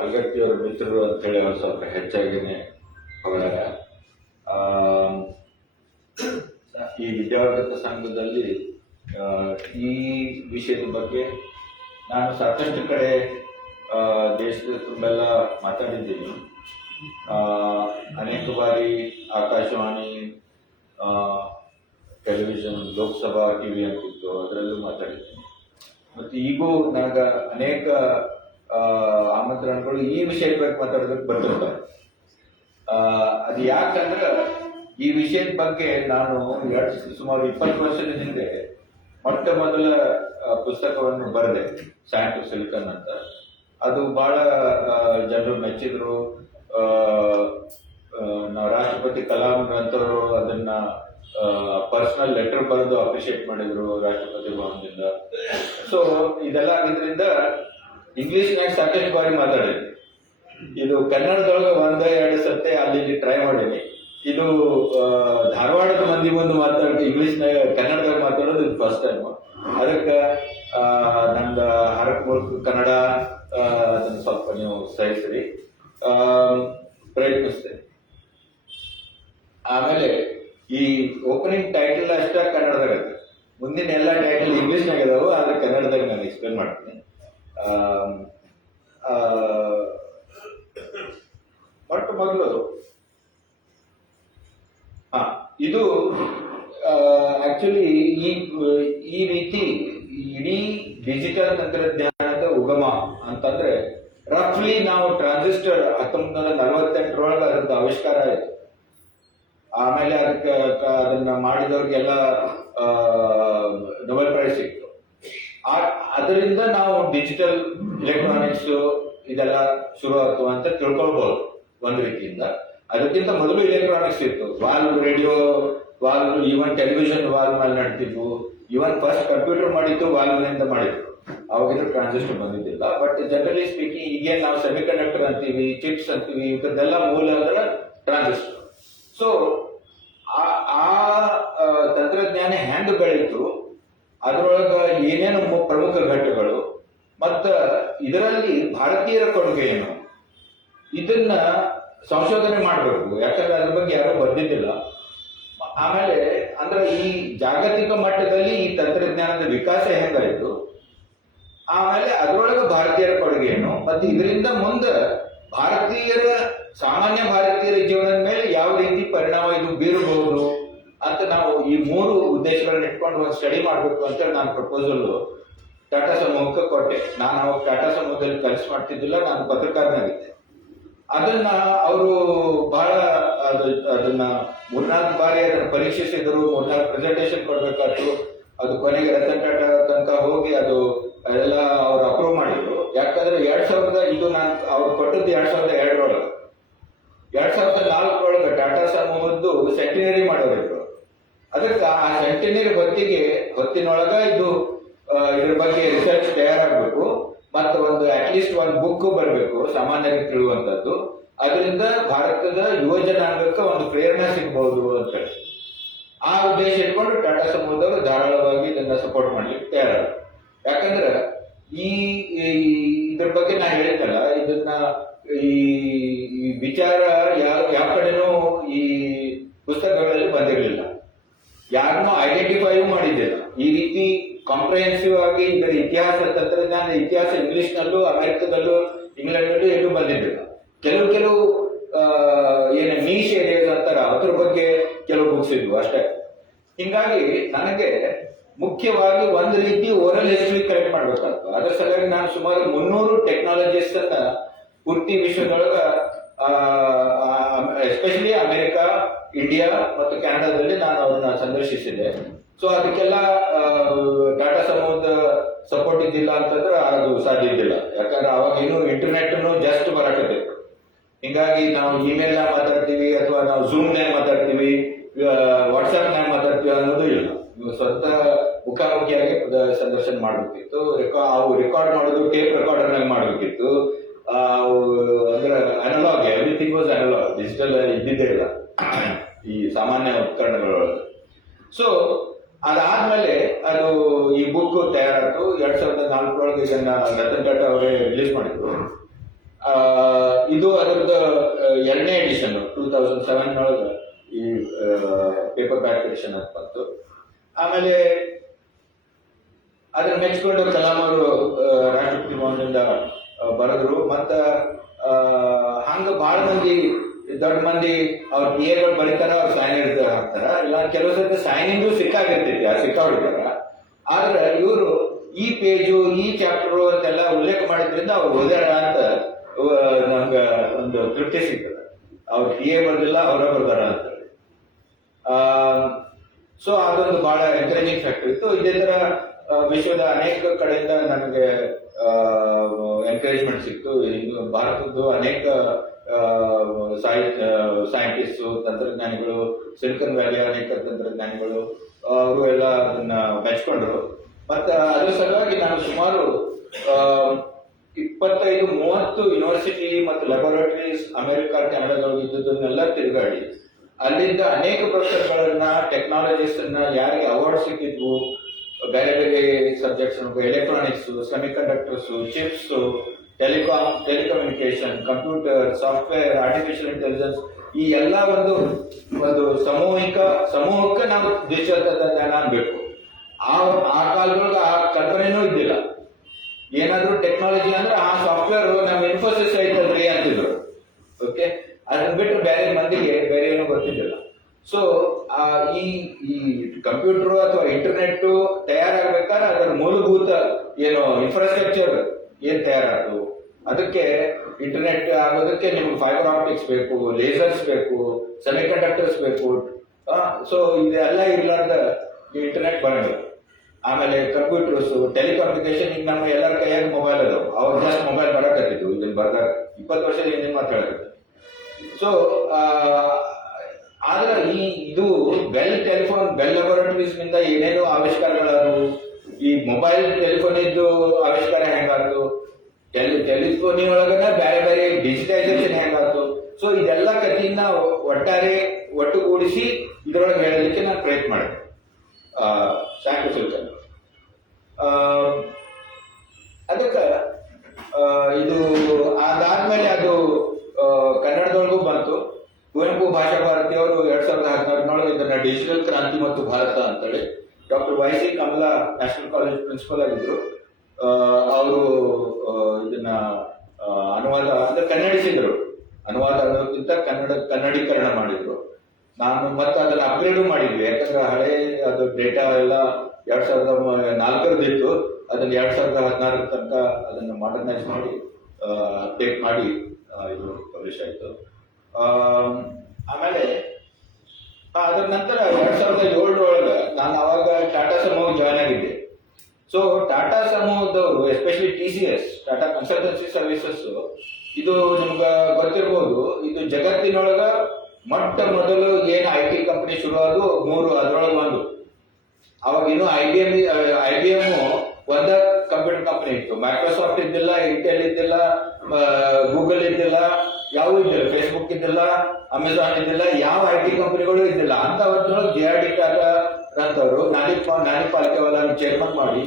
ಹಲಗಟ್ಟಿಯವರ ಮಿತ್ರರು ಅಂತೇಳಿ ಅವ್ರು ಸ್ವಲ್ಪ ಹೆಚ್ಚಾಗಿನೇ ಹೊಗಳಾರ. ಈ ವಿದ್ಯಾವರ್ಧಕ ಸಂಘದಲ್ಲಿ ಈ ವಿಷಯದ ಬಗ್ಗೆ ನಾನು ಸಾಕಷ್ಟು ಕಡೆ ದೇಶದ ತುಂಬೆಲ್ಲ ಮಾತಾಡಿದ್ದೀನಿ. ಅನೇಕ ಬಾರಿ ಆಕಾಶವಾಣಿ, ಟೆಲಿವಿಷನ್, ಲೋಕಸಭಾ ಟಿವಿ ಅಂತಿತ್ತು, ಅದರಲ್ಲೂ ಮಾತಾಡಿದ್ದೀನಿ. ಮತ್ತು ಈಗೂ ನನಗೆ ಅನೇಕ ಆಮಂತ್ರಣಗಳು ಈ ವಿಷಯದ ಬಗ್ಗೆ ಮಾತಾಡೋದಕ್ಕೆ ಬರ್ತಿರ್ತಾರೆ. ಅದು ಯಾಕಂದ್ರೆ ಈ ವಿಷಯದ ಬಗ್ಗೆ ನಾನು ಸುಮಾರು 20 ವರ್ಷದ ಹಿಂದೆ ಮೊಟ್ಟ ಮೊದಲ ಪುಸ್ತಕವನ್ನು ಬರೆದೆ, ಸ್ಯಾಂಡ್ ಟು ಸಿಲಿಕಾನ್ ಅಂತ. ಅದು ಬಹಳ ಜನರು ಮೆಚ್ಚಿದ್ರು. ನಾವು ರಾಷ್ಟ್ರಪತಿ ಕಲಾಂ ಅಂತವರು ಅದನ್ನ ಪರ್ಸನಲ್ ಲೆಟರ್ ಬರೆದು ಅಪ್ರಿಷಿಯೇಟ್ ಮಾಡಿದ್ರು ರಾಷ್ಟ್ರಪತಿ ಭವನದಿಂದ. ಸೊ ಇದೆಲ್ಲ ಆಗಿದ್ರಿಂದ ಇಂಗ್ಲಿಷ್ನಾಗ ಸಾಕಷ್ಟು ಬಾರಿ ಮಾತಾಡಿದ್ವಿ. ಇದು ಕನ್ನಡದೊಳಗೆ 1-2 ಸತ್ತೆ ಅಲ್ಲಿ ಟ್ರೈ ಮಾಡೀನಿ. ಇದು ಧಾರವಾಡದ ಮಂದಿ ಮುಂದೆ ಇಂಗ್ಲಿಷ್ನಾಗ ಕನ್ನಡದಾಗ ಮಾತಾಡೋದು ಇದು ಫಸ್ಟ್ ಟೈಮ್. ಅದಕ್ಕೆ ನಂದು ಹರಕ್ ಮೂಲಕ ಕನ್ನಡ ಅದನ್ನ ಸ್ವಲ್ಪ ನೀವು ಸಹಿಸ್ರಿ, ಪ್ರಯತ್ನಿಸ್ತೇನೆ. ಆಮೇಲೆ ಈ ಓಪನಿಂಗ್ ಟೈಟಲ್ ಅಷ್ಟೇ ಕನ್ನಡದಾಗ ಇದೆ, ಮುಂದಿನ ಎಲ್ಲ ಟೈಟಲ್ ಇಂಗ್ಲಿಷ್ನಾಗ ಇದಾವೆ, ಆದ್ರೆ ಕನ್ನಡದಾಗ ನಾನು ಎಕ್ಸ್ಪ್ಲೇನ್ ಮಾಡ್ತೀನಿ. ಮೊಟ್ಟ ಮೊದಲು ಇದು ಆಕ್ಚುಲಿ ಈ ರೀತಿ ಇಡೀ ಡಿಜಿಟಲ್ ತಂತ್ರಜ್ಞಾನದ ಉಗಮ ಅಂತಂದ್ರೆ ರಫ್ಲಿ ನಾವು ಟ್ರಾನ್ಸಿಸ್ಟರ್ 1948 ಅದರದ್ದು ಆವಿಷ್ಕಾರ ಆಯಿತು. ಆಮೇಲೆ ಅದನ್ನ ಮಾಡಿದವ್ರಿಗೆಲ್ಲ ನೊಬೆಲ್ ಪ್ರೈಸ್ ಸಿಕ್ತು. ಅದರಿಂದ ನಾವು ಡಿಜಿಟಲ್ ಇಲೆಕ್ಟ್ರಾನಿಕ್ಸ್ ಇದೆಲ್ಲ ಶುರು ಆಯ್ತು ಅಂತ ತಿಳ್ಕೊಳ್ಬಹುದು ಒಂದು ರೀತಿಯಿಂದ. ಅದಕ್ಕಿಂತ ಮೊದಲು ಇಲೆಕ್ಟ್ರಾನಿಕ್ಸ್ ಇತ್ತು, valve, radio valve, even television valve ಮೇಲೆ ನಡ್ತಿದ್ವು. ಈವನ್ ಫಸ್ಟ್ ಕಂಪ್ಯೂಟರ್ ಮಾಡಿದ್ದು ವಾಲ್ವ್ನಿಂದ ಮಾಡಿದ್ರು, ಅವಾಗಿಂದ ಟ್ರಾನ್ಸಿಸ್ಟರ್ ಬಂದಿದ್ದಿಲ್ಲ. ಬಟ್ ಜನರಲಿ ಸ್ಪೀಕಿಂಗ್ ಈಗೇನು ನಾವು ಸೆಮಿ ಕಂಡಕ್ಟರ್ ಅಂತೀವಿ, ಚಿಪ್ಸ್ ಅಂತೀವಿ, ಇವಕ್ಕೆಲ್ಲ ಮೂಲ ಅಂದ್ರೆ ಟ್ರಾನ್ಸಿಸ್ಟರ್. ಸೊ ಆ ತಂತ್ರಜ್ಞಾನ ಹೆಂಗ್ ಬೆಳೀತು, ಅದರೊಳಗ ಏನೇನು ಪ್ರಮುಖ ಘಟ್ಟಗಳು, ಮತ್ತ ಇದರಲ್ಲಿ ಭಾರತೀಯರ ಕೊಡುಗೆ ಏನು, ಇದನ್ನ ಸಂಶೋಧನೆ ಮಾಡಬೇಕು. ಯಾಕಂದ್ರೆ ಅದ್ರ ಬಗ್ಗೆ ಯಾರೂ ಬರ್ದಿದ್ದಿಲ್ಲ. ಆಮೇಲೆ ಅಂದ್ರೆ ಈ ಜಾಗತಿಕ ಮಟ್ಟದಲ್ಲಿ ಈ ತಂತ್ರಜ್ಞಾನದ ವಿಕಾಸ ಹೆಂಗಾಯಿತು, ಆಮೇಲೆ ಅದರೊಳಗೆ ಭಾರತೀಯರ ಕೊಡುಗೆ ಏನು, ಮತ್ತೆ ಇದರಿಂದ ಮುಂದೆ ಸಾಮಾನ್ಯ ಭಾರತೀಯರ ಜೀವನದ ಮೇಲೆ ಯಾವ ರೀತಿ ಪರಿಣಾಮ ಇದು ಬೀರಬಹುದು ಅಂತ ನಾವು ಈ 3 ಉದ್ದೇಶಗಳನ್ನ ಇಟ್ಕೊಂಡು ಒಂದು ಸ್ಟಡಿ ಮಾಡಬೇಕು ಅಂತೇಳಿ ನಾನು ಪ್ರಪೋಸಲ್ ಟಾಟಾ ಸಮೂಹಕ್ಕೆ ಕೊಟ್ಟೆ. ನಾನು ಅವಾಗ ಟಾಟಾ ಸಮೂಹದಲ್ಲಿ ಕೆಲಸ ಮಾಡ್ತಿದ್ದಿಲ್ಲ, ನಾನು ಪತ್ರಕಾರನಾಗಿದ್ದೆ. ಅದನ್ನ ಅವರು ಬಹಳ ಅದನ್ನ 3-4 ಬಾರಿ ಅದನ್ನ ಪರೀಕ್ಷಿಸಿದ್ರು, 3-4 ಪ್ರೆಸೆಂಟೇಷನ್ ಕೊಡ್ಬೇಕಾಯ್ತು. ಅದು ಕೊನೆಗೆ ರತನ್ ಟಾಟಾ ತನಕ ಹೋಗಿ ಅದೆಲ್ಲ ಅವ್ರು ಅಪ್ರೂವ್ ಮಾಡಿದ್ರು. ಯಾಕಂದ್ರೆ 2000 ಇದು ನಾನು ಅವ್ರು ಕೊಟ್ಟದ್ದು 2002 2004 ಟಾಟಾ ಸಮೂಹದ್ದು ಸೆಂಟಿನರಿ ಮಾಡೋರಿದ್ರು. ಅದಕ್ಕೆ ಆ ಸೆಂಟಿನರಿ ಹೊತ್ತಿನೊಳಗ ಇದ್ರ ಬಗ್ಗೆ ರಿಸರ್ಚ್ ತಯಾರಾಗಬೇಕು, ಮತ್ತು ಅಟ್ಲೀಸ್ಟ್ ಒಂದು ಬುಕ್ ಬರಬೇಕು ಸಾಮಾನ್ಯರಿಗೆ ತಿಳಿಯುವಂಥದ್ದು. ಅದರಿಂದ ಭಾರತದ ಯುವ ಜನಾಂಗಕ್ಕೆ ಒಂದು ಪ್ರೇರಣೆ ಸಿಗಬಹುದು ಅಂತ ಹೇಳಿ ಆ ಉದ್ದೇಶ ಇಟ್ಕೊಂಡು ಟಾಟಾ ಸಮೂಹದವರು ಧಾರಾಳವಾಗಿ ಇದನ್ನ ಸಪೋರ್ಟ್ ಮಾಡ್ಲಿಕ್ಕೆ ತಯಾರಾಗ. ಯಾಕಂದ್ರೆ ಇದ್ರ ಬಗ್ಗೆ ನಾ ಹೇಳಿದ್ದಲ್ಲ, ಇದನ್ನ ಈ ವಿಚಾರ ಯಾವ ಕಡೆನೂ ಈ ಪುಸ್ತಕಗಳಲ್ಲಿ ಬಂದಿರಲಿಲ್ಲ, ಯಾರನ್ನೂ ಐಡೆಂಟಿಫೈಯೂ ಮಾಡಿದ್ದಿಲ್ಲ. ಈ ರೀತಿ ಕಾಂಪ್ರಹೆನ್ಸಿವ್ ಆಗಿ ಇದರ ಇತಿಹಾಸ, ತಂತ್ರಜ್ಞಾನದ ಇತಿಹಾಸ ಇಂಗ್ಲಿಷ್ನಲ್ಲೂ, ಅಮೆರಿಕದಲ್ಲೂ, ಇಂಗ್ಲೆಂಡ್ನಲ್ಲೂ ಎಲ್ಲೂ ಬಂದಿದ್ದಿಲ್ಲ. ಕೆಲವು ಏನು ನೀಶ್ ಏರಿಯಾಸ್ ಅಂತಾರ ಅದ್ರ ಬಗ್ಗೆ ಕೆಲವು ಬುಕ್ಸ್ ಇದ್ವು ಅಷ್ಟೇ. ಹಿಂಗಾಗಿ ನನಗೆ ಮುಖ್ಯವಾಗಿ ಒಂದು ರೀತಿ ಓರಲ್ ಹಿಸ್ಟ್ರಿ ಕಲೆಕ್ಟ್ ಮಾಡ್ಬೇಕಾಗ್ತದೆ. ಅದರ ಸಲುವಾಗಿ ನಾನು ಸುಮಾರು 300 ಟೆಕ್ನಾಲಜಿಸ್ಟ್ ಅನ್ನ ಪೂರ್ತಿ ವಿಶ್ವದೊಳಗ, ಎಸ್ಪೆಷಲಿ ಅಮೆರಿಕ, ಇಂಡಿಯಾ ಮತ್ತು ಕೆನಡಾದಲ್ಲಿ ನಾನು ಅವ್ರನ್ನ ಸಂದರ್ಶಿಸಿದೆ. ಸೊ ಅದಕ್ಕೆಲ್ಲ ಟಾಟಾ ಸಮೂಹದ ಸಪೋರ್ಟ್ ಇದ್ದಿಲ್ಲ ಅಂತಂದ್ರೆ ಅದು ಸಾಧ್ಯ ಇದ್ದಿಲ್ಲ. ಯಾಕಂದ್ರೆ ಅವಾಗ ಇನ್ನೂ ಇಂಟರ್ನೆಟ್ ಜಸ್ಟ್ ಬರಕತ್ತಿತ್ತು. ಹಿಂಗಾಗಿ ನಾವು ಇಮೇಲ್ ನಾಗ ಮಾತಾಡ್ತೀವಿ ಅಥವಾ ನಾವು ಝೂಮ್ನಾಗ ಮಾತಾಡ್ತೀವಿ, ವಾಟ್ಸ್ಆಪ್ನಾಗ ಮಾತಾಡ್ತೀವಿ ಅನ್ನೋದು ಇಲ್ಲ. ಸ್ವಂತ ಮುಖಾಮುಖಿಯಾಗಿ ಸಂದರ್ಶನ ಮಾಡಬೇಕಿತ್ತು. ಅವು ರೆಕಾರ್ಡ್ ಮಾಡೋದು ಟೇಪ್ ರೆಕಾರ್ಡರ್ನಾಗ ಮಾಡಬೇಕಿತ್ತು. ಅಂದ್ರೆ analogue, everything was analogue, digital ಇದ್ದಿದ್ದೇ ಇಲ್ಲ ಈ ಸಾಮಾನ್ಯ ಉಪಕರಣಗಳೊಳಗೆ. ಸೊ ಅದಾದ್ಮೇಲೆ ಈ ಬುಕ್ ತಯಾರಾಯ್ತು. 2004 ಇದನ್ನ ರತನ್ ಟಾಟಾ ಅವರೇ ರಿಲೀಸ್ ಮಾಡಿದ್ರು. ಇದು ಅದರದ್ದು 2ನೇ ಎಡಿಷನ್ 2007 ಒಳಗೆ ಈ ಪೇಪರ್ ಬ್ಯಾಕ್ ಎಡಿಷನ್ ಅಂತ ಬಂತು. ಆಮೇಲೆ ಅದನ್ನ ಮೆಚ್ಕೊಂಡು ಕಲಾಂ ಅವರು ರಾಷ್ಟ್ರಪತಿ ಭವನದಿಂದ ಬರೆದ್ರು. ಮತ್ತ ಹಂಗ ಬಹಳ ಮಂದಿ ದೊಡ್ಡ ಮಂದಿ ಅವ್ರ ಪಿಎಗಳು ಬರೀತಾರ, ಅವ್ರ ಸೈನ್ ಹಾಕ್ತಾರ. ಇಲ್ಲ ಕೆಲವು ಸರ್ತಿ ಸೈನಿಂಗು ಸಿಕ್ಕಾಗಿರ್ತೈತಿ, ಸಿಕ್ಕಾಡಿದಾರ. ಆದ್ರೆ ಇವರು ಈ ಪೇಜು ಈ ಚಾಪ್ಟರ್ ಅಂತೆಲ್ಲ ಉಲ್ಲೇಖ ಮಾಡಿದ್ರಿಂದ ಅವ್ರು ಓದ್ಯಾರ ಅಂತ ನಮ್ಗ ಒಂದು ತೃಪ್ತಿ ಸಿಗ್ತದೆ. ಅವ್ರ ಪಿ ಎ ಬರ್ದಿಲ್ಲ, ಅವರ ಬರ್ದಾರ ಅಂತ. ಸೊ ಅದೊಂದು ಬಹಳ ಎನ್ಕರೇಜಿಂಗ್ ಫ್ಯಾಕ್ಟರ್ ಇತ್ತು. ಇದೇ ತರ ವಿಶ್ವದ ಅನೇಕ ಕಡೆಯಿಂದ ನನಗೆ ಎನ್ಕರೇಜ್ಮೆಂಟ್ ಸಿಕ್ತು. ಇನ್ನು ಭಾರತದ್ದು ಅನೇಕ ಸೈಂಟಿಸ್ಟ್, ತಂತ್ರಜ್ಞಾನಿಗಳು, ಸಿಲಿಕಾನ್ ವ್ಯಾಲಿಯ ಅನೇಕ ತಂತ್ರಜ್ಞಾನಿಗಳು ಅವರು ಎಲ್ಲ ಅದನ್ನ ಮೆಚ್ಕೊಂಡ್ರು. ಮತ್ತೆ ಅದ್ರ ಸಲುವಾಗಿ ನಾನು ಸುಮಾರು 25-30 ಯೂನಿವರ್ಸಿಟಿ ಮತ್ತು ಲ್ಯಾಬೊರೇಟರೀಸ್ ಅಮೆರಿಕ, ಕೆನಡಾದಲ್ಲಿ ಇದ್ದದನ್ನೆಲ್ಲ ತಿರುಗಾಡಿ ಅಲ್ಲಿಂದ ಅನೇಕ ಪ್ರೊಫೆಸರ್ಗಳನ್ನ, ಟೆಕ್ನಾಲಜಿಸ್ಟ್ ಅನ್ನ, ಯಾರಿಗೆ ಅವಾರ್ಡ್ ಸಿಕ್ಕಿದ್ವು ಬೇರೆ ಬೇರೆ subjects, electronics, semiconductors, chips, telecommunication, computer, software, artificial intelligence, ಈ ಎಲ್ಲ ಒಂದು ಸಮೂಹಕ್ಕೆ ನಾವು ಡಿಜಿಟಲ್ ತಂತ್ರಜ್ಞಾನ ಅನ್ಬೇಕು. ಆ ಕಾಲದೊಳಗೆ ಆ ಕಲ್ಪನೆನೂ ಇದ್ದಿಲ್ಲ. ಏನಾದ್ರೂ ಟೆಕ್ನಾಲಜಿ ಅಂದ್ರೆ ಆ ಸಾಫ್ಟ್ವೇರ್ ನಮ್ಮ ಇನ್ಫೋಸಿಸ್ ಐತಲ್ರಿ ಅಂತಿದ್ರು. ಓಕೆ, ಅದನ್ನ ಬಿಟ್ಟರೆ ಬೇರೆ ಮಂದಿಗೆ ಬೇರೆ ಏನೂ ಗೊತ್ತಿದ್ದಿಲ್ಲ. ಸೊ ಈ ಕಂಪ್ಯೂಟರ್ ಅಥವಾ ಇಂಟರ್ನೆಟ್ ತಯಾರಾಗಬೇಕಾದ್ರೆ ಅದರ ಮೂಲಭೂತ ಏನು ಇನ್ಫ್ರಾಸ್ಟ್ರಕ್ಚರ್ ಏನ್ ತಯಾರಾಯ್ತು, ಅದಕ್ಕೆ ಇಂಟರ್ನೆಟ್ ಆಗೋದಕ್ಕೆ ನಿಮ್ಗೆ ಫೈಬರ್ ಆಪ್ಟಿಕ್ಸ್ ಬೇಕು, ಲೇಸರ್ಸ್ ಬೇಕು, ಸೆಮಿಕಂಡಕ್ಟರ್ಸ್ ಬೇಕು. ಸೊ ಇದೆಲ್ಲ ಇರ್ಲಾರ್ದ ಇಂಟರ್ನೆಟ್ ಬರಂಗಿಲ್ಲ. ಆಮೇಲೆ ಕಂಪ್ಯೂಟರ್ಸ್, ಟೆಲಿಕಮ್ಯುನಿಕೇಶನ್, ಈಗ ನಮ್ಮ ಎಲ್ಲರ ಕೈಯಾಗ ಮೊಬೈಲ್ ಅದಾವ. ಅವ್ರ ಜಸ್ಟ್ ಮೊಬೈಲ್ ಬರಕತ್ತಿದ್ವು ಇದನ್ನ ಬರ್ದಾಗ 20 ವರ್ಷದ ಹಿಂದಿನ ಮಾತು ಹೇಳಕತ್ತ. ಸೊ ಆದ್ರೆ ಇದು ಬೆಲ್ ಲ್ಯಾಬೊರೇಟರೀಸ್ ನಿಂದ ಏನೇನೋ ಆವಿಷ್ಕಾರಗಳಾದವು. ಈ ಮೊಬೈಲ್ ಟೆಲಿಫೋನ್ ಇದ್ದು ಆವಿಷ್ಕಾರ ಹೆಂಗಾಯ್ತು, ಟೆಲಿಫೋನಿ ಒಳಗನ ಬೇರೆ ಬೇರೆ ಡಿಜಿಟೈಸೇಷನ್ ಹೆಂಗಾಯ್ತು. ಸೊ ಇದೆಲ್ಲ ಕಥೆಯನ್ನ ಒಟ್ಟುಗೂಡಿಸಿ ಇದರೊಳಗೆ ಹೇಳಲಿಕ್ಕೆ ನಾನು ಪ್ರಯತ್ನ ಮಾಡಿದೆ ಸೈಂಟಿಫಿಕ್. ಅದಕ್ಕೆ ಇದು ಅದಾದ್ಮೇಲೆ ಅದು ಕನ್ನಡದೊಳಗೂ ಬಂತು. ಕುವೆಂಪು ಭಾಷಾ ಭಾರತಿಯವರು 2014 ಇದನ್ನ ಡಿಜಿಟಲ್ ಕ್ರಾಂತಿ ಮತ್ತು ಭಾರತ ಅಂತೇಳಿ doctor Y C. Kamala national college principal ಆಗಿದ್ರು. ಅವರು ಇದನ್ನ ಅನುವಾದ ಅಂದ್ರೆ ಕನ್ನಡಿಸಿದ್ರು. ಅನುವಾದ ಅನ್ನೋದಕ್ಕಿಂತ ಕನ್ನಡೀಕರಣ ಮಾಡಿದ್ರು. ನಾನು ಮತ್ತೆ ಅದನ್ನ ಅಪ್ಗ್ರೇಡು ಮಾಡಿದ್ವಿ. ಯಾಕಂದ್ರೆ ಹಳೆ ಅದು ಡೇಟಾ ಎಲ್ಲ 2004 ಅದನ್ನ 2016 ತನಕ ಅದನ್ನ ಮಾಡರ್ನೈಸ್ ಮಾಡಿ ಅಪ್ಡೇಟ್ ಮಾಡಿ ಇದು ಪಬ್ಲಿಷ್ ಆಯ್ತು. ಆಮೇಲೆ ಅದರ ನಂತರ 2007 ಒಳಗೆ ನಾನು ಅವಾಗ ಟಾಟಾ ಸಮೂಹ ಜಾಯ್ನ್ ಆಗಿದ್ದೆ. ಸೊ ಟಾಟಾ ಸಮೂಹದವರು, especially TCS, Tata consultancy services, ಇದು ನಿಮ್ಗೆ ಗೊತ್ತಿರ್ಬೋದು. ಇದು ಜಗತ್ತಿನೊಳಗ ಮೊಟ್ಟ ಮೊದಲು ಏನು IT ಕಂಪನಿ ಶುರುವಾದವು 3, ಅದರೊಳಗೆ ಒಂದು. ಅವಾಗ ಇನ್ನು IBM ಒಂದ ಕಂಪ್ಯೂಟರ್ ಕಂಪನಿ ಇತ್ತು. ಮೈಕ್ರೋಸಾಫ್ಟ್ ಇದ್ದಿಲ್ಲ, ಇಂಟೆಲ್ ಇದ್ದಿಲ್ಲ, ಗೂಗಲ್ ಇದ್ದಿಲ್ಲ, ಯಾವೂ ಇದ್ದಿಲ್ಲ, ಫೇಸ್ಬುಕ್ ಇದ್ದಿಲ್ಲ, ಅಮೆಝಾನ್ ಇದ್ದಿಲ್ಲ, ಯಾವ IT ಕಂಪನಿಗಳು ಇದ್ದಿಲ್ಲ. ಅಂತ ಹೊತ್ತಿನೊಳಗೆ JRD ಟಾಟಾ ಅಂತವರು ನಾನಿ ಪಾಲ್ಕೆವಾಲ ಚೇರ್ಮನ್ ಮಾಡಿ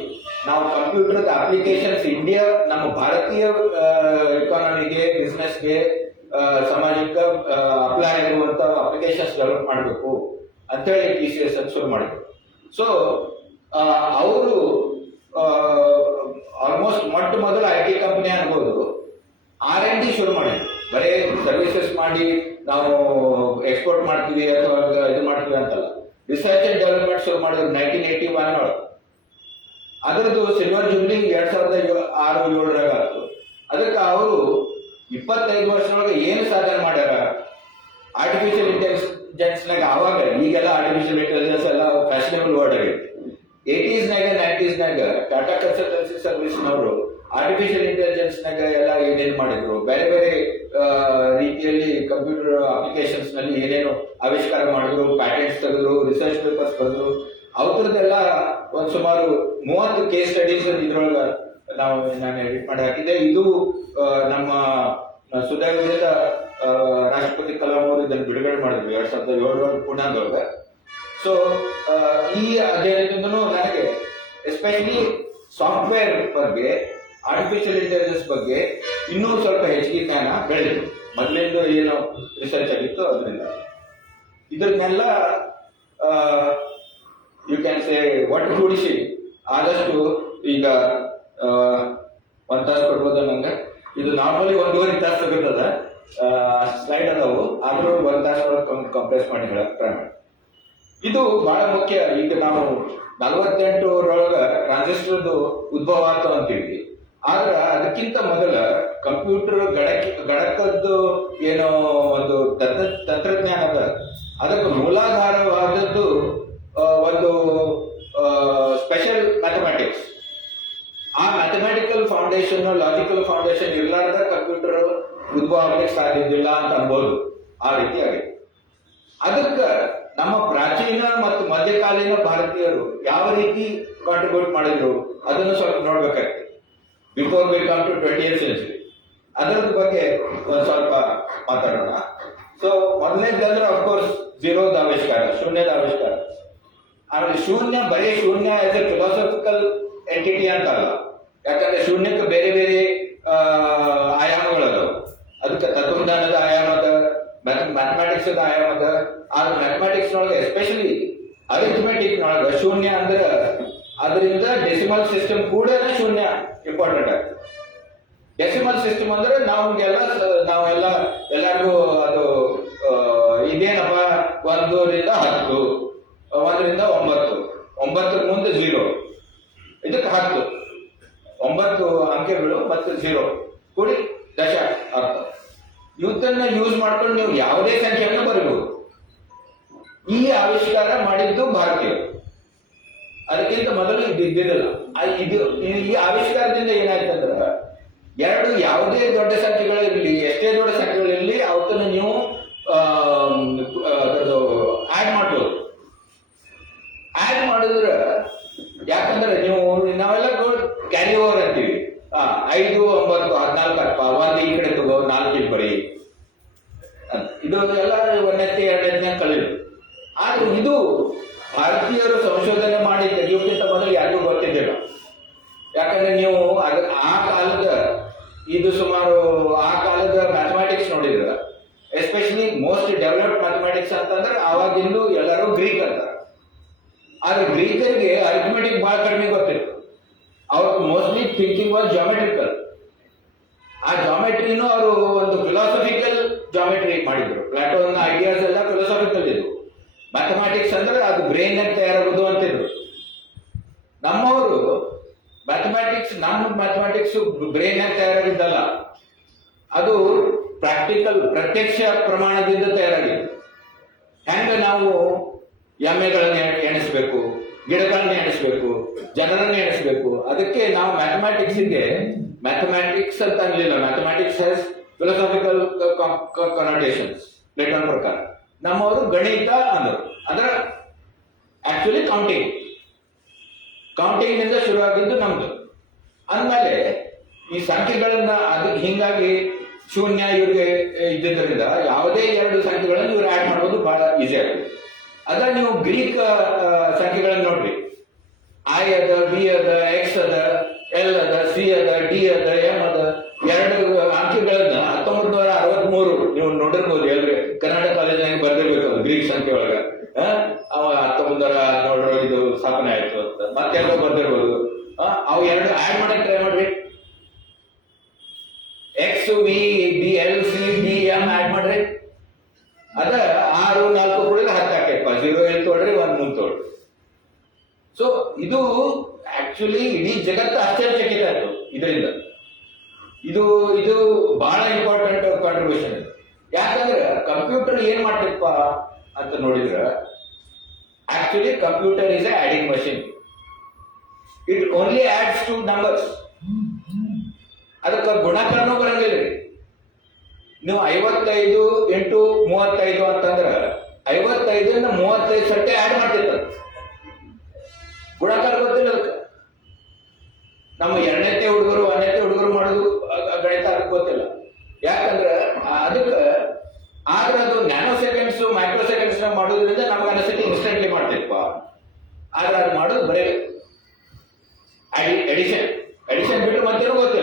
ನಾವು ಕಂಪ್ಯೂಟರ್ ಅಪ್ಲಿಕೇಶನ್ಸ್ ಇಂಡಿಯಾ, ನಮ್ಮ ಭಾರತೀಯ ಎಕಾನಮಿಗೆ, ಬಿಸ್ನೆಸ್ಗೆ, ಸಮಾಜಕ್ಕೆ ಅಪ್ಲೈ ಆಗುವಂತ ಅಪ್ಲಿಕೇಶನ್ಸ್ ಡೆವಲಪ್ ಮಾಡಬೇಕು ಅಂತೇಳಿ TCS ಅಂತ ಶುರು ಮಾಡಿದ್ರು. ಸೊ ಅವರು ಆಲ್ಮೋಸ್ಟ್ ಮೊಟ್ಟ ಮೊದಲು IT ಕಂಪನಿ ಅನ್ಬೋದು R&D ಶುರು ಮಾಡಿದ್ರು. ಬರೀ ಸರ್ವಿಸಸ್ ಮಾಡಿ ನಾವು ಎಕ್ಸ್ಪೋರ್ಟ್ ಮಾಡ್ತೀವಿ ಅಥವಾ ಇದು ಮಾಡ್ತೀವಿ ಅಂತಲ್ಲ, ರಿಸರ್ಚ್ ಅಂಡ್ ಡೆವಲಪ್ಮೆಂಟ್ ಶುರು ಮಾಡಿದ್ರು 1981 ಒಳಗೆ. ಅದರದ್ದು ಸಿಲ್ವರ್ ಜೂಬ್ಲಿ 2006-07 ಆಯ್ತು. ಅದಕ್ಕೆ ಅವರು 25 ವರ್ಷದೊಳಗೆ ಏನು ಸಾಧನೆ ಮಾಡ್ಯಾರ ಆರ್ಟಿಫಿಷಿಯಲ್ ಇಂಟೆಲಿಜೆನ್ಸ್ನಾಗ. ಆವಾಗ ಈಗೆಲ್ಲ ಆರ್ಟಿಫಿಷಿಯಲ್ ಇಂಟೆಲಿಜೆನ್ಸ್ ಎಲ್ಲ ಫ್ಯಾಷನೇಬಲ್ ವರ್ಡ್ ಆಗೈತಿ. 80s-ನಾಗ 90s-ನಾಗ ಟಾಟಾ ಕನ್ಸಲ್ಟೆನ್ಸಿ ಸರ್ವಿಸ್ನವರು ಆರ್ಟಿಫಿಷಿಯಲ್ ಇಂಟೆಲಿಜೆನ್ಸ್ನಾಗ ಎಲ್ಲ ಏನೇನು ಮಾಡಿದ್ರು, ಬೇರೆ ಬೇರೆ ರೀತಿಯಲ್ಲಿ ಕಂಪ್ಯೂಟರ್ ಅಪ್ಲಿಕೇಶನ್ಸ್ ನಲ್ಲಿ ಏನೇನು ಆವಿಷ್ಕಾರ ಮಾಡಿದ್ರು, ಪ್ಯಾಟೆಂಟ್ಸ್ ತೆಗೆದ್ರು, ರಿಸರ್ಚ್ ಪೇಪರ್ಸ್ ಬರೆದ್ರು. ಅವ್ರದ್ದೆಲ್ಲ ಒಂದು ಸುಮಾರು 30 ಕೇಸ್ ಸ್ಟಡೀಸ್ ಇದ್ರೊಳಗೆ ನಾನು ಎಡಿಟ್ ಮಾಡಿ ಹಾಕಿದ್ದೆ. ಇದು ನಮ್ಮ ಸುದೈವದ ರಾಷ್ಟ್ರಪತಿ ಕಲಾಂ ಅವರು ಇದನ್ನು ಬಿಡುಗಡೆ ಮಾಡಿದ್ರು 2007 ಪುಣೆದೊಳಗೆ. ಸೊ ಈ ಅಧ್ಯಯನದಿಂದನೂ ನನಗೆ ಎಸ್ಪೆಷಲಿ ಸಾಫ್ಟ್ವೇರ್ ಬಗ್ಗೆ ಆರ್ಟಿಫಿಷಿಯಲ್ ಇಂಟೆಲಿಜೆನ್ಸ್ ಬಗ್ಗೆ ಇನ್ನೂ ಸ್ವಲ್ಪ ಹೆಚ್ಚಿಗೆ ಜ್ಞಾನ ಬೆಳೆದಿತ್ತು. ಮೊದಲಿಂದ ಏನು ರಿಸರ್ಚ್ ಆಗಿತ್ತು ಅದರಿಂದ ಇದನ್ನೆಲ್ಲ ಯು ಕ್ಯಾನ್ ಸೇ ಒಟ್ಟುಗೂಡಿಸಿ ಆದಷ್ಟು ಈಗ 1 ತಾಸು ಕೊಡ್ಬೋದು ನಂಗೆ. ಇದು ನಾರ್ಮಲಿ 1.5 ತಾಸು ಸಿಗುತ್ತದ, ಸ್ಲೈಡ್ ಅದಾವು, ಆದ್ರೂ 1 ತಾಸು ಕಂಪ್ರೆಸ್ ಮಾಡಿ ಹೇಳಕ್ ಟ್ರೈ ಮಾಡಿ. ಇದು ಬಹಳ ಮುಖ್ಯ. ಈಗ ನಾವು 48ರೊಳಗ ಟ್ರಾನ್ಸಿಸ್ಟರ್ದು ಉದ್ಭವ ಆಯ್ತು ಅಂತೀವಿ, ಆದ್ರೆ ಅದಕ್ಕಿಂತ ಮೊದಲ ಕಂಪ್ಯೂಟರ್ ಗಣಕದ್ದು ಏನೋ ಒಂದು ತಂತ್ರಜ್ಞಾನದ ಅದಕ್ಕೆ ಮೂಲಾಧಾರವಾದದ್ದು ಒಂದು ಸ್ಪೆಷಲ್ ಮ್ಯಾಥಮೆಟಿಕ್ಸ್. ಆ ಮ್ಯಾಥಮೆಟಿಕಲ್ ಫೌಂಡೇಶನ್, ಲಾಜಿಕಲ್ ಫೌಂಡೇಶನ್ ಇರ್ಲಾರ್ದ ಕಂಪ್ಯೂಟರ್ ಉದ್ಭವ ಆಗಲಿಕ್ಕೆ ಸಾಧ್ಯವಿಲ್ಲ ಅಂತ ಅನ್ಬೋದು. ಆ ರೀತಿ ಆಗಿದೆ. ಅದಕ್ಕೆ ನಮ್ಮ ಪ್ರಾಚೀನ ಮತ್ತು ಮಧ್ಯಕಾಲೀನ ಭಾರತೀಯರು ಯಾವ ರೀತಿ ಕಾಂಟ್ರಿಬ್ಯೂಟ್ ಮಾಡಿದ್ರು ಅದನ್ನು ಸ್ವಲ್ಪ ನೋಡ್ಬೇಕಾಗ್ತದೆ. Before we come to 20th century ಅದರದ ಬಗ್ಗೆ ಒಂದು ಸ್ವಲ್ಪ ಮಾತಾಡೋಣ. ಸೊ ಮೊದಲನೇದಂದ್ರೆ ಅಫ್ಕೋರ್ಸ್ ಝೀರೋದ ಆವಿಷ್ಕಾರ, ಶೂನ್ಯದ ಆವಿಷ್ಕಾರ. ಆಮೇಲೆ ಶೂನ್ಯ ಬರೀ ಶೂನ್ಯ ಆಸ್ ಎ ಫಿಲಾಸಫಿಕಲ್ ಎಂಟಿಟಿ ಅಂತ ಅಲ್ಲ, ಯಾಕಂದ್ರೆ ಶೂನ್ಯಕ್ಕೆ ಬೇರೆ ಬೇರೆ ಆಯಾಮಗಳದಾವು. ಅದಕ್ಕೆ ತತ್ವಜ್ಞಾನದ ಆಯಾಮದ, ಮ್ಯಾಥಮೆಟಿಕ್ಸ್ ಆಯಾಮದ. ಆದ್ರೆ ಮ್ಯಾಥಮೆಟಿಕ್ಸ್ ನೊಳಗೆ ಎಸ್ಪೆಷಲಿ ಅರಿಥಮೆಟಿಕ್ ನೊಳಗೆ ಶೂನ್ಯ ಅಂದ್ರೆ ಅದರಿಂದ ಡೆಸಿಮಲ್ ಸಿಸ್ಟಮ್ ಕೂಡ ಶೂನ್ಯ ಇಂಪಾರ್ಟೆಂಟ್ ಆಗ್ತದೆ. ಡೆಸಿಮಲ್ ಸಿಸ್ಟಮ್ ಅಂದ್ರೆ ನಾವೆಲ್ಲ ಎಲ್ಲರಿಗೂ ಅದು ಇದೇನಪ್ಪ 1 ರಿಂದ 10, 1 ರಿಂದ 9, 9 ಮುಂದೆ 0, ಇದಕ್ಕೆ 10, 9 ಅಂಕೆಗಳು ಮತ್ತು 0 ಕೂಡಿ ದಶ ಅರ್ಥ. ಇವತ್ತನ್ನ ಯೂಸ್ ಮಾಡ್ಕೊಂಡು ನೀವು ಯಾವುದೇ ಸಂಖ್ಯೆಯನ್ನು ಬರೀಬಹುದು. ಈ ಆವಿಷ್ಕಾರ ಮಾಡಿದ್ದು ಭಾರತೀಯರು. ಅದಕ್ಕಿಂತ ಮೊದಲು ಇದ್ದಿರಲಿಲ್ಲ. ಈ ಆವಿಷ್ಕಾರದಿಂದ ಏನಾಯ್ತಂದ್ರೆ ಯಾವುದೇ ದೊಡ್ಡ ಸಂಖ್ಯೆಗಳಿರಲಿ, ಎಷ್ಟೇ ದೊಡ್ಡ ಸಂಖ್ಯೆಗಳಿರಲಿ, ಅವತ್ತನ್ನು ನೀವು ಆಡ್ ಮಾಡ್ಬೋದು. ಆಡ್ ಮಾಡಿದ್ರೆ ಯಾಕಂದ್ರೆ ನಾವೆಲ್ಲ ಕ್ಯಾರಿ ಓವರ್ ಅಂತೀವಿ. 5, 9, 14 1 ಈ ಕಡೆ ತಗೋ, 4 ಇಲ್ಲಿ ಬರೀ, ಇದು ಎಲ್ಲ 1ನೇ 2ನೇ ಕಲಿಯೋದು. ಆದ್ರೆ ಇದು ಭಾರತೀಯರು ಸಂಶೋಧನೆ ಮಾಡಿ ತೆಗೆಯೋಕ್ಕಿಂತ ಮೊದಲು ಯಾರಿಗೂ ಗೊತ್ತಿದ್ದಿಲ್ಲ. ಯಾಕಂದ್ರೆ ನೀವು ಆ ಕಾಲದ ಸುಮಾರು ಆ ಕಾಲದ ಮ್ಯಾಥಮೆಟಿಕ್ಸ್ ನೋಡಿದ್ರ, ಎಸ್ಪೆಷಲಿ ಮೋಸ್ಟ್ ಡೆವಲಪ್ಡ್ ಮ್ಯಾಥಮೆಟಿಕ್ಸ್ ಅಂತಂದ್ರೆ ಆವಾಗಿಂದು ಎಲ್ಲರೂ ಗ್ರೀಕ್ ಅಂತಾರೆ. ಆದ್ರೆ ಗ್ರೀಕರಿಗೆ ಅರಿಥಮೆಟಿಕ್ ಬಹಳ ಕಡಿಮೆ ಗೊತ್ತಿತ್ತು. ಅವ್ರ ಮೋಸ್ಟ್ಲಿ ಥಿಂಕಿಂಗ್ ವಾಸ್ ಜಾಮೆಟ್ರಿಕಲ್. ಆ ಜಾಮೆಟ್ರಿನೂ ಅವರು ಒಂದು ಫಿಲಾಸಫಿಕಲ್ ಜಾಮೆಟ್ರಿ ಮಾಡಿದ್ರು. ಪ್ಲಾಟೋನ್ ಐಡಿಯಾಸ್ ಎಲ್ಲ ಫಿಲಾಸಫಿಕಲ್ ಇದು. ಮ್ಯಾಥಮೆಟಿಕ್ಸ್ ಅಂದ್ರೆ ಅದು ಬ್ರೈನ್ ಅಂತ ತಯಾರಾಗೋದು ಅಂತಿದ್ರು. ನಮ್ಮವರು ನಮ್ಮ ಮ್ಯಾಥಮೆಟಿಕ್ಸ್ ಬ್ರೈನ್ ಅಂತ ತಯಾರಾಗಿದ್ದಲ್ಲ, ಅದು ಪ್ರಾಕ್ಟಿಕಲ್ ಪ್ರತ್ಯಕ್ಷ ಪ್ರಮಾಣದಿಂದ ತಯಾರಾಗಿದೆ. ಹೆಂಗ ನಾವು ಎಮ್ಮೆಗಳನ್ನ ಎಣಿಸ್ಬೇಕು, ಗಿಡಗಳನ್ನ ಎಣಿಸ್ಬೇಕು, ಜನರನ್ನ ಎಣಿಸ್ಬೇಕು, ಅದಕ್ಕೆ ನಾವು ಮ್ಯಾಥಮ್ಯಾಟಿಕ್ಸ್ ಅಂತ ಅನ್ಲಿಲ್ಲ. ಮ್ಯಾಥಮೆಟಿಕ್ಸ್ ಹ್ಯಾಸ್ ಫಿಲಾಸಫಿಕಲ್ ಕನೋಟೇಷನ್ಸ್ ಪ್ಲೇಟನ್ ಪ್ರಕಾರ. ನಮ್ಮವರು ಗಣಿತ ಅಂದರು. ಅಂದ್ರೆ ಆಕ್ಚುಲಿ ಕೌಂಟಿಂಗ್ ನಿಂದ ಶುರುವಾಗಿದ್ದು ನಮ್ದು. ಅಂದಮೇಲೆ ಈ ಸಂಖ್ಯೆಗಳನ್ನ ಅದಕ್ಕೆ ಹಿಂಗಾಗಿ ಶೂನ್ಯ ಇವ್ರಿಗೆ ಇದ್ದಿದ್ದರಿಂದ ಯಾವುದೇ 2 ಸಂಖ್ಯೆಗಳನ್ನು ಇವ್ರು ಆಡ್ ಮಾಡೋದು ಬಹಳ ಈಸಿ ಆಗುತ್ತೆ. ಅದ ನೀವು ಗ್ರೀಕ್ ಸಂಖ್ಯೆಗಳನ್ನು ನೋಡ್ರಿ. ಐ ಅದ, ಬಿ ಅದ, ಎಕ್ಸ್ ಅದ, ಎಲ್ ಅದ, ಸಿ ಅದ, ಡಿ ಅದ, ಎಂ ಅದ. 2 ಅಂಕೆಗಳನ್ನ 1963 ನೀವು ನೋಡಿರ್ಬೋದು. ಎಲ್ರಿ ಕರ್ನಾಟಕ ಕಾಲೇಜಿನಾಗ ಬರ್ದಿರ್ಬೇಕು ಗ್ರೀಕ್ ಸಂಖ್ಯೆ ಒಳಗ. ಅವ 1917 ಇದು ಸ್ಥಾಪನೆ ಆಯ್ತು ಅಂತ ಮತ್ತೆಲ್ಲೋ ಬರ್ದಿರ್ಬೋದು. ಅವು 2 ಆಡ್ ಮಾಡಕ್ ಟ್ರೈ ಮಾಡ್ರಿ. X, V, D, L, C, D, M add ಮಾಡ್ರಿ. ಅದ 6, 4 ಕೂಡ 10 ಆಕೈತಪ್ಪ. 0 ಎಲ್ಲಿ ತೋಡ್ರಿ, 1 ಮುಂದೆ ತೋಡ್ರಿ. ಸೊ ಇದು ಆಕ್ಚುಲಿ ಇಡೀ ಜಗತ್ತು ಆಶ್ಚರ್ಯಚಕಿತ ಆಯ್ತು ಇದರಿಂದ. ಇದು ಬಹಳ ಇಂಪಾರ್ಟೆಂಟ್ ಕಾಂಟ್ರಿಬ್ಯೂಷನ್. ಯಾಕಂದ್ರೆ ಕಂಪ್ಯೂಟರ್ ಏನ್ ಮಾಡ್ತಪ್ಪ ಅಂತ ನೋಡಿದ್ರೆ, actually computer is a adding machine. It only adds two numbers. ಅದಕ್ಕೆ ಗುಣಕನೂ ಬರಂಗಿಲ್ಲ. ನೀವು 55 × 35 ಅಂತಂದ್ರೆ 55 35 ಸಟ್ಟೆ ಆಡ್ ಮಾಡ್ತಿರ್ತಾರೆ. ಗುಣಾಕಾರ ಗೊತ್ತಿಲ್ಲ ಅದಕ್ಕೆ. ನಮ್ಮ 2ನೇ ಹುಡುಗರು 1ನೇ ಹುಡುಗರು ಮಾಡೋದು ಗಣಿತ ಅದಕ್ಕೆ ಗೊತ್ತಿಲ್ಲ. ಯಾಕಂದ್ರೆ ಅದಕ್ಕೆ ಆದ್ರೆ ಅದು ನ್ಯಾನೋ ಸೆಕೆಂಡ್ಸ್, ಮೈಕ್ರೋ ಸೆಕೆಂಡ್ಸ್ ಮಾಡೋದ್ರಿಂದ ನಮ್ಗೆ ಅನಿಸುತ್ತೆ ಇನ್ಸ್ಟೆಂಟ್ಲಿ ಮಾಡ್ತಿರ್ಪ. ಆದ್ರೆ ಅದು ಮಾಡೋದು ಬರೀ ಎಡಿಷನ್ ಬಿಟ್ಟು ಮತ್ತೇನೂ ಗೊತ್ತಿಲ್ಲ.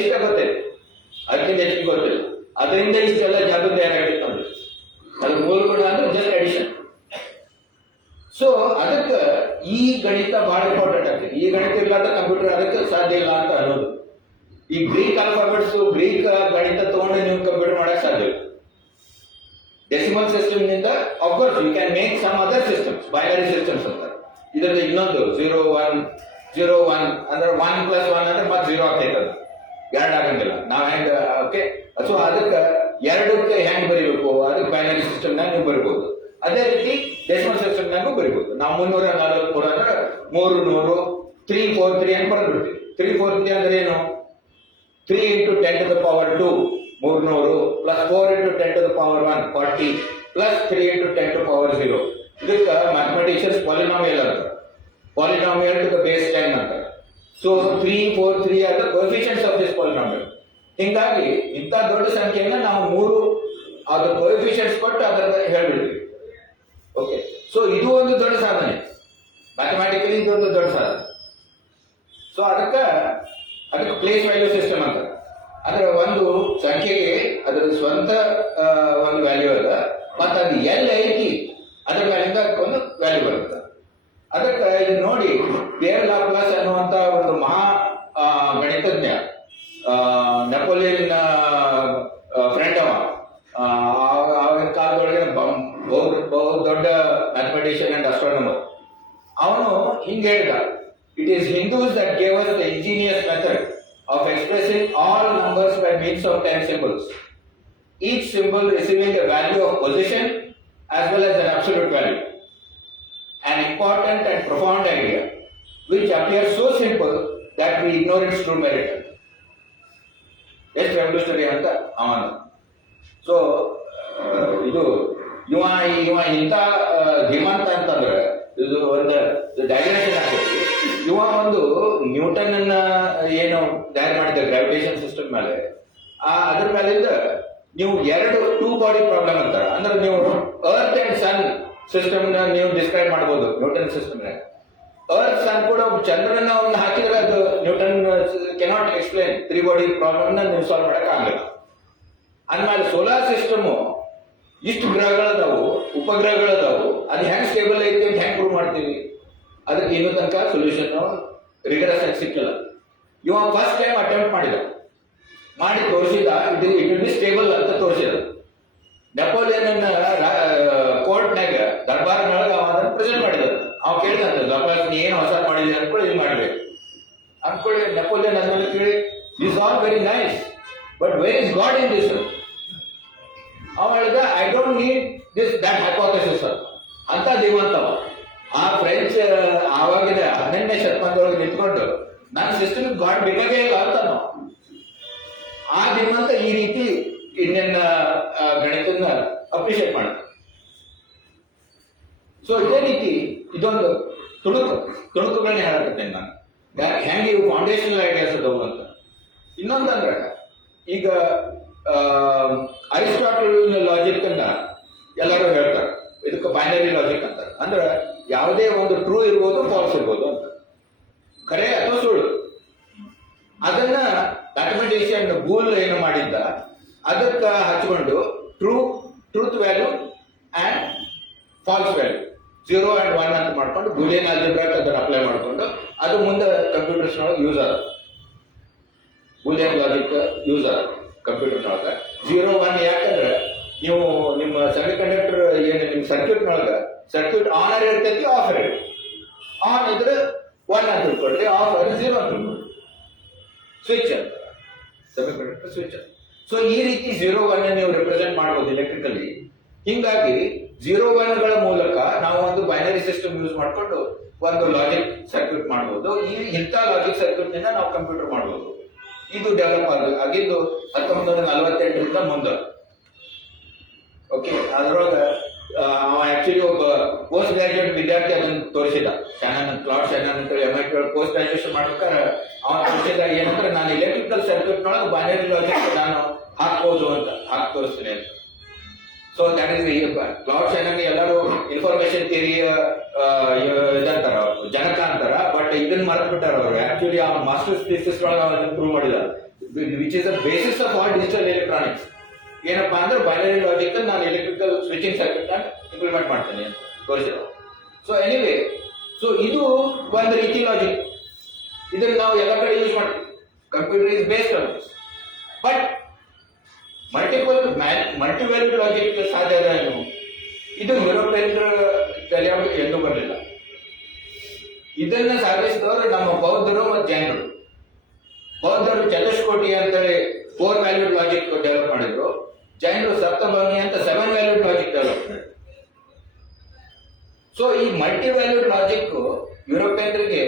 ಇಷ್ಟ ಗೊತ್ತಿಲ್ಲ, ಅದಕ್ಕಿಂತ ಹೆಚ್ಚಿಗೆ ಗೊತ್ತಿಲ್ಲ. ಅದರಿಂದ ಇಷ್ಟೆಲ್ಲ ಜಾಗೃತಿ ಏನಾಗಿತ್ತು ನೋಡಿ, ಅದು ಮೂಲ ಗುಣ ಅಂದ್ರೆ ಜಸ್ಟ್ ಅಡಿಷನ್. ಸೊ ಅದಕ್ಕೆ ಈ ಗಣಿತ ಬಹಳ ಇಂಪಾರ್ಟೆಂಟ್ ಆಗ್ತದೆ. ಈ ಗಣಿತ ಇರ್ಲಾರ್ದ ಕಂಪ್ಯೂಟರ್ ಅದಕ್ಕೆ ಸಾಧ್ಯ ಇಲ್ಲ ಅಂತ ಅನ್ನೋದು. ಈ ಗ್ರೀಕ್ ಆಲ್ಫಾಬೆಟ್ಸ್, ಗ್ರೀಕ್ ಗಣಿತ ತಗೊಂಡು ನೀವು ಕಂಪ್ಯೂಟರ್ ಮಾಡಕ್ ಸಾಧ್ಯ ಇಲ್ಲ. ಡೆಸಿಮಲ್ ಸಿಸ್ಟಮ್ ನಿಂದ of course you can make some other systems, binary systems ಅಂತ. ಇದರಲ್ಲಿ ಇನ್ನೊಂದು 0 1 0 1 ಅಂದ್ರೆ 1 + 1 ಅಂದ್ರೆ ಮತ್ತೆ 0 ಆಗ್ತೈತೆ, ಅದು ಎರಡು ಆಗಂಗಿಲ್ಲ. ನಾವ್ ಹೆಂಗ ಓಕೆ, ಸೊ ಅದಕ್ಕೆ ಎರಡಕ್ಕೆ ಹೆಂಗ್ ಬರೀಬೇಕು, ಅದಕ್ಕೆ ಬೈನರಿ ಸಿಸ್ಟಮ್ನಾಗ ನೀವು ಬರಿಬಹುದು. ಅದೇ ರೀತಿ ಡೆಸಿಮಲ್ ಸಿಸ್ಟಮ್ನಾಗೂ ಬರಿಬಹುದು. ನಾವು 343 ಅಂದ್ರೆ 300 343 ಅಂತ ಬರೆದ್ಬಿಡ್ತೀವಿ. 343 ಅಂದ್ರೆ ಏನು? 3 × 10⁻², 300 + 4 × 10⁻1, 40 + 3 × 10⁻0. ಇದಕ್ಕೆ ಮ್ಯಾಥಮೆಟಿಷಿಯನ್ಸ್ ಪಾಲಿನಾಮಿಯಲ್ ಅಂತಾರೆ. ಪಾಲಿನಾಮಿಯಲ್ ಟು ದ ಬೇಸ್ 10 ಅಂತಾರೆ. So 3 4 3 are the coefficients of this polynomial. ಹಿಂಗಾಗಿ ಇಂಥ ದೊಡ್ಡ ಸಂಖ್ಯೆಯನ್ನ ನಾವು 3 ಅದ್ರ ಕೋಎಫಿಷಿಯಂಟ್ಸ್ ಕೊಟ್ಟು ಅದನ್ನ ಹೇಳ್ಬಿಡ್ತೀವಿ. ಓಕೆ, ಸೊ ಇದು ಒಂದು ದೊಡ್ಡ ಸಾಧನೆ, ಮ್ಯಾಥಮೆಟಿಕಲಿ ಇದು ಒಂದು ದೊಡ್ಡ ಸಾಧನೆ. ಸೊ ಅದಕ್ಕೆ ಪ್ಲೇಸ್ ವ್ಯಾಲ್ಯೂ ಸಿಸ್ಟಮ್ ಅಂತಾರೆ. ಅಂದ್ರೆ ಒಂದು ಸಂಖ್ಯೆಗೆ ಅದರ ಸ್ವಂತ ಒಂದು ವ್ಯಾಲ್ಯೂ ಅದ, ಮತ್ತು ಅದು ಎಲ್ಲಿ ಐತಿ ಅದರ ವ್ಯಾಲ್ಯೂದ ಒಂದು ವ್ಯಾಲ್ಯೂ ಬರುತ್ತೆ. ಅದಕ್ಕೆ ಇದು ನೋಡಿ, ಪಿಯರ್ ಲಾಪ್ಲಾಸ್ ಅನ್ನುವಂತ ಒಂದು ಮಹಾ ಗಣಿತಜ್ಞ, ನೆಪೋಲಿಯನ್ ಫ್ರೆಂಡ್ ಅವ, ಆವಾಗಿನ ಕಾಲದೊಳಗೆ ಬಹು ದೊಡ್ಡ ಮ್ಯಾಥಮೆಟಿಷಿಯನ್ ಅಂಡ್ ಅಸ್ಟ್ರಾನಮರ್. ಅವನು ಹಿಂಗೆ ಹೇಳ್ದ, it is Hindus that gave us the ingenious method of expressing all numbers by means of 10 symbols, each symbol receiving a value of position as well as an absolute value. An important and profound idea which appears so simple that we ignore its true merit. ಎಷ್ಟು revolutionary ಅಂತ ಅವನು. So ಇದು ಇವ ಇಂಥ ಧೀಮಂತ ಅಂತಂದ್ರೆ ಇದು ಒಂದು ಡೈಗ್ರೇಷನ್ ಆಗ್ತೈತಿ. ಇವ ಒಂದು ನ್ಯೂಟನ್ ಅನ್ನ ಏನು ತಯಾರು ಮಾಡಿದ ಗ್ರಾವಿಟೇಷನ್ ಸಿಸ್ಟಮ್ ಮೇಲೆ, ಅದ್ರ ಮೇಲಿಂದ ನೀವು ಟೂ ಬಾಡಿ ಪ್ರಾಬ್ಲಮ್ ಅಂತಾರ. ಅಂದ್ರೆ ನೀವು ಅರ್ತ್ ಅಂಡ್ ಸನ್ ಸಿಸ್ಟಮ್ ನ ನೀವು ಡಿಸ್ಕ್ರೈಬ್ ಮಾಡಬಹುದು ನ್ಯೂಟನ್ ಸಿಸ್ಟಮ್ ನಾಗ. ಅರ್ತ್ ಸನ್ ಕೂಡ ಚಂದ್ರನ ಒಂದು ಹಾಕಿದ್ರೆ ಅದು Newton cannot explain 3 body problem ನ ನೀವು ಸಾಲ್ವ್ ಮಾಡಕ್ ಆಗಲ್ಲ. ಅಂದ್ಮೇಲೆ ಸೋಲಾರ್ ಸಿಸ್ಟಮ್ ಇಷ್ಟು ಗ್ರಹಗಳದಾವು, ಉಪಗ್ರಹಗಳದಾವು, ಅದು ಹೆಂಗ್ ಸ್ಟೇಬಲ್ ಐತಿ ಅಂತ ಹೆಂಗ್ ಪ್ರೂವ್ ಮಾಡ್ತೀವಿ? ಅದಕ್ಕೆ ಇನ್ನೂ ತನಕ ಸೊಲ್ಯೂಷನ್ ರಿಗರಸ್ ಆಗಿ ಸಿಕ್ಕಿಲ್ಲ. ಇವ ಫಸ್ಟ್ ಟೈಮ್ ಅಟೆಂಪ್ಟ್ ಮಾಡಿ ತೋರಿಸಿದ, ಇಟ್ ವಿಲ್ ಬಿ ಸ್ಟೇಬಲ್ ಅಂತ ತೋರಿಸಿದ. ನೆಪೋಲಿಯನ್ ಕೋರ್ಟ್ನಾಗ ದರ್ಬಾರ್ನೊಳಗೆ ಅವ ಅದನ್ನು ಪ್ರೆಸೆಂಟ್ ಮಾಡಿದ. ಅವ ಕೇಳಿದಂತ ಲಾಪ್ಲಾಸ್ ನೀ ಏನು ಹೊಸ ಮಾಡಿದೆ ಅನ್ಕೊಳ್ಳಿ, ಇದು ಮಾಡ್ಬೇಕು ಅನ್ಕೊಳ್ಳಿ. ನೆಪೋಲಿಯನ್ ಅದನ್ನ ಕೇಳಿ, this all very nice, but where is god in this? ಅವ ಹೇಳಿದ, I don't need this that hypothesis ಅಂತ ದಿವಂತವ. ಆ ಫ್ರೆಂಚ್ ಆವಾಗಿನ 18ನೇ ಶತಮಾನದೊಳಗೆ ನಿಂತ್ಕೊಂಡು ನನ್ನ ಸಿಸ್ಟಮ್ ಗಾಡ್ ಬೇಕಾಗೇ ಇಲ್ಲ ಅಂತ ನಾವು. ಆ ದಿವಂತ ಈ ರೀತಿ ಇಂಡಿಯನ್ ಗಣಿತನ ಅಪ್ರಿಷಿಯೇಟ್ ಮಾಡ್ತಾರೆ. ಸೊ ಇದೇ ರೀತಿ ಇದೊಂದು ತುಣುಕುಗಳನ್ನ ಹೇಳಕತ್ತೇನೆ ನಾನು, ಹೆಂಗೆ ಇವು ಫೌಂಡೇಶನಲ್ ಐಡಿಯಾಸ್ ಅದಾವು ಅಂತ. ಇನ್ನೊಂದಂದ್ರೆ, ಈಗ ಅರಿಸ್ಟಾಟಲ್ ಲಾಜಿಕ್ ಅನ್ನ ಎಲ್ಲರೂ ಹೇಳ್ತಾರೆ, ಇದಕ್ಕೆ ಬೈನರಿ ಲಾಜಿಕ್ ಅಂತಾರೆ. ಅಂದ್ರೆ ಯಾವುದೇ ಒಂದು ಟ್ರೂ ಇರ್ಬೋದು, ಫಾಲ್ಸ್ ಇರ್ಬೋದು ಅಂತ, ಖರೆ ಅಥವಾ ಸುಳ್ಳು. ಅದನ್ನ ಮ್ಯಾಥಮೆಟಿಷಿಯನ್ ಬೂಲ್ ಏನು ಮಾಡಿದ್ದ, ಅದಕ್ಕೆ ಹಚ್ಕೊಂಡು truth value and false value 0 and 1 ಅಂತ ಮಾಡ್ಕೊಂಡು ಬೂಲಿಯನ್ ಆಲ್ಜಿಬ್ರಾಕ್ ಅದನ್ನ ಅಪ್ಲೈ ಮಾಡ್ಕೊಂಡು ಅದು ಮುಂದೆ ಕಂಪ್ಯೂಟರ್ಸ್ ಒಳಗೆ ಯೂಸ್ ಆದ. ಬೂಲಿಯನ್ ಲಾಜಿಕ್ ಯೂಸ್ ಆದ ಕಂಪ್ಯೂಟರ್ನೊಳಗೆ. 0 1 ಯಾಕಂದ್ರೆ ನೀವು ನಿಮ್ಮ ಸೆಮಿ ಕಂಡಕ್ಟರ್ ಏನು ನಿಮ್ಮ ಸರ್ಕ್ಯೂಟ್ ಆನ್ ಇರ್ತೈತಿ, ಆಫ್ ಇರ್ತೈತಿ. ಆನ್ ಇದ್ರೆ 1 ಅಂತ ತಿಳ್ಕೊಳ್ರಿ, ಆಫ್ ಆದ್ರೆ 0 ಅಂತ ತಿಳ್ಕೊಳ್ರಿ. ಸ್ವಿಚ್ ಅಂತ ಸೆಮಿ ಕಂಡಕ್ಟರ್ ಸ್ವಿಚ್. ಸೊ ಈ ರೀತಿ 0 1 ನೀವು ರೆಪ್ರೆಸೆಂಟ್ ಮಾಡಬಹುದು ಎಲೆಕ್ಟ್ರಿಕಲಿ. ಹಿಂಗಾಗಿ 0 1ಗಳ ಮೂಲಕ ನಾವು ಒಂದು ಬೈನರಿ ಸಿಸ್ಟಮ್ ಯೂಸ್ ಮಾಡಿಕೊಂಡು ಒಂದು ಲಾಜಿಕ್ ಸರ್ಕ್ಯೂಟ್ ಮಾಡಬಹುದು. ಇಂಥ ಲಾಜಿಕ್ ಸರ್ಕ್ಯೂಟ್ ನಿಂದ ನಾವು ಕಂಪ್ಯೂಟರ್ ಮಾಡಬಹುದು. ಇದು ಡೆವಲಪ್ ಆಗಿದ್ದು 1948ರಿಂದ ಮುಂದೆ. ಓಕೆ, ಅದರೊಳಗೆ ಅವ ಆಕ್ಚುಲಿ ಒಬ್ಬ ಪೋಸ್ಟ್ ಗ್ರಾಜುಯೇಟ್ ವಿದ್ಯಾರ್ಥಿ ಅದನ್ನು ತೋರಿಸಿದ. ಕ್ಲಾಡ್ ಶಾನನ್ ಅಂತ MIT ಪೋಸ್ಟ್ ಗ್ರಾಜುಯೇಷನ್ ಮಾಡ್ಬೇಕಾದ್ರೆ ಅವ ತೋರಿಸಿದ ಏನಂದ್ರೆ, ನಾನು ಎಲೆಕ್ಟ್ರಿಕಲ್ ಸರ್ಕ್ಯೂಟ್ನೊಳಗೆ ಬೈನರಿ ಲಾಜಿಕ್ ನಾನು ಹಾಕ್ಬೋದು ಅಂತ ತೋರಿಸ್ತೀನಿ ಅಂತ. So that is Cloud Shannon ಎಲ್ಲರೂ ಇನ್ಫಾರ್ಮೇಶನ್ ಥಿಯರಿ ಇದಂತಾರ, ಜನಕ ಅಂತಾರ. ಬಟ್ ಇದನ್ನ ಮರೆತು ಬಿಟ್ಟಾರ ಅವರು. ಆಕ್ಚುಲಿ ಆ ಮಾಸ್ಟರ್ಸ್ ಥೀಸಿಸ್ ಒಳಗೆ ಅದನ್ನು ಪ್ರೂವ್ ಮಾಡಿದ. Which is the basis of all digital electronics. ಏನಪ್ಪಾ ಅಂದ್ರೆ ಬೈನರಿ ಲಾಜಿಕ್ ನಾನು ಎಲೆಕ್ಟ್ರಿಕಲ್ ಸ್ವಿಚಿಂಗ್ ಸರ್ಕ್ಯೂಟ್ ಇಂಪ್ಲಿಮೆಂಟ್ ಮಾಡ್ತೇನೆ ಅಂತ ತೋರಿಸಿರೋ. ಸೊ ಎನಿವೇ, ಸೊ ಇದು ಒಂದು ರೀತಿ ಲಾಜಿಕ್. ಇದನ್ನ ನಾವು ಎಲ್ಲ ಕಡೆ ಯೂಸ್ ಮಾಡ್ತೀವಿ. Computer is based on this. But multivalued logic ಸಾಧ್ಯ ಏನು? ಇದು ಯುರೋಪಿಯನ್ ಎಂದೂ ಬರಲಿಲ್ಲ. ಇದನ್ನ ಸಾಧಿಸಿದವರು ನಮ್ಮ ಬೌದ್ಧರು ಮತ್ತು ಜೈನರು. ಬೌದ್ಧರು ಚತುಷ್ಕೋಟಿ ಅಂತೇಳಿ 4 ವ್ಯಾಲ್ಯೂಡ್ ಲಾಜಿಕ್ ಡೆವಲಪ್ ಮಾಡಿದ್ರು. ಜೈನರು ಸಪ್ತಭಂಗಿ ಅಂತ 7 ವ್ಯಾಲ್ಯೂಡ್ ಲಾಜಿಕ್ ಡೆವಲಪ್ ಮಾಡಿದ್ರು. ಸೊ ಈ ಮಲ್ಟಿ ವ್ಯಾಲ್ಯೂಡ್ ಲಾಜಿಕ್ ಯುರೋಪಿಯನ್ರಿಗೆ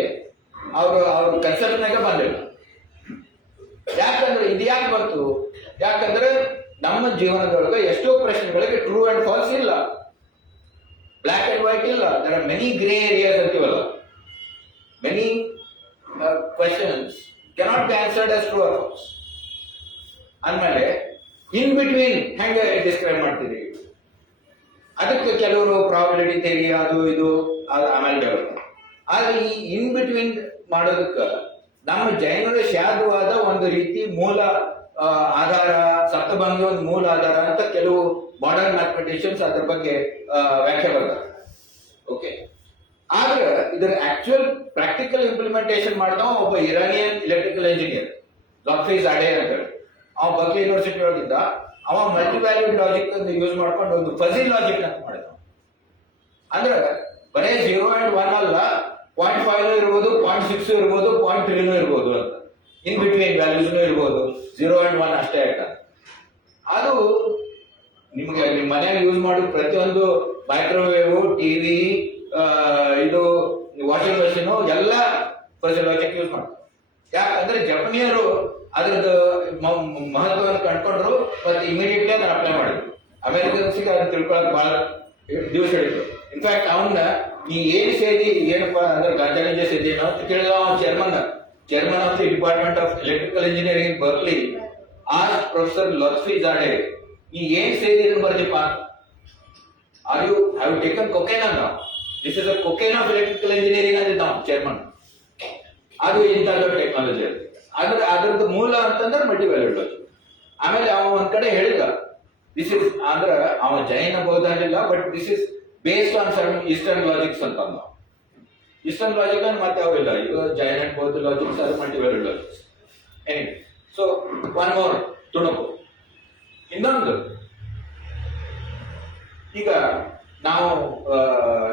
ಅವ್ರ ಕನ್ಸೆಪ್ಟ್ನಾಗ ಬಂದಿಲ್ಲ. ಯಾಕಂದ್ರೆ ಇದು ಯಾಕೆ ಬಂತು? ಯಾಕಂದ್ರೆ ನಮ್ಮ ಜೀವನದೊಳಗೆ ಎಷ್ಟೋ ಪ್ರಶ್ನೆಗಳಿಗೆ ಟ್ರೂ ಅಂಡ್ ಫಾಲ್ಸ್ ಇಲ್ಲ, ಬ್ಲಾಕ್ ಅಂಡ್ ವೈಟ್ ಇಲ್ಲ. There are many grey areas ಅಂತೀವಲ್ಲ. Many questions cannot be answered as true or false. ಅಂದಮೇಲೆ ಇನ್ ಬಿಟ್ವೀನ್ ಹೆಂಗೆ ಡಿಸ್ಕ್ರೈಬ್ ಮಾಡ್ತೀರಿ? ಅದಕ್ಕೆ ಕೆಲವರು ಪ್ರಾಬಿಲಿಟಿ ಥಿಯರಿ ಅದು ಇದು ಆಮೇಲೆ ಡೆವಲಪ್. ಆದ್ರೆ ಈ ಇನ್ ಬಿಟ್ವೀನ್ ಮಾಡೋದಕ್ಕೆ ನಮ್ಮ ಜೈನರ ಶಾದ್ವಾದ ಒಂದು ರೀತಿ ಮೂಲ ಆಧಾರ, ಸಪ್ತಭಂಗಿ ಒಂದು ಮೂಲ ಆಧಾರ ಅಂತ ಕೆಲವು ಮಾಡರ್ನ್ ಮ್ಯಾಥಮೆಟಿಷಿಯನ್ಸ್ ಅದ್ರ ಬಗ್ಗೆ ವ್ಯಾಖ್ಯೆ ಬರ್ತಾರೆ. ಓಕೆ, ಆದ್ರೆ ಇದರ ಆಕ್ಚುಯಲ್ ಪ್ರಾಕ್ಟಿಕಲ್ ಇಂಪ್ಲಿಮೆಂಟೇಷನ್ ಮಾಡಿದವ ಒಬ್ಬ ಇರಾನಿಯನ್ ಎಲೆಕ್ಟ್ರಿಕಲ್ ಇಂಜಿನಿಯರ್ ಲೊಟ್ಫಿ ಝಾಡೆ ಅಂತ ಹೇಳಿ. ಅವ ಬರ್ಕ್ಲಿ ಯೂನಿವರ್ಸಿಟಿ ಒಳಗಿದ್ದ. ಅವ ಮಲ್ಟಿ ವ್ಯಾಲ್ಯೂಡ್ ಲಾಜಿಕ್ ಯೂಸ್ ಮಾಡ್ಕೊಂಡು ಒಂದು ಫಜಿ ಲಾಜಿಕ್ ಅಂತ ಮಾಡಿದ. ಅಂದ್ರೆ ಬರೇ 0 and 1 ಅಲ್ಲ, 0.5 ಇರ್ಬೋದು, 0.6 ಇರ್ಬೋದು, 0.3 ಇರ್ಬೋದು ಅಂತ. ಇನ್ ಬಿಟ್ವೀನ್ ವ್ಯಾಲ್ಯೂಸ್ ಇರ್ಬೋದು. 0 and 1 ಅಷ್ಟೇ ಆಯ್ತಾ. ಅದು ನಿಮ್ಗೆ ನಿಮ್ಮ ಮನೆಯಾಗ ಯೂಸ್ ಮಾಡೋ ಪ್ರತಿಯೊಂದು ಮೈಕ್ರೋವೇವ್, ಟಿವಿ, ಇದು ವಾಷಿಂಗ್ ಮಷೀನ್ ಎಲ್ಲ ಫಜಿ ಲಾಜಿಕ್ ಯೂಸ್ ಮಾಡ್ತಾರೆ. ಯಾಕಂದ್ರೆ ಜಪನಿಯರು ಅದ್ರದ್ದು ಮಹತ್ವವನ್ನು ಕಂಡ್ಕೊಂಡ್ರು ಮತ್ತೆ ಇಮಿಡಿಯೇಟ್ಲಿ ಅದನ್ನ ಅಪ್ಲೈ ಮಾಡಿದ್ರು. ಅಮೆರಿಕನ್ಸ್ಗೆ ಅದನ್ನ ತಿಳ್ಕೊಳಕ್ ಬಹಳ ದಿವಸ ಹಿಡಿದ್ರು. ಇನ್ಫ್ಯಾಕ್ಟ್ ಅವನ್ನ ಈ ಏನ್ ಸೇದಿ ಏನಪ್ಪಾ ಅಂದ್ರೆ ಗಾಂಜಾಗಂಜೆ ಸೇದಿ ಅಂತ ಕೇಳಿದ chairman of the department of electrical engineering Berkeley ಆ ಪ್ರೊಫೆಸರ್ ಲೊಟ್ಫಿ ಝಾಡೆ, ಈ ಏನ್ ಸೇದಿ ಬರ್ದಿಪ್ಪ, are you have taken cocaine ಅಂತ. This is a cocaine of electrical engineering ಅಂದಿದ್ದ ಚೇರ್ಮನ್. ಅದು ಇಂಥದ್ದು ಟೆಕ್ನಾಲಜಿ ಅದು. ಅದ್ರದ್ದು ಮೂಲ ಅಂತಂದ್ರೆ ಮಲ್ಟಿ ವ್ಯಾಲ್ಯೂಡ್ ಲಾಜಿಕ್. ಆಮೇಲೆ ಅವ ಒಂದ್ ಕಡೆ ಹೇಳಿದ, ದಿಸ್ ಇಸ್ ಅಂದ್ರೆ ಅವ ಜೈನ ಬೌದ್ಧ ಅಲ್ಲಿಲ್ಲ, but this is based on some eastern logics ಅಂತ ಅಂದ. ಈಸ್ಟರ್ನ್ ಲಾಜಿಕ್ ಅಂದ್ರೆ ಮತ್ತೆ ಅವಿಲ್ಲ, ಇದು ಜೈನ್ ಅಂಡ್ ಬೌದ್ಧ ಲಾಜಿಕ್ಸ್, ಅದು multi valued logics. Anyway, so one more ತುಣುಕು. ಇನ್ನೊಂದು, ಈಗ ನಾವು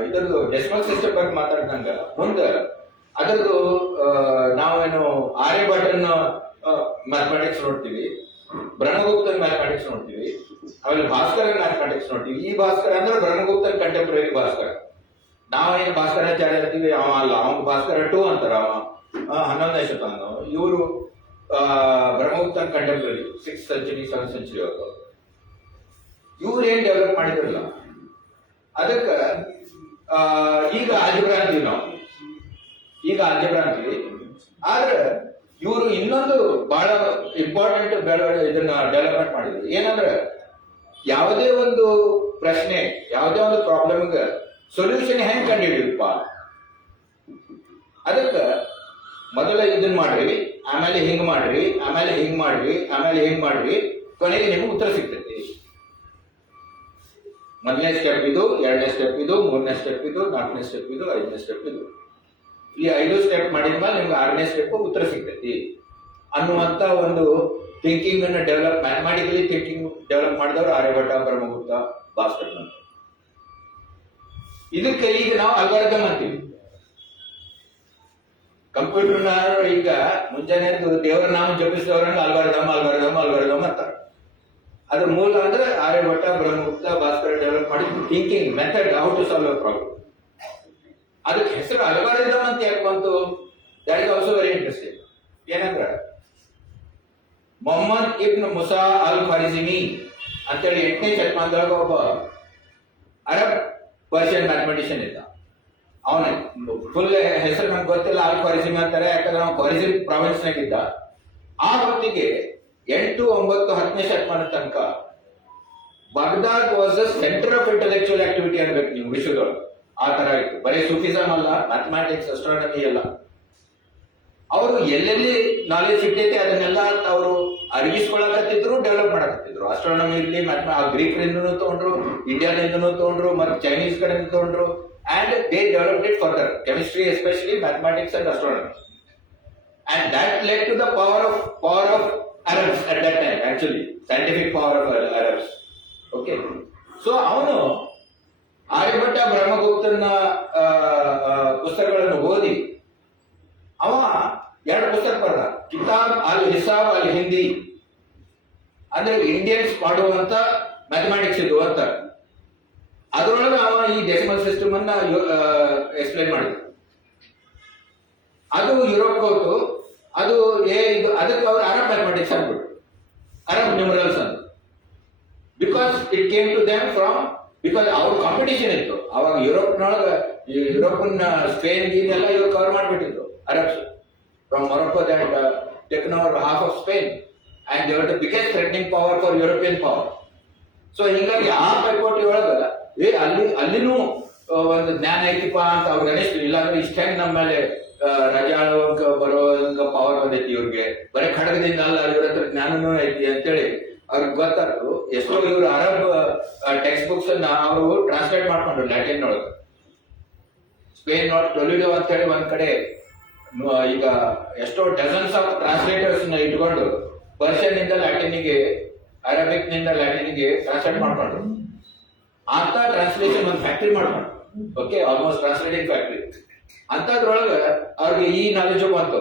ಇದರದ್ದು ಡೆಸಿಮಲ್ ಸಿಸ್ಟಮ್ ಬಗ್ಗೆ ಮಾತಾಡ್ದಂಗ ಮುಂದೆ ಅದರದ್ದು ನಾವೇನು ಆರ್ಯಭಟನ್ ಮ್ಯಾಥಮೆಟಿಕ್ಸ್ ನೋಡ್ತೀವಿ, ಬ್ರಹ್ಮಗುಪ್ತನ್ ಮ್ಯಾಥಮೆಟಿಕ್ಸ್ ನೋಡ್ತೀವಿ, ಆಮೇಲೆ ಭಾಸ್ಕರನ್ ಮ್ಯಾಥಮೆಟಿಕ್ಸ್ ನೋಡ್ತೀವಿ. ಈ ಭಾಸ್ಕರ ಅಂದ್ರೆ ಬ್ರಹ್ಮಗುಪ್ತನ್ ಕಂಟೆಂಪ್ರರಿ ಭಾಸ್ಕರ. ನಾವೇನು ಭಾಸ್ಕರಾಚಾರ್ಯ ಅಂತೀವಿ, ಅವ ಅಲ್ಲ, ಅವನ್ ಭಾಸ್ಕರ 2 ಅಂತಾರ. ಅವ 11ನೇ ಶತಮಾನ. ಇವರು ಬ್ರಹ್ಮಗುಪ್ತನ್ contemporary 6th century 7th century ಅವರು. ಇವ್ರು ಏನ್ ಡೆವಲಪ್ ಮಾಡಿದ್ರಲ್ಲ ಅದಕ್ಕೆ ಈಗ ಆಲ್ಜಿಬ್ರಾ ಅಂತೀವಿ ನಾವು. ಈಗ ಆಲ್ಜಿಬ್ರಾ ಅಂತೀವಿ. ಆದ್ರೆ ಇವರು ಇನ್ನೊಂದು ಬಹಳ ಇಂಪಾರ್ಟೆಂಟ್ ಇದನ್ನ ಡೆವಲಪ್ಮೆಂಟ್ ಮಾಡಿದ್ರು. ಏನಂದ್ರೆ ಯಾವುದೇ ಒಂದು ಪ್ರಶ್ನೆ, ಯಾವುದೇ ಒಂದು ಪ್ರಾಬ್ಲಮ್ಗೆ ಸೊಲ್ಯೂಷನ್ ಹೆಂಗ್ ಕಂಡುಹಿಡಿಯಪ್ಪ, ಅದಕ್ಕೆ ಮೊದಲ ಇದನ್ನ ಮಾಡ್ರಿ, ಆಮೇಲೆ ಹಿಂಗ್ ಮಾಡ್ರಿ, ಆಮೇಲೆ ಹಿಂಗ್ ಮಾಡ್ರಿ, ಆಮೇಲೆ ಹಿಂಗ್ ಮಾಡ್ರಿ, ಕೊನೆಗೆ ನಿಮ್ಗೆ ಉತ್ತರ ಸಿಗ್ತೈತಿ. ಮೊದಲನೇ ಸ್ಟೆಪ್ ಇದು, 2ನೇ ಸ್ಟೆಪ್ ಇದು, 3ನೇ ಸ್ಟೆಪ್ ಇದು, 4ನೇ ಸ್ಟೆಪ್ ಇದು, 5ನೇ ಸ್ಟೆಪ್ ಇದು. ಈ 5 ಸ್ಟೆಪ್ ಮಾಡಿದ್ಮೇಲೆ ನಿಮ್ಗೆ 6ನೇ ಸ್ಟೆಪ್ ಉತ್ತರ ಸಿಗ್ತೈತಿ ಅನ್ನುವಂತ ಒಂದು ಥಿಂಕಿಂಗ್ ಅನ್ನ ಡೆವಲಪ್, ಮ್ಯಾಥಮೆಟಿಕಲಿ ಥಿಂಕಿಂಗ್ ಡೆವಲಪ್ ಮಾಡಿದವರು ಆರ್ಯಭಟ, ಬ್ರಹ್ಮಗುಪ್ತ, ಭಾಸ್ಕರ್ ಅಂತ. ಇದಕ್ಕೆ ಈಗ ನಾವು ಅಲ್ಗಾರಿದಮ್ ಅಂತೀವಿ. ಕಂಪ್ಯೂಟರ್ನ ಈಗ ಮುಂಜಾನೆ ದೇವರ ನಾಮ ಜಪಿಸಿದವರನ್ನ ಅಲ್ಗಾರಿದಮ್ ಅಲ್ಗಾರಿದಮ್ ಅಲ್ಗಾರಿದಮ್ ಅಂತಾರೆ. ಅದ್ರ ಮೂಲ ಅಂದ್ರೆ ಆರ್ಯಭಟ, ಬ್ರಹ್ಮಗುಪ್ತ, ಭಾಸ್ಕರ್ ಡೆವಲಪ್ ಮಾಡಿದ thinking method, how to solve a problem. ಅದಕ್ಕೆ ಹೆಸರು ಅಲ್ಗಾರಿದಮ್ ಅಂತ ಯಾಕೆ ಬಂತು? That is also very interesting. ಏನಂದ್ರೆ ಮೊಹಮ್ಮದ್ ಇಬ್ನ್ ಮುಸಾ ಅಲ್ ಖಾರಿಜಿಮಿ ಅಂತೇಳಿ 8ನೇ ಶತಮಾನದೊಳಗ ಒಬ್ಬ ಅರಬ್ ಪರ್ಷಿಯನ್ ಮ್ಯಾಥಮೆಟಿಷಿಯನ್ ಇದ್ದ. ಅವನ ಫುಲ್ ಹೆಸರು ನಮ್ಗೆ ಗೊತ್ತಿಲ್ಲ, ಅಲ್ ಖಾರಿಜಿಮಿ ಅಂತಾರೆ, ಯಾಕಂದ್ರೆ ಅವ್ನು ಖಾರಿಜಿಮ್ ಪ್ರಾವಿನ್ಸ್ ನಾಗಿದ್ದ. ಆ ಹೊತ್ತಿಗೆ 8, 9, 10ನೇ ಶತಮಾನ ತನಕ Baghdad was the centre of intellectual activity ಅನ್ಬೇಕು ನೀವು ವಿಶ್ವದೊಳಗೆ. ಆ ತರ ಇತ್ತು. ಬರೀ ಸೂಫಿಸಮ್ ಅಲ್ಲ, ಮ್ಯಾಥಮ್ಯಾಟಿಕ್ಸ್, ಅಸ್ಟ್ರಾನಮಿ ಎಲ್ಲ. ಅವರು ಎಲ್ಲೆಲ್ಲಿ ನಾಲೆಜ್ ಸಿಗ್ತೈತೆ ಅದನ್ನೆಲ್ಲ ಅವರು ಅರಗಿಸ್ಕೊಳಕತ್ತಿದ್ರು, ಡೆವಲಪ್ ಮಾಡಕತ್ತಿದ್ರು. ಆಸ್ಟ್ರಾನಮಿ ಇರ್ಲಿ, ಗ್ರೀಕ್ರಿಂದನೂ ತಗೊಂಡ್ರು, ಇಂಡಿಯಾದಿಂದನೂ ತಗೊಂಡ್ರು, ಮತ್ತು ಚೈನೀಸ್ ಕಡೆಯಿಂದ ತಗೊಂಡ್ರು, and they developed it further. Chemistry, especially mathematics and astronomy, and that led to the power of Arabs at that time. Actually, scientific power of Arabs. Okay, so ಅವನು ಆರ್ಯಭಟ್ಟ ಬ್ರಹ್ಮಗುಪ್ತನ ಪುಸ್ತಕಗಳನ್ನು ಓದಿ ಅವ 2 ಪುಸ್ತಕ ಬರೆದ. ಕಿತಾಬ್ ಅಲ್ ಹಿಸಾಬ್ ಅಲ್ ಹಿಂದಿ, ಅಂದ್ರೆ ಇಂಡಿಯನ್ಸ್ ಮಾಡುವಂತ ಮ್ಯಾಥಮೆಟಿಕ್ಸ್ ಇದು ಅಂತ. ಅದರೊಳಗೆ ಅವ ಈ ಡೆಸಿಮಲ್ ಸಿಸ್ಟಮ್ ಅನ್ನ ಎಕ್ಸ್ಪ್ಲೈನ್ ಮಾಡಿದ. ಅದು ಯುರೋಪ್ ಹೋಯ್ತು. ಅದು ಅದಕ್ಕೆ ಅವರು ಅರಬ್ ಮ್ಯಾಥಮೆಟಿಕ್ಸ್ ಅಂದ್ಬಿಟ್ಟು, ಅರಬ್ ನ್ಯೂಮರಲ್ಸ್ ಅಂತ. Because it came to them from, because ಅವ್ರ ಕಾಂಪಿಟೇಷನ್ ಇತ್ತು ಅವಾಗ ಯುರೋಪ್ನೊಳಗೆ. ಯುರೋಪನ್ ಸ್ಪೇನ್ ಗೀನೆಲ್ಲ ಇವ್ರು ಕವರ್ ಮಾಡಿಬಿಟ್ಟಿದ್ರು Arabs. From Morocco that taken over half of Spain, and they were the biggest threatening power for European power. So ಹೀಗಾಗಿ ಆ ಪೈಪೋಟಿ ಒಳಗೆ ಅಲ್ಲಿನೂ ಒಂದು ಜ್ಞಾನ ಐತಿಪ್ಪ ಅಂತ ಅವ್ರಿಗೆ ಅನಿಸ್ತು. ಇಲ್ಲಾಂದ್ರೆ ಇಷ್ಟ ಹೆಂಗ್ ನಮ್ಮ ಮೇಲೆ ರಜಾಳುವಂಕ ಬರೋ ಪವರ್ ಬಂದೈತಿ ಇವ್ರಿಗೆ, ಬರೀ ಖಡ್ಗದಿಂದ ಅಲ್ಲ, ಇವ್ರ ಹತ್ರ ಜ್ಞಾನನೂ ಐತಿ ಅಂತೇಳಿ ಅವ್ರಿಗೆ ಗೊತ್ತಾಯ್ತು. ಎಷ್ಟೋ ಇವ್ರು ಅರಬ್ ಟೆಕ್ಸ್ಟ್ ಬುಕ್ಸ್ ಅನ್ನ ಅವರು ಟ್ರಾನ್ಸ್ಲೇಟ್ ಮಾಡ್ಕೊಂಡ್ರು ಲ್ಯಾಟಿನ್ ಒಳಗೆ. ಸ್ಪೇನ್ ಟೊಲಿಡೋ ಅಂತ ಹೇಳಿ ಒಂದ್ ಕಡೆ ಈಗ ಎಷ್ಟೋ ಡಜನ್ಸ್ ಆಫ್ ಟ್ರಾನ್ಸ್ಲೇಟರ್ಸ್ ಇಟ್ಕೊಂಡು ಪರ್ಷಿಯನ್ ನಿಂದ ಲ್ಯಾಟಿನಿಗೆ, ಅರಬಿಕ್ ನಿಂದ ಲ್ಯಾಟಿನಿಗೆ ಟ್ರಾನ್ಸ್ಲೇಟ್ ಮಾಡ್ಕೊಂಡ್ರು. ಅಂತ ಟ್ರಾನ್ಸ್ಲೇಷನ್ ಒಂದು ಫ್ಯಾಕ್ಟ್ರಿ ಮಾಡ್ಕೊಂಡು, ಓಕೆ, ಆಲ್ಮೋಸ್ಟ್ ಟ್ರಾನ್ಸ್ಲೇಟಿಂಗ್ ಫ್ಯಾಕ್ಟ್ರಿ ಅಂತದ್ರೊಳಗೆ ಅವ್ರಿಗೆ ಈ ನಾಲೆಜ್ ಬಂತು.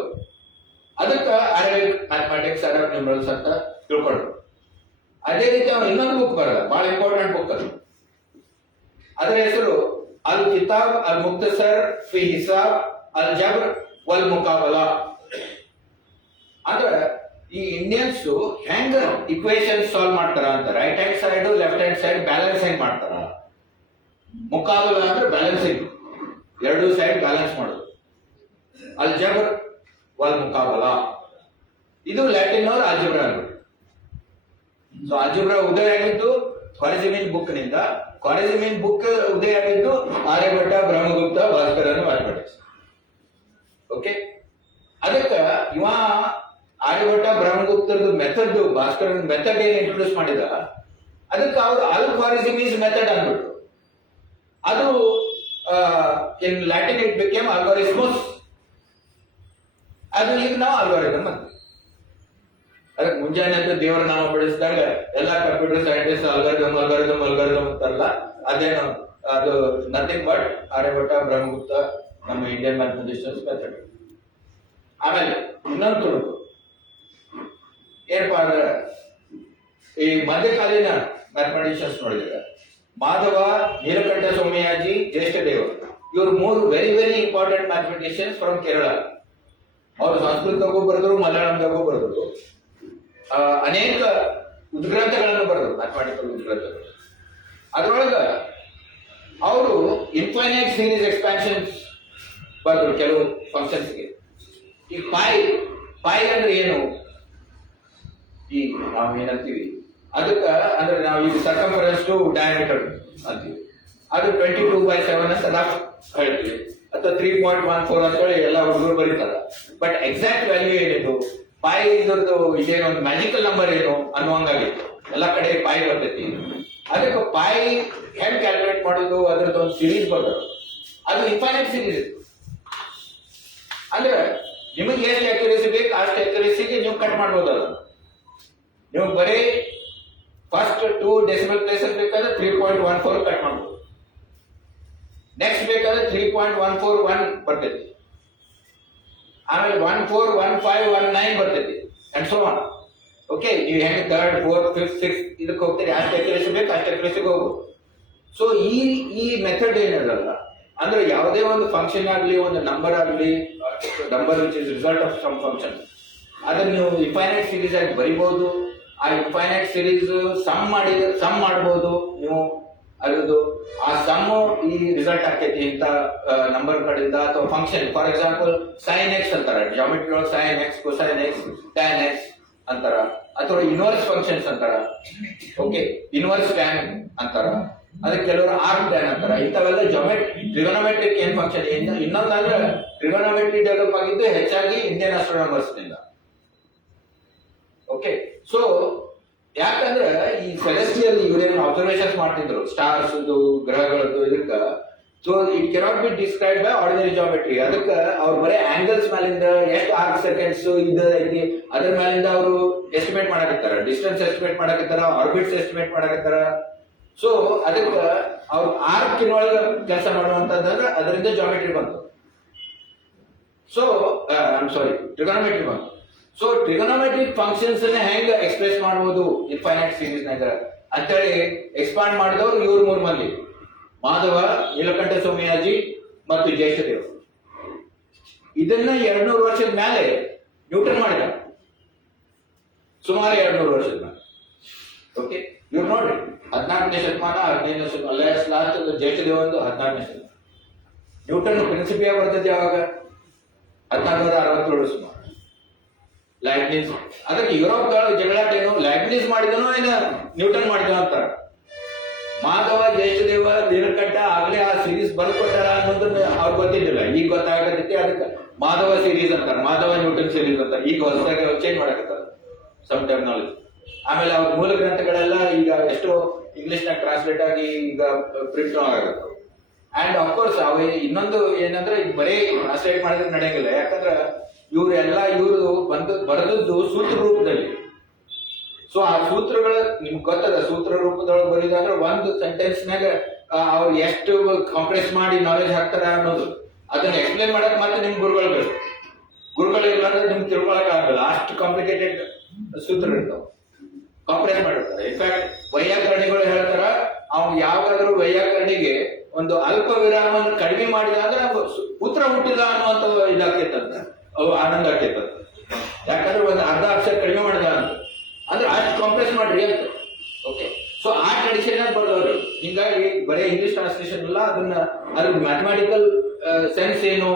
ಅದಕ್ಕೆ ಅರಬಿಕ್ ಮ್ಯಾಥಮೆಟಿಕ್ಸ್, ಅರಬ್ ನ್ಯೂಮರಲ್ಸ್ ಅಂತ ತಿಳ್ಕೊಂಡ್ರು. ಅದೇ ರೀತಿ ಅವ್ರು ಇನ್ನೊಂದು ಬುಕ್ ಬರಲ್ಲ, ಬಹಳ ಇಂಪಾರ್ಟೆಂಟ್ ಬುಕ್ ಅದು. ಅದರ ಹೆಸರು ಅಲ್ ಕಿತಾಬ್ ಅಲ್ ಮುಕ್ತಸರ್ ಫಿ ಹಿಸಾಬ್ ಅಲ್ ಜಬ್ರ್ ವಲ್ ಮುಕಾಬಲಾ. ಅಂದ್ರೆ ಈ ಇಂಡಿಯನ್ಸ್ ಹೆಂಗ್ ಇಕ್ವೇಶನ್ ಸಾಲ್ವ್ ಮಾಡ್ತಾರ ಅಂತ, right hand side left hand side balance ಹೆಂಗ್ ಮಾಡ್ತಾರ. ಮುಕಾಬಲಾ ಅಂದ್ರೆ ಬ್ಯಾಲೆನ್ಸಿಂಗ್, 2 ಸೈಡ್ ಬ್ಯಾಲೆನ್ಸ್ ಮಾಡೋದು. ಅಲ್ ಜಬ್ರ್ ವಲ್ ಮುಕಾಬಲಾ ಇದು ಲ್ಯಾಟಿನ್ ಅವ್ರ ಆಲ್ಜಿಬ್ರಾ ಅಂದ್ರು. ಸೊ ಆಲ್ಜಿಬ್ರಾ ಉದಯ ಆಗಿದ್ದು ಖವಾರಿಝ್ಮಿನ್ ಬುಕ್ ನಿಂದ. ಖವಾರಿಝ್ಮಿನ್ ಬುಕ್ ಉದಯ ಆಗಿದ್ದು ಆರ್ಯಭಟ್ಟ, ಬ್ರಹ್ಮಗುಪ್ತ, ಭಾಸ್ಕರನ್ ಮ್ಯಾಥಮೆಟಿಕ್ಸ್. ಓಕೆ, ಅದಕ್ಕೆ ಇವ ಆರ್ಯಭಟ್ಟ ಬ್ರಹ್ಮಗುಪ್ತರದು ಮೆಥಡ್, ಭಾಸ್ಕರನ್ ಮೆಥಡ್ ಏನ್ ಇಂಟ್ರೊಡ್ಯೂಸ್ ಮಾಡಿದ, ಅದಕ್ಕೆ ಅವರು ಅಲ್ ಖವಾರಿಝ್ಮೀಸ್ ಮೆಥಡ್ ಅಂದ್ಬಿಟ್ಟು. ಅದು ಇನ್ ಲ್ಯಾಟಿನ್ ಇಟ್ ಬಿಕೇಮ್ ಅಲ್ಗಾರಿಸ್ಮಸ್. ಅದು ಈಗ ನಾವು ಅಲ್ಗಾರಿದಮ್ ಅಂತ. ಅದಕ್ಕೆ ಮುಂಜಾನೆ ಅಂತ ದೇವರ ನಾಮ ಬೆಳೆಸಿದಾಗ ಎಲ್ಲ computer scientist algorithm algorithm algorithm ಅಂತಾರಲ್ಲ, ಅದೇನು ಅದು ನಥಿಂಗ್ ಬಟ್ ಆರ್ಯಭಟ್ಟ ಬ್ರಹ್ಮಗುಪ್ತ ನಮ್ಮ ಇಂಡಿಯನ್ ಮ್ಯಾಥಮೆಟಿಷಿಯನ್ಸ್ ಮೆಥಡ್. ಆಮೇಲೆ ಇನ್ನೊಂದು ತುಣುಕು ಏನಪ್ಪಾ ಅಂದ್ರೆ, ಈ ಮಧ್ಯಕಾಲೀನ ಮ್ಯಾಥಮೆಟಿಷಿಯನ್ಸ್ ನೋಡಿದ್ರೆ ಮಾಧವ, ನೀಲಕಂಠ ಸೋಮಯಾಜಿ, ಜ್ಯೇಷ್ಠದೇವ, ಇವರು 3 very very important mathematicians from Kerala. ಅವರು ಸಂಸ್ಕೃತದಾಗೂ ಬರೆದ್ರು, ಮಲಯಾಳಂದಾಗೂ ಬರೆದ್ರು, ಅನೇಕ ಉದ್ಗ್ರಂಥಗಳನ್ನು ಬರೆದ್ರು, ಮ್ಯಾಥಮೆಟಿಕಲ್ ಉದ್ಗ್ರಂಥಗಳು. ಅದರೊಳಗೆ ಅವರು ಇನ್ಫೈನೈಟ್ ಸೀರೀಸ್ ಎಕ್ಸ್ಪ್ಯಾನ್ಷನ್ಸ್ ಬರೆದ್ರು ಕೆಲವು ಫಂಕ್ಷನ್ಸ್ಗೆ. ಈ ಪಾಯ್ ಅಂದ್ರೆ ಏನು, ಈ ನಾವು ಏನಂತೀವಿ ಅದಕ್ಕೆ, ಅಂದ್ರೆ ನಾವು ಈಗ ಸರ್ಕಂಫರೆನ್ಸ್ ಟು ಡಯಾಮೀಟರ್ ಅಂತೀವಿ, ಅದು 22/7 ಅಂತ ನಾವು ಹೇಳ್ತೀವಿ, ಅಥವಾ 3.14 ಅಂತ ಹೇಳಿ ಎಲ್ಲ ಹುಡುಗರು ಬರೀತಾರ. ಬಟ್ ಎಕ್ಸಾಕ್ಟ್ ವ್ಯಾಲ್ಯೂ ಏನಿದು, ಪಾಯ್ ಇದ್ರದ್ದು ಇದೇನೋ ಒಂದು ಮ್ಯಾಜಿಕಲ್ ನಂಬರ್ ಏನು ಅನ್ನುವಂಗಾಗಿತ್ತು. ಎಲ್ಲ ಕಡೆ ಪಾಯ್ ಬರ್ತೈತಿ. ಅದಕ್ಕೆ ಪಾಯ್ ಹೆಂಗ್ ಕ್ಯಾಲ್ಕುಲೇಟ್ ಮಾಡೋದು, ಅದ್ರದ್ದು ಒಂದು ಸೀರೀಸ್ ಬರ್ತದೆ. ಅದು ಇನ್ಫೈನೈಟ್ ಸೀರೀಸ್ ಇತ್ತು. ಅಂದ್ರೆ ನಿಮಗೆ ಎಷ್ಟು ಅಕ್ಯುರೇಸಿ ಬೇಕು ಅಷ್ಟು ಅಕ್ಯುರೇಸಿಗೆ ನೀವು ಕಟ್ ಮಾಡ್ಬೋದಲ್ಲ. ನೀವು ಬರೀ ಫಸ್ಟ್ 2 ಡೆಸಿಮಲ್ ಪ್ಲೇಸಸ್ ಬೇಕಾದ್ರೆ 3.14 ಕಟ್ ಮಾಡ್ಬೋದು. ನೆಕ್ಸ್ಟ್ ಬೇಕಾದ್ರೆ 3.141 ಬರ್ತೈತಿ, ಆಮೇಲೆ 141519 ಬರ್ತೈತಿ, ಅಂಡ್ ಸೋ ಆನ್. ಓಕೆ, ನೀವು ಹೆಂಗೆ 3rd 4th 5th 6th ಇದಕ್ಕೆ ಹೋಗ್ತೀರಿ, ಅಷ್ಟು ಅಕ್ಯುರೇಸಿ ಬೇಕು ಅಷ್ಟು ಅಕ್ಯುರೇಸಿಗೆ ಹೋಗ್ಬೋದು. ಸೊ ಈ ಮೆಥಡ್ ಏನಿರಲ್ಲ, ಅಂದ್ರೆ ಯಾವುದೇ ಒಂದು ಫಂಕ್ಷನ್ ಆಗಲಿ, ಒಂದು ನಂಬರ್ ಆಗಲಿ, number which is result of some function, ಅದನ್ನ ನೀವು ಇನ್ಫೈನೈಟ್ ಸೀರೀಸ್ ಆಗಿ ಬರಿಬಹುದು. ಆ ಇನ್ಫೈನೈಟ್ ಸೀರೀಸ್ ಸಮ್ ಮಾಡಬಹುದು ನೀವು. ಅದ್ರದ್ದು ಆ ಸಮ್ ಈ ರಿಸಲ್ಟ್ ಆಗ್ತೈತಿ ಇಂಥ ನಂಬರ್ ಕಡೆಯಿಂದ, ಅಥವಾ function. For example sine X ಅಂತಾರ, ಜಾಮೆಟ್ರಿ ಒಳಗೆ sine X, cosine X, tan X ಅಂತಾರ, ಅಥವಾ ಇನ್ವರ್ಸ್ ಫಂಕ್ಷನ್ಸ್ ಅಂತಾರ. ಓಕೆ, ಇನ್ವರ್ಸ್ ಟ್ಯಾನ್ ಅಂತಾರ, ಅದಕ್ಕೆ ಕೆಲವರು ಆರ್ಕ್ ಟ್ಯಾನ್ ಅಂತಾರ. ಇಂಥವೆಲ್ಲ ಟ್ರಿಗೊನೋಮೆಟ್ರಿಕ್ ಏನ್ ಫಂಕ್ಷನ್. ಇನ್ನೊಂದಂದ್ರೆ ಟ್ರಿಗೊನೋಮೆಟ್ರಿ ಡೆವಲಪ್ ಆಗಿದ್ದು ಆಗಿರೋದು ಹೆಚ್ಚಾಗಿ ಇಂಡಿಯನ್ ಅಸ್ಟ್ರಾನಮರ್ಸ್ ನಿಂದ. ಓಕೆ, ಸೊ ಯಾಕಂದ್ರೆ ಈ ಸೆಲೆಸ್ಟಿಯಲ್ ಇವ್ರೇನು ಅಬ್ಸರ್ವೇಷನ್ಸ್ ಮಾಡ್ತಿದ್ರು ಸ್ಟಾರ್ಸ್ ಗ್ರಹಗಳದ್ದು, ಇದಕ್ಕ so it cannot be describe by ordinary geometry. ಅದಕ್ಕೆ ಅವ್ರು ಬರೀ ಆಂಗಲ್ಸ್ ಮೇಲಿಂದ ಎಷ್ಟು ಆರ್ಕ್ ಸೆಕೆಂಡ್ಸ್ ಇದು ಐತಿ ಅದ್ರ ಮೇಲಿಂದ ಅವರು ಎಸ್ಟಿಮೇಟ್ ಮಾಡಕತ್ತಾರ, ಡಿಸ್ಟೆನ್ಸ್ ಎಸ್ಟಿಮೇಟ್ ಮಾಡಕತ್ತಾರ, ಆರ್ಬಿಟ್ಸ್ ಎಸ್ಟಿಮೇಟ್ ಮಾಡಕತ್ತಾರ. ಸೊ ಅದಕ್ಕೆ ಅವ್ರು ಆರ್ಕ್ ಒಳಗ ಕೆಲಸ ಮಾಡುವಂತಂದ್ರೆ ಅದರಿಂದ ಜಾಮೆಟ್ರಿ ಬಂತು. ಸೊ ಐಮ್ ಸಾರಿ, ಟ್ರಿಗೊನೋಮೆಟ್ರಿ ಬಂತು. ಸೊ ಟ್ರಿಗೊನೋಮೆಟ್ರಿಕ್ ಫಂಕ್ಷನ್ಸ್ ಹೆಂಗ್ ಎಕ್ಸ್ಪ್ರೆಸ್ ಮಾಡಬಹುದು ಇನ್ಫೈನೈಟ್ ಸೀರೀಸ್ ನಾಗ ಅಂತೇಳಿ ಎಕ್ಸ್ಪಾಂಡ್ ಮಾಡಿದವರು ಇವ್ರು 3 ಮಂದಿ, ಮಾಧವ, ನೀಲಕಂಠ ಸೋಮಯಾಜಿ ಮತ್ತು ಜಯೇಶದೇವ್. ಇದನ್ನ 200 ವರ್ಷದ ಮೇಲೆ ನ್ಯೂಟನ್ ಮಾಡಿದ, ಸುಮಾರು 200 ವರ್ಷದ ಮೇಲೆ. ಓಕೆ, ಇವ್ರು ನೋಡ್ರಿ 14ನೇ ಶತಮಾನ 15ನೇ ಶತಮಾನ, ಲಾಸ್ಟ್ ಜಯೇಶದೇವ್ ಒಂದು 14ನೇ ಶತಮಾನ. ನ್ಯೂಟನ್ ಪ್ರಿನ್ಸಿಪಿಯಾ ಬರ್ತದೆ ಯಾವಾಗ 1467 ಸುಮಾರು. ಲೈಬ್ನಿಸ್, ಅದಕ್ಕೆ ಯುರೋಪ್ ಜಗಳಾಟ ಏನು, ಲೈಬ್ನಿಸ್ ಮಾಡಿದನೋ ಏನ ನ್ಯೂಟನ್ ಮಾಡಿದನೋ ಅಂತಾರ. ಮಾಧವ, ಜಯೇಶದೇವ, ನೀಲಕಂಠ ಆಗ್ಲೇ ಆ ಸೀರೀಸ್ ಬರ್ಕೊಟ್ಟಾರ ಅನ್ನೋದನ್ನ ಅವ್ರಿಗೆ ಗೊತ್ತಿದ್ದಿಲ್ಲ. ಈಗ ಗೊತ್ತಾಗತ್ತೆ, ಅದಕ್ಕೆ ಮಾಧವ ಸೀರೀಸ್ ಅಂತಾರೆ, ಮಾಧವ ನ್ಯೂಟನ್ ಸೀರೀಸ್ ಅಂತಾರೆ. ಈಗ ಹೊಸದಾಗಿ ಚೇಂಜ್ ಮಾಡಕತ್ತಾರ ಸಮ್ ಟರ್ಮಿನಾಲಜಿ. ಆಮೇಲೆ ಅವ್ರ ಮೂಲ ಗ್ರಂಥಗಳೆಲ್ಲ ಈಗ ಎಷ್ಟೋ ಇಂಗ್ಲಿಷ್ ನಾಗ ಟ್ರಾನ್ಸ್ಲೇಟ್ ಆಗಿ ಈಗ ಪ್ರಿಂಟ್ ಆಗತ್ತೆ. ಅಂಡ್ ಅಫ್ಕೋರ್ಸ್ ಅವ ಇನ್ನೊಂದು ಏನಂದ್ರೆ ಈಗ ಬರೀ ಟ್ರಾನ್ಸ್ಲೇಟ್ ಮಾಡಿದ್ರೆ ನಡೆಯಂಗಿಲ್ಲ. ಯಾಕಂದ್ರೆ ಇವರು ಬರೆದದ್ದು ಸೂತ್ರ ರೂಪದಲ್ಲಿ. ಸೊ ಆ ಸೂತ್ರಗಳು ನಿಮ್ಗೆ ಗೊತ್ತದ, ಸೂತ್ರ ರೂಪದೊಳಗೆ ಬರೀದಂದ್ರೆ ಒಂದು ಸೆಂಟೆನ್ಸ್ ನಾಗ ಅವ್ರು ಎಷ್ಟು ಕಾಂಪ್ರೆಸ್ ಮಾಡಿ ನಾಲೆಜ್ ಹಾಕ್ತಾರ ಅನ್ನೋದು, ಅದನ್ನ ಎಕ್ಸ್ಪ್ಲೇನ್ ಮಾಡಕ್ ಮತ್ತೆ ನಿಮ್ ಗುರುಗಳು ಬೇಕು. ಗುರುಗಳು ಇಲ್ಲಾಂದ್ರೆ ನಿಮ್ಗೆ ತಿಳ್ಕೊಳಕ್ ಆಗಲ್ಲ, ಅಷ್ಟು ಕಾಂಪ್ಲಿಕೇಟೆಡ್ ಸೂತ್ರ ಇರ್ತಾವ, ಕಾಂಪ್ರೆಸ್ ಮಾಡಿರ್ತಾರೆ. ಇನ್ಫ್ಯಾಕ್ಟ್ ವೈಯಾಕರಣಿಗಳು ಹೇಳ್ತಾರ, ಅವ್ನು ಯಾವಾಗಾದ್ರೂ ವೈಯಾಕರಣಿಗೆ ಒಂದು ಅಲ್ಪ ವಿರಾಮವನ್ನು ಕಡಿಮೆ ಮಾಡಿದ ಅಂದ್ರೆ ಉತ್ತರ ಹುಟ್ಟಿಲ್ಲ ಅನ್ನುವಂತ ಇದಾಕೈತಂತ, ಅವು ಆನಂದ ಆಕೈತಂತ. ಯಾಕಂದ್ರೆ ಒಂದು ಅರ್ಧ ಅಕ್ಷರ ಕಡಿಮೆ ಮಾಡಿದ ಅಂತ ಅಂದ್ರೆ ಅಷ್ಟು ಕಾಂಪ್ರೆಸ್ ಮಾಡ್ರಿ ಅಂತ. ಓಕೆ, ಸೊ ಆ ಟ್ರೆಡಿಷನ್ ಬರ್ದವ್ರು. ಹಿಂಗಾಗಿ ಬರೀ ಇಂಗ್ಲಿಷ್ ಟ್ರಾನ್ಸ್ಲೇಷನ್ ಇಲ್ಲ, ಅದ್ರ ಮ್ಯಾಥಮೆಟಿಕಲ್ ಸೆನ್ಸ್ ಏನು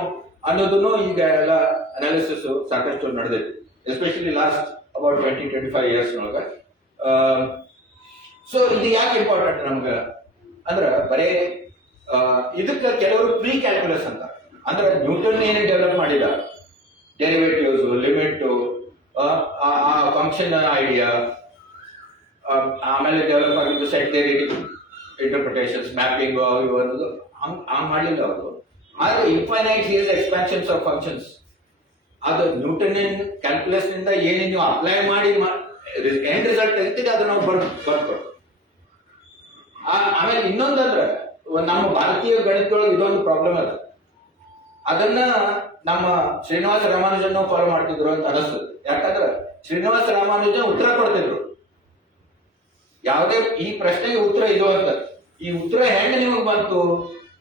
ಅನ್ನೋದನ್ನು ಈಗ ಎಲ್ಲ ಅನಾಲಿಸಿಸ್ ಸಾಕಷ್ಟು ನಡೆದೈತಿ, ಎಸ್ಪೆಷಲಿ ಲಾಸ್ಟ್ ಅಬೌಟ್ 20-25 ಇಯರ್ಸ್ ಒಳಗ. ಸೊ ಇದು ಯಾಕೆ ಇಂಪಾರ್ಟೆಂಟ್ ನಮ್ಗೆ ಅಂದ್ರೆ ಬರೇ ಇದಕ್ಕೆ ಕೆಲವರು ಪ್ರೀ ಕ್ಯಾಲ್ಕುಲಸ್ ಅಂತ, ಅಂದ್ರೆ ನ್ಯೂಟನ್ ಏನೇ ಡೆವಲಪ್ ಮಾಡಿದ ಡೆರಿವೇಟಿವ್ಸ್, ಲಿಮಿಟ್, ಫಂಕ್ಷನ್ ಐಡಿಯಾ, ಆಮೇಲೆ ಡೆವಲಪ್ ಆಗಿದ್ದು ಸೆಟ್ ಥಿಯರಿ ಇಂಟರ್ಪ್ರಿಟೇಷನ್ಸ್, ಮ್ಯಾಪಿಂಗ್, ಇವು ಅನ್ನೋದು ಹಂಗ್ ಮಾಡಲಿಲ್ಲ ಅವರು. ಆದ್ರೆ ಇನ್ಫೈನೈಟ್ ಸೀರೀಸ್ ಎಕ್ಸ್ಪಾನ್ಷನ್ಸ್ ಆಫ್ ಫಂಕ್ಷನ್ಸ್ ಅದು ನ್ಯೂಟನಿಯನ್ ಕ್ಯಾಲ್ಕುಲಸ್ ನಿಂದ ಏನೇನು ನೀವು ಅಪ್ಲೈ ಮಾಡಿ ಎಂಡ್ ರಿಸಲ್ಟ್ ತೆಗಿತೀರಿ ಅದು ನಾವು ಬರ್ಕೊಟ್ಟು. ಆಮೇಲೆ ಇನ್ನೊಂದಂದ್ರೆ ನಮ್ಮ ಭಾರತೀಯ ಗಣಿತದೊಳಗೆ ಇದೊಂದು ಪ್ರಾಬ್ಲಮ್ ಅದ, ಅದನ್ನ ನಮ್ಮ ಶ್ರೀನಿವಾಸ ರಾಮಾನುಜನ್ ಫಾಲೋ ಮಾಡ್ತಿದ್ರು ಅಂತ ಅನಿಸ್ತದೆ. ಯಾಕಂದ್ರೆ ಶ್ರೀನಿವಾಸ ರಾಮಾನುಜನ್ ಉತ್ತರ ಕೊಡ್ತಿದ್ರು, ಯಾವುದೇ ಈ ಪ್ರಶ್ನೆಗೆ ಉತ್ತರ ಇದು ಅಂತ, ಈ ಉತ್ತರ ಹೆಂಗೆ ನಿಮಗೆ ಬಂತು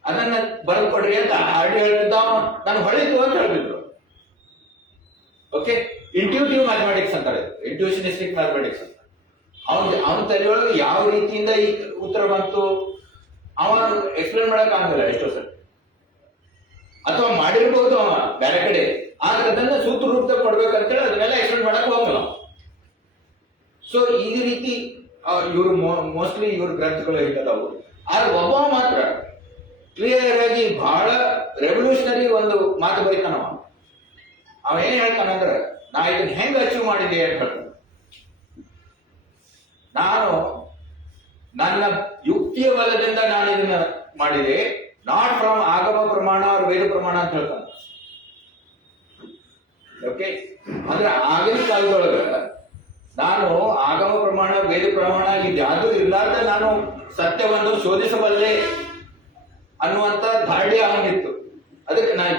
ಅದನ್ನ ಬರೆದು ಕೊಡ್ರಿ ಅಂತ ಹಾಡಿ ಹೇಳ್ತಿದ್ದ, ನಾನು ಹೊಳಿತು ಅಂತ ಹೇಳ್ತಿದ್ರು. ಓಕೆ, ಇಂಟ್ಯೂಟಿವ್ ಮ್ಯಾಥಮೆಟಿಕ್ಸ್ ಅಂತಾರೆ, ಇಂಟ್ಯೂಷನಿಸ್ಟಿಕ್ ಮ್ಯಾಥಮೆಟಿಕ್ಸ್ ಅಂತ. ಅವನ ತಲೆಯೊಳಗೆ ಯಾವ ರೀತಿಯಿಂದ ಈ ಉತ್ತರ ಬಂತು ಅವ ಎಕ್ಸ್ಪ್ಲೇನ್ ಮಾಡಕ್ ಆಗಲ್ಲ ಎಷ್ಟೋ ಸರಿ, ಅಥವಾ ಮಾಡಿರ್ಬೋದು ಅವ ಬೇರೆ ಕಡೆ, ಆದ್ರೆ ಅದನ್ನ ಸೂತ್ರ ರೂಪದಾಗ ಕೊಡ್ಬೇಕಂತೇಳಿ ಅದನ್ನೆಲ್ಲ ಎಕ್ಸ್ಪ್ಲೇನ್ ಮಾಡಕ್ ಹೋಗಲ್ಲ. ಸೊ ಈ ರೀತಿ ಇವರು ಮೋಸ್ಟ್ಲಿ ಇವ್ರ ಗ್ರಂಥಗಳು ಇರ್ತದವು. ಆದ್ರೆ ಒಬ್ಬ ಮಾತ್ರ ಕ್ಲಿಯರ್ ಆಗಿ ಬಹಳ ರೆವಲ್ಯೂಷನರಿ ಒಂದು ಮಾತು ಬರೀತಾನವ. ಅವ ಏನ್ ಹೇಳ್ತಾನಂದ್ರೆ, ನಾ ಇದನ್ನ ಹೆಂಗ್ ಅಚೀವ್ ಮಾಡಿದೆ ಅಂತ ಹೇಳ್ತಾನೆ. ನಾನು ನನ್ನ ಯುಕ್ತಿಯ ಬಲದಿಂದ ನಾನು ಇದನ್ನ ಮಾಡಿದೆ, ನಾಟ್ ಫ್ರಮ್ ಆಗಮ ಪ್ರಮಾಣ ಅವ್ರ ವೇದ ಪ್ರಮಾಣ ಅಂತ ಹೇಳ್ತಾನೆ. ಓಕೆ, ಅಂದ್ರೆ ಆಗಿನ ಕಾಲದೊಳಗ ನಾನು ಆಗಮ ಪ್ರಮಾಣ ವೇದ ಪ್ರಮಾಣ ಇದ್ಯಾವುದು ಇರ್ಲಾರ್ದ ನಾನು ಸತ್ಯವನ್ನು ಶೋಧಿಸಬಲ್ಲೆ ಅನ್ನುವಂತ ಧಾರಣೆ ಅವನಿತ್ತು. ಅದಕ್ಕೆ ನಾನು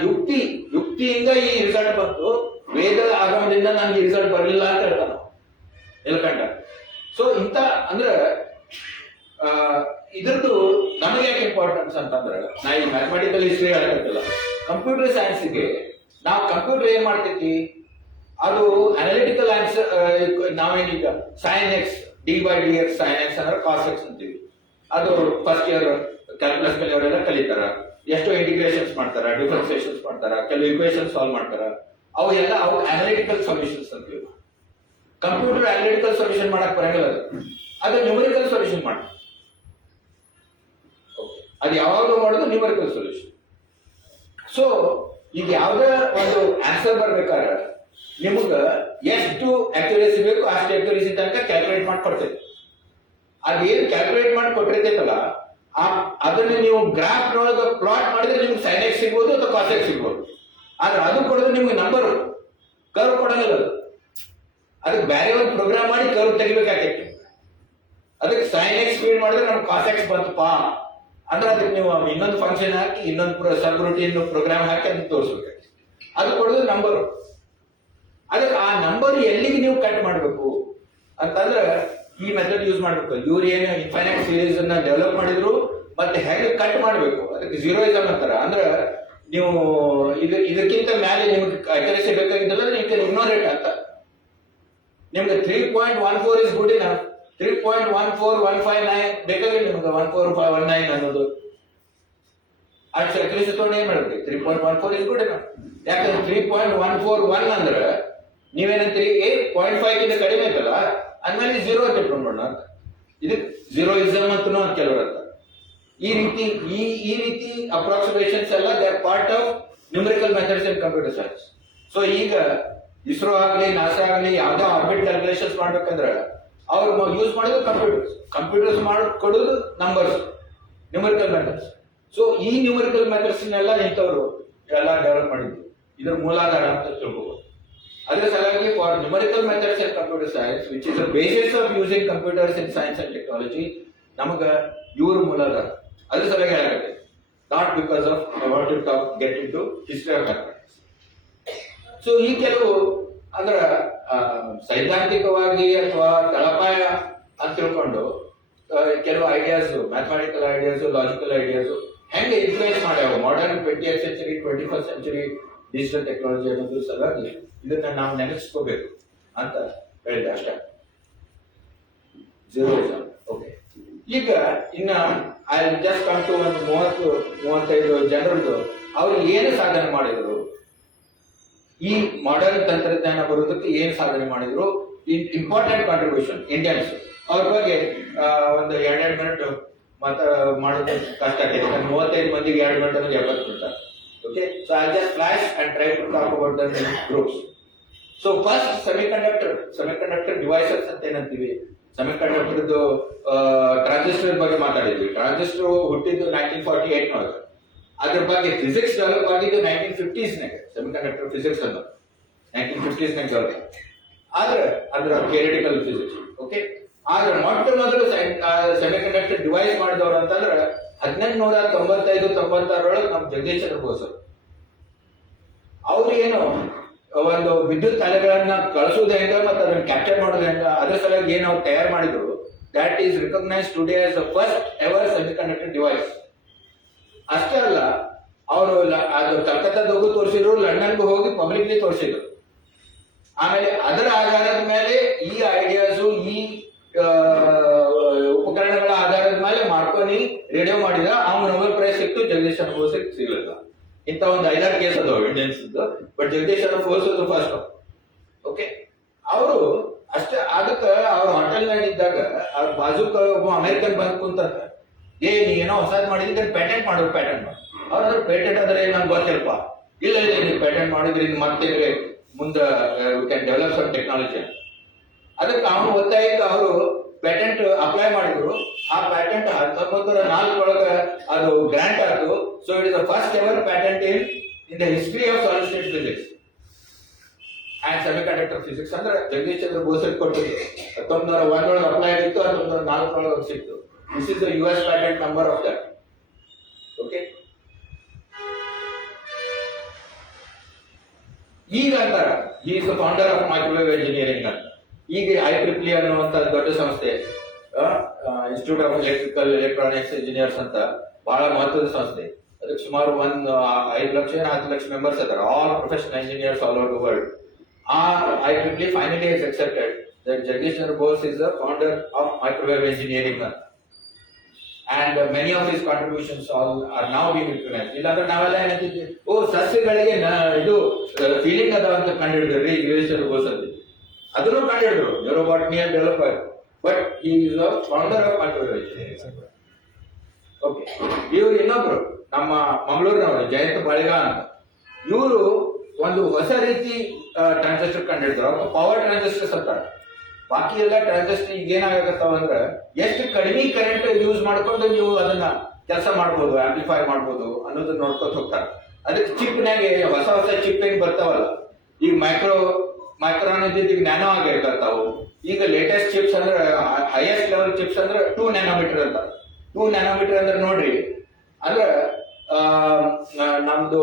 ಯುಕ್ತಿಯಿಂದ ಈ ರಿಸಲ್ಟ್ ಬಂತು, ವೇದ ಆಗಮದಿಂದ ನನಗೆ ಈ ರಿಸಲ್ಟ್ ಬರಲಿಲ್ಲ ಅಂತ ಹೇಳ್ತಾನ ನೀಲಕಂಠ. ಸೊ ಇಂತ ಅಂದ್ರೆ ಇದ್ರದ್ದು ನಮಗೆ ಯಾಕೆ ಇಂಪಾರ್ಟೆನ್ಸ್ ಅಂತಂದ್ರೆ, ನಾ ಈ ಮ್ಯಾಥಮೆಟಿಕಲ್ ಹಿಸ್ಟ್ರಿ ಹೇಳ್ತಿಲ್ಲ, ಕಂಪ್ಯೂಟರ್ ಸೈನ್ಸ್ಗೆ ನಾವು ಕಂಪ್ಯೂಟರ್ ಏನ್ ಮಾಡ್ತೈತಿ, ಅದು ಅನಾಲಿಟಿಕಲ್ ಆನ್ಸರ್. ನಾವೇನೀಗ sine x dy/dx sine x ಅಂದ್ರೆ ಕಾಸ್ ಎಕ್ಸ್ ಅಂತೀವಿ. ಅದು ಫಸ್ಟ್ ಇಯರ್ ಕ್ಯಾಲ್ಕುಲಸ್ ಕಲಿಯೋರೆಲ್ಲ ಕಲಿತಾರ, ಎಷ್ಟೋ ಇಂಟಿಗ್ರೇಷನ್ಸ್ ಮಾಡ್ತಾರ, ಡಿಫರೆನ್ಸಿಯೇಷನ್ಸ್ ಮಾಡ್ತಾರ, ಕೆಲವು ಇಕ್ವೇಷನ್ ಸಾಲ್ವ್ ಮಾಡ್ತಾರ. ಅವು ಅನಾಲಿಟಿಕಲ್ ಸೊಲ್ಯೂಷನ್ಸ್ ಅಂತೀವಿ. ಕಂಪ್ಯೂಟರ್ ಅನಾಲಿಟಿಕಲ್ ಸೊಲ್ಯೂಷನ್ ಮಾಡಕ್ ಬರಂಗಿಲ್ಲ, ಅದು ನ್ಯೂಮರಿಕಲ್ ಸೊಲ್ಯೂಷನ್ ಮಾಡಿ. ಅದು ಯಾವಾಗಲೂ ಮಾಡೋದು ನ್ಯೂಮರಿಕಲ್ ಸೊಲ್ಯೂಷನ್. ಸೊ ಈಗ ಯಾವ್ದೇ ಒಂದು ಆನ್ಸರ್ ಬರ್ಬೇಕಾದ್ರೆ ನಿಮಗ ಎಷ್ಟು ಅಕ್ಯುರೇಸಿ ಬೇಕು ಅಷ್ಟು ಅಕ್ಯುರೇಸಿ ತನಕ ಕ್ಯಾಲ್ಕುಲೇಟ್ ಮಾಡಿ ಕೊಡ್ತೈತಿ. ಅದೇನು ಕ್ಯಾಲ್ಕುಲೇಟ್ ಮಾಡಿ ಕೊಟ್ಟಿರ್ತೈತಲ್ಲ ಅದನ್ನ ನೀವು ಗ್ರಾಫ್ ಒಳಗೆ ಪ್ಲಾಟ್ ಮಾಡಿದ್ರೆ ನಿಮ್ಗೆ ಸೈನ್ ಎಕ್ಸ್ ಸಿಗ್ಬೋದು ಅಥವಾ ಕಾಸ್ ಎಕ್ಸ್ ಸಿಗ್ಬೋದು. ಆದ್ರೆ ಅದು ಕೊಡೋದು ನಿಮ್ಗೆ ನಂಬರ್ ಕರ್ವ್ ಕೊಡಂಗಿಲ್ಲ. ಅದಕ್ಕೆ ಬೇರೆ ಒಂದು ಪ್ರೋಗ್ರಾಮ್ ಮಾಡಿ ಕರ್ವ್ ತೆಗಿಬೇಕಾಗೈತಿ. ಅದಕ್ಕೆ ಸೈನ್ ಎಕ್ಸ್ ಫೀಡ್ ಮಾಡಿದ್ರೆ ನಮ್ಗೆ ಕಾಸ್ ಎಕ್ಸ್ ಬಂತಪ್ಪ ಅಂದ್ರೆ ಅದಕ್ಕೆ ನೀವು ಇನ್ನೊಂದು ಫಂಕ್ಷನ್ ಹಾಕಿ ಇನ್ನೊಂದು ಸಬ್ ರೂಟೀನ್ ಪ್ರೋಗ್ರಾಮ್ ಹಾಕಿ ಅದನ್ನ ತೋರಿಸ್ಬೇಕು. ಅದು ಕೊಡೋದು ನಂಬರ್. ಅದಕ್ಕೆ ಆ ನಂಬರ್ ಎಲ್ಲಿಗೆ ನೀವು ಕಟ್ ಮಾಡಬೇಕು ಅಂತಂದ್ರೆ ಈ ಮೆಥಡ್ ಯೂಸ್ ಮಾಡ್ಬೇಕು. ಇವ್ರು ಏನು ಇನ್ಫೈನೈಟ್ ಸೀರೀಸ್ ಅನ್ನ ಡೆವಲಪ್ ಮಾಡಿದ್ರು ಮತ್ತೆ ಹೇಗೆ ಕಟ್ ಮಾಡಬೇಕು ಅದಕ್ಕೆ ಝೀರೋಯಿಸಮ್ ಅಂತಾರ. ಅಂದ್ರೆ ನೀವು ಇದಕ್ಕಿಂತ ಮೇಲೆ ನಿಮ್ಗೆ ಅಕ್ಯುರೇಸಿ ಬೇಕಾಗಿದ್ದಲ್ಲ ನೀವು ಕ್ಯಾನ್ ಇಗ್ನೋರ್ ಇಟ್ ಅಂತ. ನಿಮ್ಗೆ 3.14 ಇಸ್ ಗುಡ್ ಇನಫ್. 3.14159 ಬೇಕಾಗಿಲ್ಲ ನಿಮ್ಗೆ 14519 ಅನ್ನೋದು. ಅಷ್ಟು ಅಕ್ಯುರೇಸಿ ತಗೊಂಡು ಏನ್ ಮಾಡ್ಬೇಕು? 3.14 ಇಸ್ ಗುಡ್ ಇನಫ್. ಯಾಕಂದ್ರೆ 3.141 ಅಂದ್ರೆ ನೀವೇನಂತೀರಿ 0.5 ಗಿಂತ ಕಡಿಮೆ ಐತಲ್ಲ ಅಂದ್ಮೇಲೆ 0 ಅಂತ ಇಟ್ಕೊಂಡ್ಬಿಡೋಣ ಅಂತ. ಇದಕ್ಕೆ ಝೀರೋಯಿಸಮ್ ಅಂತನೂ ಅಂತ ಕೆಲವರು ಅಂತ. ಈ ರೀತಿ ಅಪ್ರಾಕ್ಸಿಮೇಷನ್ಸ್ ಎಲ್ಲ they are part of numerical methods in computer science. So ಈಗ ಇಸ್ರೋ ಆಗಲಿ ನಾಸಾ ಆಗಲಿ ಯಾವ್ದೋ ಆರ್ಬಿಟ್ ಕ್ಯಾಲ್ಕುಲೇಷನ್ಸ್ ಮಾಡ್ಬೇಕಂದ್ರೆ ಅವ್ರು ಯೂಸ್ ಮಾಡೋದು ಕಂಪ್ಯೂಟರ್ಸ್ ಮಾಡಿಕೊಡೋದು ನಂಬರ್ಸ್, ನ್ಯೂಮರಿಕಲ್ ಮೆಥಡ್ಸ್. ಸೊ ಈ ನ್ಯೂಮರಿಕಲ್ ಮೆಥಡ್ಸ್ ಇಂಥವ್ರು ಎಲ್ಲ ಡೆವಲಪ್ ಮಾಡಿದ್ರು. ಇದ್ರ ಮೂಲಾಧಾರ ಅಂತ ತಿಳ್ಕೋಬಹುದು. ಅದರ ಸಲುವಾಗಿ for numerical methods in computer science which is the basis of using computers in science and technology ನಮಗ ಇವ್ರ ಮೂಲಾಧಾರ. ಅದ್ರ ಸಲುವಾಗಿ ಹೇಳಾಗತ್ತೆ. Not because of I want to talk get in to history of mathematics. So ಈ ಕೆಲವು ಅಂದ್ರ ಸೈದ್ಧಾಂತಿಕವಾಗಿ ಅಥವಾ ತಳಪಾಯ ಅಂತ ತಿಳ್ಕೊಂಡು ಕೆಲವು ideas, mathematical ideas, logical ideas ಹೆಂಗೆ ಇನ್ಫ್ಲೂಯೆನ್ಸ್ ಮಾಡ್ಯಾವ modern 20th century 21st century digital technology ಅನ್ನೋದು ಸಲುವಾಗಿ ಇದನ್ನ ನಾವು ನೆನಪಿಸ್ಕೋಬೇಕು ಅಂತ ಹೇಳಿದೆ ಅಷ್ಟೇ. ಝೀರೋಯಿಸಮ್. ಓಕೆ, ಈಗ ಇನ್ನ ಐ ಜಸ್ಟ್ ಕಮ್ ಟು ಒಂದು 30-35 ಜನರದ್ದು ಅವ್ರು ಏನು ಸಾಧನೆ ಮಾಡಿದ್ರು, ಈ ಮಾಡರ್ನ್ ತಂತ್ರಜ್ಞಾನ ಬರೋದಕ್ಕೆ ಏನು ಸಾಧನೆ ಮಾಡಿದ್ರು, ಇಂಪಾರ್ಟೆಂಟ್ ಕಾಂಟ್ರಿಬ್ಯೂಷನ್ ಇಂಡಿಯನ್ಸ್ ಅವ್ರ ಬಗ್ಗೆ ಒಂದು 2 ಮಿನಿಟ್ ಮಾಡೋದು ಕಷ್ಟ ಆಗಿದೆ. 35 ಮಂದಿಗೆ 2 ಮಿನಿಟ್ ಅಂದ್ರೆ 70 ನಿಮಿಷ. Okay, so I'll just flash and try to talk about the groups. So first, semiconductor devices ಅಂತ ಏನಂತೀವಿ. ಸೆಮಿಕಂಡಕ್ಟರ್ದು ಟ್ರಾನ್ಸಿಸ್ಟರ್ ಬಗ್ಗೆ ಮಾತಾಡಿದ್ವಿ. ಟ್ರಾನ್ಸಿಸ್ಟರ್ ಹುಟ್ಟಿದ್ದು 1948 ನೊಳಗೆ. ಅದ್ರ ಬಗ್ಗೆ ಫಿಸಿಕ್ಸ್ ಡೆವಲಪ್ ಆಗಿದ್ದು 1950s ನಾಗ. ಸೆಮಿಕಂಡಕ್ಟರ್ ಫಿಸಿಕ್ಸ್ ಅನ್ನು 1950s ನಾಗ ಡೆವಲಪ್ ಆದ್ರೆ ಅದರ ಥಿಯರಿಟಿಕಲ್ ಫಿಸಿಕ್ಸ್. ಓಕೆ, ಆದ್ರೆ ಮೊಟ್ಟ ಮೊದಲು ಸೆಮಿಕಂಡಕ್ಟರ್ ಡಿವೈಸ್ ಮಾಡಿದವರು ಅಂತಂದ್ರೆ 1895-96 ನಮ್ಮ ಜಗದೀಶ್ ಚಂದ್ರ ಬೋಸ್ ಅವ್ರು ಏನು ಒಂದು ವಿದ್ಯುತ್ ಅಲೆಗಳನ್ನ ಕಳಿಸೋದು ಹೆಂಗ ಮತ್ತೆ ಅದನ್ನ ಕ್ಯಾಪ್ಚರ್ ಮಾಡೋದು ಹೆಂಗ ಅದ್ರ ಸಲುವಾಗಿ ಏನು ಅವ್ರು ತಯಾರು ಮಾಡಿದ್ರು. That is recognise today as the first ever semiconductor device. ಅಷ್ಟೇ ಅಲ್ಲ, ಅವರು ಅದು ಕಲ್ಕತ್ತಾದಾಗೂ ತೋರಿಸಿದ್ರು, ಲಂಡನ್ಗೂ ಹೋಗಿ ಪಬ್ಲಿಕ್ಲಿ ತೋರಿಸಿದ್ರು. ಆಮೇಲೆ ಅದರ ಆಧಾರದ ಮೇಲೆ ಈ ಐಡಿಯಾಸು, ಈ ಉಪಕರಣಗಳ ಆಧಾರದ ಮೇಲೆ ಮಾರ್ಕೋನಿ ರೇಡಿಯೋ ಮಾಡಿದ. ಅವ್ನು ನೊಬೆಲ್ ಪ್ರೈಸ್ ಸಿಕ್ತು, ಜಗದೀಶ್ ಚಂದ್ರ ಬೋಸ್ ಸಿಗಲಿಲ್ಲ. ಇಂಥ ಒಂದು 5-6 ಕೇಸ್ ಅದಾವ Indians. But Jagadish Chandra Bose first. Okay, ಅವರು ಅಷ್ಟೇ. ಅದಕ್ಕೆ ಅವ್ರ ಹೋಟೆಲ್ ನಲ್ಲಿ ಇದ್ದಾಗ ಅವ್ರ ಬಾಜುಕ ಒಬ್ಬ ಅಮೆರಿಕನ್ ಬಂದ್ ಕುಂತಂತ, ನೀ ಏನೋ ಹೊಸದ್ ಮಾಡಿದ್ರೆ ಪೇಟೆಂಟ್ ಮಾಡೋದು, ಪೇಟೆಂಟ್ ಮಾಡಿ. ಅವ್ರ ಪೇಟೆಂಟ್ ಅಂದ್ರೆ ನಂಗೆ ಗೊತ್ತಿಲ್ಲಪ್ಪ. ಇಲ್ಲ ನೀವು ಪೇಟೆಂಟ್ ಮಾಡಿದ್ರಿಂದ ಮತ್ತೆ ಮುಂದೆ we can develop some technology. ಅದಕ್ಕೆ ಅವನು ಒತ್ತಾಯಕ್ಕೆ ಅವರು ಪೇಟೆಂಟ್ ಅಪ್ಲೈ ಮಾಡಿದ್ರು. ಆ ಪ್ಯಾಟೆಂಟ್ 1904 ಅದು ಗ್ರಾಂಟ್ ಆಯ್ತು. So it is the first ever patent in the history of solid state physics and semiconductor physics. ಅಂದ್ರೆ ಜಗದೀಶ್ ಚಂದ್ರ ಬೋಸ್ ಕೊಟ್ಟಿದ್ದು 1901 ಅಪ್ಲೈ ಆಗಿತ್ತು, 1904 ಸಿಕ್ತು. This is the US patent number of that. Okay, ಈಗ ಅಂತಾರ he is the founder of microwave engineering ಅಂತ. ಈಗ IEEE ಅನ್ನುವಂತ ದೊಡ್ಡ ಸಂಸ್ಥೆ, ಇನ್ಸ್ಟಿಟ್ಯೂಟ್ ಆಫ್ ಎಲೆಕ್ಟ್ರಾನಿಕ್ಸ್ ಇಂಜಿನಿಯರ್ಸ್ ಅಂತ ಬಹಳ ಮಹತ್ವದ ಸಂಸ್ಥೆ. ಅದಕ್ಕೆ ಸುಮಾರು 5 ಲಕ್ಷ 10 ಲಕ್ಷ ಮೆಂಬರ್ಸ್ ಇದ್ದಾರೆ, all professional engineers all over the world. IEEE finally has accepted that Jagdish Chandra Bose is the founder of microwave engineering and many of his contributions all are now being recognized. ಇಲ್ಲಾಂದ್ರೆ ನಾವೆಲ್ಲ ಏನಂತಿದ್ವಿ, ಸಸ್ಯಗಳಿಗೆ ಇದು feeling ಅದ ಅಂತ ಕಂಡುಹಿಡಿದ್ರಿ ಜಗದೀಶ್ ಚಂದ್ರ ಬೋಸ್ ಅಂತ. ಅದನ್ನು ಕಂಡುಹಿಡಿದ್ರು, ನ್ಯೂರೋಬಾಟ್ನಿ ಅಂತ develop ಆಯ್ತು. But he is the founder of microwave engineering. Okay, ಇವರು ಇನ್ನೊಬ್ರು ನಮ್ಮ ಮಂಗಳೂರಿನವರು ಜಯಂತ್ ಬಾಳಿಗ ಅಂತ. ಇವರು ಒಂದು ಹೊಸ ರೀತಿ ಟ್ರಾನ್ಸಿಸ್ಟರ್ ಕಂಡಿಡಿದ್ರು, ಅವ್ರು ಪವರ್ ಟ್ರಾನ್ಸಿಸ್ಟರ್ಸ್ ಅಂತಾರೆ. ಬಾಕಿ ಎಲ್ಲ ಟ್ರಾನ್ಸಿಸ್ಟರ್ ಈಗ ಏನಾಗತ್ತಾವ ಅಂದ್ರೆ ಎಷ್ಟು ಕಡಿಮೆ ಕರೆಂಟ್ ಯೂಸ್ ಮಾಡ್ಕೊಂಡು ನೀವು ಅದನ್ನ ಕೆಲಸ ಮಾಡ್ಬೋದು, ಆಂಪ್ಲಿಫೈ ಮಾಡ್ಬೋದು ಅನ್ನೋದನ್ನ ನೋಡ್ಕೊತ ಹೋಗ್ತಾರೆ. ಅದಕ್ಕೆ ಚಿಪ್ನಾಗೆ ಹೊಸ ಹೊಸ ಚಿಪ್ ಏನ್ ಬರ್ತಾವಲ್ಲ, ಈಗ ಮೈಕ್ರಾನ್ ಇದ್ದಿದ್ದು ಈಗ ನ್ಯಾನೋ ಆಗಿರ್ತಾವು. ಈಗ ಲೇಟೆಸ್ಟ್ ಚಿಪ್ಸ್ ಅಂದ್ರೆ ಹೈಯೆಸ್ಟ್ ಲೆವೆಲ್ ಚಿಪ್ಸ್ ಅಂದ್ರೆ 2 ನ್ಯಾನೋಮೀಟರ್ ಅಂತ. 2 ನ್ಯಾನೋಮೀಟರ್ ಅಂದ್ರೆ ನೋಡ್ರಿ, ಅಂದ್ರೆ ನಮ್ದು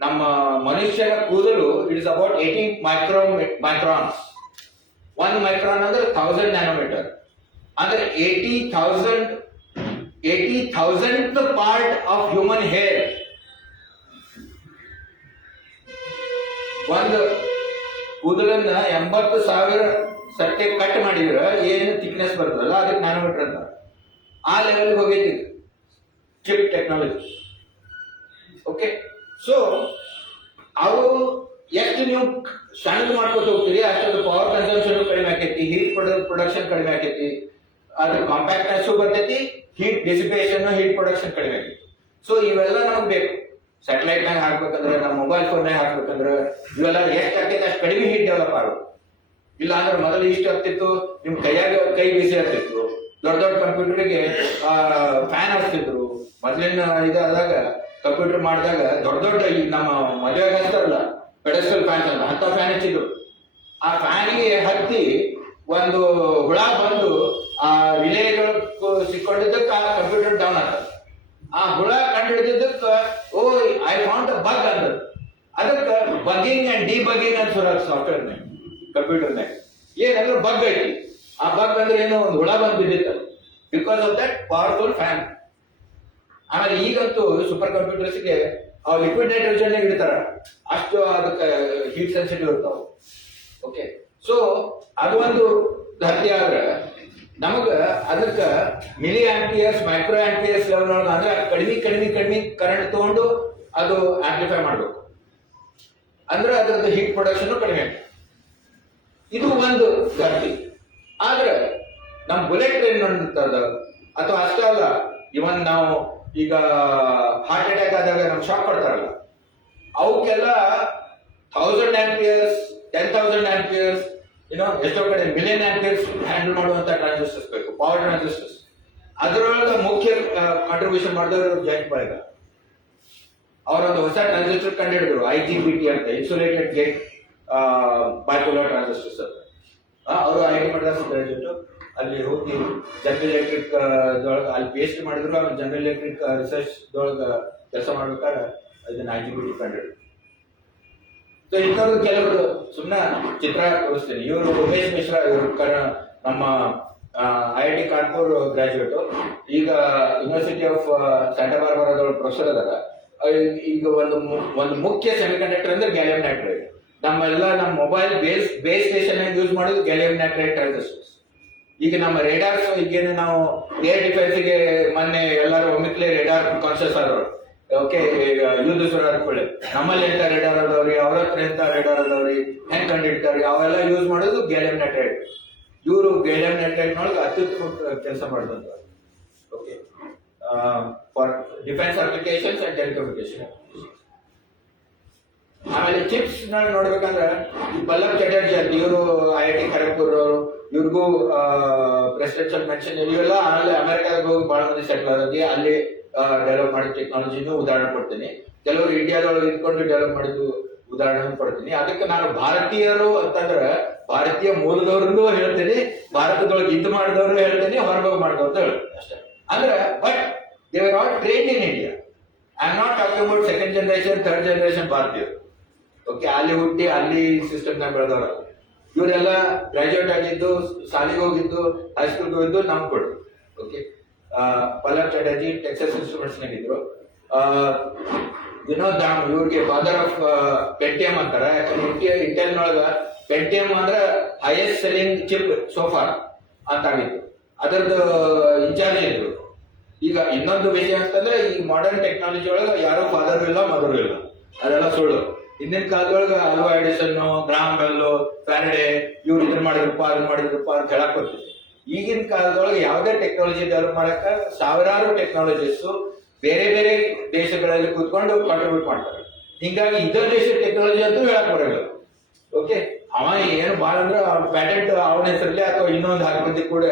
ನಮ್ಮ ಮನುಷ್ಯನ ಕೂದಲು it is about 18 microns. 1 micron ಅಂದ್ರೆ 1000 ನ್ಯಾನೋಮೀಟರ್ ಅಂದ್ರೆ 80,000th part of human hair. ಒಂದು ಕೂದಲನ್ನ 80,000 ಸಟ್ಟೆ ಕಟ್ ಮಾಡಿದ್ರ ಏನು ಥಿಕ್ನೆಸ್ ಬರ್ತದಲ್ಲ ಅದಕ್ಕೆ ನ್ಯಾನೋಮೀಟರ್ ಅಂತ. ಆ ಲೆವೆಲ್ಗೆ ಹೋಗೈತಿ ಚಿಪ್ ಟೆಕ್ನಾಲಜಿ. ಓಕೆ, ಸೊ ಅವು ಎಷ್ಟು ನೀವು ಸಣ್ಣದು ಮಾಡ್ಕೊತ ಹೋಗ್ತೀರಿ ಅಷ್ಟೊಂದು ಪವರ್ ಕನ್ಸಂಪ್ಷನ್ ಕಡಿಮೆ ಆಕೈತಿ, ಹೀಟ್ ಪ್ರೊಡಕ್ಷನ್ ಕಡಿಮೆ ಆಕೈತಿ, ಅದ್ರ ಕಾಂಪ್ಯಾಕ್ಟ್ನೆಸ್ ಬರ್ತೈತಿ, ಹೀಟ್ ಡಿಸಿಪೇಷನ್, ಹೀಟ್ ಪ್ರೊಡಕ್ಷನ್ ಕಡಿಮೆ ಆಕೈತಿ. ಸೊ ಇವೆಲ್ಲ ನಮ್ಗೆ ಬೇಕು. ಸ್ಯಾಟಲೈಟ್ ನಾಗ ಹಾಕ್ಬೇಕಂದ್ರೆ, ನಮ್ಮ ಮೊಬೈಲ್ ಫೋನ್ ನಾಗ ಹಾಕ್ಬೇಕಂದ್ರೆ ಇವೆಲ್ಲ ಎಷ್ಟು ಆಗ್ತೈತೆ ಅಷ್ಟು ಕಡಿಮೆ ಹೀಟ್ ಡೆವಲಪ್ ಆಗೋದು. ಇಲ್ಲ ಅಂದ್ರೆ ಮೊದಲು ಇಷ್ಟ ಆಗ್ತಿತ್ತು, ನಿಮ್ ಕೈ ಬಿಸಿ ಆಗ್ತಿತ್ತು. ದೊಡ್ಡ ದೊಡ್ಡ ಕಂಪ್ಯೂಟರ್ಗೆ ಫ್ಯಾನ್ ಹಾಕ್ತಿದ್ರು. ಮೊದಲಿನ ಇದಾದಾಗ ಕಂಪ್ಯೂಟರ್ ಮಾಡಿದಾಗ ದೊಡ್ಡ ದೊಡ್ಡ ನಮ್ಮ ಮದುವೆಗೆ ಹಚ್ತಾರಲ್ಲ ಪೆಡೆಸ್ಟಲ್ ಫ್ಯಾನ್ ಅಂತ, ಅಂತ ಫ್ಯಾನ್ ಹಚ್ಚಿದ್ರು. ಆ ಫ್ಯಾನ್ಗೆ ಹತ್ತಿ ಒಂದು ಹುಳ ಬಂದು ಆ ರಿಲೇಗಳು ಸಿಕ್ಕೊಂಡಿದ್ದಕ್ಕೆ ಆ ಕಂಪ್ಯೂಟರ್ ಡೌನ್ ಆಗ್ತದೆ. ಆ ಹುಳ ಕಂಡು ಹಿಡಿದಿದ್ದಕ್ಕೆ ಓ ಐ ವಾಂಟ್ ಅ ಬಗ್ ಅಂದದ್ದು. ಅದಕ್ಕೆ ಬಗ್ಗಿಂಗ್ ಅಂಡ್ ಡಿಬಗ್ಗಿಂಗ್ ಅಂತ ಸಾಫ್ಟ್ವೇರ್ನಾಗ ಕಂಪ್ಯೂಟರ್ನಾಗ ಏನಂದ್ರೆ ಬಗ್ ಐತಿ. ಆ ಬಗ್ ಅಂದ್ರೆ ಏನೋ ಒಂದು ಹುಳ ಬಂದು ಬಿದ್ದಿತ್ತು because of that powerful fan. ಆಮೇಲೆ ಈಗಂತೂ ಸೂಪರ್ ಕಂಪ್ಯೂಟರ್ಸ್ಗೆ ಲಿಕ್ವಿಡ್ ನೈಟ್ರೋಜನ್ ಇಡ್ತಾರ, ಅಷ್ಟು ಅದಕ್ಕೆ ಹೀಟ್ ಸೆನ್ಸಿಟಿವ್ ಇರ್ತಾವ. ಓಕೆ, ಸೊ ಅದು ಒಂದು ಹತ್ಯೆ ಆದ್ರೆ ನಮಗ ಅದಕ್ಕೆ milli amperes, micro amperes level ಅಂದ್ರೆ ಕಡಿಮೆ ಕರೆಂಟ್ ತಗೊಂಡು ಅದು ಆಂಪ್ಲಿಫೈ ಮಾಡಬೇಕು. ಅಂದ್ರೆ ಅದರದ್ದು ಹೀಟ್ ಪ್ರೊಡಕ್ಷನ್ ಕಡಿಮೆ ಆಗ್ತದೆ. ಇದು ಒಂದು ಗತಿ. ಆದ್ರೆ ನಮ್ಮ ಬುಲೆಟ್ ಟ್ರೈನ್ ಅಂತದ ಅಥವಾ ಅಷ್ಟೇ ಅಲ್ಲ, ಇವನ್ ನಾವು ಈಗ ಹಾರ್ಟ್ ಅಟ್ಯಾಕ್ ಆದಾಗ ನಮ್ಗೆ ಶಾಕ್ ಕೊಡ್ತಾರಲ್ಲ, ಅವಕ್ಕೆಲ್ಲ 1000 ಆಂಪಿಯರ್ಸ್, 10,000 ಆಂಪಿಯರ್ಸ್, ಎಷ್ಟೋ ಕಡೆ ಮಿಲಿಯನ್ ಆಂಪಿಯರ್ಸ್ ಹ್ಯಾಂಡಲ್ ಮಾಡುವಂತ ಟ್ರಾನ್ಸಿಸ್ಟರ್ಸ್ ಬೇಕು, ಪವರ್ ಟ್ರಾನ್ಸಿಸ್ಟರ್ಸ್. ಅದರೊಳಗೆ ಮುಖ್ಯ ಕಾಂಟ್ರಿಬ್ಯೂಷನ್ ಮಾಡಿದವರು ಜೈಂಟ್ ಬಾಯ್ಗ. ಅವರೊಂದು ಹೊಸ ಟ್ರಾನ್ಸಿಸ್ಟರ್ ಕಂಡುಹಿಡಿದ್ರು, IGBT ಅಂತ, ಇನ್ಸುಲೇಟೆಡ್ ಗೇಟ್ ಬೈಪೋಲಾರ್ ಟ್ರಾನ್ಸಿಸ್ಟರ್ಸ್ ಅಂತ. ಅವರು ಐಟಿ ಮಡ್ರಾಸ್ ಗ್ರಾಜುಯೇಟ್. ಅಲ್ಲಿ ಹೋಗಿ ಜನರಲ್ ಎಲೆಕ್ಟ್ರಿಕ್ ಅಲ್ಲಿ ಪಿ ಮಾಡಿದ್ರು. ಜನರಲ್ ಎಲೆಕ್ಟ್ರಿಕ್ ರಿಸರ್ಚ್ ಕೆಲಸ ಮಾಡ್ಬೇಕಾದ್ರೆ ಅದನ್ನ IGBT ಕಂಡುಹಿಡಿದ್ರು. ಸೊ ಇಂಥವ್ರು ಕೆಲವರು ಸುಮ್ಮನೆ ಚಿತ್ರ ತೋರಿಸ್ತೀನಿ. ಇವರು ಉಮೇಶ್ ಮಿಶ್ರಾ, ಇವರು ನಮ್ಮ IIT ಕಾನ್ಪುರ್ ಗ್ರಾಜುಯೇಟ್, ಈಗ ಯೂನಿವರ್ಸಿಟಿ ಆಫ್ ಸ್ಯಾಂಟಾ ಬಾರ್ಬರಾದೊಳಗೆ ಪ್ರೊಫೆಸರ್ ಅದಾರ. ಈಗ ಒಂದು ಮುಖ್ಯ ಸೆಮಿಕಂಡಕ್ಟರ್ ಅಂದ್ರೆ ಗ್ಯಾಲಿಯಂ ನೈಟ್ರೈಡ್. ನಮ್ಮ ಮೊಬೈಲ್ ಬೇಸ್ ಸ್ಟೇಷನ್ ಯೂಸ್ ಮಾಡೋದು ಗ್ಯಾಲಿಯಂ ನೈಟ್ರೈಡ್ ಟ್ರಾನ್ಸಿಸ್ಟರ್ಸ್. ಈಗ ನಮ್ಮ ರೇಡಾರ್ಸ್, ಈಗೇನು ನಾವು ಏರ್ ಡಿಫೆನ್ಸ್ಗೆ ಮೊನ್ನೆ ಎಲ್ಲರೂ ಒಮ್ಮಿಕ್ಲೆ ರೇಡಾರ್ ಕಾನ್ಶಿಯಸ್ ಆದವರು. ಓಕೆ, ಯುದ್ಧ ಸುರಾಡ್ಕೊಳ್ಳಿ ನಮ್ಮಲ್ಲಿ ಎಂತ ರೇಡಾರ್ ಅದಾವ್ರಿ, ಅವ್ರ ಹತ್ರ ಎಂತ ರೇಡಾರ್ ಅದಾವ್ರಿ, ಹೆಂಗ್ ಕಂಡಿಡ್ತಾವ್ರಿ, ಅವೆಲ್ಲ ಯೂಸ್ ಮಾಡೋದು ಗ್ಯಾಲಿಯಂ ನೈಟ್ರೈಡ್. ಇವರು ಗ್ಯಾಲಿಯಂ ನೈಟ್ರೈಡ್ ನೊಳಗೆ ಅತ್ಯುತ್ತಮ ಕೆಲಸ ಮಾಡಿದಂತ. Okay, for defence applications and telecommunication. ಆಮೇಲೆ ಚಿಪ್ಸ್ ನೋಡ್ಬೇಕಂದ್ರೆ ಈ ಪಲ್ಲವ್ ಚಟರ್ಜಿ ಅಂತ, ಇವರು IIT ಖರಗ್ಪುರ್, ಇವ್ರಿಗೂ ಪ್ರೆಸಿಡೆನ್ಷಿಯಲ್ ಮೆನ್ಷನ್. ಇವೆಲ್ಲ ಆಮೇಲೆ ಅಮೆರಿಕಾದಾಗ ಹೋಗಿ ಬಹಳ ಮಂದಿ ಸೆಟ್ಲ್ ಆಗಿ ಅಲ್ಲಿ ಡೆವಲಪ್ ಮಾಡಿದ ಟೆಕ್ನಾಲಜಿನೂ ಉದಾಹರಣೆ ಕೊಡ್ತೀನಿ. ಕೆಲವರು ಇಂಡಿಯಾದೊಳಗೆ ಇದ್ಕೊಂಡು ಡೆವಲಪ್ ಮಾಡಿದ್ದು ಉದಾಹರಣೆ ಕೊಡ್ತೀನಿ. ಅದಕ್ಕೆ ನಾನು ಭಾರತೀಯರು ಅಂತಂದ್ರೆ ಭಾರತೀಯ ಮೂಲದವ್ರನ್ನೂ ಹೇಳ್ತೀನಿ, ಭಾರತದೊಳಗೆ ಇದು ಮಾಡಿದವರು ಹೇಳ್ತೀನಿ, ಹೊರಗೋಗಿ ಮಾಡಿದವ್ರದ್ದು ಹೇಳ್ತೀನಿ ಅಷ್ಟೇ. ಅಂದ್ರೆ but they are all trained in India. I am not talking about second generation, third generation ಭಾರತೀಯರು. ಓಕೆ, ಅಲ್ಲಿ ಹುಟ್ಟಿ ಅಲ್ಲಿ ಸಿಸ್ಟಮ್ನಾಗ ಬೆಳೆದವರು. ಇವರೆಲ್ಲ ಗ್ರಾಜುಯೇಟ್ ಆಗಿದ್ದು, ಶಾಲೆಗೆ ಹೋಗಿದ್ದು, ಹೈಸ್ಕೂಲ್ಗೆ ಹೋಗಿದ್ದು ನಮ್ಗೆ ಕೊಡು. Okay, Pallav Chatterjee Texas Instruments ನಾಗಿದ್ರು. ವಿನೋದ್ ಧಾಮ್, ಇವ್ರಿಗೆ ಫಾದರ್ ಆಫ್ ಪೆಂಟಿಯಂ ಅಂತಾರೆ. ಯಾಕಂದ್ರೆ ಇಂಟೆಲ್ನೊಳಗ ಪೆಂಟಿಯಂ ಅಂದ್ರೆ ಹೈಯೆಸ್ಟ್ ಸೆಲ್ಲಿಂಗ್ ಚಿಪ್ ಸೋಫಾರ್ ಅಂತ ಆಗಿತ್ತು. ಅದರದ್ದು ಇನ್ಚಾರ್ಜ್ ಇದ್ರು. ಈಗ ಇನ್ನೊಂದು ವಿಷಯ ಅಂತಂದ್ರೆ ಈ ಮಾಡರ್ನ್ ಟೆಕ್ನಾಲಜಿ ಒಳಗೆ ಯಾರೋ ಫಾದರ್ ಇಲ್ಲ, ಮದರ್ ಇಲ್ಲ, ಅದೆಲ್ಲ ಸುಳ್ಳು. ಹಿಂದಿನ ಕಾಲದೊಳಗೆ ಅಲ್ವಾ ಎಡಿಸನ್, ಗ್ರಾಮ್ ಬೆಲ್, ಫ್ಯಾರಡೆ ಇವ್ರು ಇದನ್ನ ಮಾಡಿದ್ರಪ್ಪ, ಅದನ್ನ ಮಾಡಿದ್ರಪ್ಪ ಅಂತ ಹೇಳಕ್ ಬರ್ತಿದೆ. ಈಗಿನ ಕಾಲದೊಳಗೆ ಯಾವುದೇ ಟೆಕ್ನಾಲಜಿ ಡೆವಲಪ್ ಮಾಡಕ ಸಾವಿರಾರು ಟೆಕ್ನಾಲಜಿಸ್ ಬೇರೆ ಬೇರೆ ದೇಶಗಳಲ್ಲಿ ಕೂತ್ಕೊಂಡು ಕಾಂಟ್ರಿಬ್ಯೂಟ್ ಮಾಡ್ತಾರೆ. ಹಿಂಗಾಗಿ ಇದರ ದೇಶದ ಟೆಕ್ನಾಲಜಿ ಅಂತೂ ಹೇಳಕ್ ಬರೋಲ್ಲ. ಓಕೆ, ಅವ ಏನು ಭಾಳ ಅಂದ್ರೆ ಪ್ಯಾಟೆಂಟ್ ಅವನ ಹೆಸರಲ್ಲಿ ಅಥವಾ ಇನ್ನೊಂದು 10 ಮಂದಿ ಕೂಡ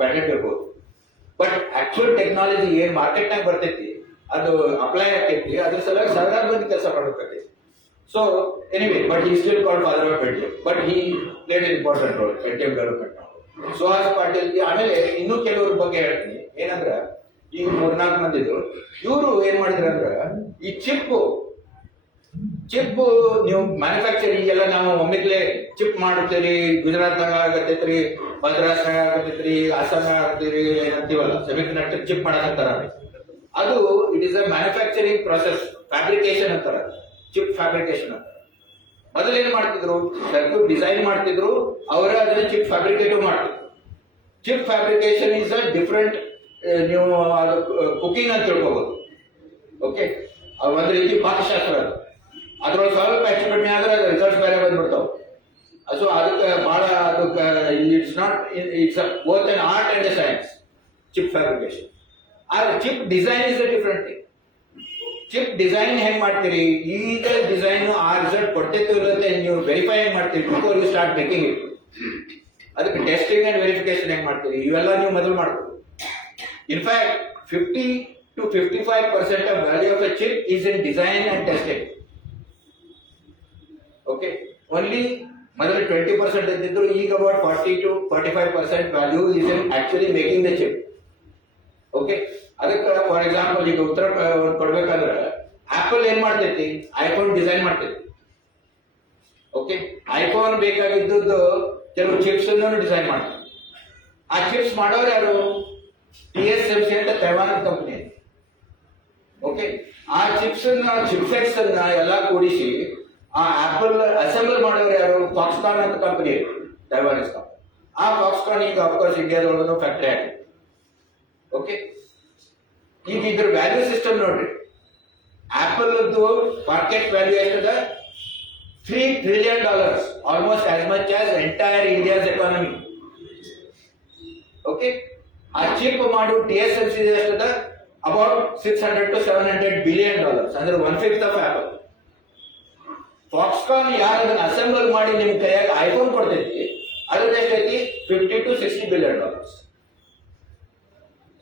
ಪ್ಯಾಟೆಂಟ್ ಇರ್ಬೋದು. ಬಟ್ ಆಕ್ಚುಯಲ್ ಟೆಕ್ನಾಲಜಿ ಏನ್ ಮಾರ್ಕೆಟ್ನಾಗ ಬರ್ತೈತಿ ಅದು ಅಪ್ಲೈ ಆಗ್ತೈತಿ, ಅದ್ರ ಸಲುವಾಗಿ ಸಾವಿರಾರು ಮಂದಿ ಕೆಲಸ ಮಾಡಬೇಕಾಗೈತಿ. ಸೊ ಎನಿವೇ, ಬಟ್ ಈ still called father of petrol, but he played an important role petrol development. Suhas Patil ಆಮೇಲೆ ಇನ್ನೂ ಕೆಲವ್ರ ಬಗ್ಗೆ ಹೇಳ್ತೀನಿ. ಏನಂದ್ರ ಈ 3-4 ಮಂದಿದು ಇವರು ಏನ್ ಮಾಡಿದ್ರ ಅಂದ್ರ ಈ ಚಿಪ್ ನೀವು ಮ್ಯಾನುಫ್ಯಾಕ್ಚರಿಂಗ್ ಎಲ್ಲ ನಾವು ಒಮ್ಮಿಗ್ಲೇ ಚಿಪ್ ಮಾಡುತ್ತೀರಿ, ಗುಜರಾತ್ನಾಗ ಆಗತೈತ್ರಿ, ಮದ್ರಾಸ್ನಾಗ ಆಗತೈತ್ರಿ, ಅಸ್ಸಾಂನಾಗ ಆಗತ್ತೀರಿ ಏನಂತೀವಲ್ಲ ಸೆಮಿಕಂಡಕ್ಟರ್ ಚಿಪ್ ಮಾಡಕತ್ತಾರ. ಅದು it is a manufacturing process, fabrication ಅಂತಾರ, ಚಿಪ್ ಫ್ಯಾಬ್ರಿಕೇಶನ್ ಅಂತ. ಮೊದಲು ಏನ್ ಮಾಡ್ತಿದ್ರು, ಸರ್ಕ್ಯೂಟ್ ಡಿಸೈನ್ ಮಾಡ್ತಿದ್ರು, ಅವರ ಅದನ್ನ ಚಿಪ್ ಫ್ಯಾಬ್ರಿಕೇಟಿವ್ ಮಾಡ್ತಿದ್ರು. Chip fabrication is a different, ನೀವು ಅದು ಕುಕಿಂಗ್ ಅಂತ ತಿಳ್ಕೋಬಹುದು. ಓಕೆ, ಒಂದ್ ರೀತಿ ಪಾಕಶಾಸ್ತ್ರ ಅದು. ಅದ್ರೊಳಗೆ ಸ್ವಲ್ಪ ಹೆಚ್ಚು ಕಡಿಮೆ ಆದ್ರೆ ರಿಸಲ್ಟ್ಸ್ ಬೇರೆ ಬಂದ್ಬಿಡ್ತಾವ. ಸೊ ಅದಕ್ಕೆ ಬಹಳ ಅದಕ್ಕೆ it's not it's both an art and a science, chip fabrication. ಆದ್ರೆ chip design is a different thing. Chip design ಹೆಂಗ್ ಮಾಡ್ತೀರಿ, ಈಗ ಡಿಸೈನ್ ಆ ರಿಸಲ್ಟ್ ಕೊಡ್ತೈತಿ ಇರುತ್ತೆ ನೀವು ವೆರಿಫೈ ಹೆಂಗ್ ಮಾಡ್ತೀರಿ before you start making it. ಅದಕ್ಕೆ ಟೆಸ್ಟಿಂಗ್ ಅಂಡ್ ವೆರಿಫಿಕೇಶನ್ ಹೆಂಗ್ ಮಾಡ್ತೀರಿ ಇವೆಲ್ಲ ನೀವು ಮೊದಲು ಮಾಡ್ಬೋದು. In fact 50 to 55% of value of a chip is in design and testing. Okay, only ಮೊದಲು 20% ಇದ್ದಿದ್ರು, ಈಗ about 40 to 45% value is in actually making the chip. Okay, ಅದಕ್ಕೆ ಫಾರ್ ಎಕ್ಸಾಂಪಲ್ ಈಗ ಉತ್ತರ ಕೊಡ್ಬೇಕಂದ್ರೆ ಆಪಲ್ ಏನ್ ಮಾಡ್ತೈತಿ, ಐಫೋನ್ ಡಿಸೈನ್ ಮಾಡ್ತೈತಿ. ಓಕೆ, ಐಫೋನ್ ಬೇಕಾಗಿದ್ದು ಕೆಲವು ಚಿಪ್ಸ್ ಡಿಸೈನ್ ಮಾಡ್ತಾರೆ. ಆ ಚಿಪ್ಸ್ ಮಾಡೋರು ಯಾರು, TSMC ಅಂತ ತೈವಾನ್ ಕಂಪನಿ. ಓಕೆ, ಆ ಚಿಪ್ಸೆಟ್ಸ್ ಅನ್ನ ಎಲ್ಲ ಕೂಡಿಸಿ ಆ ಆಪಲ್ ಅಸೆಂಬಲ್ ಮಾಡೋರು ಯಾರು, ಫಾಕ್ಸ್ಕಾನ್ ಅಂತ ಕಂಪನಿ, ತೈವಾನೀಸ್ ಕಂಪನಿ. ಆ ಫಾಕ್ಸ್ಕಾನ್ ಈಗ ಅಫ್ಕೋರ್ಸ್ ಇಂಡಿಯಾದೊಳಗೂ ಫ್ಯಾಕ್ಟರಿ ಆಗಿದೆ. ಓಕೆ, ಈಗ ಇದ್ರ ವ್ಯಾಲ್ಯೂ ಸಿಸ್ಟಮ್ ನೋಡ್ರಿ. ಆಪಲ್ ಮಾರ್ಕೆಟ್ ವ್ಯಾಲ್ಯೂ ಎಷ್ಟದ, $3 trillion, almost as much as entire India's economy. Okay, ಆ ಚಿಪ್ ಮಾಡು TSMC ಎಷ್ಟದ, ಅಬೌಟ್ $600 to $700 billion, ಅಂದ್ರೆ 1/5 ಆಫ್ ಆಪಲ್. ಫಾಕ್ಸ್ಕಾನ್ ಯಾರು ಅದನ್ನ ಅಸೆಂಬಲ್ ಮಾಡಿ ನಿಮ್ ಕೈಯಾಗ ಐಫೋನ್ ಕೊಡ್ತೈತಿ, ಅದ್ರ ಎಷ್ಟೈತಿ, $50 to $60 billion.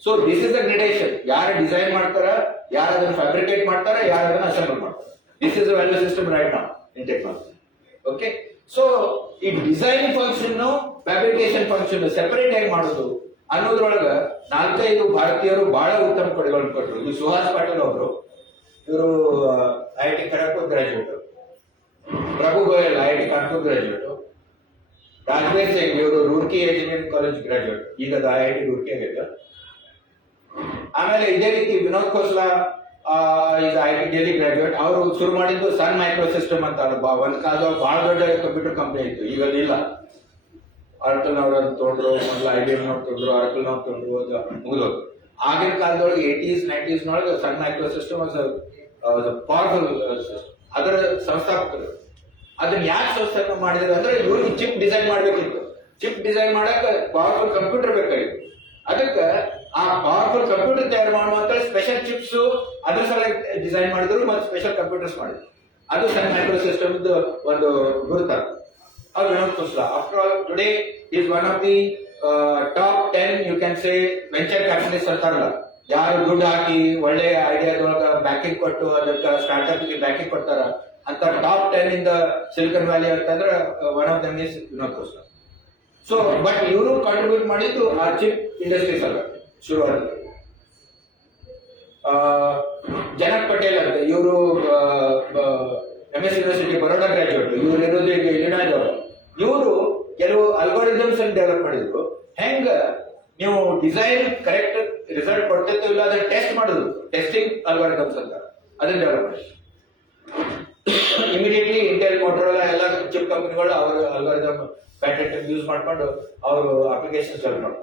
So this is the gradation. ಯಾರು ಡಿಸೈನ್ ಮಾಡ್ತಾರ, ಯಾರು ಅದನ್ನ ಫ್ಯಾಬ್ರಿಕೇಟ್ ಮಾಡ್ತಾರ, ಯಾರು ಅದನ್ನ ಅಸೆಂಬಲ್ ಮಾಡ್ತಾರ. This is the value system right now in technology. Okay, so ಈ design function fabrication function separate ಆಗಿ ಮಾಡೋದು ಅನ್ನೋದ್ರೊಳಗ 4-5 ಭಾರತೀಯರು ಬಹಳ ಉತ್ತಮ ಕೊಡುಗೆಗಳನ್ನು ಕೊಟ್ಟರು. ಈ ಸುಹಾಸ್ ಪಾಟೀಲ್ ಅವರು, ಇವರು IIT ಖರಗ್ಪುರ್ ಗ್ರಾಜುಯೇಟ್, ಪ್ರಭು ಗೋಯಲ್ IIT ಕಾನ್ಪುರ್ ಗ್ರಾಜುಯೇಟ್, ರಾಜವೀರ್ ಸಿಂಗ್ ಇವರು ರೂರ್ಕಿ ಇಂಜಿನಿಯರಿಂಗ್ ಕಾಲೇಜ್ ಗ್ರಾಜುಯೇಟ್, ಈಗ IIT ರೂರ್ಕಿ ಆಗಿದೆ. ಆಮೇಲೆ ಇದೇ ರೀತಿ ವಿನೋದ್ ಖೋಸ್ಲಾ ಈಗ IIT ಡೆಲ್ಲಿ ಗ್ರಾಜುಯೇಟ್. ಅವರು ಶುರು ಮಾಡಿದ್ದು ಸನ್ ಮೈಕ್ರೋ ಸಿಸ್ಟಮ್ ಅಂತ. ಒಂದ್ ಕಾಲದಲ್ಲಿ ಬಹಳ ದೊಡ್ಡ ಕಂಪ್ಯೂಟರ್ ಕಂಪನಿ ಇತ್ತು, ಈಗ ಇಲ್ಲ. ಆರ್ಕಲ್ ಅವ್ರನ್ನ ತೊಗೊಂಡ್ರು, ಮೊದಲು IBM ನವ್ರು ತೊಗೊಂಡ್ರು, ಆರ್ಕಲ್ ನವ್ರು ತೊಗೊಂಡ್ರು, ಮುಗಿದೋದು. ಆಗಿನ ಕಾಲದೊಳಗೆ 80s 90s ನೊಳಗೆ ಸನ್ ಮೈಕ್ರೋ ಸಿಸ್ಟಮ್ ಪವರ್ಫುಲ್ ಅದರ ಸಂಸ್ಥಾಪಕರು. ಅದನ್ನ ಯಾಕೆ ಸಂಸ್ಥಾಪನೆ ಮಾಡಿದ್ರು ಅಂದ್ರೆ ಇವ್ರಿಗೆ ಚಿಪ್ ಡಿಸೈನ್ ಮಾಡ್ಬೇಕಿತ್ತು. ಚಿಪ್ ಡಿಸೈನ್ ಮಾಡಕ್ ಪವರ್ಫುಲ್ ಕಂಪ್ಯೂಟರ್ ಬೇಕಾಗಿತ್ತು. ಅದಕ್ಕೆ ಆ ಪವರ್ಫುಲ್ ಕಂಪ್ಯೂಟರ್ ತಯಾರು ಮಾಡುವಂತ ಸ್ಪೆಷಲ್ ಚಿಪ್ಸ್ ಅದ್ರ ಸಲ ಡಿಸೈನ್ ಮಾಡಿದ್ರು ಮತ್ತು ಸ್ಪೆಷಲ್ ಕಂಪ್ಯೂಟರ್ಸ್ ಮಾಡಿದ್ರು. ಅದು ಸನ್ ಮೈಕ್ರೋ ಸಿಸ್ಟಮ್ ಒಂದು ಗುರುತ. ಅವ್ರು Vinod Khosla, after all today is one of the top 10 you can say venture capitalist ಅಂತಾರಲ್ಲ, ಯಾರು ದುಡ್ಡು ಹಾಕಿ ಒಳ್ಳೆ ಐಡಿಯಾದೊಳಗ ಬ್ಯಾಕಿಂಗ್ ಕೊಟ್ಟು ಅದಕ್ಕೆ ಸ್ಟಾರ್ಟ್ಅಪ್ ಗೆ ಬ್ಯಾಕಿಂಗ್ ಕೊಡ್ತಾರ ಅಂತ top 10 in the Silicon Valley ಅಂತಂದ್ರೆ one of them is Vinod Khosla. So but ಇವರು ಕಾಂಟ್ರಿಬ್ಯೂಟ್ ಮಾಡಿದ್ದು ಆ ಚಿಪ್ ಇಂಡಸ್ಟ್ರೀಸ್ ಅಲ್ಲ ಶುರುವಾದ. ಜನಕ್ ಪಟೇಲ್ ಅಂತ ಇವರು MS ಯೂನಿವರ್ಸಿಟಿ ಬರೋಡಾ ಗ್ರಾಜುಯೇಟ್, ಇವರು ಇರೋದು ಈಗ ಇಲಿನಾಯ್ಸ್ ಅವರು. ಇವರು ಕೆಲವು ಅಲ್ಗೋರಿದಮ್ಸ್ ಅನ್ನು ಡೆವಲಪ್ ಮಾಡಿದ್ರು. ಹೆಂಗ ನೀವು ಡಿಸೈನ್ ಕರೆಕ್ಟ್ ರಿಸಲ್ಟ್ ಕೊಡ್ತೈತೋ ಇಲ್ಲ ಅದನ್ನ ಟೆಸ್ಟ್ ಮಾಡಿದ್ರು, ಟೆಸ್ಟಿಂಗ್ ಅಲ್ಗೋರಿದಮ್ಸ್ ಅಂತ, ಅದನ್ನ ಡೆವಲಪ್ ಮಾಡಿದ್ರು. ಇಮಿಡಿಯೇಟ್ಲಿ ಇಂಟೆಲ್, ಮೋಟರೋಲಾ ಎಲ್ಲ ಚಿಪ್ ಕಂಪನಿಗಳು ಅವರು ಅಲ್ಗೋರಿದಮ್ ಪ್ಯಾಟೆಂಟ್ ಯೂಸ್ ಮಾಡ್ಕೊಂಡು ಅವರು ಅಪ್ಲಿಕೇಶನ್ ಡೆವಲಪ್ ಮಾಡ್ತಾರೆ.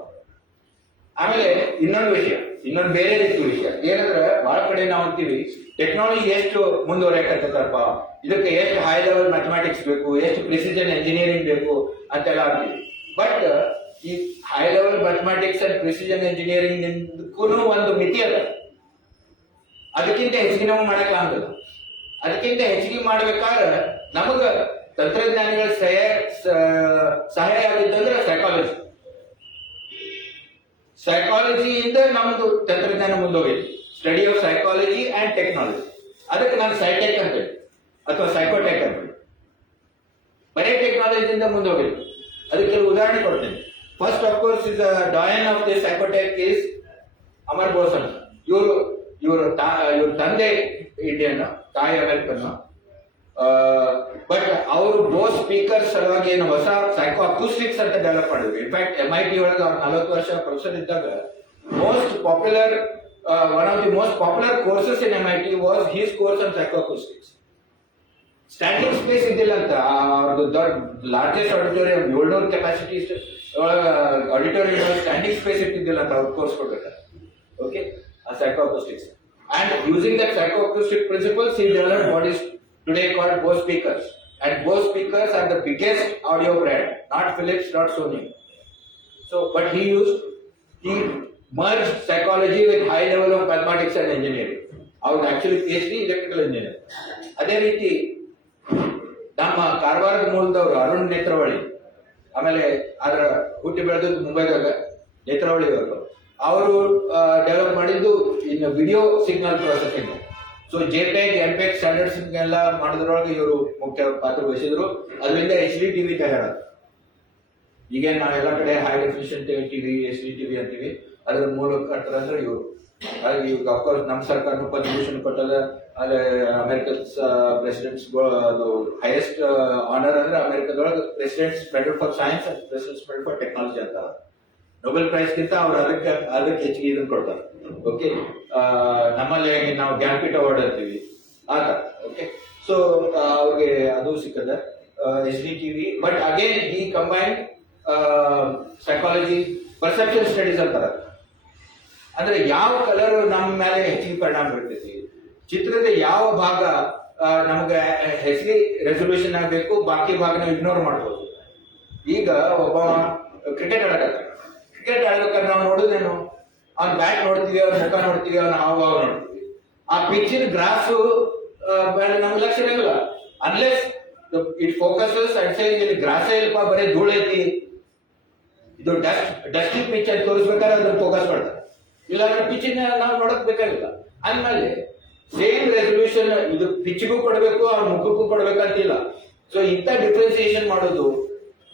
ಆಮೇಲೆ ಇನ್ನೊಂದು ಬೇರೆ ರೀತಿ ವಿಷಯ ಏನಂದ್ರೆ, ಬಹಳ ಕಡೆ ನಾವು ಅಂತೀವಿ ಟೆಕ್ನಾಲಜಿ ಎಷ್ಟು ಮುಂದುವರೆಯಕತ್ತಪ್ಪ, ಇದಕ್ಕೆ ಎಷ್ಟು ಹೈ ಲೆವೆಲ್ ಮ್ಯಾಥಮೆಟಿಕ್ಸ್ ಬೇಕು, ಎಷ್ಟು ಪ್ರಿಸಿಷನ್ ಎಂಜಿನಿಯರಿಂಗ್ ಬೇಕು ಅಂತೆಲ್ಲ ಅಂತೀವಿ. ಬಟ್ ಈ high level mathematics and precision engineering ಒಂದು ಮಿತಿ ಅದ. ಅದಕ್ಕಿಂತ ಹೆಚ್ಚಿಗೆ ನಾವು ಮಾಡಕ್ ಆಗಲ್ಲ. ಅದಕ್ಕಿಂತ ಹೆಚ್ಚಿಗೆ ಮಾಡ್ಬೇಕಾದ್ರೆ ನಮಗ ತಂತ್ರಜ್ಞಾನಿಗಳ ಸಹಾಯ ಆಗಿದ್ದಂದ್ರೆ ಸೈಕಾಲಜಿಯಿಂದ ನಮ್ದು ತಂತ್ರಜ್ಞಾನ ಮುಂದೋಗೈತಿ. Study of psychology and technology. ಅದಕ್ಕೆ ನಾನು ಸೈಟೆಕ್ ಅಂತ ಹೇಳಿ ಅಥವಾ ಸೈಕೋಟೆಕ್ ಅಂತ ಹೇಳಿ ಬರೀ ಟೆಕ್ನಾಲಜಿಯಿಂದ ಮುಂದೋಗೈತಿ. ಅದಕ್ಕೆ ಕೆಲವು ಉದಾಹರಣೆ ಕೊಡ್ತೇನೆ. First of course is doyen of the psychotech is Amar Bose ಅಂತ. ಇವ್ರ ತಂದೆ ಇಂಡಿಯನ್, ತಾಯಿ ಅಮೆರಿಕನ್. ಬಟ್ ಅವರು ಬೋಸ್ ಸ್ಪೀಕರ್ ಸಲುವಾಗಿ ಏನು ಹೊಸ ಸೈಕೋ ಅಕೂಸ್ಟಿಕ್ಸ್ ಅಂತ ಡೆವಲಪ್ ಮಾಡಿದ್ರು. ಇನ್ಫ್ಯಾಕ್ಟ್ MIT ಒಳಗೆ 40 ವರ್ಷ ಪ್ರೊಫೆಸರ್ ಇದ್ದಾಗ most popular one of the most popular courses in MIT was his course on psycho acoustics. Standing space ಇದ್ದಿಲ್ಲ ಅಂತ ಅವ್ರದ್ದು ದೊಡ್ಡ largest auditorium 700 capacity auditorium standing space ಇಟ್ಟಿದ್ದಿಲ್ಲ ಅಂತ ಅವ್ರು ಕೋರ್ಸ್ ಕೊಟ್ಟಿರ್ತಾರೆ. ಓಕೆ, ಆ psycho acoustics. And using that psychoacoustic principles, he developed what is today called Bose speakers. And Bose speakers are the biggest audio brand, not Philips, not Sony. So, but he merged psychology with high level of mathematics and engineering. I was actually PhD electrical engineer. ಅದೇ ರೀತಿ ನಮ್ಮ ಕಾರವಾರದ ಮೂಲದವರು ಅರುಣ್ ನೇತ್ರಾವಳಿ, ಆಮೇಲೆ ಅದರ ಹುಟ್ಟಿ ಬೆಳೆದದ್ದು ಮುಂಬೈದಾಗ ನೇತ್ರಾವಳಿ ಅವರು develop ಮಾಡಿದ್ದು ಇನ್ನು video signal processing. So JPEG MPEG standards ಎಲ್ಲ ಮಾಡೋದ್ರೊಳಗೆ ಇವರು ಮುಖ್ಯ ಪಾತ್ರ ವಹಿಸಿದ್ರು. ಅದರಿಂದ HD TV ತಯಾರ. ಈಗ ನಾವೆಲ್ಲ ಕಡೆ high definition TV HD TV ಅಂತೀವಿ. ಅದ್ರ ಮೂಲಕರ್ತರ ಅಂದ್ರೆ ಇವರು. ಹಾಗಾಗಿ ಇವ್ರಿಗೆ ಅಫ್ಕೋರ್ಸ್ ನಮ್ಮ ಸರ್ಕಾರನು ಪದ್ಮಭೂಷಣ್ ಕೊಟ್ಟದ. ಅದೇ ಅಮೆರಿಕನ್ಸ್ ಪ್ರೆಸಿಡೆಂಟ್ಸ್ ಅದು ಹೈಯೆಸ್ಟ್ ಆನರ್ ಅಂದ್ರೆ ಅಮೆರಿಕದೊಳಗೆ presidents medal for science and presidents medal for technology ಅಂತಾರ. ನೊಬೆಲ್ ಪ್ರೈಸ್ಗಿಂತ ಅವ್ರು ಅದಕ್ಕೆ ಹೆಚ್ಚಿಗೆ ಇದನ್ನು ಕೊಡ್ತಾರೆ. ಓಕೆ, ನಮ್ಮಲ್ಲಿ ನಾವು ಜ್ಞಾನಪೀಠ ಅವಾರ್ಡ್ ಅಂತೀವಿ ಆ ಥರ. ಓಕೆ, ಸೊ ಅವ್ರಿಗೆ ಅದು ಸಿಕ್ಕದ HD TV. ಬಟ್ ಅಗೇನ್ ಈ ಕಂಬೈನ್ ಸೈಕಾಲಜಿ ಪರ್ಸೆಪ್ಷನ್ ಸ್ಟಡೀಸ್ ಅಂತಾರ. ಅಂದ್ರೆ ಯಾವ ಕಲರ್ ನಮ್ಮ ಮೇಲೆ ಹೆಚ್ಚಿಗೆ ಪರಿಣಾಮ ಬೀರ್ತೈತಿ, ಚಿತ್ರದ ಯಾವ ಭಾಗ ನಮ್ಗೆ ಹೆಚ್ಚಿಗೆ ರೆಸೊಲ್ಯೂಷನ್ ಆಗಬೇಕು, ಬಾಕಿ ಭಾಗ ನಾವು ಇಗ್ನೋರ್ ಮಾಡ್ಬೋದು. ಈಗ ಒಬ್ಬ ಕ್ರಿಕೆಟ್ ಆಡಕತ್ತಾರ. ಕ್ರಿಕೆಟ್ ಆಡ್ಬೇಕಾದ್ರೆ ನಾವು ನೋಡುದೇನು, ಅವ್ನ ಬ್ಯಾಟ್ ನೋಡ್ತೀವಿ, ಅವ್ನ ಮುಖ ನೋಡ್ತೀವಿ, ಅವ್ನ ಹಾವಭಾವ ನೋಡ್ತೀವಿ. ಆ ಪಿಚ್ಚಿನ ಗ್ರಾಸು ಮೇಲೆ ನಮ್ಗೆ ಲಕ್ಷ್ಯ ಇರಲ್ಲ. Unless it focuses and say ಇಲ್ಲಿ ಗ್ರಾಸ ಇಲ್ಪ, ಬರೀ ಧೂಳೈತಿ, ಇದು ಡಸ್ಟಿ ಪಿಚ್ ಅಂತ ತೋರಿಸ್ಬೇಕಾದ್ರೆ ಅದನ್ನ ಫೋಕಸ್ ಮಾಡ್ತಾರೆ. ಇಲ್ಲಾಂದ್ರೆ ಪಿಚ್ಚಿನ ನಾವು ನೋಡಕ್ ಬೇಕಾಗಿಲ್ಲ. ಅಂದ್ಮೇಲೆ ಸೇಮ್ ರೆಸೊಲ್ಯೂಷನ್ ಇದು ಪಿಚ್ಗೂ ಕೊಡಬೇಕು, ಅವ್ನ ಮುಖಕ್ಕೂ ಕೊಡ್ಬೇಕಂತಿಲ್ಲ. ಸೊ ಇಂಥ ಡಿಫ್ರೆನ್ಸಿಯೇಷನ್ ಮಾಡೋದು,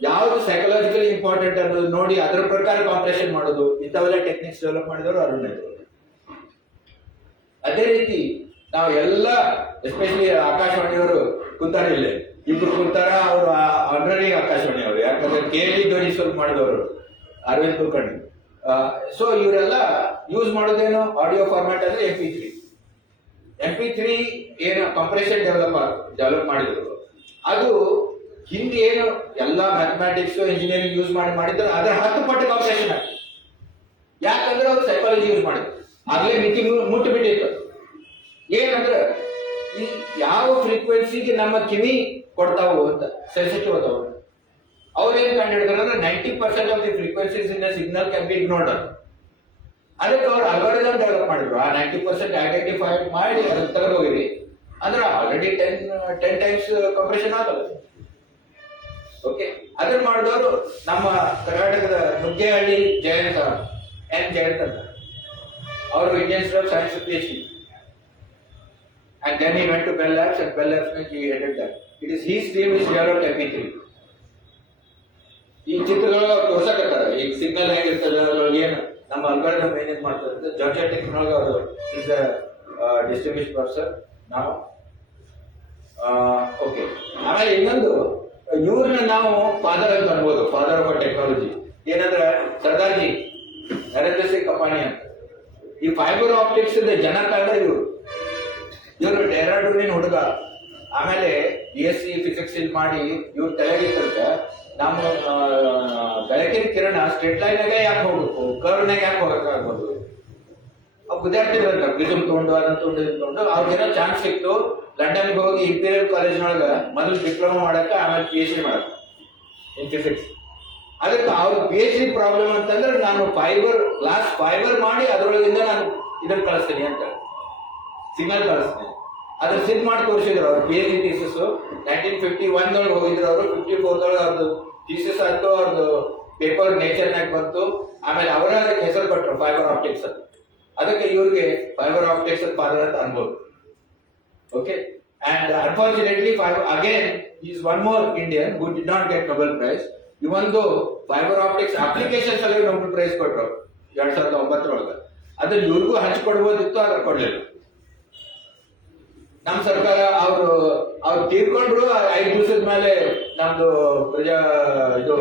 ಯಾವುದು ಸೈಕಲಾಜಿಕಲಿ ಇಂಪಾರ್ಟೆಂಟ್ ಅನ್ನೋದು ನೋಡಿ ಅದರ ಪ್ರಕಾರ ಕಾಂಪ್ರೆಷನ್ ಮಾಡೋದು, ಇಂಥವೆಲ್ಲ ಟೆಕ್ನಿಕ್ಸ್ ಡೆವಲಪ್ ಮಾಡಿದವರು ಅರುಣ್ ನೇತ್ರಾವಳಿ. ಅದೇ ರೀತಿ ನಾವು ಎಲ್ಲ ಎಸ್ಪೆಷಲಿ ಆಕಾಶವಾಣಿಯವರು ಕುಂತಾರ, ಇಲ್ಲೇ ಇಬ್ರು ಕುಂತಾರ. ಅವರು ಆನರರಿ ಆಕಾಶವಾಣಿ ಅವರು, ಯಾಕಂದ್ರೆ KLE ಧ್ವನಿ ಸ್ವಲ್ಪ ಮಾಡಿದವರು ಅರವಿಂದ್ ಕುಲಕರ್ಣಿ. ಸೊ ಇವರೆಲ್ಲ ಯೂಸ್ ಮಾಡೋದೇನು ಆಡಿಯೋ ಫಾರ್ಮ್ಯಾಟ್ ಅಂದ್ರೆ MP3 ಏನು ಕಂಪ್ರೆಷನ್ ಡೆವಲಪ್ ಮಾಡಿದ್ರು. ಅದು ಹಿಂದೆ ಏನು ಎಲ್ಲ ಮ್ಯಾಥಮ್ಯಾಟಿಕ್ಸ್ ಇಂಜಿನಿಯರಿಂಗ್ ಯೂಸ್ ಮಾಡಿದ್ರು ಅದರ 10 ಪಟ್ಟು ಕಾಂಪ್ರೆಷನ್ ಆಗ್ತದೆ. ಯಾಕಂದ್ರೆ ಅವ್ರು ಸೈಕಾಲಜಿ ಯೂಸ್ ಮಾಡಿದ್ರು. ಆಗ್ಲೇ ಮಿತಿ ಮುಟ್ಟಿಬಿಟ್ಟಿತ್ತು. ಏನಂದ್ರೆ ಈ ಯಾವ ಫ್ರೀಕ್ವೆನ್ಸಿಗೆ ನಮ್ಮ ಕಿವಿ ಕೊಡ್ತಾವು ಅಂತ, ಸೆನ್ಸಿಟಿವ್ ಅದಾವ. ಅವ್ರೇನ್ ಕಂಡು ಹಿಡಿದ್ರು ಅಂದ್ರೆ 90% of the frequencies in signal can be ignored ಅಂತ. ಅದಕ್ಕೆ ಅವ್ರು ಅಲ್ಗಾರಿದಮ್ ಡೆವಲಪ್ ಮಾಡಿದ್ರು. ಆ 90% ಐಡೆಂಟಿಫೈ ಮಾಡಿ ಅದನ್ನ ತೆಗೆದು ಹೋಗಿರಿ ಅಂದ್ರೆ ಆಲ್ರೆಡಿ 10 ಟೈಮ್ಸ್ ಕಂಪ್ರೆಷನ್ ಆಗಲ್ಲ. ಓಕೆ, ಅದನ್ನ ಮಾಡಿದವರು ನಮ್ಮ ಕರ್ನಾಟಕದ ನುಗ್ಗೇಹಳ್ಳಿ ಜಯಂತ ಜಯಂತ್ ಅಂತ. ಅವರು Indian institute of science PhD. And then he went to Bell Labs, and Bell Labs he headed that. It is his team which developed MP3. ಈ ಚಿತ್ರಗಳು ತೋರ್ಸಕತ್ತಾರ ಈಗ ಸಿಗ್ನಲ್ ಹೇಗಿರ್ತದೆ, ಅದ್ರೊಳಗೆ ಏನು ನಮ್ಮ ಅಲ್ಗಾರಿದಮ್ ಏನೇನು ಮಾಡ್ತಾರೆ ಅಂತ. ಜಾರ್ಜಿಯಾ ಟೆಕ್ನಾಲಜಿ ಅವರು ಈಸ್ ಅ ಡಿಸ್ಟಿಂಗ್ವಿಶ್ಡ್ ಪ್ರೊಫೆಸರ್ ನಾವು. ಓಕೆ, ಆಮೇಲೆ ಇನ್ನೊಂದು ಇವ್ರನ್ನ ನಾವು ಫಾದರ್ ಅಂತ ಅನ್ಬೋದು, ಫಾದರ್ ಆಫ್ ಟೆಕ್ನಾಲಜಿ. ಏನಂದ್ರೆ ಸರ್ದಾರ್ಜಿ ನರೇಂದ್ರ ಸಿಂಗ್ ಕಪಾಣಿ ಅಂತ. ಈ ಫೈಬರ್ ಆಪ್ಟಿಕ್ಸ್ ಜನಕ ಅಂದ್ರೆ ಇವರು ಡೆಹ್ರಾಡೂನಿನ ಹುಡುಗ. ಆಮೇಲೆ BSc ಫಿಸಿಕ್ಸ್ ಮಾಡಿ ಇವ್ರು ತಲೆಗಿರ್ತಂತೆ ನಮ್ಮ ಬೆಳಕಿನ ಕಿರಣ ಸ್ಟ್ರೇಟ್ ಲೈನಾಗೆ ಯಾಕೆ ಹೋಗ್ಬೇಕು, ಕರ್ವ್ನಾಗ ಯಾಕೆ ಹೋಗಕ್ಕಾಗ್ಬೋದು. ವಿದ್ಯಾರ್ಥಿಗಳಂತ ಪ್ರಿಸಮ್ ತಗೊಂಡು ಅದನ್ನ ತಗೊಂಡು ಅವ್ರಿಗೇನೋ ಚಾನ್ಸ್ ಸಿಕ್ತು. ಲಂಡನ್ಗೆ ಹೋಗಿ ಇಂಪೀರಿಯಲ್ ಕಾಲೇಜ್ನೊಳಗ ಮೊದಲು ಡಿಪ್ಲೊಮಾ ಮಾಡಕ್ಕೆ, ಆಮೇಲೆ PhD ಮಾಡಕ್ಕೆ ಇನ್ ಫಿಸಿಕ್ಸ್. ಅದಕ್ಕೆ ಅವ್ರ PhD ಪ್ರಾಬ್ಲಮ್ ಅಂತಂದ್ರೆ ನಾನು ಗ್ಲಾಸ್ ಫೈಬರ್ ಮಾಡಿ ಅದರೊಳಗಿಂದ ನಾನು ಇದನ್ನು ಕಳಿಸ್ತೀನಿ ಅಂತ. ಸಿಗ್ನಲ್ ಕಳಿಸ್ತೀನಿ. ಅದ್ರ ಸಿದ್ಧ ಮಾಡಿ ತೋರಿಸಿದ್ರು ಅವ್ರು PhD ಥೀಸಿಸ್ 1951 ಒಳಗೆ ಹೋಗಿದ್ರು ಅವರು. 54 ಅವ್ರದ್ದು ಥೀಸಿಸ್ ಆಯ್ತು, ಅವ್ರದ್ದು ಪೇಪರ್ ನೇಚರ್ನಾಗ ಬಂತು. ಆಮೇಲೆ ಅವರ ಅದಕ್ಕೆ ಹೆಸರು ಕೊಟ್ಟರು ಫೈಬರ್ ಆಪ್ಟಿಕ್ಸ್ ಅಂತ. ಅದಕ್ಕೆ ಇವ್ರಿಗೆ ಫೈಬರ್ ಆಪ್ಟಿಕ್ಸ್ ಫಾದರ್ ಅಂತ ಅನ್ಬೋದು. Okay, and unfortunately again is one more Indian who did not get Nobel prize. ಇವೊಂದು ಫೈಬರ್ ಆಪ್ಟಿಕ್ಸ್ ಅಪ್ಲಿಕೇಶನ್ಸ್ ಅಲ್ಲಿ ನೊಬೆಲ್ ಪ್ರೈಸ್ ಕೊಟ್ಟರು 2009 ಒಳಗೆ. ಅದನ್ನ ಇವ್ರಿಗೂ ಹಂಚ್ಕೊಡ್ಬೋದಿತ್ತು, ಆದ್ರೆ ಕೊಡ್ಲಿಲ್ಲ. ನಮ್ಮ ಸರ್ಕಾರ ಅವ್ರು ತೀರ್ಕೊಂಡ್ರು 5 ದಿವಸದ ಮೇಲೆ ನಮ್ದು ಇದು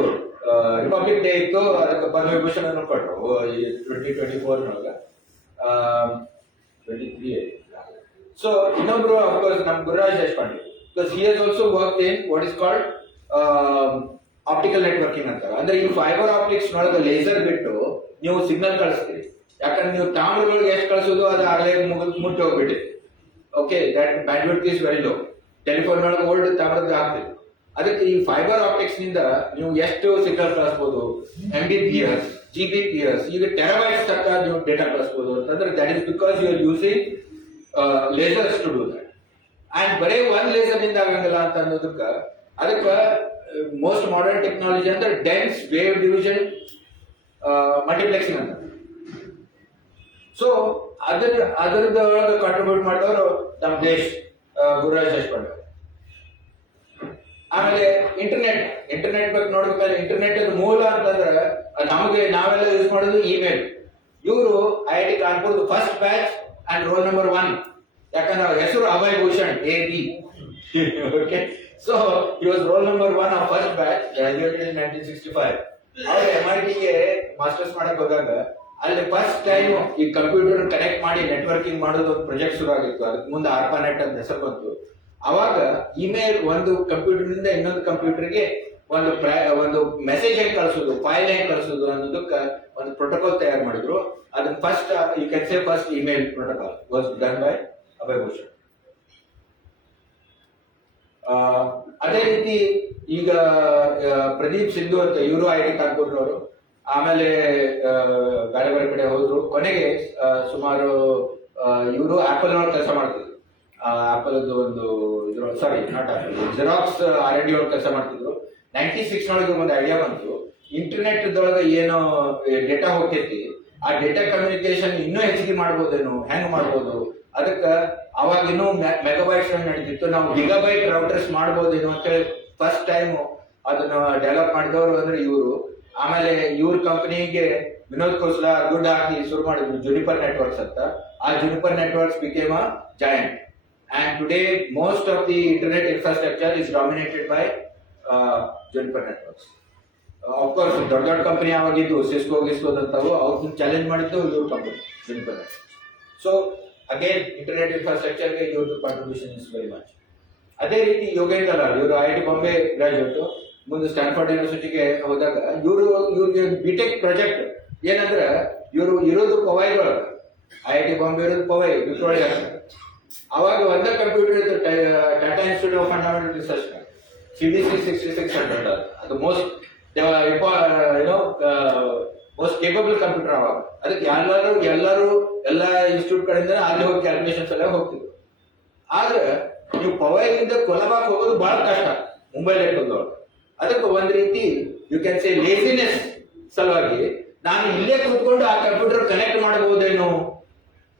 ರಿಪಬ್ಲಿಕ್ ಡೇ ಇತ್ತು, ಅದಕ್ಕೆ ಪದ್ಮವಿಭೂಷಣ ಅನ್ನು ಕೊಟ್ಟರು 2024 23. ಸೊ ಇನ್ನೊಬ್ರು ಅಫ್ಕೋರ್ಸ್ ನಮ್ Gururaj Deshpande, because he has also work in what is called optical networking ಅಂತಾರೆ. ಅಂದ್ರೆ ಈ ಫೈಬರ್ ಆಪ್ಟಿಕ್ಸ್ ನೊಳಗೆ ಲೇಸರ್ ಬಿಟ್ಟು ನೀವು ಸಿಗ್ನಲ್ ಕಳಿಸ್ತೀರಿ. ಯಾಕಂದ್ರೆ ನೀವು ತಾಮ್ರಗಳಿಗೆ ಎಷ್ಟು ಕಳಿಸೋದು ಅದು ಆಗಲೇ ಮುಟ್ಟಿ ಹೋಗ್ಬಿಟ್ಟಿದೆ. Okay, that bandwidth is very low. Telephone ಒಳಗೆ ಓಲ್ಡ್ ತಾಮ್ರದ ಆಗ್ತಿದೆ. ಅದಕ್ಕೆ ಈ ಫೈಬರ್ ಆಪ್ಟಿಕ್ಸ್ ನಿಂದ ನೀವು ಎಷ್ಟು ಸಿಗ್ನಲ್ ಕಳಿಸಬಹುದು, Mbps, Gbps, ಈಗ ಟೆರಾಬೈಟ್ಸ್ ತಕ್ಕ ನೀವು ಡೇಟಾ ಕಳಿಸಬಹುದು ಅಂತಂದ್ರೆ that is because you are using lasers to do that. And ಬರೀ ಒಂದ್ ಲೇಸರ್ ನಿಂದ ಆಗಂಗಿಲ್ಲ ಅಂತ ಅನ್ನೋದಕ್ಕೆ ಅದಕ್ಕೆ ಮೋಸ್ಟ್ ಮಾಡರ್ನ್ ಟೆಕ್ನಾಲಜಿ ಅಂದ್ರೆ ಡೆನ್ಸ್ ವೇವ್ ಡಿವಿಷನ್ ಮಲ್ಟಿಪ್ಲೆಕ್ಸಿಂಗ್ ಅಂತ. ಸೊ ಅದರದ್ದು ಕಾಂಟ್ರಿಬ್ಯೂಟ್ ಮಾಡಿದವರು ನಮ್ಮ ಗುರುರಾಜ್ ದೇಶಪಾಂಡೆ. ಆಮೇಲೆ ಇಂಟರ್ನೆಟ್ ಬಗ್ಗೆ ನೋಡ್ಬೇಕಾದ್ರೆ ಇಂಟರ್ನೆಟ್ ಮೂಲ ಅಂತಂದ್ರೆ ನಮಗೆ ನಾವೆಲ್ಲ ಯೂಸ್ ಮಾಡೋದು ಇಮೇಲ್. ಇವರು IIT ಕಾನ್ಪುರದ first batch and roll number 1. ಯಾಕಂದ್ರೆ ಅವ್ರ ಹೆಸರು Abhay Bhushan AB. Okay, so he was roll number 1 of first batch, graduated in 1965. ಅವ್ರು MITಗೆ ಮಾಸ್ಟರ್ಸ್ ಮಾಡಕ್ ಹೋದಾಗ ಅಲ್ಲಿ ಫಸ್ಟ್ ಟೈಮ್ ಈ ಕಂಪ್ಯೂಟರ್ ಕನೆಕ್ಟ್ ಮಾಡಿ ನೆಟ್ವರ್ಕಿಂಗ್ ಮಾಡೋದು ಒಂದು ಪ್ರಾಜೆಕ್ಟ್ ಶುರು ಆಗಿತ್ತು. ಅದಕ್ಕೆ ಮುಂದೆ ARPANET ಅಂತ ಹೆಸರು ಬಂತು. ಅವಾಗ ಇಮೇಲ್ ಒಂದು ಕಂಪ್ಯೂಟರ್ ನಿಂದ ಇನ್ನೊಂದು ಕಂಪ್ಯೂಟರ್ಗೆ ಒಂದು ಮೆಸೇಜ್ ಹೆಂಗ್ ಕಳಿಸೋದು, ಫೈಲ್ ಹೆಂಗ್ ಕಳಿಸೋದು ಅನ್ನೋದಕ್ಕೆ ಒಂದು ಪ್ರೋಟೋಕಾಲ್ ತಯಾರು ಮಾಡಿದ್ರು. ಅದನ್ನ first you can say first email protocol was done by Abhay Bhushan. ಅದೇ ರೀತಿ ಈಗ ಪ್ರದೀಪ್ ಸಿಂಧು ಅಂತ ಇವರು IIT ಕಾನ್ಪುರ್ನವರು. ಆಮೇಲೆ ಬೇರೆ ಬೇರೆ ಕಡೆ ಹೋದ್ರು. ಕೊನೆಗೆ ಸುಮಾರು ಇವರು ಆಪಲ್ ಒಳಗೆ ಕೆಲಸ ಮಾಡ್ತಿದ್ರು. ಆಪಲ್ ಒಂದು sorry not apple, xerox R&D ಒಳಗೆ ಕೆಲಸ ಮಾಡ್ತಿದ್ರು. 96 ಒಳಗೆ ಒಂದು ಐಡಿಯಾ ಬಂತು, ಇಂಟರ್ನೆಟ್ ದೊಳಗೆ ಏನು ಡೇಟಾ ಹೋಗ್ತೈತಿ ಆ ಡೇಟಾ ಕಮ್ಯುನಿಕೇಶನ್ ಇನ್ನೂ ಹೆಚ್ಚಿಗೆ ಮಾಡ್ಬೋದೇನು, ಹೆಂಗ್ ಮಾಡ್ಬೋದು. ಅದಕ್ಕೆ ಅವಾಗ ಇನ್ನೂ ಮೆಗಾಬೈಟ್ಸ್ ನಡೀತಿತ್ತು, ನಾವು ಗಿಗಾಬೈಟ್ ರೌಟರ್ಸ್ ಮಾಡ್ಬೋದೇನು ಅಂತೇಳಿ ಫಸ್ಟ್ ಟೈಮ್ ಅದನ್ನ ಡೆವಲಪ್ ಮಾಡಿದವರು ಅಂದ್ರೆ ಇವರು. ಆಮೇಲೆ ಇವ್ರ ಕಂಪನಿಗೆ ವಿನೋದ್ ಖೋಸ್ಲಾ ದುಡ್ಡು ಹಾಕಿ ಶುರು ಮಾಡಿದ್ರು ಜುನಿಪರ್ ನೆಟ್ವರ್ಕ್ಸ್ ಅಂತ. ಆ juniper networks became a joint. And today, most of the internet infrastructure is dominated by Juniper networks. Of course, ದೊಡ್ಡ ಕಂಪನಿ ಆಗಿದ್ದು ಸಿಸ್ಕೋ ಅಂತವು ಅವ್ರನ್ನ ಚಾಲೆಂಜ್ ಮಾಡಿದ್ದು ಇವ್ರ company Juniper networks. So again, internet infrastructure ಗೆ ಇವ್ರದ್ದು contribution is very much. ಅದೇ ರೀತಿ ಯೋಗೇಂದ್ರ ಲಾಲ್, ಇವರು IIT ಬಾಂಬೆ ಗ್ರಾಜುಯೇಟ್, ಮುಂದೆ ಸ್ಟ್ಯಾನ್ಫೋರ್ಡ್ ಯೂನಿವರ್ಸಿಟಿಗೆ ಹೋದಾಗ ಇವ್ರಿಗೆ ಬಿಟೆಕ್ ಪ್ರಾಜೆಕ್ಟ್ ಏನಂದ್ರೆ ಇವರು ಇರೋದು ಪವೈದೊಳಗೆ, IIT ಬಾಂಬೆ ಇರೋದು ಪವೈ ವಿಕ್ಟೋರಿಯಾ. ಅವಾಗ ಒಂದೇ ಕಂಪ್ಯೂಟರ್ ಇತ್ತು, Tata institute of fundamental research, CDC 6600. ಅದು ಮೋಸ್ಟ್ ಮೋಸ್ಟ್ ಕೇಪಬಲ್ ಕಂಪ್ಯೂಟರ್ ಅವಾಗ. ಅದಕ್ಕೆ ಎಲ್ಲ ಇನ್ಸ್ಟಿಟ್ಯೂಟ್ ಕಡೆಯಿಂದ ಅಲ್ಲಿ ಹೋಗಿ ಕ್ಯಾಲ್ಕುಲೇಷನ್ಸ್ ಎಲ್ಲ ಹೋಗ್ತಿದ್ರು. ಆದ್ರೆ ನೀವು ಪವೈಯಿಂದ ಕೊಲಬಾಕ್ ಹೋಗೋದು ಬಹಳ ಕಷ್ಟ ಮುಂಬೈ ಲೆಕ್ಕದೊಳಗೆ. ಅದಕ್ಕೆ ಒಂದ್ ರೀತಿ ಯು ಕ್ಯಾನ್ ಸೇ ಲೇಸಿನೆಸ್ ಸಲುವಾಗಿ ನಾನು ಇಲ್ಲೇ ಕೂತ್ಕೊಂಡು ಆ ಕಂಪ್ಯೂಟರ್ ಕನೆಕ್ಟ್ ಮಾಡಬಹುದೇನು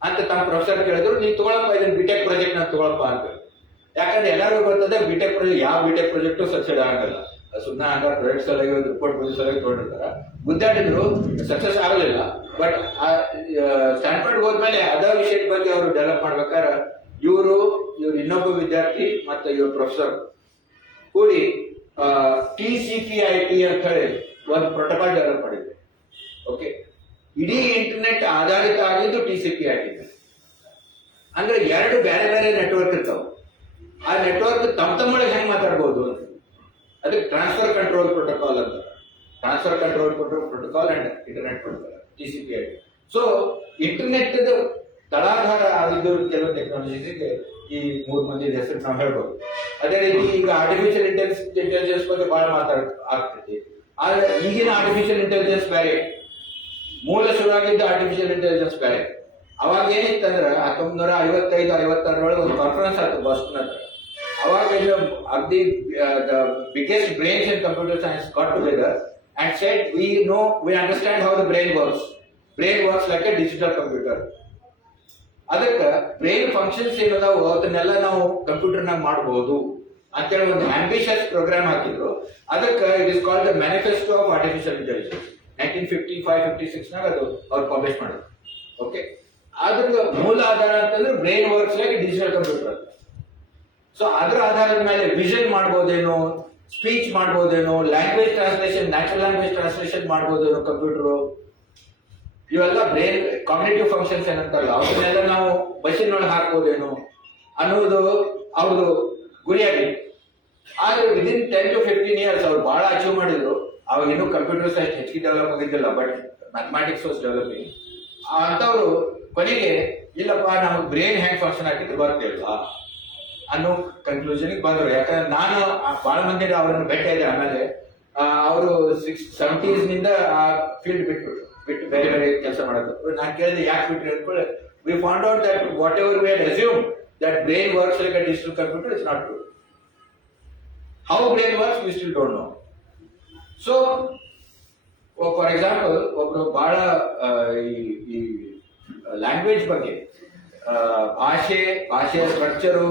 ಅಂತ ತಮ್ಮ ಪ್ರೊಫೆಸರ್ ಕೇಳಿದ್ರು. ನೀವು ತಗೊಳಪ್ಪ ಇದನ್ನ ಬಿಟೆಕ್ ಪ್ರಾಜೆಕ್ಟ್ ನಾನು ತಗೊಳಪ್ಪ ಅಂತ. ಯಾಕಂದ್ರೆ ಎಲ್ಲರಿಗೂ ಬರ್ತದೆ ಬಿಟೆಕ್ ಪ್ರಾಜೆಕ್ಟ್, ಯಾವ ಬಿಟೆಕ್ ಪ್ರಾಜೆಕ್ಟು ಸಕ್ಸೆಸ್ ಆಗಲ್ಲ. ಸುಮ್ಮನೆ ಆಗ ಪ್ರಾಜೆಕ್ಟ್ ಸಲುವಾಗಿ ಒಂದು ರಿಪೋರ್ಟ್ ಬಂದ ಸಲುವಾಗಿ ತಗೊಂಡಿರ್ತಾರ. ಗುದ್ದಾಡಿದ್ರು, ಸಕ್ಸಸ್ ಆಗಲಿಲ್ಲ. ಬಟ್ ಸ್ಟ್ಯಾನ್ಫೋರ್ಡ್ ಹೋದ್ಮೇಲೆ ಅದೇ ವಿಷಯದ ಬಗ್ಗೆ ಅವರು ಡೆವಲಪ್ ಮಾಡ್ಬೇಕಾದ್ರೆ ಇವ್ರ ಇನ್ನೊಬ್ಬ ವಿದ್ಯಾರ್ಥಿ ಮತ್ತೆ ಇವ್ರ ಪ್ರೊಫೆಸರ್ ಕೂಡಿ TCP/IP ಅಂತ ಹೇಳಿ ಒಂದು ಪ್ರೋಟೋಕಾಲ್ ಡೆವಲಪ್ ಮಾಡಿದ್ರು. ಓಕೆ, ಇಡೀ ಇಂಟರ್ನೆಟ್ ಆಧಾರಿತ ಆಗಿದ್ದು TCP/IP. ಅಂದ್ರೆ ಎರಡು ಬೇರೆ ಬೇರೆ ನೆಟ್ವರ್ಕ್ ಇರ್ತಾವ. ಆ ನೆಟ್ವರ್ಕ್ ತಮ್ಮೊಳಗೆ ಹೆಂಗ್ ಮಾತಾಡ್ಬೋದು ಅಂತ. ಅದಕ್ಕೆ ಟ್ರಾನ್ಸ್ಫರ್ ಕಂಟ್ರೋಲ್ ಪ್ರೋಟೋಕಾಲ್ ಅಂತ. Transfer control protocol and internet protocol TCP/IP. So internet ತಳಾಧಾರ ಆಗಿದ್ದು ಕೆಲವು ಟೆಕ್ನಾಲಜೀಸ್ಗೆ ಈ 3 ಮಂದಿ ಹೆಸರು ನಾವು ಹೇಳ್ಬೋದು. ಅದೇ ರೀತಿ ಈಗ ಆರ್ಟಿಫಿಷಿಯಲ್ ಇಂಟೆಲಿಜೆನ್ಸ್ ಬಗ್ಗೆ ಬಹಳ ಆಗ್ತೈತಿ. ಆದ್ರೆ ಈಗಿನ ಆರ್ಟಿಫಿಷಿಯಲ್ ಇಂಟೆಲಿಜೆನ್ಸ್ ಬೇರೆ, ಮೂಲ ಶುರುವಾಗಿದ್ದ ಆರ್ಟಿಫಿಷಿಯಲ್ ಇಂಟೆಲಿಜೆನ್ಸ್ ಬೇರೆ. ಅವಾಗ ಏನಿತ್ತಂದ್ರೆ 1955-56 ಒಂದು ಕಾನ್ಫರೆನ್ಸ್ ಆಯ್ತು ಬಾಸ್ಟನ್ ಹತ್ರ. ಅವಾಗ ಇದು ಅಗ್ದಿ the biggest brains in computer science got together and said we understand how the brain works like A digital computer. ಅದಕ್ಕೆ ಬ್ರೈನ್ ಫಂಕ್ಷನ್ಸ್ ಏನದಾವು ಅದನ್ನೆಲ್ಲ ನಾವು ಕಂಪ್ಯೂಟರ್ನಾಗ ಮಾಡಬಹುದು ಅಂತೇಳಿ ಒಂದು ಆಂಬಿಷಿಯಸ್ ಪ್ರೋಗ್ರಾಮ್ ಹಾಕಿದ್ರು. ಅದಕ್ಕೆ it is called the manifesto of artificial intelligence. 1955-56 ಅದು ಅವ್ರು ಪಬ್ಲಿಷ್ ಮಾಡಿದ್ರು. ಓಕೆ, ಅದ್ರ ಮೂಲ ಆಧಾರ ಅಂತಂದ್ರೆ brain works like digital computer ಅಂತ. ಸೊ ಅದ್ರ ಆಧಾರದ ಮೇಲೆ ವಿಷನ್ ಮಾಡ್ಬೋದೇನೋ, ಸ್ಪೀಚ್ ಮಾಡ್ಬೋದೇನೋ, language translation, natural language translation ಮಾಡ್ಬೋದೇನೋ ಕಂಪ್ಯೂಟರ್. ಇವೆಲ್ಲ ಬ್ರೈನ್ ಕಾಗ್ನಿಟಿವ್ ಫಂಕ್ಷನ್ಸ್ ಏನಂತಾರಲ್ಲ ಅವನ್ನೆಲ್ಲ ನಾವು ಮಷಿನ್ ಒಳಗೆ ಹಾಕ್ಬೋದೇನೋ ಅನ್ನೋದು ಅವ್ರದ್ದು ಗುರಿಯಾಗಿತ್ತು. ಆದ್ರೆ ವಿದಿನ್ 10 to 15 years ಅವ್ರು ಬಹಳ ಅಚೀವ್ ಮಾಡಿದ್ರು. ಅವಾಗ ಇನ್ನೂ ಕಂಪ್ಯೂಟರ್ಸ್ ಅಷ್ಟು ಹೆಚ್ಚಿಗೆ ಡೆವಲಪ್ ಆಗಿದ್ದಿಲ್ಲ, ಬಟ್ ಮ್ಯಾಥಮ್ಯಾಟಿಕ್ಸ್ ವಾಸ್ ಡೆವಲಪಿಂಗ್. ಅಂತವ್ರು ಕೊನೆಗೆ ಇಲ್ಲಪ್ಪ ನಮಗೆ ಬ್ರೈನ್ ಹ್ಯಾಂಗ್ ಫಂಕ್ಷನ್ ಆಗಿದ್ದು ಬರ್ತಿಲ್ಲ ಅನ್ನೋ ಕನ್ಕ್ಲೂಷನ್ಗೆ ಬಂದರು. ಯಾಕಂದ್ರೆ ನಾನು ಬಹಳ ಮಂದಿ ಅವರನ್ನು ಭೇಟಿ ಇದೆ. ಆಮೇಲೆ ಅವರು 70s ನಿಂದ ಆ ಫೀಲ್ಡ್ ಬಿಟ್ಟು ಬೇರೆ ಬೇರೆ ಕೆಲಸ ಮಾಡೋದು. ನಾನು ಕೇಳಿದೆ ಯಾಕೆ ಬಿಟ್ರಿ ಅಂದ್ಕೊಳ್ಳಿ, we found out that what ever we had assume that brain works like a digital computer is not true. How brain works we still don't know. So for example ಒಬ್ರು ಬಹಳ ಈ ಲ್ಯಾಂಗ್ವೇಜ್ ಬಗ್ಗೆ ಭಾಷೆಯ ಸ್ಟ್ರಕ್ಚರು,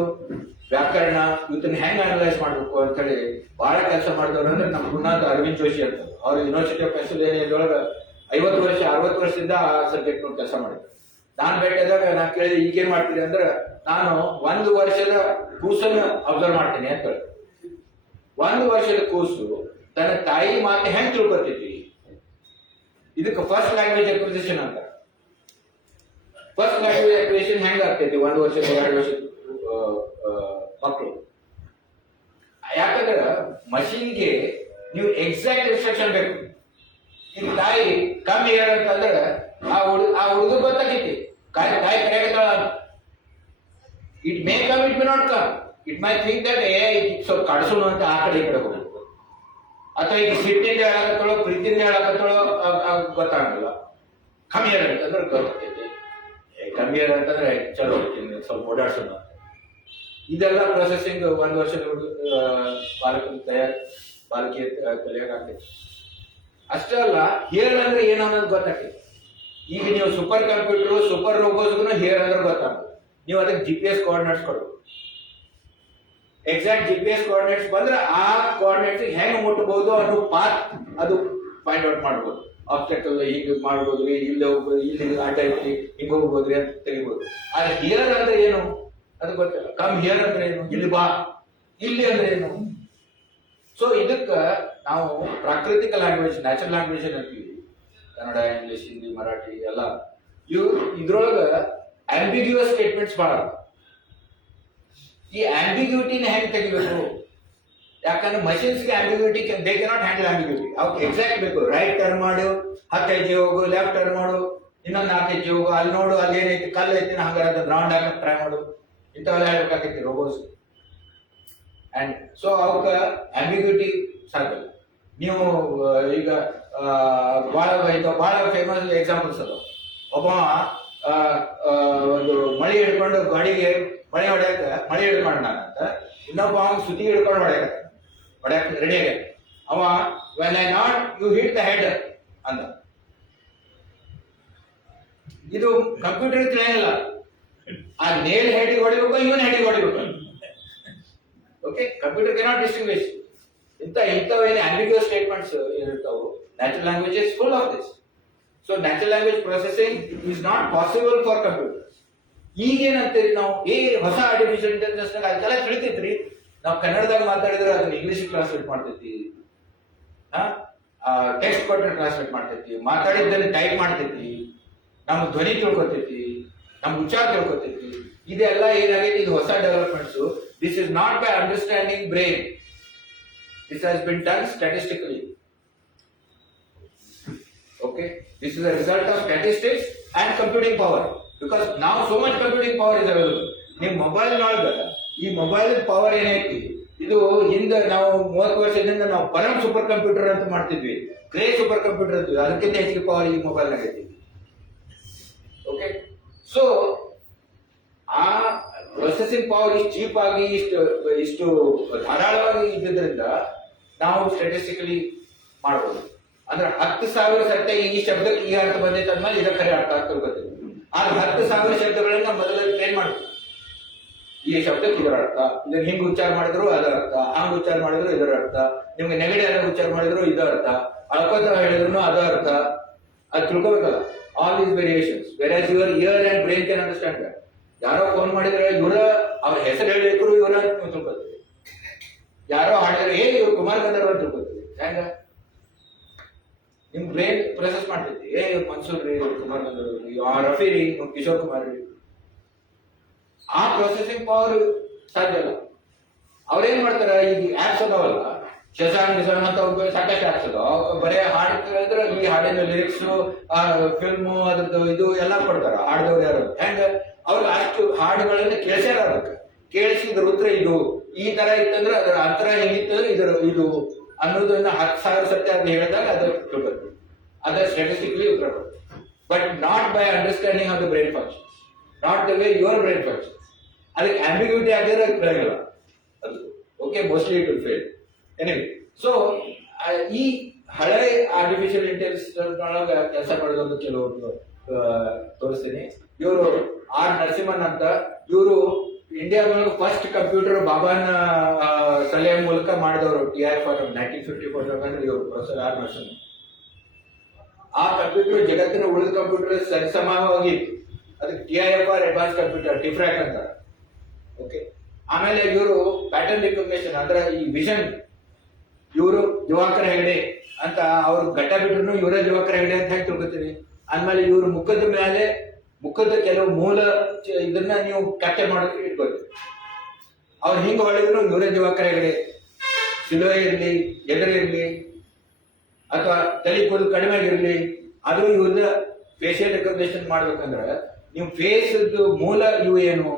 ವ್ಯಾಕರಣ ಇವತ್ತನ್ನ ಹೆಂಗ್ analyse ಮಾಡಬೇಕು ಅಂತ ಹೇಳಿ ಬಹಳ ಕೆಲಸ ಮಾಡಿದವರು ಅಂದ್ರೆ ನಮ್ಮ ಗುರುನಾಥ ಅರವಿಂದ್ ಜೋಶಿ ಅಂತ. ಅವರು ಯೂನಿವರ್ಸಿಟಿ ಆಫ್ ಪೆನ್ಸಿಲ್ವೇನಿಯಾದೊಳಗೆ 60 ವರ್ಷದಿಂದ ಆ ಸಬ್ಜೆಕ್ಟ್ ನೋಡಿ ಕೆಲಸ ಮಾಡಿದ್ರು. ನಾನು ಭೇಟಿಯಾದಾಗ ನಾನು ಕೇಳಿದೆ ಈಗೇನ್ ಮಾಡ್ತೀನಿ ಅಂದ್ರೆ, ನಾನು 1 ವರ್ಷದ ಕೂಸನ್ನು ಅಬ್ಸರ್ವ್ ಮಾಡ್ತೀನಿ ಅಂತ ಹೇಳಿ. 1 ವರ್ಷದ ಕೂಸು ತನ್ನ ತಾಯಿ ಮಾತು ಹೆಂಗ್ ತಿಳ್ಕೊತೈತಿ, ಇದಕ್ಕೆ ಫಸ್ಟ್ ಲ್ಯಾಂಗ್ವೇಜ್ ಅಕ್ವಿಸಿಷನ್ ಅಂತ. ಫಸ್ಟ್ ಲ್ಯಾಂಗ್ವೇಜ್ ಅಕ್ವಿಸಿಷನ್ ಹೆಂಗ್ ಆಗ್ತೈತಿ 1 ವರ್ಷದ 2 ವರ್ಷದ ಮಕ್ಕಳು? ಯಾಕಂದ್ರೆ ಮಷೀನ್ಗೆ ನೀವು ಎಕ್ಸಾಕ್ಟ್ ಇನ್ಸ್ಟ್ರಕ್ಷನ್ ಬೇಕು. ಈಗ ತಾಯಿ ಕಮ್ಮಿ ಅಂತಂದ್ರೆ ಆ ಹುಡುಗ ಗೊತ್ತಾಗೈತಿ ತಾಯಿ ಕರೆಯಾಗತ್ತಾಳ. It may come, it may not come. It may think that ಸ್ವಲ್ಪ ಕಡಸೋಣ ಅಂತ ಆ ಕಡೆ ಈ ಕಡೆ ಹೋಗ್ಬೇಕು. ಅಥವಾ ಈಗ ಸಿಟ್ಟಿಂದ ಹೇಳಕತ್ತಳೋ ಪ್ರೀತಿಯಿಂದ ಹೇಳಕತ್ತಳೋ ಗೊತ್ತಾಗಲ್ಲ. ಕಮ್ಮಿ ಅಂತಂದ್ರೆ ಗೊತ್ತಾಗ್ತೈತಿ, ಕಮ್ಮಿ ಅಂತಂದ್ರೆ ಚಲೋ ಸ್ವಲ್ಪ ಓಡಾಡ್ಸೋಣ. ಇದೆಲ್ಲ ಪ್ರೊಸೆಸಿಂಗ್ 1 ವರ್ಷದ ಬಾಲಕಿ ಕಲಿಯಾಗತೈತಿ. ಅಷ್ಟೇ ಅಲ್ಲ, ಹೇರ್ ಅಂದ್ರೆ ಏನು ಅನ್ನೋದು ಗೊತ್ತಾಗ್ತೈತಿ. ಈಗ ನೀವು ಸೂಪರ್ ಕಂಪ್ಯೂಟರ್, ಸೂಪರ್ ರೋಬೋಸ್ಗೂ ಹೇರ್ ಅಂದ್ರೆ ಗೊತ್ತಾಗ್ತದೆ. ನೀವು ಅದಕ್ಕೆ GPS ಕೋಆರ್ಡಿನೇಟ್ಸ್ ಕೊಡಬೇಕು. ಎಕ್ಸಾಕ್ಟ್ GPS ಕೋಆರ್ಡಿನೇಟ್ಸ್ ಬಂದ್ರೆ ಆ ಕೋಆರ್ಡಿನೇಟ್ಸ್ ಹೆಂಗ್ ಮುಟ್ಟಬಹುದು ಅನ್ನೋ ಪಾತ್ ಅದು ಫೈಂಡ್ ಔಟ್ ಮಾಡ್ಬೋದು. ಆಬ್ಸ್ಟಕಲ್ ಹೀಗೆ ಮಾಡ್ಬೋದ್ರಿ, ಇಲ್ಲಿ ಹೋಗ್ಬೋದು, ಇಲ್ಲಿ ಅಡ್ಡ ಐತಿ, ಹಿಂಗ ಹೋಗ್ಬೋದ್ರಿ ಅಂತ ತೆಗಿಬೋದು. ಆದ್ರೆ ಹಿಯರ್ ಅಂದ್ರೆ ಏನು ಅದು ಗೊತ್ತಿಲ್ಲ. ಕಮ್ ಹಿಯರ್ ಅಂದ್ರೆ ಏನು, ಇಲ್ಲಿ ಬಾ, ಇಲ್ಲಿ ಅಂದ್ರೆ ಏನು. ಸೊ ಇದಕ್ಕ ನಾವು ಪ್ರಾಕೃತಿಕ ಲ್ಯಾಂಗ್ವೇಜ್, ನ್ಯಾಚುರಲ್ ಲ್ಯಾಂಗ್ವೇಜ್ ಅಂತೀವಿ. ಕನ್ನಡ, ಇಂಗ್ಲಿಷ್, ಹಿಂದಿ, ಮರಾಠಿ ಎಲ್ಲ. ಇದ್ರೊಳಗ ಆಂಬಿಗ್ಯೂಸ್ ಸ್ಟೇಟ್ಮೆಂಟ್ಸ್ ಬಹಳ. ಈ ಆಂಬಿಗ್ಯೂಟಿನ ಹೆಂಗ್ ತೆಗಿಬೇಕು? ಯಾಕಂದ್ರೆ ಮಷಿನ್ಸ್ಗೆ ambiguity they cannot handle ambiguity. ಅವ್ಕೆ ಎಕ್ಸಾಕ್ಟ್ ಬೇಕು. ರೈಟ್ ಟರ್ನ್ ಮಾಡು, 10 ಹೆಜ್ಜೆ ಹೋಗು, ಲೆಫ್ಟ್ ಟರ್ನ್ ಮಾಡು, ಇನ್ನೊಂದು 4 ಹೆಜ್ಜೆ ಹೋಗು, ಅಲ್ಲಿ ನೋಡು ಅಲ್ಲಿ ಏನೈತಿ, ಕಲ್ಲು ಐತಿ, ಹಂಗಾರ ರೌಂಡ್ ಹಾಕಕ್ ಟ್ರೈ ಮಾಡು, ಇಂಥವೆಲ್ಲ ಹೇಳ್ಬೇಕಾಗೈತಿ ರೋಬೋಸ್. ಅಂಡ್ ಸೊ ಅವಕ್ಕ ಆಂಬಿಗ್ಯೂಟಿ ಸಾಕಲ್ಲ. ನೀವು ಈಗ ಬಹಳ ಫೇಮಸ್ ಎಕ್ಸಾಂಪಲ್ಸ್ ಅದ. ಒಬ್ಬ ಒಂದು ಮಳೆ ಹಿಡ್ಕೊಂಡು ಗಾಡಿಗೆ ಮಳೆ ಹಿಡ್ಕೊಂಡ ಅಂತ, ಇನ್ನೊಬ್ಬ ಅವನು ಸುದ್ದಿ ಹಿಡ್ಕೊಂಡು ಹೊಡ್ಯಾಕ ರೆಡಿ ಆಗ್ಯಾರ. ಅವ when I not you hit the head ಅಂದ. ಇದು ಕಂಪ್ಯೂಟರ್ ತಿಳಿಯಲ್ಲ. ಆ ನೇಲ್ ಹೆಡಿಗೆ ಹೊಡಿಬೇಕು, ಇವನ್ ಹೆಡಿಗೆ ಹೊಡಿಬೇಕು. Okay, computer cannot distinguish. ಇಂಥವೇನು ಆಂಬಿಗ್ಯೂಸ್ ಸ್ಟೇಟ್ಮೆಂಟ್ಸ್ ಏನಿರ್ತಾವು, natural language is full of this. So natural language processing is not possible for computer. ಈಗೇನಂತೀರಿ ನಾವು, ಹೊಸ ಆರ್ಟಿಫಿಷಿಯಲ್ ಇಂಟೆಲಿಜೆನ್ಸ್ ಅದಕ್ಕೆಲ್ಲ ತಿಳಿತೈತ್ರಿ. ನಾವು ಕನ್ನಡದಾಗ ಮಾತಾಡಿದ್ರೆ ಅದನ್ನ ಇಂಗ್ಲಿಷ್ ಟ್ರಾನ್ಸ್ಲೇಟ್ ಮಾಡ್ತೈತಿ, ಟೆಕ್ಸ್ಟ್ ಕೊಟ್ಟರೆ ಟ್ರಾನ್ಸ್ಲೇಟ್ ಮಾಡ್ತೈತಿ, ಮಾತಾಡಿದ್ದನ್ನು ಟೈಪ್ ಮಾಡ್ತೈತಿ, ನಮ್ಮ ಧ್ವನಿ ತಿಳ್ಕೊತೈತಿ, ನಮ್ಮ ಉಚ್ಚಾರ ತಿಳ್ಕೊತೈತಿ. ಇದೆಲ್ಲ ಏನಾಗೈತಿ, ಇದು ಹೊಸ developments. This is not by understanding brain. This has been done statistically. Okay, this is a result of statistics and computing power, because now so much computing power is available. ನಿಮ್ಮ ಮೊಬೈಲ್ ನೊಳಗ ಈ mobile power ಏನೈತಿ, ಇದು ಹಿಂದೆ ನಾವು 30 ವರ್ಷದಿಂದ ನಾವು ಪರಂ super computer ಅಂತ ಮಾಡ್ತಿದ್ವಿ, ಗ್ರೇ ಸೂಪರ್ ಕಂಪ್ಯೂಟರ್ ಅಂತೀವಿ. ಅದಕ್ಕಿಂತ ಹೆಚ್ಚಿಗೆ ಪವರ್ ಈ ಮೊಬೈಲ್ ಆಗೈತಿ. ಓಕೆ, ಸೊ ಆ ಪ್ರೊಸೆಸಿಂಗ್ ಪವರ್ ಇಷ್ಟು ಚೀಪ್ ಆಗಿ ಇಷ್ಟು ಧಾರಾಳವಾಗಿ ಇದ್ದಿದ್ರಿಂದ ನಾವು ಸ್ಟ್ಯಾಟಿಸ್ಟಿಕಲಿ ಮಾಡ್ಬೋದು. ಅಂದ್ರೆ 10,000 ಸತ್ಯ ಈ ಶಬ್ದಕ್ಕೆ ಈ ಅರ್ಥ ಬಂದೈತೆ ಅಂದ್ಮೇಲೆ ಇದಕ್ಕೆ ಅರ್ಥ ಅಂತ ತಿಳ್ಕೊತೀವಿ. ಆದ್ರೆ 10,000 ಶಬ್ದಗಳನ್ನ ಮೊದಲು ಟ್ರೈನ್ ಮಾಡ್ತೀವಿ. ಈ ಶಬ್ದಕ್ಕೆ ಇದರ ಅರ್ಥ, ಇದನ್ನ ಹಿಂಗ್ ಉಚ್ಚಾರ ಮಾಡಿದ್ರು ಅದರ ಅರ್ಥ, ಹಂಗ್ ಉಚ್ಚಾರ ಮಾಡಿದ್ರು ಇದರ ಅರ್ಥ, ನಿಮ್ಗೆ ನೆಗಡಿ ಎಲ್ಲ ಉಚ್ಚಾರ ಮಾಡಿದ್ರು ಇದರ ಅರ್ಥ, ಅಳ್ಕೋತ ಹೇಳಿದ್ರು ಅದರ ಅರ್ಥ, ಅದು ತಿಳ್ಕೊಬೇಕಲ್ಲ. All these variations whereas your ear and brain can understand that. ಯಾರೋ ಫೋನ್ ಮಾಡಿದ್ರೆ ಅವ್ರ ಹೆಸರು ಹೇಳಿದ್ರು ಇವರ ತಿಳ್ಕೊತೀವಿ. ಯಾರೋ ಹಾಡಿದ್ರೆ ಇವ್ರು ಕುಮಾರ್ ಗಂಧರ್ವ ಅಂತ ತಿಳ್ಕೊತೀವಿ. ಹೆಂಗ ನಿಮ್ ಬ್ರೈನ್ ಪ್ರೊಸೆಸ್ ಮಾಡ್ತೈತಿ. ಇವ್ರು ಮನ್ಸೂರ್ ರೀ, ಇವ್ರು ಕುಮಾರ್ ಗಂಧರ್ವ ರೀ, ರಫಿ ರೀ, ಕಿಶೋರ್ ಕುಮಾರ್ ರೀ. ಆ ಪ್ರೊಸೆಸಿಂಗ್ ಪವರ್ ಸಾಧ್ಯ ಇಲ್ಲ. ಅವ್ರೇನ್ ಮಾಡ್ತಾರ, ಈಗ ಆಪ್ಸ್ ಅದಾವಲ್ಲ, ಶಶಾಂಕ್ ಗಿಶಾಂಕ್ ಅಂತ ಸಾಕಷ್ಟು ಆಪ್ಸ್ ಅದಾವ. ಬರೇ ಹಾಡು ಕೇಳಿದ್ರೆ ಈ ಹಾಡಿನ ಲಿರಿಕ್ಸ್, ಫಿಲ್ಮು, ಅದ್ರದ್ದು ಇದು ಎಲ್ಲ ಕೊಡ್ತಾರ ಹಾಡ್ದವ್ರು ಯಾರು. ಹೆಂಗ ಅವ್ರಿಗೆ ಅಷ್ಟು ಹಾಡುಗಳನ್ನ ಕೇಳಿಸ್ಯಾರ, ಅದಕ್ಕೆ ಕೇಳಿಸಿದ್ರ ಉತ್ತರ ಇದು ಈ ತರ ಇತ್ತಂದ್ರೆ ಅದರ ಅಂತರ ಹೆಂಗಿತ್ತಂದ್ರೆ ಇದು ಅನ್ನೋದನ್ನ 10,000 ಸತ್ಯ ಅಂತ ಹೇಳಿದಾಗ ಅದು ತಿಳ್ಕೊತೀವಿ. ಅದ ಸ್ಟ್ಯಾಟಿಸ್ಟಿಕ್ಲಿ ಉತ್ತರ ಕೊಡ್ತೀವಿ. But not by understanding of the brain function, not the way your brain function. ಅದಕ್ಕೆ ಆಂಬಿಗ್ಯೂಟಿ ಆಗಿದ್ರೆ ಅದು ಬರೋಲ್ಲ ಅದು. Okay, mostly it will fail anyway. So ಈ ಹಳೆ ಆರ್ಟಿಫಿಷಿಯಲ್ ಇಂಟೆಲಿಜೆನ್ಸ್ ಒಳಗೆ ಕೆಲಸ ಮಾಡಿದವರು ಕೆಲವರು ತೋರಿಸ್ತೀನಿ. ಇವರು ಆರ್ ನರಸಿಂಹನ್ ಅಂತ, ಇವರು ಇಂಡಿಯಾದೊಳಗೆ ಫಸ್ಟ್ ಕಂಪ್ಯೂಟರ್ ಬಾಬಾನ ಸಲಹೆ ಮೂಲಕ ಮಾಡಿದವರು. TI-4 1954 ಅಂದ್ರೆ ಇವರು ಪ್ರೊಫೆಸರ್ ಆರ್ ನರಸಿಂಹನ್. ಆ ಕಂಪ್ಯೂಟರ್ ಜಗತ್ತಿನ ಉಳಿದ ಕಂಪ್ಯೂಟರ್ ಸರಿಸಮವಾಗಿತ್ತು. ಅದಕ್ಕೆ TI-4 ಅಡ್ವಾನ್ಸ್ ಕಂಪ್ಯೂಟರ್ ಟಿಫ್ರಾಕ್ ಅಂತ. ಓಕೆ, ಆಮೇಲೆ ಇವರು ಪ್ಯಾಟರ್ನ್ ರಿಕಗ್ನಿಷನ್ ಅಂದ್ರೆ ಈ ವಿಷನ್, ಇವರು ದಿವಾಕರ್ ಹೆಗಡೆ ಅಂತ ಅವ್ರು ಗಡ್ಡ ಬಿಟ್ರು ಇವರೇ ದಿವಾಕರ್ ಹೆಗಡೆ ಅಂತ ಹೇಗೆ ತಿಳ್ಕೊತೀವಿ. ಆದ್ಮೇಲೆ ಇವರು ಮುಖದ ಕೆಲವು ಮೂಲ ಇದನ್ನ ನೀವು ಕ್ಯಾಪ್ಚರ್ ಮಾಡೋದಕ್ಕೆ ಇಟ್ಕೊತೀವಿ. ಅವ್ರು ಹಿಂಗ ಹೊಳಿದ್ರು ಇವರೇ ದಿವಾಕರ್ ಹೆಗಡೆ. ಸಿಲುವೆ ಇರ್ಲಿ, ಎದುರಿರ್ಲಿ, ಅಥವಾ ತಲೆ ಕೂದಲು ಕಡಿಮೆ ಆಗಿರ್ಲಿ, ಆದ್ರೂ ಇವ್ರನ್ನ ಫೇಶಿಯಲ್ ರೆಕಗ್ನಿಷನ್ ಮಾಡ್ಬೇಕಂದ್ರೆ ನೀವು ಫೇಸ್ ಮೂಲ ಇವು ಏನು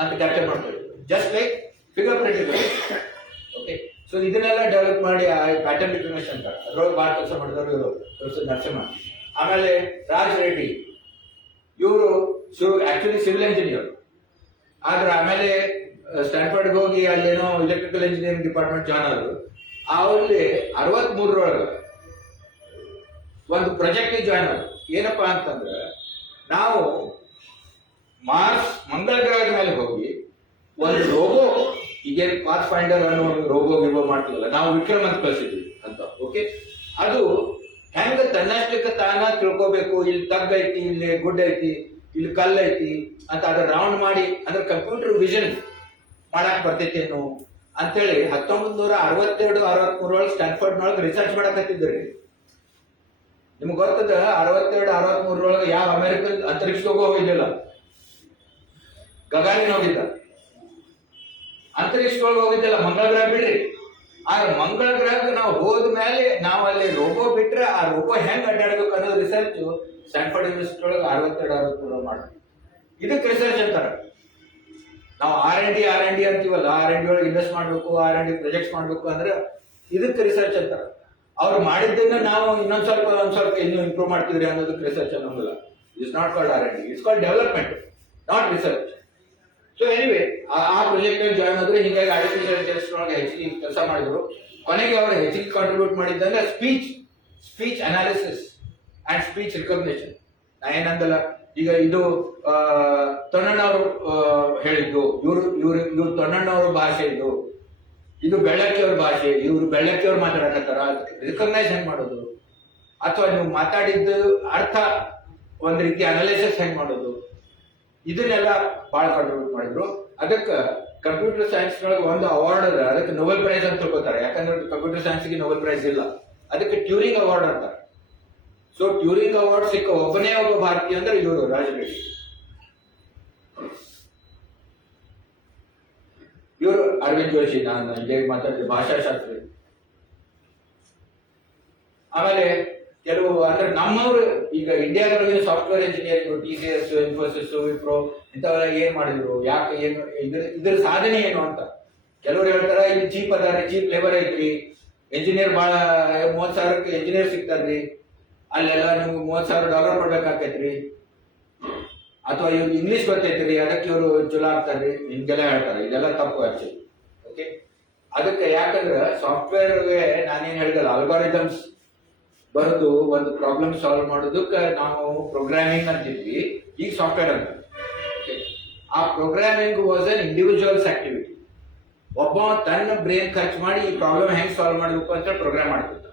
ಅಂತ ಕ್ಯಾಪ್ಚರ್ ಮಾಡ್ತೀವಿ. Just like finger print. Okay, so ಇದನ್ನೆಲ್ಲ ಡೆವಲಪ್ ಮಾಡಿ ಪ್ಯಾಟರ್ನ್ ರಿಕಗ್ನಿಷನ್ ಅಂತಾರೆ. ಅದ್ರೊಳಗೆ ಭಾಳ ಕೆಲಸ ಮಾಡಿದವರು ಇವರು ಪ್ರೊಫೆಸರ್ ನರಸಿಂಹ. ಆಮೇಲೆ ರಾಜ್ ರೆಡ್ಡಿ, ಇವರು ಆಕ್ಚುಲಿ ಸಿವಿಲ್ ಇಂಜಿನಿಯರ್. ಆದ್ರೆ ಆಮೇಲೆ ಸ್ಟ್ಯಾನ್ಫರ್ಡ್ಗೆ ಹೋಗಿ ಅಲ್ಲೇನೋ ಎಲೆಕ್ಟ್ರಿಕಲ್ ಇಂಜಿನಿಯರಿಂಗ್ ಡಿಪಾರ್ಟ್ಮೆಂಟ್ ಜಾಯ್ನ್ ಆದ್ರು. ಅವರಲ್ಲಿ 63 ಒಂದು ಪ್ರಾಜೆಕ್ಟ್ ಜಾಯ್ನ್ ಆದ್ರು. ಏನಪ್ಪಾ ಅಂತಂದ್ರೆ, ನಾವು ಮಂಗಳ ಗ್ರಹದ ಮೇಲೆ ಹೋಗಿ ಒಂದು ರೋಬೋ, ಈಗೇನು ಪಾತ್ ಫೈಂಡರ್ ಅನ್ನೋ ಒಂದು ರೋಬೋ ಮಾಡ್ತೀವಲ್ಲ ನಾವು, ವಿಕ್ರಮ್ ಅಂತ ಕಳಿಸಿದ್ವಿ ಅಂತ. ಓಕೆ, ಅದು ಹೆಂಗ ತನ್ನಷ್ಟಕ್ಕೆ ತಾನ ತಿಳ್ಕೋಬೇಕು, ಇಲ್ಲಿ ತಗ್ಗ ಐತಿ, ಇಲ್ಲಿ ಗುಡ್ಡ ಐತಿ, ಇಲ್ಲಿ ಕಲ್ಲು ಐತಿ ಅಂತ ಅದ್ರ ರೌಂಡ್ ಮಾಡಿ, ಅಂದ್ರೆ ಕಂಪ್ಯೂಟರ್ ವಿಷನ್ ಮಾಡಕ್ ಬರ್ತೈತೇನು ಅಂತೇಳಿ 1962-63 ಸ್ಟ್ಯಾನ್ಫರ್ಡ್ನೊಳಗೆ ರಿಸರ್ಚ್ ಮಾಡಕತ್ತಿದ್ರಿ. ನಿಮ್ಗೆ ಗೊತ್ತದ 62-63 ಯಾವ ಅಮೆರಿಕನ್ ಅಂತರಿಕ್ಷಕ್ಕೆ ಹೋಗಿದ್ದಿಲ್ಲ, ಗಗಾರಿನ್ ಹೋಗಿದ್ದ. ಅಂತರಿಕ್ಷದೊಳಗೆ ಹೋಗಿದ್ದಿಲ್ಲ, ಮಂಗಳ ಗ್ರಹ ಬಿಡ್ರಿ. ಆದ್ರೆ ಮಂಗಳ ಗ್ರಹಕ್ಕೆ ನಾವು ಹೋದ ಮೇಲೆ ನಾವು ಅಲ್ಲಿ ರೋಬೋ ಬಿಟ್ರೆ ಆ ರೋಬೋ ಹೆಂಗ್ ಅಡ್ಡಾಡ್ಬೇಕು ಅನ್ನೋದು ರಿಸರ್ಚ್ ಸ್ಟ್ಯಾನ್ಫರ್ಡ್ ಯೂನಿವರ್ಸಿಟಿ ಒಳಗೆ 62-63 ಮಾಡಿ. ಇದಕ್ಕೆ ರಿಸರ್ಚ್ ಅಂತಾರ. ನಾವು R&D ಅಂತೀವಲ್ಲ, R&D ಒಳಗೆ ಇನ್ವೆಸ್ಟ್ ಮಾಡ್ಬೇಕು, R&D ಪ್ರೊಜೆಕ್ಟ್ಸ್ ಮಾಡ್ಬೇಕು ಅಂದ್ರೆ ಇದಕ್ಕೆ ರಿಸರ್ಚ್ ಅಂತಾರ. ಅವ್ರು ಮಾಡಿದ್ದನ್ನ ನಾವು ಇನ್ನೊಂದ್ ಸ್ವಲ್ಪ ಇನ್ನೂ ಇಂಪ್ರೂವ್ ಮಾಡ್ತಿದ್ರಿ ಅನ್ನೋದಕ್ಕೆ ರಿಸರ್ಚ್ ಅನ್ನೋದಿಲ್ಲ. It's not called R&D, it's called development, not research. So anyway, ಆ ಪ್ರಾಜೆಕ್ಟ್ ಜಾಯ್ನ್ ಆದ್ರೆ ಹಿಂಗಾಗಿ ಆರ್ಟಿಫಿಷಿಯಲ್ ಇಂಟೆಲಿಜೆನ್ಸ್ ಒಳಗೆ ಹೆಚ್ಚಿಗೆ ಕೆಲಸ ಮಾಡಿದ್ರು. ಕೊನೆಗೆ ಅವರು ಹೆಚ್ಚಿಗೆ ಕಾಂಟ್ರಿಬ್ಯೂಟ್ ಮಾಡಿದ್ದಂದ್ರೆ speech analysis and speech recognition. ನಾ ಏನಂದಲ್ಲ, ಈಗ ಇದು ತೊನ್ನಣ್ಣವರು ಹೇಳಿದ್ದು, ಇವ್ರು ತೊನ್ನಣ್ಣವ್ರ ಭಾಷೆ, ಇದು ಬೆಳ್ಳಕ್ಕಿಯವ್ರ ಭಾಷೆ, ಇವ್ರು ಬೆಳ್ಳಕ್ಕಿಯವ್ರು ಮಾತಾಡಕತ್ತಾರ, ರಿಕಗ್ನೈಸ್ ಹೆಂಗ್ ಮಾಡೋದು, ಅಥವಾ ನೀವು ಮಾತಾಡಿದ್ದು ಅರ್ಥ ಒಂದ್ ರೀತಿ ಅನಾಲಿಸಿಸ್ ಹೆಂಗ್ ಮಾಡೋದು, ಇದನ್ನೆಲ್ಲ ಬಹಳ ಕಾಂಟ್ರಿಬ್ಯೂಟ್ ಮಾಡಿದ್ರು. ಅದಕ್ಕೆ ಕಂಪ್ಯೂಟರ್ ಸೈನ್ಸ್ ಒಳಗೆ ಒಂದು ಅವಾರ್ಡ್ ಅದ, ಅದಕ್ಕೆ ನೊಬೆಲ್ ಪ್ರೈಸ್ ಅಂತ ತಿಳ್ಕೊತಾರೆ. ಯಾಕಂದ್ರೆ ಕಂಪ್ಯೂಟರ್ ಸೈನ್ಸ್ಗೆ ನೊಬೆಲ್ ಪ್ರೈಸ್ ಇಲ್ಲ, ಅದಕ್ಕೆ ಟ್ಯೂರಿಂಗ್ ಅವಾರ್ಡ್ ಅಂತಾರೆ. ಸೊ ಟ್ಯೂರಿಂಗ್ ಅವಾರ್ಡ್ ಸಿಕ್ಕ ಒಬ್ಬ ಭಾರತೀಯ ಅಂದ್ರೆ ಇವರು ರಾಜ್ ರೆಡ್ಡಿ. ಇವರು ಅರವಿಂದ್ ಜೋಶಿ, ನಾನು ಇಲ್ಲೇ ಮಾತಾಡಿದ ಭಾಷಾಶಾಸ್ತ್ರಿ. ಆಮೇಲೆ ಕೆಲವು ಅಂದ್ರೆ ನಮ್ಮವರು ಈಗ ಇಂಡಿಯಾದೊಳಗೆ software engineering, TCS, Infosys, Wipro ಇಂಥವೆಲ್ಲ ಏನ್ ಮಾಡಿದ್ರು, ಯಾಕೆ, ಏನು ಇದ್ರ ಸಾಧನೆ ಏನು ಅಂತ. ಕೆಲವರು ಹೇಳ್ತಾರ ಇಲ್ಲಿ ಚೀಪ್ ಅದಾರಿ, ಚೀಪ್ ಲೇಬರ್ ಐತ್ರಿ, ಎಂಜಿನಿಯರ್ ಬಹಳ 30,000 ಎಂಜಿನಿಯರ್ ಸಿಗ್ತಾರ್ರಿ, ಅಲ್ಲೆಲ್ಲ ನಿಮ್ಗೆ $30,000 ಕೊಡ್ಬೇಕಾಕೈತ್ರಿ. ಅಥವಾ ಇವ್ರು ಇಂಗ್ಲಿಷ್ ಗೊತ್ತೈತ್ರಿ ಅದಕ್ಕೆ ಇವರು ಚಲೋ ಆಗ್ತಾರ್ರಿ ಹಿಂಗೆಲ್ಲ ಹೇಳ್ತಾರೆ. ಇದೆಲ್ಲ ತಪ್ಪು ಆಕ್ಚುಲಿ. ಓಕೆ, ಅದಕ್ಕೆ ಯಾಕಂದ್ರೆ ಸಾಫ್ಟ್ವೇರ್ಗೆ ನಾನೇನು ಹೇಳಿದಲ್ಲ, ಅಲ್ಗಾರಿದಮ್ಸ್ ಬರೆದು ಒಂದು ಪ್ರಾಬ್ಲಮ್ ಸಾಲ್ವ್ ಮಾಡೋದಕ್ಕೆ ನಾವು ಪ್ರೋಗ್ರಾಮಿಂಗ್ ಅಂತಿದ್ವಿ, ಈಗ ಸಾಫ್ಟ್ವೇರ್ ಅಂತ. ಆ programming was an individuals activity. ಒಬ್ಬ ತನ್ನ ಬ್ರೇನ್ ಖರ್ಚು ಮಾಡಿ ಈ ಪ್ರಾಬ್ಲಮ್ ಹೆಂಗ್ ಸಾಲ್ವ್ ಮಾಡಬೇಕು ಅಂತ ಪ್ರೋಗ್ರಾಮ್ ಮಾಡ್ತಿದ್ದ.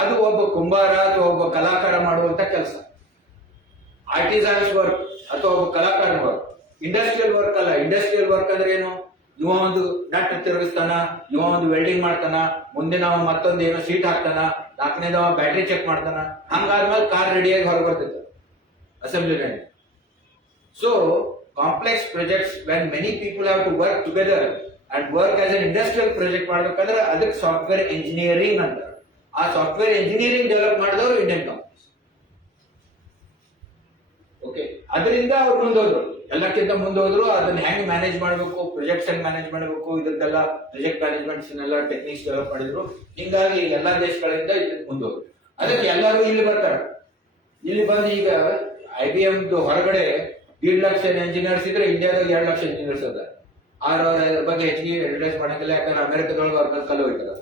ಅದು ಒಬ್ಬ ಕುಂಬಾರ ಅಥವಾ ಒಬ್ಬ ಕಲಾಕಾರ ಮಾಡುವಂತ ಕೆಲಸ. ಆರ್ಟಿಸನ್ಸ್ ವರ್ಕ್ ಅಥವಾ ಒಬ್ಬ ಕಲಾಕಾರ ವರ್ಕ್. ಇಂಡಸ್ಟ್ರಿಯಲ್ ವರ್ಕ್ ಅಲ್ಲ. ಇಂಡಸ್ಟ್ರಿಯಲ್ ವರ್ಕ್ ಅಂದ್ರೆ ಏನು? ಇವ ಒಂದು ನಟ್ ತಿರುಗಿಸ್ತಾನ, ಇವ ಒಂದು ವೆಲ್ಡಿಂಗ್ ಮಾಡ್ತಾನ, ಮುಂದೆ ನಾವು ಮತ್ತೊಂದು ಏನೋ ಸೀಟ್ ಹಾಕ್ತಾನ, ನಾಲ್ಕನೇದವ ಬ್ಯಾಟ್ರಿ ಚೆಕ್ ಮಾಡ್ತಾನ. ಹಂಗಾದ್ಮೇಲೆ ಕಾರ್ ರೆಡಿಯಾಗಿ ಹೊರಗೆ ಬರ್ತಿತ್ತು assembly line. So complex projects when many people have to work together and work as an industrial project ಮಾಡ್ಬೇಕಂದ್ರೆ ಅದಕ್ಕೆ ಸಾಫ್ಟ್ವೇರ್ ಇಂಜಿನಿಯರಿಂಗ್ ಅಂತ. ಆ ಸಾಫ್ಟ್ವೇರ್ ಇಂಜಿನಿಯರಿಂಗ್ ಡೆವಲಪ್ ಮಾಡಿದವರು ಇಂಡಿಯನ್ ಕಂಪನೀಸ್. ಓಕೆ, ಅದರಿಂದ ಅವ್ರು ಮುಂದೋದ್ರು, ಎಲ್ಲಕ್ಕಿಂತ ಮುಂದೋದ್ರು. ಅದನ್ನ ಹೆಂಗ್ ಮ್ಯಾನೇಜ್ ಮಾಡಬೇಕು, ಪ್ರಾಜೆಕ್ಟ್ಸ್ ಹೆಂಗ್ ಮ್ಯಾನೇಜ್ ಮಾಡಬೇಕು, ಇದಕ್ಕೆಲ್ಲ ಪ್ರಾಜೆಕ್ಟ್ ಮ್ಯಾನೇಜ್ಮೆಂಟ್ಸ್ ಟೆಕ್ನಿಕ್ಸ್ ಡೆವಲಪ್ ಮಾಡಿದ್ರು. ಹಿಂಗಾಗಿ ಎಲ್ಲಾ ದೇಶಗಳಿಂದ ಇದಕ್ಕೆ ಮುಂದೋದ್ರು. ಅದಕ್ಕೆ ಎಲ್ಲರೂ ಇಲ್ಲಿ ಬರ್ತಾರೆ. ಇಲ್ಲಿ ಬಂದು ಈಗ IBM ಹೊರಗಡೆ 1.5 ಲಕ್ಷ ಇಂಜಿನಿಯರ್ಸ್ ಇದ್ರೆ ಇಂಡಿಯಾದಾಗ 2 ಲಕ್ಷ ಇಂಜಿನಿಯರ್ಸ್ ಅದ. ಅದ್ರ ಬಗ್ಗೆ ಹೆಚ್ಚಿಗೆ ಅಡ್ವರ್ಟೈಸ್ ಮಾಡಕ್ಕಿಲ್ಲ, ಯಾಕಂದ್ರೆ ಅಮೆರಿಕದೊಳಗೆ ಅವ್ರ ಕಲ್ಲು ಹೋಯ್ತಾರ.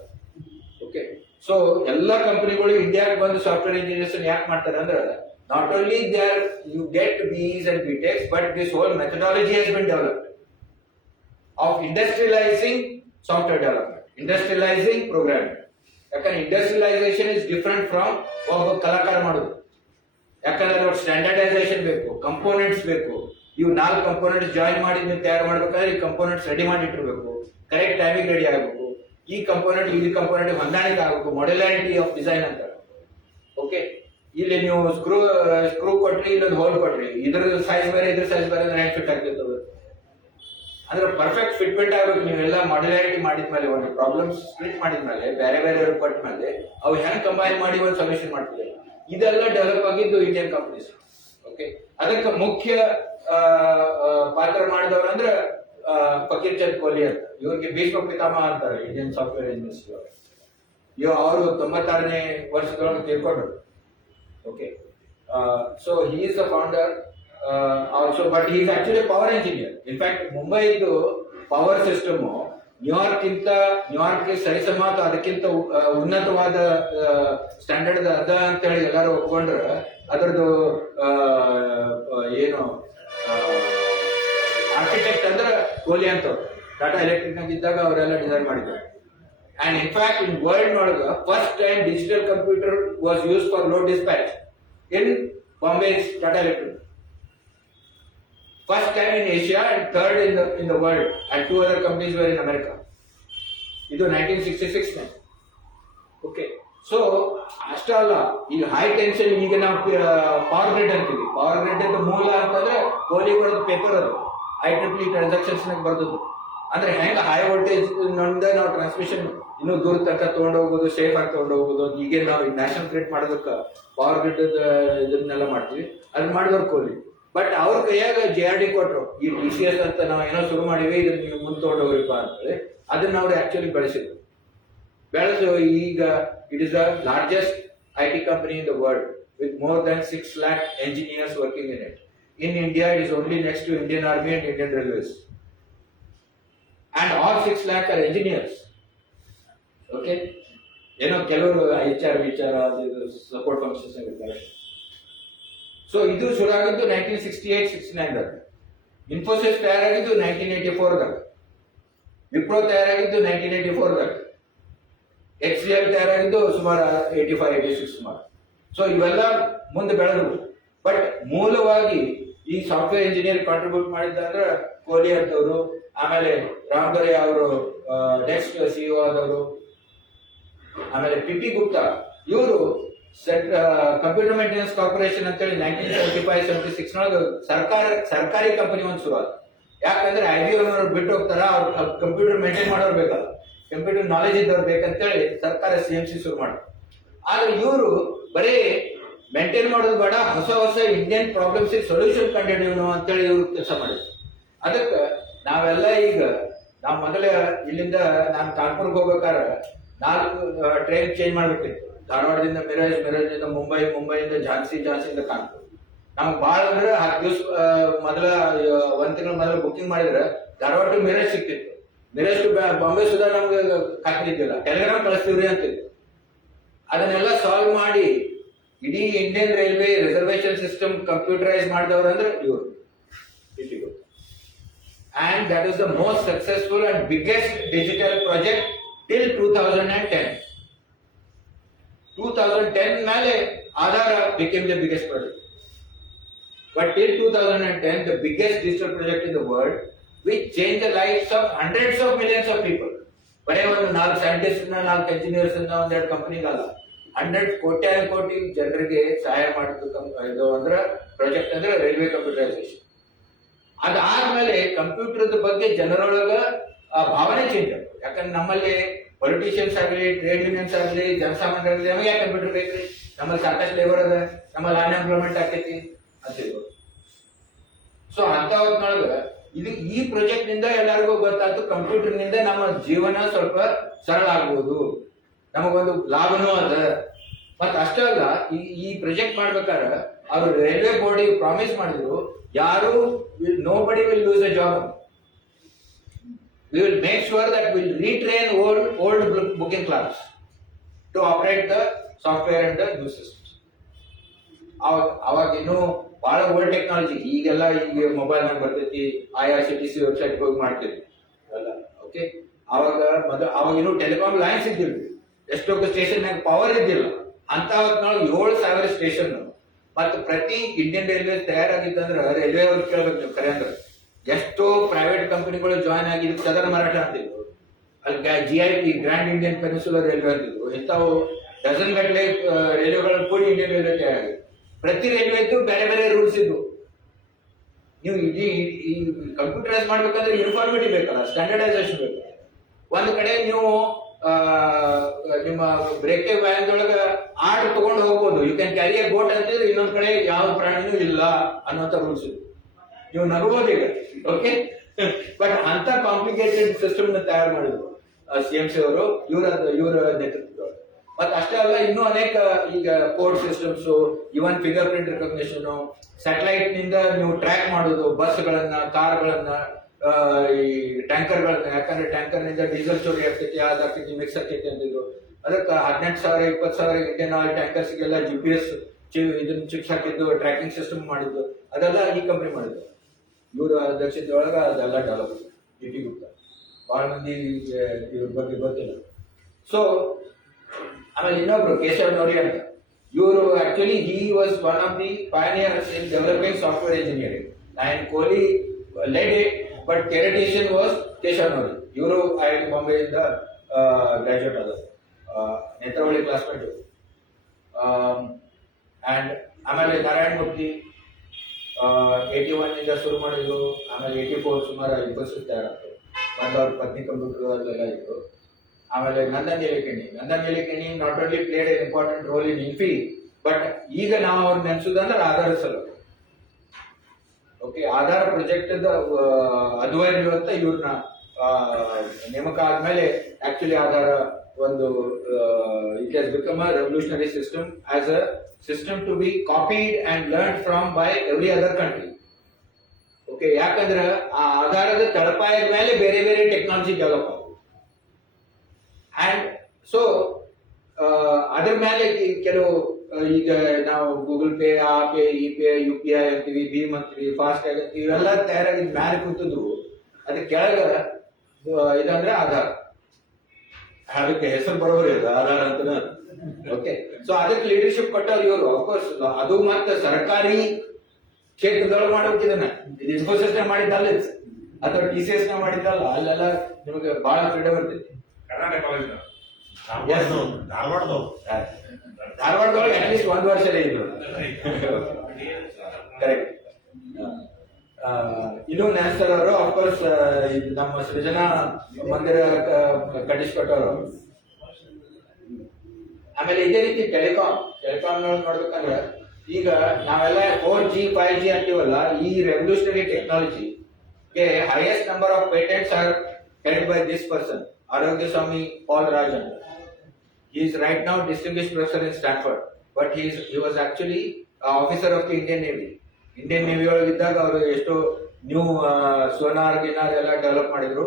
ಓಕೆ, ಸೊ ಎಲ್ಲಾ ಕಂಪನಿಗಳು ಇಂಡಿಯಾಗೆ ಬಂದು ಸಾಫ್ಟ್ವೇರ್ ಇಂಜಿನಿಯರ್ಸ್ ಯಾಕೆ ಮಾಡ್ತಾರೆ ಅಂದ್ರೆ, not only there you get BEs and BTechs, but this whole methodology has been developed of industrializing software development, industrializing programming. ಯಾಕಂದ್ರೆ ಇಂಡಸ್ಟ್ರಿಯಲೈಸೇಷನ್ ಇಸ್ ಡಿಫರೆಂಟ್ ಫ್ರಮ್ ಒಬ್ಬ ಕಲಾಕಾರ ಮಾಡೋದು. ಯಾಕಂದ್ರೆ ಅವ್ರ ಸ್ಟ್ಯಾಂಡರ್ಡೈಸೇಷನ್ ಬೇಕು, ಕಂಪೋನೆಂಟ್ಸ್ ಬೇಕು. ಇವು 4 ಕಂಪೋನೆಂಟ್ಸ್ ಜಾಯಿನ್ ಮಾಡಿ ನೀವು ತಯಾರು ಮಾಡ್ಬೇಕಾದ್ರೆ ಈ ಕಂಪೋನೆಂಟ್ಸ್ ರೆಡಿ ಮಾಡಿ ಇಟ್ಟಿರ್ಬೇಕು, ಕರೆಕ್ಟ್ ಟೈಮಿಗೆ ರೆಡಿ ಆಗಬೇಕು. ಈ ಕಂಪೋನೆಂಟ್ ಹೊಂದಾಣಿಕೆ ಆಗಬೇಕು, ಮಾಡ್ಯುಲಾರಿಟಿ ಆಫ್ ಡಿಸೈನ್ ಅಂತ. ಓಕೆ, ಇಲ್ಲಿ ನೀವು ಸ್ಕ್ರೂ ಕೊಟ್ರಿ, ಇಲ್ಲೊಂದು ಹೋಲ್ ಕೊಟ್ರಿ, ಇದ್ರ ಸೈಜ್ ಬೇರೆ ಇದ್ರ ಸೈಜ್ ಬೇರೆ ಅಂದ್ರೆ ಹೆಂಗ್ ಫಿಟ್ ಆಗ್ತಿರ್ತದೆ? ಅಂದ್ರೆ ಪರ್ಫೆಕ್ಟ್ ಫಿಟ್ಮೆಂಟ್ ಆಗ್ಬೇಕು. ನೀವೆಲ್ಲ ಮಾಡ್ಯುಲಾರಿಟಿ ಮಾಡಿದ್ಮೇಲೆ, ಒಂದು ಪ್ರಾಬ್ಲಮ್ ಸ್ಪ್ಲಿಟ್ ಮಾಡಿದ್ಮೇಲೆ, ಬೇರೆ ಬೇರೆ ಕೊಟ್ಟ ಮೇಲೆ ಅವು ಹೆಂಗ್ ಕಂಬೈನ್ ಮಾಡಿ ಒಂದು ಸೊಲ್ಯೂಷನ್ ಮಾಡ್ತಿದೆ. ಇದೆಲ್ಲ ಡೆವಲಪ್ ಆಗಿದ್ದು ಇಂಡಿಯನ್ ಕಂಪನೀಸ್. ಓಕೆ, ಅದಕ್ಕೆ ಮುಖ್ಯ ಪಾತ್ರ ಮಾಡಿದವರು ಅಂದ್ರೆ ಫಕೀರ್ ಚಂದ್ ಕೋಹ್ಲಿ ಅಂತ. ಇವ್ರಿಗೆ ಭೀಷ್ಮ ಪಿತಾಮಹ ಅಂತಾರೆ ಇಂಡಿಯನ್ ಸಾಫ್ಟ್ವೇರ್ ಇಂಡಸ್ಟ್ರಿ. ಅವರು 96ನೇ ವರ್ಷದೊಳಗೆ ತೀರ್ಕೊಂಡ್ರು. Okay, so he is the founder also, but he is actually a power engineer. In fact, Mumbai power system New York ಸರಿಸಮ ಅಥವಾ ಅದಕ್ಕಿಂತ ಉನ್ನತವಾದ ಸ್ಟ್ಯಾಂಡರ್ಡ್ ಅದ ಅಂತ ಹೇಳಿ ಎಲ್ಲರೂ ಒಪ್ಕೊಂಡ್ರೆ ಅದರದ್ದು ಏನು ಆರ್ಕಿಟೆಕ್ಟ್ ಅಂದ್ರೆ ಕೋಹ್ಲಿ ಅಂತ. ಟಾಟಾ ಎಲೆಕ್ಟ್ರಿಕ್ ನಾಗ ಇದ್ದಾಗ ಅವರೆಲ್ಲ ಡಿಸೈನ್ ಮಾಡಿದ್ದಾರೆ. And in fact, in world nolaga, first time digital computer was used for load dispatch in Bombay's Tata Electric. First time in Asia and third in the world, and 2 other companies were in America. Idu 1966 ne. Okay, so ಅಷ್ಟೇ ಅಲ್ಲ, ಈ high tension ಈಗ ನಾವು power grid ಅಂತೀವಿ. Power grid ಮೂಲ ಅಂತಂದ್ರೆ ಕೋಹ್ಲಿ ಬರೆದ paper ಅದು IEEE ಟ್ರಾನ್ಸಾಕ್ಷನ್ಸ್ ನಾಗ ಬರ್ದದ್ದು. ಅಂದ್ರೆ ಹೆಂಗ ಹೈ ವೋಲ್ಟೇಜ್ ನೊಂದ ನಾವು ಟ್ರಾನ್ಸ್ಮಿಷನ್ ಇನ್ನೂ ದೂರ ತನಕ ತಗೊಂಡು ಹೋಗೋದು, ಸೇಫ್ ಆಗಿ ತಗೊಂಡು ಹೋಗೋದು. ಈಗ ನಾವು ನ್ಯಾಷನಲ್ ಗ್ರಿಡ್ ಮಾಡೋದಕ್ಕೆ ಪವರ್ ಗ್ರಿಡ್ ಇದನ್ನೆಲ್ಲ ಮಾಡ್ತೀವಿ, ಅದನ್ನ ಮಾಡಿದವ್ರು ಕೋಹ್ಲಿ. ಬಟ್ ಅವ್ರ ಕೈಯಾಗ JRD ಕೊಟ್ರು, ಈ TCS ಅಂತ ನಾವು ಏನೋ ಶುರು ಮಾಡಿವಿ, ಇದನ್ನ ನೀವು ಮುಂದೆ ತಗೊಂಡು ಹೋಗ್ರಿಪ್ಪ ಅಂತೇಳಿ. ಅದನ್ನ ಅವ್ರು ಆಕ್ಚುಲಿ ಬೆಳೆಸಿದ್ರು. ಬೆಳೆದು ಈಗ it is the largest IT company in the world with more than 6 lakh engineers working in it. In India, it is only next to Indian Army and Indian Railways. And all 6 lakh are engineers. Okay, ಏನೋ ಕೆಲವರು HR support functions ಇರ್ತಾರೆ. So ಇದು ಶುರು ಆಗಿದ್ದು 1968-69ದಾಗ. ಇನ್ಫೋಸಿಸ್ ತಯಾರಾಗಿದ್ದು 1984ದಾಗ. ವಿಪ್ರೋ ತಯಾರಾಗಿದ್ದು 1984ದಾಗ. HCL ತಯಾರಾಗಿದ್ದು ಸುಮಾರು 85-86 ಸುಮಾರು. ಸೊ ಇವೆಲ್ಲ ಮುಂದೆ ಬೆಳೆದವು. ಬಟ್ ಮೂಲವಾಗಿ ಈ ಸಾಫ್ಟ್ವೇರ್ ಇಂಜಿನಿಯರ್ ಕಾಂಟ್ರಿಬ್ಯೂಟ್ ಮಾಡಿದ್ದ ಅಂದ್ರೆ ಕೋಹ್ಲಿ ಅಂತವರು, ಆಮೇಲೆ ರಾಮದೊರೆ ಅವರು ನೆಕ್ಸ್ಟ್ CEO ಆದವರು, ಆಮೇಲೆ PP ಗುಪ್ತಾ. ಇವರು ಕಂಪ್ಯೂಟರ್ ಮೇಂಟೆನೆನ್ಸ್ ಕಾರ್ಪೊರೇಷನ್ ಅಂತೇಳಿ 1975-76 ನೊಳಗೆ ಸರ್ಕಾರಿ ಕಂಪನಿ ಒಂದು ಶುರು ಆದ. ಯಾಕಂದ್ರೆ IBM ಅವರು ಬಿಟ್ಟು ಹೋಗ್ತಾರ, ಅವ್ರು ಕಂಪ್ಯೂಟರ್ ಮೇಂಟೈನ್ ಮಾಡೋರು ಬೇಕಲ್ಲ, ಕಂಪ್ಯೂಟರ್ ನಾಲೆಜ್ ಇದ್ದವ್ರು ಬೇಕಂತೇಳಿ ಸರ್ಕಾರ CMC ಶುರು ಮಾಡಿದ್ರು. ಆದ್ರೆ ಇವರು ಬರೀ ಮೇಂಟೈನ್ ಮಾಡೋದು ಬೇಡ, ಹೊಸ ಇಂಡಿಯನ್ ಪ್ರಾಬ್ಲಮ್ಸ್ ಸೊಲ್ಯೂಷನ್ ಕಂಡುಹಿಡಿಯೋಣ ಅಂತೇಳಿ ಇವರು ಕೆಲಸ ಮಾಡಿದ್ರು. ಅದಕ್ಕೆ ನಾವೆಲ್ಲ ಈಗ ನಾವು ಮೊದಲೇ ಇಲ್ಲಿಂದ ನಾನು ಕಾನ್ಪುರ್ಗೆ ಹೋಗ್ಬೇಕಾದ್ರೆ 4 ಟ್ರೈನ್ ಚೇಂಜ್ ಮಾಡ್ಬೇಕಿತ್ತು. ಧಾರವಾಡದಿಂದ ಮಿರಾಜ್ದಿಂದ ಮುಂಬೈಯಿಂದ ಝಾನ್ಸಿಯಿಂದ ಕಾನ್ಪುರ್. ನಮ್ಗೆ ಭಾಳ ಅಂದ್ರೆ 10 ದಿವಸ ಮೊದಲ 1 ತಿಂಗಳ ಮೊದಲು ಬುಕಿಂಗ್ ಮಾಡಿದ್ರೆ ಧಾರವಾಡ ಟು ಮಿರಜ್ ಸಿಕ್ತಿತ್ತು. ಮಿರಜ್ ಟು ಬಾಂಬೆ ಸುಧಾ ನಮ್ಗೆ ಹಾಕ್ಲಿಕ್ಕಿಲ್ಲ, ಟೆಲಿಗ್ರಾಮ್ ಕಳಿಸ್ತೀವ್ರಿ ಅಂತಿತ್ತು. ಅದನ್ನೆಲ್ಲ ಸಾಲ್ವ್ ಮಾಡಿ ಇಡೀ Indian railway reservation system computerise ಮಾಡಿದವರು ಅಂದ್ರೆ ಇವರು ಇಲ್ಲಿಗೂ. And that is the most successful and biggest digital project till 2010. 2010 ಮೇಲೆ Aadhaar became the biggest project. But till 2010, the biggest digital project in the world, which changed the lives of hundreds of millions of people. ಬರೇ ಒಂದು 4 scientist 4 engineers ಒಂದೆರಡು ಕಂಪನಿಗಲ್ಲ, 100 ಕೋಟಿ ಜನರಿಗೆ ಸಹಾಯ ಮಾಡಿದ್ದು ಇದು ಅಂದ್ರೆ ಪ್ರಾಜೆಕ್ಟ್ ಅಂದ್ರೆ ರೈಲ್ವೆ ಕಂಪ್ಯೂಟರೈಸೇಷನ್. ಅದಾದ್ಮೇಲೆ ಕಂಪ್ಯೂಟರ್ ಬಗ್ಗೆ ಜನರೊಳಗ ಭಾವನೆ ಚೇಂಜ್ ಆಗ್ತದೆ. ಯಾಕಂದ್ರೆ ನಮ್ಮಲ್ಲಿ ಪೊಲಿಟಿಷಿಯನ್ಸ್ ಆಗಲಿ, ಟ್ರೇಡ್ ಯೂನಿಯನ್ಸ್ ಆಗಲಿ, ಜನಸಾಮಾನ್ಯರಾಗಲಿ, ನಮಗೆ ಯಾಕೆ ಕಂಪ್ಯೂಟರ್ ಬೇಕ್ರಿ, ನಮ್ಮಲ್ಲಿ ಸಾಕಷ್ಟು ಲೇಬರ್ ಅದ, ನಮ್ಮಲ್ಲಿ ಅನ್ಎಂಪ್ಲಾಯ್ಮೆಂಟ್ ಆಗ್ತೈತಿ ಅಂತಿದ್ರು. ಸೊ ಅಂತ ಹೊತ್ನೊಳಗ ಇದು ಈ ಪ್ರಾಜೆಕ್ಟ್ ನಿಂದ ಎಲ್ಲರಿಗೂ ಗೊತ್ತಾಯ್ತು, ಕಂಪ್ಯೂಟರ್ ನಿಂದ ನಮ್ಮ ಜೀವನ ಸ್ವಲ್ಪ ಸರಳ ಆಗ್ಬೋದು, ನಮಗೊಂದು ಲಾಭನೂ ಅದ. ಮತ್ತ ಅಷ್ಟೇ ಅಲ್ಲ, ಈ ಪ್ರಾಜೆಕ್ಟ್ ಮಾಡ್ಬೇಕಾದ್ರೆ ಅವರು ರೈಲ್ವೆ ಬೋರ್ಡ್ ಪ್ರಾಮಿಸ್ ಮಾಡಿದ್ರು, ಯಾರು nobody will lose a job. We will make sure that we will retrain old booking clerks to operate the software and the new systems. ಅವಾಗ ಇನ್ನೂ ಬಹಳ ಓಲ್ಡ್ ಟೆಕ್ನಾಲಜಿ, ಈಗೆಲ್ಲ ಈಗ ಮೊಬೈಲ್ ನಾಗ ಬರ್ತೈತಿ, IRCTC ವೆಬ್ಸೈಟ್ ಹೋಗಿ ಮಾಡ್ತೀವಿ ಅಲ್ಲ. ಓಕೆ, ಅವಾಗ ಇನ್ನೂ ಟೆಲಿಕಾಮ್ ಲೈನ್ಸ್ ಇದ್ದಿಲ್ಲ, ಎಷ್ಟೋ ಸ್ಟೇಷನ್ ಪವರ್ ಇದ್ದಿಲ್ಲ. ಅಂತ ಹೊತ್ನೊಳಗೆ 7,000 ಸ್ಟೇಷನ್ ಮತ್ತು ಪ್ರತಿ ಇಂಡಿಯನ್ ರೈಲ್ವೆ ತಯಾರಾಗಿದ್ದಂದ್ರೆ ರೈಲ್ವೆ ಅವ್ರು ಕೇಳ್ಬೇಕು ನೀವು ಖರೆ ಅಂದ್ರೆ. ಎಷ್ಟೋ ಪ್ರೈವೇಟ್ ಕಂಪನಿಗಳು ಜಾಯ್ನ್ ಆಗಿದ್ದು, ಸದರ್ ಮರಾಠ ಅಂತಿದ್ರು, ಅಲ್ಲಿ GIP grand Indian peninsular railway ಅಂತಿದ್ರು. ಇಂಥವು ಡಜನ್ ಗಟ್ಟಲೆ ರೈಲ್ವೆಗಳನ್ನು ಕೂಡಿ ಇಂಡಿಯನ್ ರೈಲ್ವೆ ತಯಾರಾಗಿದೆ. ಪ್ರತಿ ರೈಲ್ವೆದ್ದು ಬೇರೆ ಬೇರೆ ರೂಲ್ಸ್ ಇದ್ವು. ನೀವು ಈ ಕಂಪ್ಯೂಟರೈಸ್ ಮಾಡ್ಬೇಕಂದ್ರೆ ಯೂನಿಫಾರ್ಮಿಟಿ ಬೇಕಲ್ಲ, ಸ್ಟ್ಯಾಂಡರ್ಡೈಸೇಷನ್ ಬೇಕು. ಒಂದು ಕಡೆ ನೀವು ನಿಮ್ಮ ಬ್ರೇಕೇಜ್ ವ್ಯಾನ್ದೊಳಗ ಆಡ್ ತಗೊಂಡು ಹೋಗ್ಬೋದು, you can carry a boat ಅಂತಿದ್ರೆ, ಇನ್ನೊಂದ್ ಕಡೆ ಯಾವ ಪ್ರಾಣಿನೂ ಇಲ್ಲ ಅನ್ನೋಂಥ ರೂಲ್ಸ್ ಇದೆ. ನೀವು ನಗಬಹುದು ಈಗ, ಓಕೆ. ಬಟ್ ಅಂತ ಕಾಂಪ್ಲಿಕೇಟೆಡ್ ಸಿಸ್ಟಮ್ ನ ತಯಾರು ಮಾಡಿದ್ರು CMC ಅವರು, ಇವರ ನೇತೃತ್ವದೊಳಗೆ. ಮತ್ತೆ ಅಷ್ಟೇ ಅಲ್ಲ, ಇನ್ನೂ ಅನೇಕ ಈಗ ಕೋಡ್ ಸಿಸ್ಟಮ್ಸ್, ಇವನ್ ಫಿಂಗರ್ ಪ್ರಿಂಟ್ ರೆಕಗ್ನಿಷನ್, ಸ್ಯಾಟಲೈಟ್ ನಿಂದ ನೀವು ಟ್ರ್ಯಾಕ್ ಮಾಡೋದು ಬಸ್ಗಳನ್ನ, ಕಾರ್ಗಳನ್ನ, ಈ ಟ್ಯಾಂಕರ್ಗಳನ್ನ. ಯಾಕಂದ್ರೆ ಟ್ಯಾಂಕರ್ ನಿಂದ ಡೀಸೆಲ್ ಚೋರಿ ಆಗ್ತೈತಿ, ಅದಾಗ್ತೈತಿ, ಮಿಕ್ಸ್ ಆಗ್ತೈತಿ ಅಂತಿದ್ರು. ಅದಕ್ಕೆ 18,000 20,000 ಇಂಡಿಯನ್ ಆಯಿಲ್ ಟ್ಯಾಂಕರ್ಸ್ಗೆಲ್ಲ GPS ಇದನ್ನ ಚಿಪ್ಸ್ ಹಾಕಿದ್ದು, ಟ್ರ್ಯಾಕಿಂಗ್ ಸಿಸ್ಟಮ್ ಮಾಡಿದ್ದು, ಅದೆಲ್ಲ ಈ ಕಂಪನಿ ಮಾಡಿದ್ದು. ಇವರ ಅಧ್ಯಕ್ಷತೆಯೊಳಗ ಅದೆಲ್ಲ ಡೆವಲಪ್. DT ಗುಪ್ತಾ ಬಹಳ ಮಂದಿ ಇವ್ರ ಬಗ್ಗೆ ಗೊತ್ತಿಲ್ಲ. ಸೊ ಆಮೇಲೆ ಇನ್ನೊಬ್ರು ಕೇಶವ್ ನೌರಿ ಅಂತ, ಇವರು actually he was one of the pioneers in developing software engineering. And Kohli led it, but theoretician was Keshav Nori. ಇವರು IIT ಬಾಂಬೆಯಿಂದ ಗ್ರಾಜುಯೇಟ್ ಆದ, ನೇತ್ರಾವಳಿ ಕ್ಲಾಸ್ಮೇಟ್. ಅಂಡ್ ಆಮೇಲೆ ನಾರಾಯಣ್ ಮೂರ್ತಿ 81 ಇಂದ ಶುರು ಮಾಡಿದ್ರು, ಆಮೇಲೆ 84 ಸುಮಾರು ಇನ್ಫೋಸಿಸ್ ತಯಾರಾಗ್ತದೆ. ಮತ್ತು ಅವ್ರ ಪತ್ನಿ ಕಂಪ್ಯೂಟರ್ ಅಲ್ಲೆಲ್ಲ ಇತ್ತು. ಆಮೇಲೆ Nandan Nilekani not only played an important role in Infy, but ಈಗ ನಾವು ಅವ್ರು ನೆನ್ಸುದಂದ್ರೆ ಆಧಾರ ಸಲುವಾಗಿ. ಓಕೆ, ಆಧಾರ ಪ್ರಾಜೆಕ್ಟ್ ಅಧ್ವರ್ಯು ಅಂತ ಇವ್ರನ್ನ ನೇಮಕ ಆದ್ಮೇಲೆ ಆಕ್ಚುಲಿ ಆಧಾರ ಒಂದು it has become a revolutionary system as a system to be copied and learn from by every other country. Okay, ಯಾಕಂದ್ರೆ ಆ ಆಧಾರದ ತಳಪಾಯದ ಮೇಲೆ ಬೇರೆ ಬೇರೆ ಟೆಕ್ನಾಲಜಿ ಡೆವಲಪ್ ಆಗುತ್ತೆ. ಅಂಡ್ ಸೊ ಅದ್ರ ಮೇಲೆ ಕೆಲವು ಈಗ ನಾವು ಗೂಗಲ್ ಪೇ, ಆ ಪೇ, ಈ ಪೇ, UPI ಅಂತೀವಿ, ಭೀಮ್ ಅಂತೀವಿ, ಫಾಸ್ಟ್ ಟ್ಯಾಗ್ ಅಂತೀವಿ, ಇವೆಲ್ಲ ತಯಾರಾಗಿದ್ ಮ್ಯಾಲೆ ಕೂತಿದ್ರು. ಅದಕ್ಕೆ ಕೆಳಗ ಇದಂದ್ರೆ ಆಧಾರ್, ಅದಕ್ಕೆ ಹೆಸರು ಬರೋರು ಇದೆ ಆಧಾರ್ ಅಂತ. ಓಕೆ, ಸೊ ಅದಕ್ಕೆ ಲೀಡರ್ಶಿಪ್ ಕೊಟ್ಟವ್ರು ಇವರು. ಅಫ್ಕೋರ್ಸ್ ಅದು ಮತ್ತೆ ಸರ್ಕಾರಿ ಕ್ಷೇತ್ರದೊಳಗೆ ಮಾಡ್ಬೇಕಿದನ್ನ, ಇದು ಇನ್ಫೋಸಿಸ್ ಮಾಡಿದ್ದಲ್ಲ ಅಥವಾ TCS ಮಾಡಿದ್ದಲ್ಲ, ಅಲ್ಲೆಲ್ಲ ನಿಮಗೆ ಬಹಳ ಫ್ರೀಡಮ್ ಇರ್ತೈತಿ. ಧಾರವಾಡದೊಳಗೆ ಅಟ್ಲೀಸ್ಟ್ 1 ವರ್ಷನೇ ಇದ್ರು. ಕರೆಕ್ಟ್. ಇನ್ನೂ ನ್ಯಾನ್ಸರ್ ಅವರು ಅಫ್ಕೋರ್ಸ್ ನಮ್ಮ ಸೃಜನಾ ಮಂದಿರ ಕಟ್ಟಿಸ್ಕೊಟ್ಟವರು. ಆಮೇಲೆ ಇದೇ ರೀತಿ ಟೆಲಿಕಾಮ್ ನೋಡ್ಬೇಕಂದ್ರೆ ಈಗ ನಾವೆಲ್ಲ 4G 5G ಅಂತೀವಲ್ಲ, ಈ revolutionary technology highest number of patents are held by this person, ಆರೋಗ್ಯ ಸ್ವಾಮಿ ಪಾಲ್ ರಾಜ್ ಅಂತ. He is right now distinguished professor in Stanford, but he was actually officer of the Indian Navy. Indian Navy ಒಳಗಿದ್ದಾಗ ಅವರು ಎಷ್ಟೋ new sonar ಗಿನಾರ್ ಎಲ್ಲ develop ಮಾಡಿದ್ರು.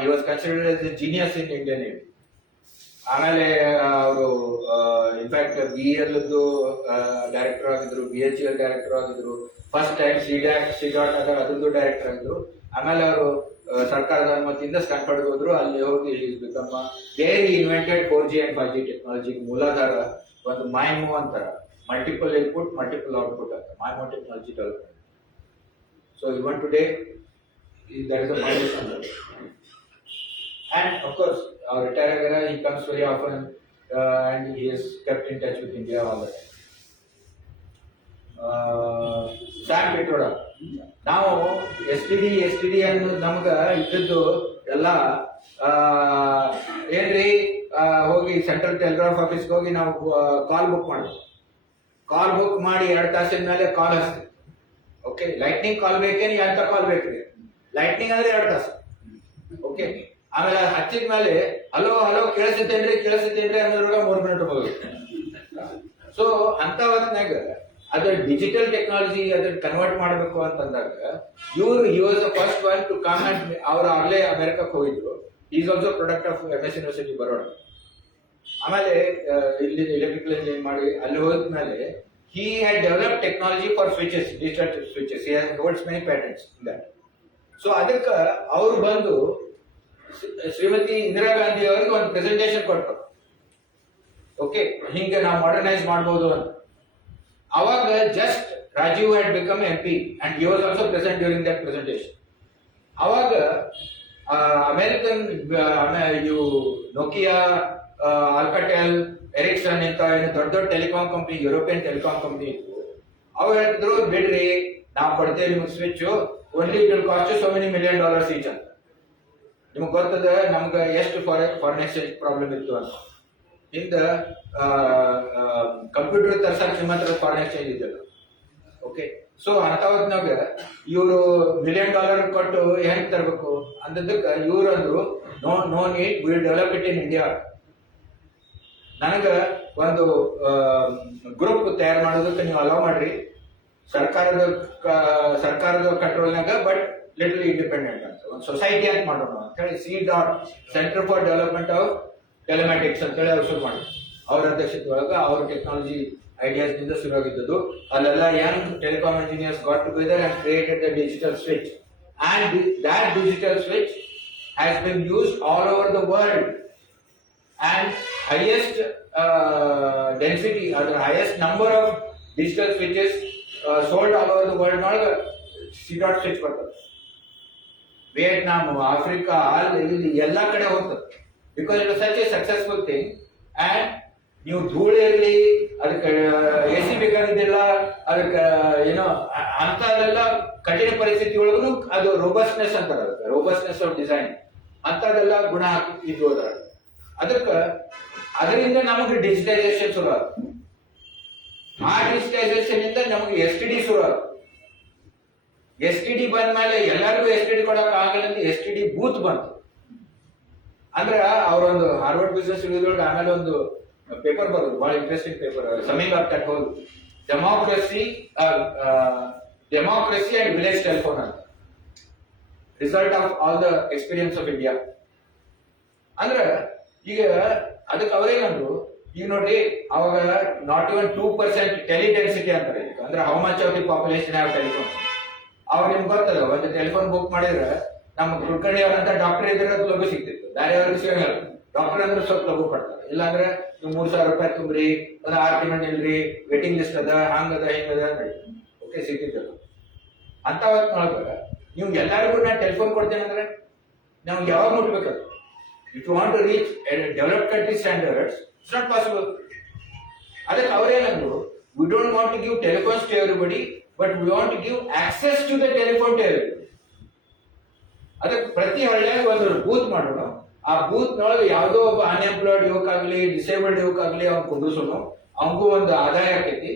He was considered as a genius in Indian Navy. ಆಮೇಲೆ ಅವರು in fact B L director ಆಗಿದ್ರು, B H L director ಆಗಿದ್ರು, ಫಸ್ಟ್ ಟೈಮ್ ಸಿ.ಡಾಟ್ ಆದಾಗ ಅದ್ರದ್ದು ಡೈರೆಕ್ಟರ್ ಆಗಿದ್ರು. ಆಮೇಲೆ ಅವರು ಸರ್ಕಾರದ ಅನುಮತಿಯಿಂದ ಸ್ಟ್ಯಾನ್ಫರ್ಡ್ ಹೋದ್ರು. ಅಲ್ಲಿ ಹೋಗಿ become very invented 4G and 5G technology ಮೂಲಾಧಾರ ಒಂದು ಮೈಮೋ ಅಂತಾರ, ಮಲ್ಟಿಪಲ್ ಇನ್ಪುಟ್ ಮಲ್ಟಿಪಲ್ ಔಟ್ಪುಟ್ ಅಂತ MIMO technology development. So even today that is the foundation. And of course, retired Vera, he comes very often and he is kept in touch with India all the time. Sam Pitroda. ನಾವು STD ಅನ್ನೋದು ನಮ್ಗ ಇದ್ದದ್ದು ಎಲ್ಲ ಏನ್ರಿ, ಹೋಗಿ central telegraph ಆಫೀಸ್ಗೆ ಹೋಗಿ ನಾವು ಕಾಲ್ ಬುಕ್ ಮಾಡ್ತೀವಿ. ಕಾಲ್ ಬುಕ್ ಮಾಡಿ 2 ತಾಸಿನ ಮೇಲೆ ಕಾಲ್ ಹಚ್ತೀವಿ. ಓಕೆ, ಲೈಟ್ನಿಂಗ್ ಕಾಲ್ ಬೇಕೇನು ಎಂತ ಕಾಲ್ ಬೇಕ್ರಿ? ಲೈಟ್ನಿಂಗ್ ಅಂದ್ರೆ 2 ತಾಸು. ಓಕೆ, ಆಮೇಲೆ ಹಚ್ಚಿದ ಮೇಲೆ ಹಲೋ ಹಲೋ ಕೇಳಿಸ್ತೇನ್ರಿ ಅನ್ನೋದ್ರಾಗ 3 ಮಿನಿಟ್ ಹೋಗಿ. ಸೊ ಅಂತ ಹೊತ್ನಾಗ ಅದ್ರ ಡಿಜಿಟಲ್ ಟೆಕ್ನಾಲಜಿ ಅದನ್ನ ಕನ್ವರ್ಟ್ ಮಾಡಬೇಕು ಅಂತಂದಾಗ he was the first one to come and ಅವ್ರು ಆಗ್ಲೇ ಅಮೆರಿಕಕ್ಕೆ ಹೋಗಿದ್ರು. Is also product of MS university Baroda. ಆಮೇಲೆ ಇಲ್ಲಿ ಎಲೆಕ್ಟ್ರಿಕಲ್ ಇಂಜಿನಿಯರಿಂಗ್ ಮಾಡಿ ಅಲ್ಲಿ ಹೋದ್ಮೇಲೆ he had developed technology for switches, digital switches. He has holds many patents in that. So ಅದಕ್ಕ ಅವ್ರು ಬಂದು ಶ್ರೀಮತಿ ಇಂದಿರಾ ಗಾಂಧಿ ಅವರಿಗೆ ಒಂದು ಪ್ರೆಸೆಂಟೇಷನ್ ಕೊಟ್ಟರು. ಓಕೆ, ಹಿಂಗೆ ನಾವು ಮಾಡರ್ನೈಸ್ ಮಾಡ್ಬೋದು ಅಂತ. ಅವಾಗ just Rajiv had become MP and he was also present during that presentation. ಅವಾಗ ಅಮೆರಿಕನ್ ಇವು ನೋಕಿಯಾ, ಆಲ್ಕಾಟೆಲ್, ಎರಿಕ್ಸನ್ ಇಂತ ಏನು ದೊಡ್ಡ ದೊಡ್ಡ telecom company, European telecom company ಇತ್ತು. ಅವ್ರು ಹೇಳಿದ್ರು, ಬಿಡ್ರಿ ನಾವು ಕೊಡ್ತೇವೆ ನಿಮ್ಗೆ switch, only it will cost so many $1 million each ಅಂತ. ನಿಮ್ಗೆ ಗೊತ್ತದ ನಮ್ಗೆ ಎಷ್ಟು ಫಾರಿನ್ ಎಕ್ಸ್ಚೇಂಜ್ ಪ್ರಾಬ್ಲಮ್ ಇತ್ತು ಅಂತ. ಹಿಂದ ಕಂಪ್ಯೂಟರ್ ತರ್ಸಕ್ ನಿಮ್ಮ ಹತ್ರ ಫಾರಿನ್ ಎಕ್ಸ್ಚೇಂಜ್ ಇದ್ದಲ್ಲ. ಓಕೆ, ಸೊ ಅಂತ ಹೊತ್ನಾಗ ಇವರು $1 million ಕೊಟ್ಟು ಹೆಂಗ್ ತರಬೇಕು ಅಂದದಕ್ಕೆ ಇವ್ರು ಅಂದ್ರು, no need, will develop it in India. ನನಗ ಒಂದು ಗ್ರೂಪ್ ತಯಾರು ಮಾಡೋದಕ್ಕೆ ನೀವು ಅಲೋ ಮಾಡ್ರಿ, ಸರ್ಕಾರದ ಕಂಟ್ರೋಲ್ನಾಗ ಬಟ್ ಲಿಟಲ್ ಇಂಡಿಪೆಂಡೆಂಟ್ ಅಂತ ಒಂದು ಸೊಸೈಟಿ ಅಂತ ಮಾಡೋಣ ಅಂತ ಹೇಳಿ C DOT centre for development of telematics ಅಂತೇಳಿ ಅವ್ರು ಶುರು ಮಾಡಿದ್ರು. ಅವ್ರ ಅಧ್ಯಕ್ಷತೆ ಒಳಗೆ ಅವ್ರ ಟೆಕ್ನಾಲಜಿ ಐಡಿಯಾಸ್ ನಿಂದ ಶುರುವಾಗಿದ್ದು. ಅಲ್ಲೆಲ್ಲ Young telecom engineers got together and created the digital switch. And that digital switch has been used all over the world. And highest density or the highest number of digital switches sold all over the world ನೊಳಗ C.ಡಾಟ್ switch ಬರ್ತದೆ. Vietnam, Africa, ಇಲ್ಲಿ ಎಲ್ಲ ಕಡೆ ಹೋಗ್ತದೆ. Because it such A successful thing. And ನೀವು ಧೂಳಿರಲಿ, ಅದಕ್ಕೆ AC ಬೇಕಾಗಿದ್ದಿಲ್ಲ, ಅದಕ್ಕೆ ಏನೋ ಅಂತದೆಲ್ಲ ಕಠಿಣ ಪರಿಸ್ಥಿತಿ ಒಳಗೂ ಅದು ರೋಬಸ್ಟ್ನೆಸ್ ಅಂತಾರೆ, ಅದಕ್ಕೆ ರೋಬಸ್ಟ್ನೆಸ್ ಆಫ್ ಡಿಸೈನ್ ಅಂತದೆಲ್ಲ ಗುಣ ಇದ್ದು ಅದರ. ಅದಕ್ಕೆ ಅದರಿಂದ ನಮಗೆ ಡಿಜಿಟೈಸೇಷನ್ ಶುರು ಆಗುತ್ತೆ. ಆ ಡಿಜಿಟೈಸೇಷನ್ ಇಂದ ನಮಗೆ STD ಶುರು ಆಗುತ್ತೆ. STD ಬಂದ ಮೇಲೆ ಎಲ್ಲರಿಗೂ STD ಕೊಡಕ್ ಆಗಲ್ಲ ಅಂತ STD ಬೂತ್ ಬಂತು. ಅಂದ್ರೆ ಅವರೊಂದು ಹಾರ್ವರ್ಡ್ ಬಿಸ್ನೆಸ್ ರಿವ್ಯೂದೊಳಗೆ ಆಮೇಲೆ ಒಂದು ಪೇಪರ್ ಬರೋದು, ಬಹಳ interesting paper, summing up that whole democracy and village telephone ಅಂತ, result of all the experience of India. ಅಂದ್ರೆ ಈಗ ಅದಕ್ಕೆ ಅವರೇನಂದ್ರು, ಈಗ ನೋಡ್ರಿ ಅವಾಗ ನಾಟ್ ಇವನ್ 2% ಟೆಲಿ ಡೆನ್ಸಿಟಿ ಅಂತಾರೆ. ಅಂದ್ರೆ how much of the population have telephone. ಅವಾಗ ನಿಮ್ಗೆ ಗೊತ್ತಲ್ಲ, ಒಂದು ಟೆಲಿಫೋನ್ ಬುಕ್ ಮಾಡಿದ್ರೆ ನಮ್ಮ ಕುಲಕರ್ಣಿ ಅವರಂತ ಡಾಕ್ಟರ್ ಇದ್ರೆ ಅದು ಲಘು ಸಿಗ್ತಿತ್ತು, ಬೇರೆ ಅವ್ರಿಗೆ ಸಿಗಲ್ಲ. ಡಾಕ್ಟರ್ ಅಂದ್ರೆ ಸ್ವಲ್ಪ ಲಘು ಕೊಡ್ತಾರೆ. ಇಲ್ಲಾಂದ್ರೆ ನೀವು $3,000 ತುಂಬ್ರಿ, ಒಂದು 6 ತಿಂಗಳು ನಿಲ್ರಿ, ವೇಟಿಂಗ್ ಲಿಸ್ಟ್ ಅದ, ಹಂಗದ ಹಿಂಗದ ಓಕೆ ಸಿಗ್ತಿದ್ದಲ್ಲ. ಅಂತ ಹೊತ್ನೊಳಗ ನೀವು ಎಲ್ಲರಿಗೂ ನಾನು ಟೆಲಿಫೋನ್ ಕೊಡ್ತೇನೆ ಅಂದ್ರೆ ನಾವು ಯಾವಾಗ ಮುಟ್ಬೇಕದು? If you want to reach developed country standards, it's not possible. ಅದಕ್ಕೆ ಅವರೇನಂದ್ರು, we don't want to give telephones to everybody, but we want to give access to the telephone to everybody. ಅದಕ್ಕೆ ಪ್ರತಿ ಹಳ್ಳಿಯಾಗ ಒಂದು booth ಮಾಡೋಣ. ಆ booth ನೊಳಗೆ ಯಾವುದೋ ಒಬ್ಬ unemployed ಯುವಕ ಆಗಲಿ, ಡಿಸೇಬಲ್ಡ್ ಯುವಕ ಆಗಲಿ, ಅವ್ನು ಕುಂದಿಸೋನು, ಅವನಿಗೂ ಒಂದು ಆದಾಯ ಆಕೈತಿ.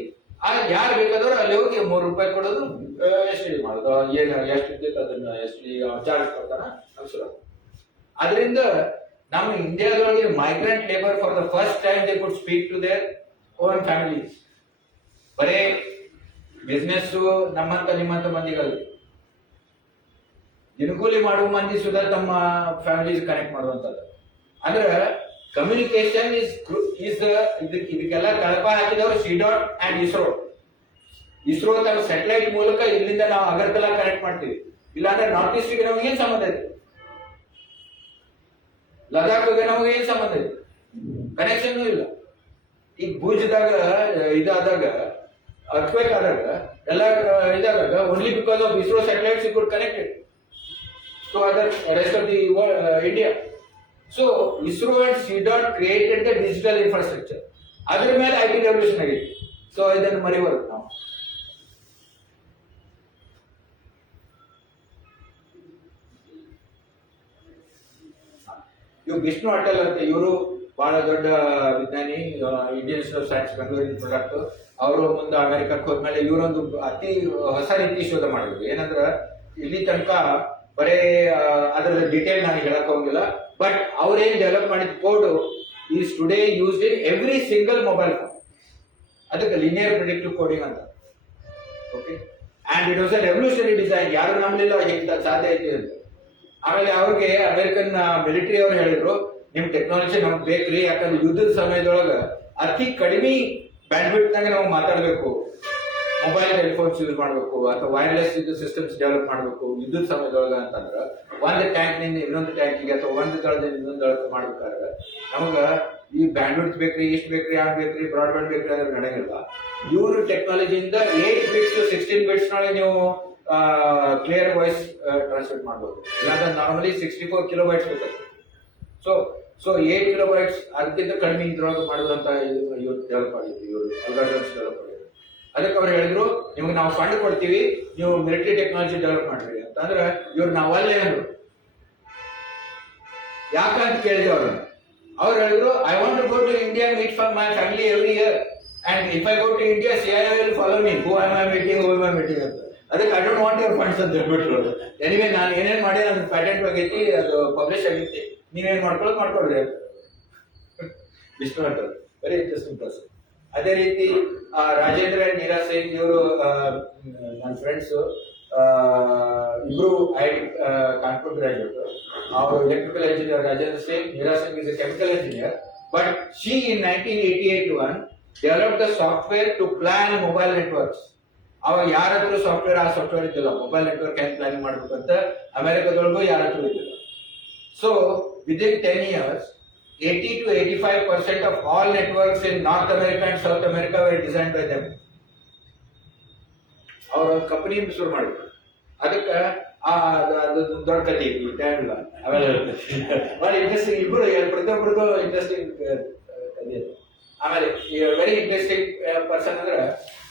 ಯಾರು ಬೇಕಾದವ್ರು ಅಲ್ಲಿ ಹೋಗಿ $3 ಕೊಡೋದು, STD ಮಾಡೋದು, ಏನು ಎಷ್ಟು ಇರ್ತೈತೆ ಅದನ್ನ STD ಚಾರ್ಜ್ ಕೊಡ್ತಾನ ಅನ್ಸಲ್ಲ. ಅದರಿಂದ ನಮ್ಮ ಇಂಡಿಯಾದೊಳಗೆ migrant labour for the first time they could speak to their own families. ಬರೇ ಬಿಸ್ನೆಸ್ ನಮ್ಮಂತ ನಿಮ್ಮಂತ ಮಂದಿಗಲ್ಲ, ದಿನಕೂಲಿ ಮಾಡುವ ಮಂದಿ ಸುಧಾ ತಮ್ಮ ಫ್ಯಾಮಿಲೀಸ್ ಕನೆಕ್ಟ್ ಮಾಡುವಂತದ್ದು. ಅಂದ್ರೆ ಕಮ್ಯುನಿಕೇಶನ್ ಇದಕ್ಕೆಲ್ಲ ಕಳಪ ಹಾಕಿದವರು ಸಿಡಾಟ್ ಅಂಡ್ ಇಸ್ರೋ ತನ್ನ ಸ್ಯಾಟಲೈಟ್ ಮೂಲಕ ಇಲ್ಲಿಂದ ನಾವು ಅಗರ್ತಲಾ ಕನೆಕ್ಟ್ ಮಾಡ್ತೀವಿ. ಇಲ್ಲಾಂದ್ರೆ ನಾರ್ತ್ ಈಸ್ಟ್ಗೆ ನಮಗೆ ಏನ್ ಸಂಬಂಧ ಇದೆ, ಲದಾಖ್ಗೆ ನಮಗೆ ಏನ್ ಸಂಬಂಧ ಇದೆ, ಕನೆಕ್ಷನ್ ಇಲ್ಲ. ಈಗ ಭುಜದಾಗ ಇದಾದಾಗ ಅರ್ಥಕ್ವೇಕ್ ಆದಾಗ ಎಲ್ಲ ಇದಾದಾಗ only because of ISRO satellites it could connected to other rest of the world, India. So ISRO and CDOT created the digital infrastructure. ಅದರ ಮೇಲೆ IT ರೆವಲ್ಯೂಷನ್ ಆಗಿದೆ. ಸೊ ಇದನ್ನು ಮರಿಬಾರದು ನಾವು. ಇವ್ ವಿಷ್ಣು ಅಟಲ್ ಅಂತ ಇವರು ಬಹಳ ದೊಡ್ಡ ವಿಜ್ಞಾನಿ, ಇಂಡಿಯನ್ ಇನ್ಸ್ಟಿಟ್ಯೂಟ್ ಆಫ್ ಸೈನ್ಸ್ ಬೆಂಗಳೂರಿನ ಪ್ರಾಡಕ್ಟ್. ಅವರು ಮುಂದೆ ಅಮೆರಿಕಕ್ಕೆ ಹೋದ್ಮೇಲೆ ಇವರೊಂದು ಅತಿ ಹೊಸ ರೀತಿ ಶೋಧ ಮಾಡಿದ್ರು. ಏನಂದ್ರ ಇಲ್ಲಿ ತನಕ ಬರೇ ಅದರ ಡೀಟೇಲ್ ನಾನು ಹೇಳಕ್ ಹೋಗಿಲ್ಲ, ಬಟ್ ಅವ್ರೇನ್ ಡೆವಲಪ್ ಮಾಡಿದ code is today used in every single mobile phone. ಅದಕ್ಕೆ ಲಿನಿಯರ್ ಪ್ರಿಡಿಕ್ಟಿವ್ ಕೋಡಿಂಗ್ ಅಂತ. Okay, and it was a revolutionary design. ಯಾರು ನಂಬಲಿಲ್ಲ ಹೇಗೆ ಸಾಧ್ಯ ಐತಿ ಅಂತ. ಆಮೇಲೆ ಅವ್ರಿಗೆ ಅಮೆರಿಕನ್ ಮಿಲಿಟರಿ ಅವ್ರು ಹೇಳಿದ್ರು, ನಿಮ್ ಟೆಕ್ನಾಲಜಿ ನಮ್ಗೆ ಬೇಕ್ರಿ, ಯಾಕಂದ್ರೆ ಯುದ್ಧದ ಸಮಯದೊಳಗ ಅತಿ ಕಡಿಮೆ ಬ್ಯಾಂಡ್ವಿಡ್ತ್ ನಾಗ ನಾವು ಮಾತಾಡಬೇಕು, ಮೊಬೈಲ್ ಟೆಲಿಫೋನ್ಸ್ ಯೂಸ್ ಮಾಡಬೇಕು ಅಥವಾ ವೈರ್ಲೆಸ್ ಸಿಸ್ಟಮ್ಸ್ ಡೆವಲಪ್ ಮಾಡಬೇಕು ಯುದ್ಧದ ಸಮಯದೊಳಗ ಅಂತಂದ್ರ ಒಂದು ಟ್ಯಾಂಕ್ ನಿಂದ ಇನ್ನೊಂದು ಟ್ಯಾಂಕಿಗೆ ಅಥವಾ ಒಂದು ದಳದಿಂದ ಇನ್ನೊಂದು ದಳಕ್ಕೆ ಮಾಡ್ಬೇಕಾದ್ರೆ ನಮಗ ಈ ಬ್ಯಾಂಡ್ವಿಡ್ತ್ ಬೇಕ್ರಿ, ಇಷ್ಟು ಬೇಕ್ರಿ, ಯಾರು ಬೇಕ್ರಿ, ಬ್ರಾಡ್ಬ್ಯಾಂಡ್ ಬೇಕ್ರಿ ಅಂದ್ರೆ ನಡೆಯಲ್ಲ. ಇವರು ಟೆಕ್ನಾಲಜಿಯಿಂದ 8 ಬಿಟ್ಸ್ ಟು 16 ಬಿಟ್ಸ್ ನೊಳಗೆ ನೀವು ಕ್ಲಿಯರ್ ವಾಯ್ಸ್ ಟ್ರಾನ್ಸ್ಮಿಟ್ ಮಾಡ್ಬೋದು. ಇಲ್ಲಾಂದ್ರೆ ನಾರ್ಮಲಿ 64 ಕಿಲೋಬೈಟ್ಸ್ ಬೇಕಾಗ್ತದೆ. ಸೊ 8 ಕಿಲೋಬೈಟ್ಸ್ ಅದಕ್ಕಿಂತ ಕಡಿಮೆ ಇದ್ರೊಳಗೆ ಮಾಡುವಂತ ಇವ್ರು ಡೆವಲಪ್ ಆಗಿತ್ತು, ಇವರು ಅಲ್ಗಾರಿದಮ್ಸ್ ಡೆವಲಪ್ ಆಗಿದ್ರು. ಅದಕ್ಕೆ ಅವ್ರು ಹೇಳಿದ್ರು, ನಿಮ್ಗೆ ನಾವು ಫಂಡ್ ಕೊಡ್ತೀವಿ, ನೀವು ಮಿಲಿಟರಿ ಟೆಕ್ನಾಲಜಿ ಡೆವಲಪ್ ಮಾಡ್ರಿ ಅಂತಂದ್ರೆ ಇವ್ರು ನಾವಲ್ಲೇ ಅಂದ್ರು. ಯಾಕಂತ ಕೇಳಿದ್ರು ಅವ್ರು ಹೇಳಿದ್ರು, I want to go to India, meet for my family every year, and if I go to India CIA will follow me, who am I meeting ಅಂತ. ಅದಕ್ಕೆ I don't want your funds ಅಂತ ಹೇಳ್ಬಿಟ್ರು. Anyway ನಾನು ಏನೇನ್ ಮಾಡಿ ನನ್ನ ಪ್ಯಾಟೆಂಟ್ ಆಗೈತಿ, ಅದು ಪಬ್ಲಿಷ್ ಆಗೈತಿ, ನೀವೇನ್ ಮಾಡ್ಕೊಳ್ರಿ ಅಂತ. ವಿಷ್ಣು ಅಂತ ವೆರಿ ಇಂಟ್ರೆಸ್ಟಿಂಗ್ ಪರ್ಸನ್. ಅದೇ ರೀತಿ ರಾಜೇಂದ್ರ ಅಂಡ್ ನೀರಾ ಸೇನ್ ಇವರು ನನ್ನ ಫ್ರೆಂಡ್ಸ್, ಇಬ್ರು ಕಾನ್ಪುರ್ ಗ್ರಾಜುಯೇಟ್. ಅವರು electrical engineer Rajendra Sen, Neera Sen is a chemical engineer. But she in 1988 develop the software to plan mobile networks. ಅವಾಗ ಯಾರ ಹತ್ರ ಸಾಫ್ಟ್ವೇರ್ ಆ ಸಾಫ್ಟ್ವೇರ್ ಇದ್ದಿಲ್ಲ, ಮೊಬೈಲ್ ನೆಟ್ವರ್ಕ್ ಹೆಂಗ್ ಪ್ಲಾನಿಂಗ್ ಮಾಡ್ಬೇಕು ಅಂತ ಅಮೆರಿಕದೊಳಗೂ ಯಾರ ಹತ್ರ ಇದ್ದಿಲ್ಲ. So within 10 years 80 to 85% of all networks in North America and South America were designed by them. ಅವರು ಕಂಪನಿ ಶುರು ಮಾಡಿದ್ರು. ಅದಕ್ಕೆ ಅದು ದೊಡ್ಡ ಕಥೆ ಈ ಟೈಮ್ ಇಲ್ಲ. ಆಮೇಲೆ ಬಹಳ ಇಂಟ್ರೆಸ್ಟಿಂಗ್, ಇಬ್ಬರು ಪ್ರತಿಯೊಬ್ಬರದು ಇಂಟ್ರೆಸ್ಟಿಂಗ್ ಕಥೆ. ಆಮೇಲೆ ವೆರಿ ಇಂಟ್ರೆಸ್ಟಿಂಗ್ ಪರ್ಸನ್ ಅಂದ್ರೆ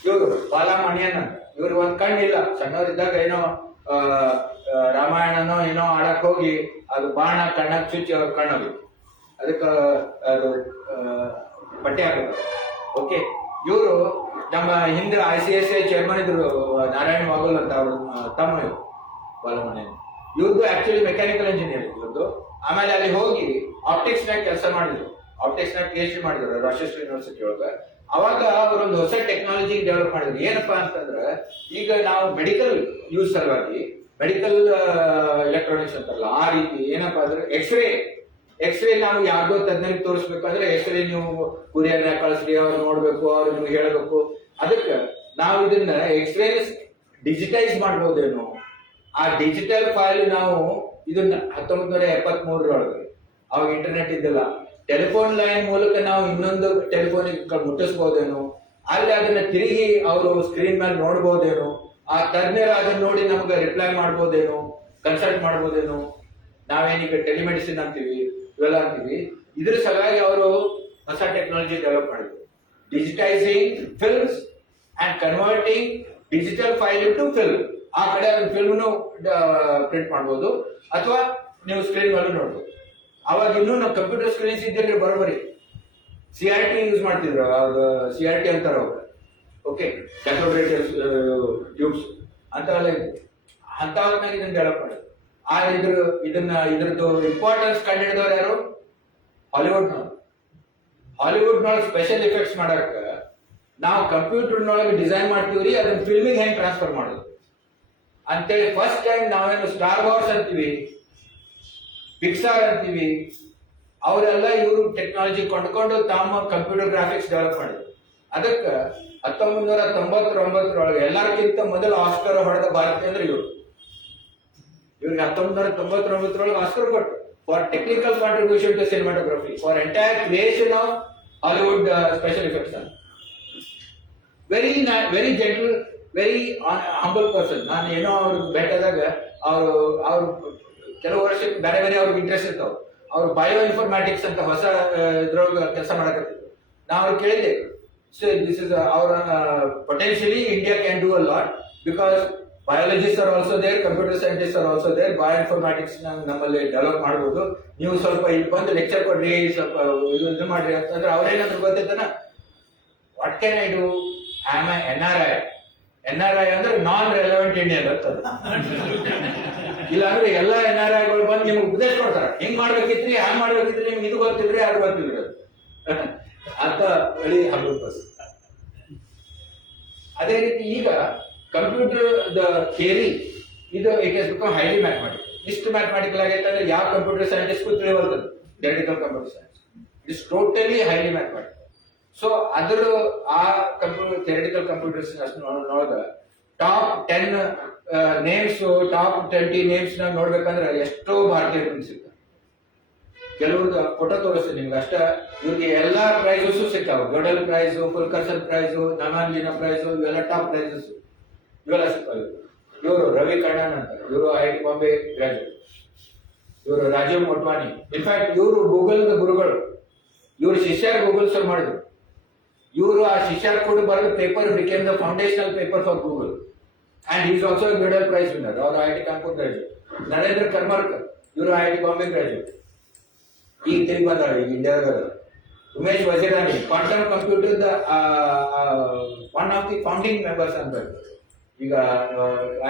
ಇವರು ಬಾಲಮಣಿಯನ್ ಅಂತ. ಇವ್ರು ಒಂದ್ ಕಣ್ಣಿಲ್ಲ, ಸಣ್ಣವರಿದ್ದಾಗ ಏನೋ ರಾಮಾಯಣನೋ ಏನೋ ಆಡಕ್ ಹೋಗಿ ಅದು ಬಾಣ ಕಣ್ಣಾಗ ಚುಚ್ಚಿ ಅವ್ರ ಕಣ್ಣೋಗಿತ್ತು. ಅದಕ್ಕೆ ಅದು ಪಟ್ಟೆ ಹಾಕುತ್ತೆ. ಓಕೆ, ಇವರು ನಮ್ಮ ಹಿಂದೆ ICSI ಚೇರ್ಮನ್ ಇದ್ರು, ನಾರಾಯಣ್ ವಾಗೋಲ್ ಅಂತ, ಅವ್ರ ತಮ್ಮ ಇವರು ಬಾಲಮಣಿಯನ್. ಇವ್ರದ್ದು ಆಕ್ಚುಲಿ ಮೆಕ್ಯಾನಿಕಲ್ ಇಂಜಿನಿಯರ್ ಇವ್ರದ್ದು. ಆಮೇಲೆ ಅಲ್ಲಿ ಹೋಗಿ ಆಪ್ಟಿಕ್ಸ್ ನಾಗ ಕೆಲಸ ಮಾಡಿದ್ರು, ಆಪ್ಟಿಕ್ಸ್ ನಾಗ PhD ಮಾಡಿದ್ರು ರಾಜೇಶ್ವರಿ ಯೂನಿವರ್ಸಿಟಿ ಒಳಗ. ಅವಾಗ ಅವರೊಂದು ಹೊಸ ಟೆಕ್ನಾಲಜಿ ಡೆವಲಪ್ ಮಾಡಿದ್ರು. ಏನಪ್ಪಾ ಅಂತಂದ್ರೆ, ಈಗ ನಾವು ಮೆಡಿಕಲ್ ಯೂಸ್ ಸಲುವಾಗಿ ಮೆಡಿಕಲ್ ಎಲೆಕ್ಟ್ರಾನಿಕ್ಸ್ ಅಂತಾರಲ್ಲ, ಆ ರೀತಿ ಏನಪ್ಪಾ ಅಂದ್ರೆ ಎಕ್ಸ್ರೇ ನಾವು ಯಾರ್ದೋ ತಜ್ಞರಿಗೆ ತೋರಿಸ್ಬೇಕಂದ್ರೆ ಎಕ್ಸ್ರೇ ನೀವು ಕುರಿಯರ್ನ ಕಳಿಸ್ರಿ, ಅವ್ರು ನೋಡ್ಬೇಕು, ಅವ್ರು ನಿಮ್ಗೆ ಹೇಳಬೇಕು. ಅದಕ್ಕೆ ನಾವು ಇದನ್ನ ಎಕ್ಸ್ರೇ ಡಿಜಿಟೈಸ್ ಮಾಡ್ಬೋದೇನೋ. ಆ ಡಿಜಿಟಲ್ ಫೈಲ್ ನಾವು ಇದನ್ನ 1973 ಅವಾಗ ಇಂಟರ್ನೆಟ್ ಇದ್ದಿಲ್ಲ, ಟೆಲಿಫೋನ್ ಲೈನ್ ಮೂಲಕ ನಾವು ಇನ್ನೊಂದು ಟೆಲಿಫೋನಿಗೆ ಮುಟ್ಟಿಸ್ಬೋದೇನೋ, ಅಲ್ಲಿ ಅದನ್ನ ತಿರುಗಿ ಅವರು ಸ್ಕ್ರೀನ್ ಮೇಲೆ ನೋಡ್ಬೋದೇನೋ, ಆ ತಜ್ಞರು ಅದನ್ನ ನೋಡಿ ನಮ್ಗೆ ರಿಪ್ಲೈ ಮಾಡ್ಬೋದೇನೋ, ಕನ್ಸಲ್ಟ್ ಮಾಡ್ಬೋದೇನೋ. ನಾವೇನೀಗ ಟೆಲಿಮೆಡಿಸಿನ್ ಅಂತೀವಿ, ಇವೆಲ್ಲ ಅಂತೀವಿ. ಇದ್ರ ಸಲುವಾಗಿ ಅವರು ಹೊಸ ಟೆಕ್ನಾಲಜಿ ಡೆವಲಪ್ ಮಾಡಿದ್ರು. Digitising films and converting digital file to film. ಆ ಕಡೆ ಅದನ್ನ ಫಿಲ್ಮ್ನು ಪ್ರಿಂಟ್ ಮಾಡ್ಬೋದು ಅಥವಾ ನೀವು ಸ್ಕ್ರೀನ್ ಮೇಲೂ ನೋಡ್ಬೋದು. ಅವಾಗ ಇನ್ನೂ ನಾವು ಕಂಪ್ಯೂಟರ್ ಸ್ಕ್ರೀನ್ಸ್ ಇದ್ದಿಲ್ರಿ, ಬರೋಬರಿ CRT ಯೂಸ್ ಮಾಡ್ತಿದ್ರು. ಅದು CRT ಅಂತಾರ ಅವಾಗ. ಓಕೆ, ಕ್ಯಾಥೋಡ್ ಟ್ಯೂಬ್ಸ್ ಅಂತವೆಲ್ಲ ಅಂತವ್ರನ್ನ ಇದನ್ನ ಡೆವಲಪ್ ಮಾಡಿದ್ರು. ಇದ್ರದ್ದು ಇಂಪಾರ್ಟೆನ್ಸ್ ಕಂಡುಹಿಡಿದವ್ರು ಯಾರು? ಹಾಲಿವುಡ್ನವ್ರು ಸ್ಪೆಷಲ್ ಎಫೆಕ್ಟ್ಸ್ ಮಾಡಕ್ಕ ನಾವು ಕಂಪ್ಯೂಟರ್ನೊಳಗೆ ಡಿಸೈನ್ ಮಾಡ್ತೀವ್ರಿ, ಅದನ್ನ ಫಿಲ್ಮಿಗೆ ಹೆಂಗೆ ಟ್ರಾನ್ಸ್ಫರ್ ಮಾಡೋದು ಅಂತೇಳಿ ಫಸ್ಟ್ ಟೈಮ್ ನಾವೇನು ಸ್ಟಾರ್ ವಾರ್ಸ್ ಅಂತೀವಿ, ಪಿಕ್ಸಾರ್ ಅಂತೀವಿ, ಅವರೆಲ್ಲ ಇವರು ಟೆಕ್ನಾಲಜಿ ಕೊಂಡ್ಕೊಂಡು ತಮ್ಮ ಕಂಪ್ಯೂಟರ್ ಗ್ರಾಫಿಕ್ಸ್ ಡೆವಲಪ್ ಮಾಡಿದ್ರು. ಅದಕ್ಕೆ 1999 ಎಲ್ಲರಿಗಿಂತ ಮೊದಲು ಆಸ್ಕರ್ ಹೊಡೆದ ಭಾರತೀಯ ಅಂದ್ರೆ ಇವ್ರಿಗೆ 1999 ಆಸ್ಕರ್ ಕೊಟ್ಟು for technical contribution to cinematography for entire creation of Hollywood special effects. Very gentle, very humble person. ನಾನು ಏನೋ ಅವ್ರಿಗೆ ಭೇಟಿಯಾದಾಗ ಅವ್ರು ಕೆಲವು ವರ್ಷಕ್ಕೆ ಬೇರೆ ಅವ್ರಿಗೆ ಇಂಟ್ರೆಸ್ಟ್ ಇರ್ತಾವ. ಅವ್ರು ಬಯೋ ಇನ್ಫಾರ್ಮ್ಯಾಟಿಕ್ಸ್ ಅಂತ ಹೊಸ ಇದ್ರೊಳಗೆ ಕೆಲಸ ಮಾಡಕತ್ತಿದ್ರು. ನಾವು ಅವ್ರು ಕೇಳಿದೆ, so this is our potentially India can do a lot because biologist are also there, computer scientist are also there, bio informatics ನಮ್ಮಲ್ಲಿ ಡೆವಲಪ್ ಮಾಡ್ಬೋದು. ನೀವು ಸ್ವಲ್ಪ ಇಲ್ಲಿ ಬಂದು ಲೆಕ್ಚರ್ ಕೊಡ್ರಿ, ಸ್ವಲ್ಪ ಇದು ಮಾಡ್ರಿ ಅಂತಂದ್ರೆ ಅವ್ರೇನಾದ್ರು ಗೊತ್ತೈತನ, what can I do, I am NRI. NRI ಅಂದ್ರೆ ನಾನ್ ರೆಲೆವೆಂಟ್ ಇಂಡಿಯನ್ ಅಂತ. ಇಲ್ಲಾಂದ್ರೆ ಎಲ್ಲ NRIಗಳು ಬಂದು ನಿಮ್ಗೆ ಉಪದೇಶ ಕೊಡ್ತಾರೆ, ಹೆಂಗ್ ಮಾಡ್ಬೇಕಿತ್ರಿ, ಹ್ಯಾಂಗ್ ಮಾಡ್ಬೇಕಿತ್ರಿ, ನಿಮ್ಗೆ ಇದು ಗೊತ್ತಿದ್ರಿ ಅದು ಗೊತ್ತಿದ್ರಿ ಅಂತ ಹೇಳಿ ಹಬ್ಬಸ್. ಅದೇ ರೀತಿ ಈಗ ಕಂಪ್ಯೂಟರ್ ದ ಥಿಯರಿ ಇದು it has become highly mathematical. ಇಷ್ಟು ಮ್ಯಾಥಮೆಟಿಕಲ್ ಆಗೈತೆ ಅಂದ್ರೆ ಯಾವ ಕಂಪ್ಯೂಟರ್ ಸೈಂಟಿಸ್ಟ್ಗೂ ತಿಳಿವಲ್ದು theoretical computer science. It's totally highly mathematical. So ಅದರ ಆ ಕಂಪ್ಯೂಟರ್ ಥಿಯರಿಟಿಕಲ್ ಕಂಪ್ಯೂಟರ್ಸ್ ನೋಡಿದ ಟಾಪ್ 10 ನೇಮ್ಸ್, ಟಾಪ್ 20 ನೇಮ್ಸ್ ನ ನೋಡ್ಬೇಕಂದ್ರೆ ಎಷ್ಟೋ ಭಾರತೀಯರು ಸಿಗ್ತಾರೆ. ಕೆಲವ್ರದ್ದು ಫೋಟೋ ತೋರಿಸ್ತೀನಿ ನಿಮ್ಗೆ ಅಷ್ಟ. ಇವ್ರಿಗೆ ಎಲ್ಲಾ ಪ್ರೈಸಸ್ ಸಿಗ್ತಾವ. Golden prize, Fulkerson prize, Nagarjuna prize, ಇವೆಲ್ಲ ಟಾಪ್ ಪ್ರೈಸಸ್ ಇವೆಲ್ಲ ಸಿಗ್ತಾವ. ಇವರು ರವಿ ಕಣ್ಣನ್ ಅಂತ, ಇವರು IIT ಬಾಂಬೆ ಗ್ರಾಜುಯೇಟ್. ಇವರು ರಾಜೀವ್ ಮೋಟ್ವಾನಿ. ಇನ್ಫ್ಯಾಕ್ಟ್ ಇವರು ಗೂಗಲ್ ಗುರುಗಳು. ಇವರು ಶಿಷ್ಯರ ಗೂಗಲ್ ಸರ್ ಮಾಡಿದ್ರು. ಇವರು ಆ ಶಿಷ್ಯರ ಕೂಡ ಬರೆದ paper became the foundational paper for Google and is also golden prize winner. ಅವರು IIT ಕಾನ್ಪುರ್ ಗ್ರಾಜುಯೇಟ್. ನರೇಂದ್ರ ಕರ್ಮಾರ್ಕರ್, ಇವರು IIT ಬಾಂಬೆ ಗ್ರಾಜುಯೇಟ್. ಈಗ ತಿರುಗಿ ಬಂದಾಳ, ಈಗ ಇಂಡಿಯಾದಾಗ. Umesh Vazirani, quantum computer one of the founding members ಅಂತ. ಈಗ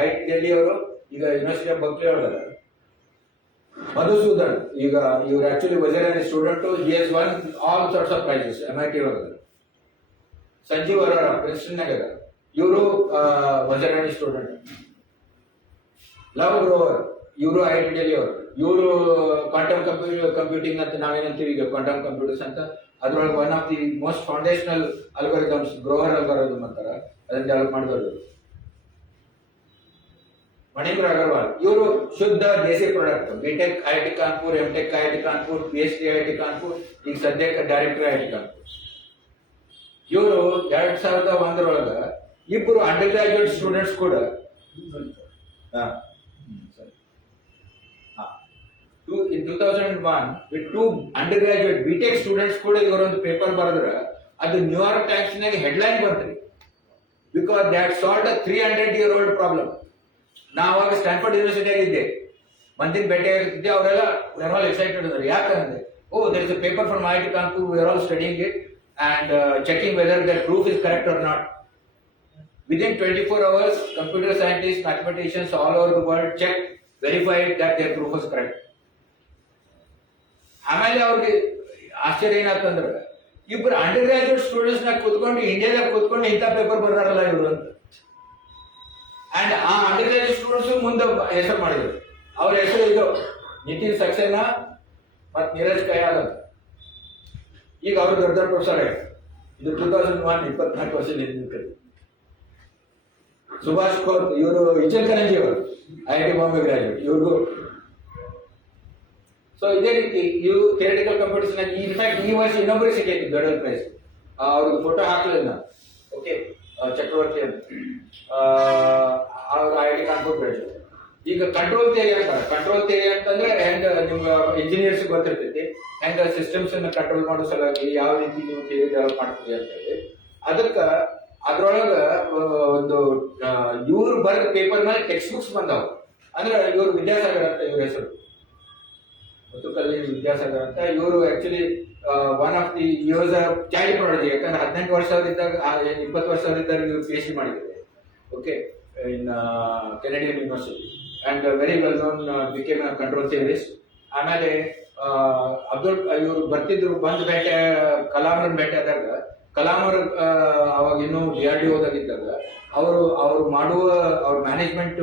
IIT ಡೆಲ್ಲಿ ಅವರು, ಈಗ ಯೂನಿವರ್ಸಿಟಿ ಆಫ್ ಬರ್ಕ್ಲಿ ಒಳಗದ. ಮಧುಸೂದನ್, ಈಗ ಇವರು actually Vazirani student. He has won all sorts of prizes MIT ಒಳಗದ. ಸಂಜೀವ್ ಅರೋರಾ ಪ್ರಿನ್ಸ್ಟನ್ ನಾಗ, ಇವರು ವಜಿರಾನಿ ಸ್ಟೂಡೆಂಟ್. ಲವ್ ಗ್ರೋವರ್, ಇವರು IIT ಡೆಲ್ಲಿ ಅವರು. ಇವರು ಕ್ವಾಂಟಮ್ ಕಂಪ್ಯೂಟಿಂಗ್ ಅಂತ ನಾವೇನಂತೀವಿ ಈಗ ಕ್ವಾಂಟಮ್ ಕಂಪ್ಯೂಟರ್ಸ್ ಅಂತ, ಅದ್ರೊಳಗೆ one of the most foundational algorithms, Grover algorithm ಅಂತಾರ, ಅದನ್ನ ಡೆವಲಪ್ ಮಾಡಿದವರು. ಮಣಿಂದ್ರ ಅಗರ್ವಾಲ್, ಇವರು ಶುದ್ಧ ದೇಸಿ product. BTech IIT Kanpur, MTech IIT Kanpur, PhD IIT Kanpur, ಈಗ ಸದ್ಯಕ್ಕೆ ಡೈರೆಕ್ಟರ್ IIT ಕಾನ್ಪುರ್. ಇವರು 2001 ಇಬ್ಬರು ಅಂಡರ್ ಗ್ರಾಜುಯೇಟ್ ಸ್ಟೂಡೆಂಟ್ಸ್ ಕೂಡ in 2001 with 2 undergraduate BTech students ಕೂಡ ಇವರೊಂದು ಪೇಪರ್ ಬರೆದ್ರ ಅದು ನ್ಯೂಯಾರ್ಕ್ ಟೈಮ್ಸ್ ನಾಗ ಹೆಡ್ಲೈನ್ ಬಂತ್ರಿ. Because they had solved a 300-year-old problem. ನಾವಾಗ ಸ್ಟ್ಯಾನ್ಫರ್ಡ್ ಯೂನಿವರ್ಸಿಟಿಯಾಗ ಇದ್ದೆ, ಮಂದಿನ ಭೇಟಿ ಆಗಿರ್ತಿದ್ದೆ. ಅವರೆಲ್ಲ ಆಲ್ ಎಕ್ಸೈಟೆಡ್ ಇದ್ದಾರೆ. ಯಾಕಂದ್ರೆ there is a paper from IIT Kanpur, we are all studying it and checking whether that proof is correct or not. Within 24 hours, computer scientists, mathematicians all over the world checked, verified that their proof was correct. ಆಮೇಲೆ ಅವ್ರಿಗೆ ಆಶ್ಚರ್ಯ ಏನಾಗ್ತಂದ್ರೆ, ಇಬ್ಬರು undergraduate students ನಾಗ ಕೂತ್ಕೊಂಡು ಇಂಡಿಯಾದಾಗ ಕೂತ್ಕೊಂಡು ಇಂಥ paper ಬರ್ದಾರಲ್ಲ ಇವರು ಅಂತ. ಅಂಡ್ ಆ ಅಂಡರ್ ಗ್ರಾಜುಯೇಟ್ ಸ್ಟೂಡೆಂಟ್ಸ್ ಮುಂದೆ ಹೆಸರು ಮಾಡಿದ್ರು. ಅವ್ರ ಹೆಸರು ಇದು ನಿತಿನ್ ಸಕ್ಸೇನಾ ಮತ್ತು ನೀರಜ್ ಕಯಾಲ್ ಅಂತ. ಈಗ ಅವರು ದೊಡ್ಡ ಪ್ರೊಫೆಸರ್ ಆಗಿದೆ. ಇದು 2001, 24 ವರ್ಷದ ಹಿಂದಿನ ಕಡೆ. ಸುಭಾಷ್ ಖೋತ್, ಇವರು ಇಚಲ್ ಕರಂಜಿ ಅವರು IIT ಬಾಂಬೆ ಗ್ರಾಜುಯೇಟ್. ಇವರು ಸೊ ಇದೇ ರೀತಿ ಇವು ಥಿಯರಿಟಿಕಲ್ ಕಂಪ್ಯೂಟರ್ಸ್ ನಾಗ ಇನ್ಫ್ಯಾಕ್ಟ್ ಈ ವರ್ಷ ಇನ್ನೊಬ್ಬರಿಗೆ ಸಿಕ್ಕೈತಿ ಗೋಲ್ಡನ್ ಪ್ರೈಸ್. ಅವ್ರಿಗೆ ಫೋಟೋ ಹಾಕ್ಲಿಲ್ಲ. ಓಕೆ, ಚಕ್ರವರ್ತಿ ಅಂತ, ಅವ್ರು IIT ಕಾನ್ಪುರ್ ಗ್ರಾಜುಯೇಟ್. ಈಗ ಕಂಟ್ರೋಲ್ ಥಿಯರಿ ಅಂತಾರೆ. ಕಂಟ್ರೋಲ್ ಥಿಯರಿ ಅಂತಂದ್ರೆ ಹೆಂಗ ನಿಮ್ಗೆ ಇಂಜಿನಿಯರ್ಸ್ ಗೊತ್ತಿರ್ತೈತಿ, ಹೆಂಗ ಸಿಸ್ಟಮ್ಸ್ ಅನ್ನ ಕಂಟ್ರೋಲ್ ಮಾಡೋ ಸಲುವಾಗಿ ಯಾವ ರೀತಿ ನೀವು ಥಿಯರಿ ಡೆವಲಪ್ ಮಾಡ್ತೀರಿ ಅಂತ ಹೇಳಿ. ಅದಕ್ಕೆ ಅದ್ರೊಳಗ ಒಂದು ಇವ್ರು ಬರೆದ ಪೇಪರ್ ಮೇಲೆ ಟೆಕ್ಸ್ಟ್ ಬುಕ್ಸ್ ಬಂದಾವ. ಅಂದ್ರೆ ಇವ್ರು ವಿದ್ಯಾಸಾಗರ್ ಅಂತ ಇವ್ರ ಹೆಸರು, ಮುತ್ತುಕಲ್ಲಿ ವಿದ್ಯಾಸಾಗರ್ ಅಂತ. ಇವರು actually one of the use child prodigy. ಯಾಕಂದ್ರೆ 18 ವರ್ಷದಲ್ಲಿದ್ದಾಗ 20 ವರ್ಷದಲ್ಲಿದ್ದಾಗ ಇವರು PhD ಮಾಡಿದ್ದಾರೆ. Okay, in Canadian university and very well known, became control theorist. ಆಮೇಲೆ ಇವರು ಬರ್ತಿದ್ರು, ಬಂದು ಭೇಟಿ ಕಲಾಂರನ್ ಭೇಟಿ ಆದಾಗ ಕಲಾಂ ಅವರು ಅವಾಗ ಇನ್ನೂ DRDO-ದಾಗಿದ್ದಾಗ ಅವರು ಮಾಡುವ ಅವ್ರ ಮ್ಯಾನೇಜ್ಮೆಂಟ್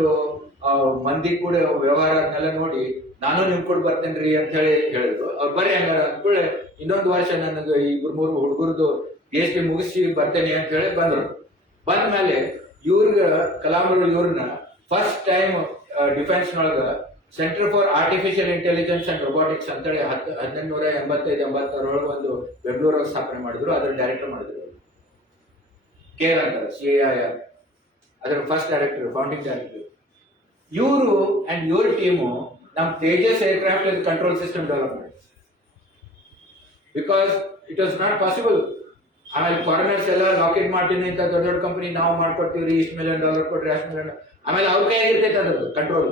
ಮಂದಿ ಕೂಡ ವ್ಯವಹಾರ ಅದನ್ನೆಲ್ಲ ನೋಡಿ ನಾನು ನಿಮ್ ಕೂಡ ಬರ್ತೇನ್ರಿ ಅಂತ ಹೇಳಿದ್ರು. ಅವ್ರು ಬರ್ರಿ ಹಂಗಾರ ಅಂದ್ಕೂಳೆ ಇನ್ನೊಂದು ವರ್ಷ ನನಗೆ 2-3 ಹುಡುಗರದು PhD ಮುಗಿಸಿ ಬರ್ತೇನೆ ಅಂತ ಹೇಳಿ ಬಂದ್ರು. ಬಂದ್ಮೇಲೆ ಕಲಾಂ ಅವರು ಇವ್ರನ್ನ ಫಸ್ಟ್ ಟೈಮ್ ಡಿಫೆನ್ಸ್ ನೊಳಗ centre for artificial intelligence and robotics ಅಂತೇಳಿ 1985-86 ಒಂದು ಬೆಂಗಳೂರಾಗ ಸ್ಥಾಪನೆ ಮಾಡಿದ್ರು. ಅದ್ರ ಡೈರೆಕ್ಟರ್ ಮಾಡಿದ್ರು ಕೇರ್ ಅಂತಾರೆ, CAIR. ಅದರ ಫಸ್ಟ್ ಡೈರೆಕ್ಟರ್, ಫೌಂಡಿಂಗ್ ಡೈರೆಕ್ಟರ್ ಇವರು. ಅಂಡ್ ಇವ್ರ ಟೀಮು ನಮ್ Tejas aircraft control system develop ಮಾಡಿ, because it was not possible. ಆಮೇಲೆ ಫಾರಿನರ್ಸ್ ಎಲ್ಲ ಲಾಕೆಟ್ ಮಾರ್ಟಿನ್ ಅಂತ ದೊಡ್ಡ ದೊಡ್ಡ ಕಂಪನಿ ನಾವು ಮಾಡ್ಕೊಡ್ತೀವಿ, $1 million ಕೊಟ್ರಿ, $1 million, ಆಮೇಲೆ ಅವ್ರ ಕೈ ಇರ್ತೈತೆ ಅದ್ರದ್ದು ಕಂಟ್ರೋಲ್.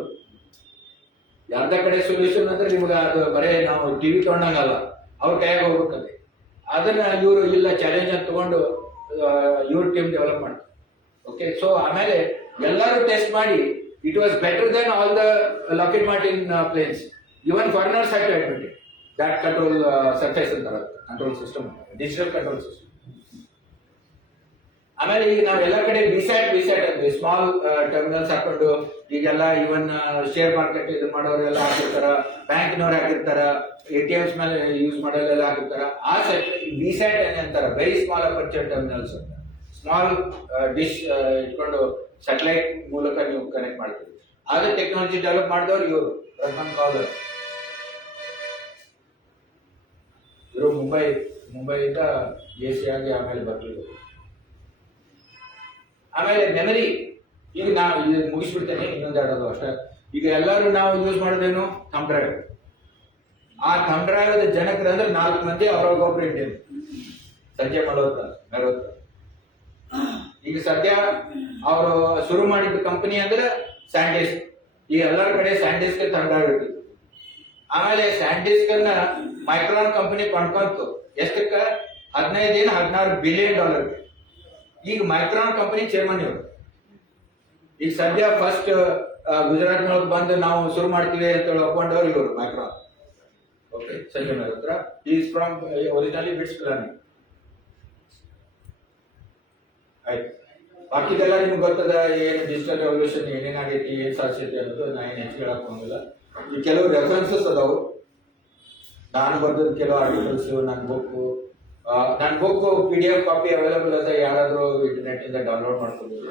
ಯಾರ್ದ ಕಡೆ ಸೊಲ್ಯೂಷನ್ ಅಂದ್ರೆ ನಿಮ್ಗೆ ಅದು ಬರೇ ನಾವು ಟಿವಿ ತಗೊಂಡಂಗಲ್ಲ, ಅವ್ರ ಕೈಯಾಗ ಹೋಗ್ಬೇಕಂತೆ. ಅದನ್ನ ಇವರು ಇಲ್ಲ ಚಾಲೆಂಜ್ ಅಂತ ತಗೊಂಡು ಇವ್ರ ಟೀಮ್ ಡೆವಲಪ್ ಮಾಡ್ತಾರೆ. ಓಕೆ, ಸೊ ಆಮೇಲೆ ಎಲ್ಲರೂ ಟೆಸ್ಟ್ ಮಾಡಿ it was better than all the Lockheed Martin planes. Even foreigners had to admit it. That control surface ಅಂತಾರೆ, control system, digital control system. ಆಮೇಲೆ ಈಗ ನಾವೆಲ್ಲ ಕಡೆ ವಿಸ್ಯಾಟ್ ಅಂದ್ರೆ ಸ್ಮಾಲ್ ಟರ್ಮಿನಲ್ಸ್ ಹಾಕೊಂಡು ಈಗೆಲ್ಲ ಇವನ್ ಶೇರ್ ಮಾರ್ಕೆಟ್ ಇದು ಮಾಡೋರೆಲ್ಲ ಹಾಕಿರ್ತಾರ, ಬ್ಯಾಂಕಿನವ್ರು ಹಾಕಿರ್ತಾರ, ATMs ಮೇಲೆ ಯೂಸ್ ಮಾಡೋರೆಲ್ಲ ಹಾಕಿರ್ತಾರ. ಆ ಸೆಟ್ ವಿಸ್ಯಾಟ್ ಅಂತಾರ, ವೆರಿ ಸ್ಮಾಲ್ ಅಪರ್ಚರ್ ಟರ್ಮಿನಲ್ಸ್ ಅಂತ. ಸ್ಮಾಲ್ ಡಿಶ್ ಇಟ್ಕೊಂಡು ಸ್ಯಾಟಲೈಟ್ ಮೂಲಕ ನೀವು ಕನೆಕ್ಟ್ ಮಾಡ್ತೀವಿ. ಆಗ ಟೆಕ್ನಾಲಜಿ ಡೆವಲಪ್ ಮಾಡಿದವ್ರು ಇವರು ರತನ್ ಕಾವಲರ್. ಇವರು ಮುಂಬೈಯಿಂದ AC ಆಗಿ ಆಮೇಲೆ ಬರ್ಲಿಲ್ಲ. ಆಮೇಲೆ ಮೆಮರಿ, ಈಗ ನಾವು ಮುಗಿಸ್ಬಿಡ್ತೇನೆ, ಇನ್ನೊಂದು ಎರಡು ಅಷ್ಟೇ. ಈಗ ಎಲ್ಲರೂ ನಾವು ಯೂಸ್ ಮಾಡೋದೇನು ಥಂಬ್ ಡ್ರೈವ್. ಆ ಥಂಬ್ ಡ್ರೈವ್ ಜನಕರು ಅಂದ್ರೆ 4 ಮಂದಿ, ಅವ್ರೊಬ್ಬರು ಇಂಡಿಯನ್, ಸಂಜೆ ಮೆರೋತ್. ಈಗ ಸದ್ಯ ಅವರು ಶುರು ಮಾಡಿದ ಕಂಪನಿ ಅಂದ್ರೆ ಸ್ಯಾಂಡಿಸ್ಕ್. ಈ ಎಲ್ಲರ ಕಡೆ ಸ್ಯಾಂಡಿಸ್ಕ್ ಥಂಬ್ ಡ್ರೈವ್ ಇರ್ತಿತ್ತು. ಆಮೇಲೆ ಸ್ಯಾಂಡಿಸ್ಕ್ ಅನ್ನ ಮೈಕ್ರಾನ್ ಕಂಪನಿ ಕೊಂಡ್ಕೊಂತು. ಎಷ್ಟಕ್ಕ? $15-16 ಬಿಲಿಯನ್. ಈಗ ಮೈಕ್ರಾನ್ ಕಂಪನಿ ಚೇರ್ಮನ್ ಇವರು. ಈಗ ಸದ್ಯ ಫಸ್ಟ್ ಗುಜರಾತ್ನೊಳಗೆ ಬಂದು ನಾವು ಶುರು ಮಾಡ್ತೀವಿ ಅಂತ ಹೇಳಿ ಒಪ್ಕೊಂಡವ್ರು ಇವರು Micron. Okay, Sanjay Mehrotra is from originally BITS Pilani. ಆಯ್ತು, ಬಾಕಿದೆಲ್ಲ ನಿಮ್ಗೆ ಗೊತ್ತದ, ಏನು ಡಿಜಿಟಲ್ ರೆವಲ್ಯೂಷನ್ ಏನೇನಾಗೈತಿ, ಏನ್ ಸಾಧ್ಯತೆ ಅನ್ನೋದು ನಾ ಏನು ಹೆಚ್ಚು ಹೇಳಕ್ ಹೋಗಿಲ್ಲ. ಈ ಕೆಲವು ರೆಫರೆನ್ಸಸ್ ಅದಾವು, ನಾನು ಬರ್ದದ್ದು ಕೆಲವು ಆರ್ಟಿಕಲ್ಸ್, ನನ್ನ ಬುಕ್ PDF ಕಾಪಿ ಅವೈಲೇಬಲ್ ಅದ, ಯಾರಾದ್ರೂ ಇಂಟರ್ನೆಟ್ ಇಂದ ಡೌನ್ಲೋಡ್ ಮಾಡ್ಕೋಬಹುದು.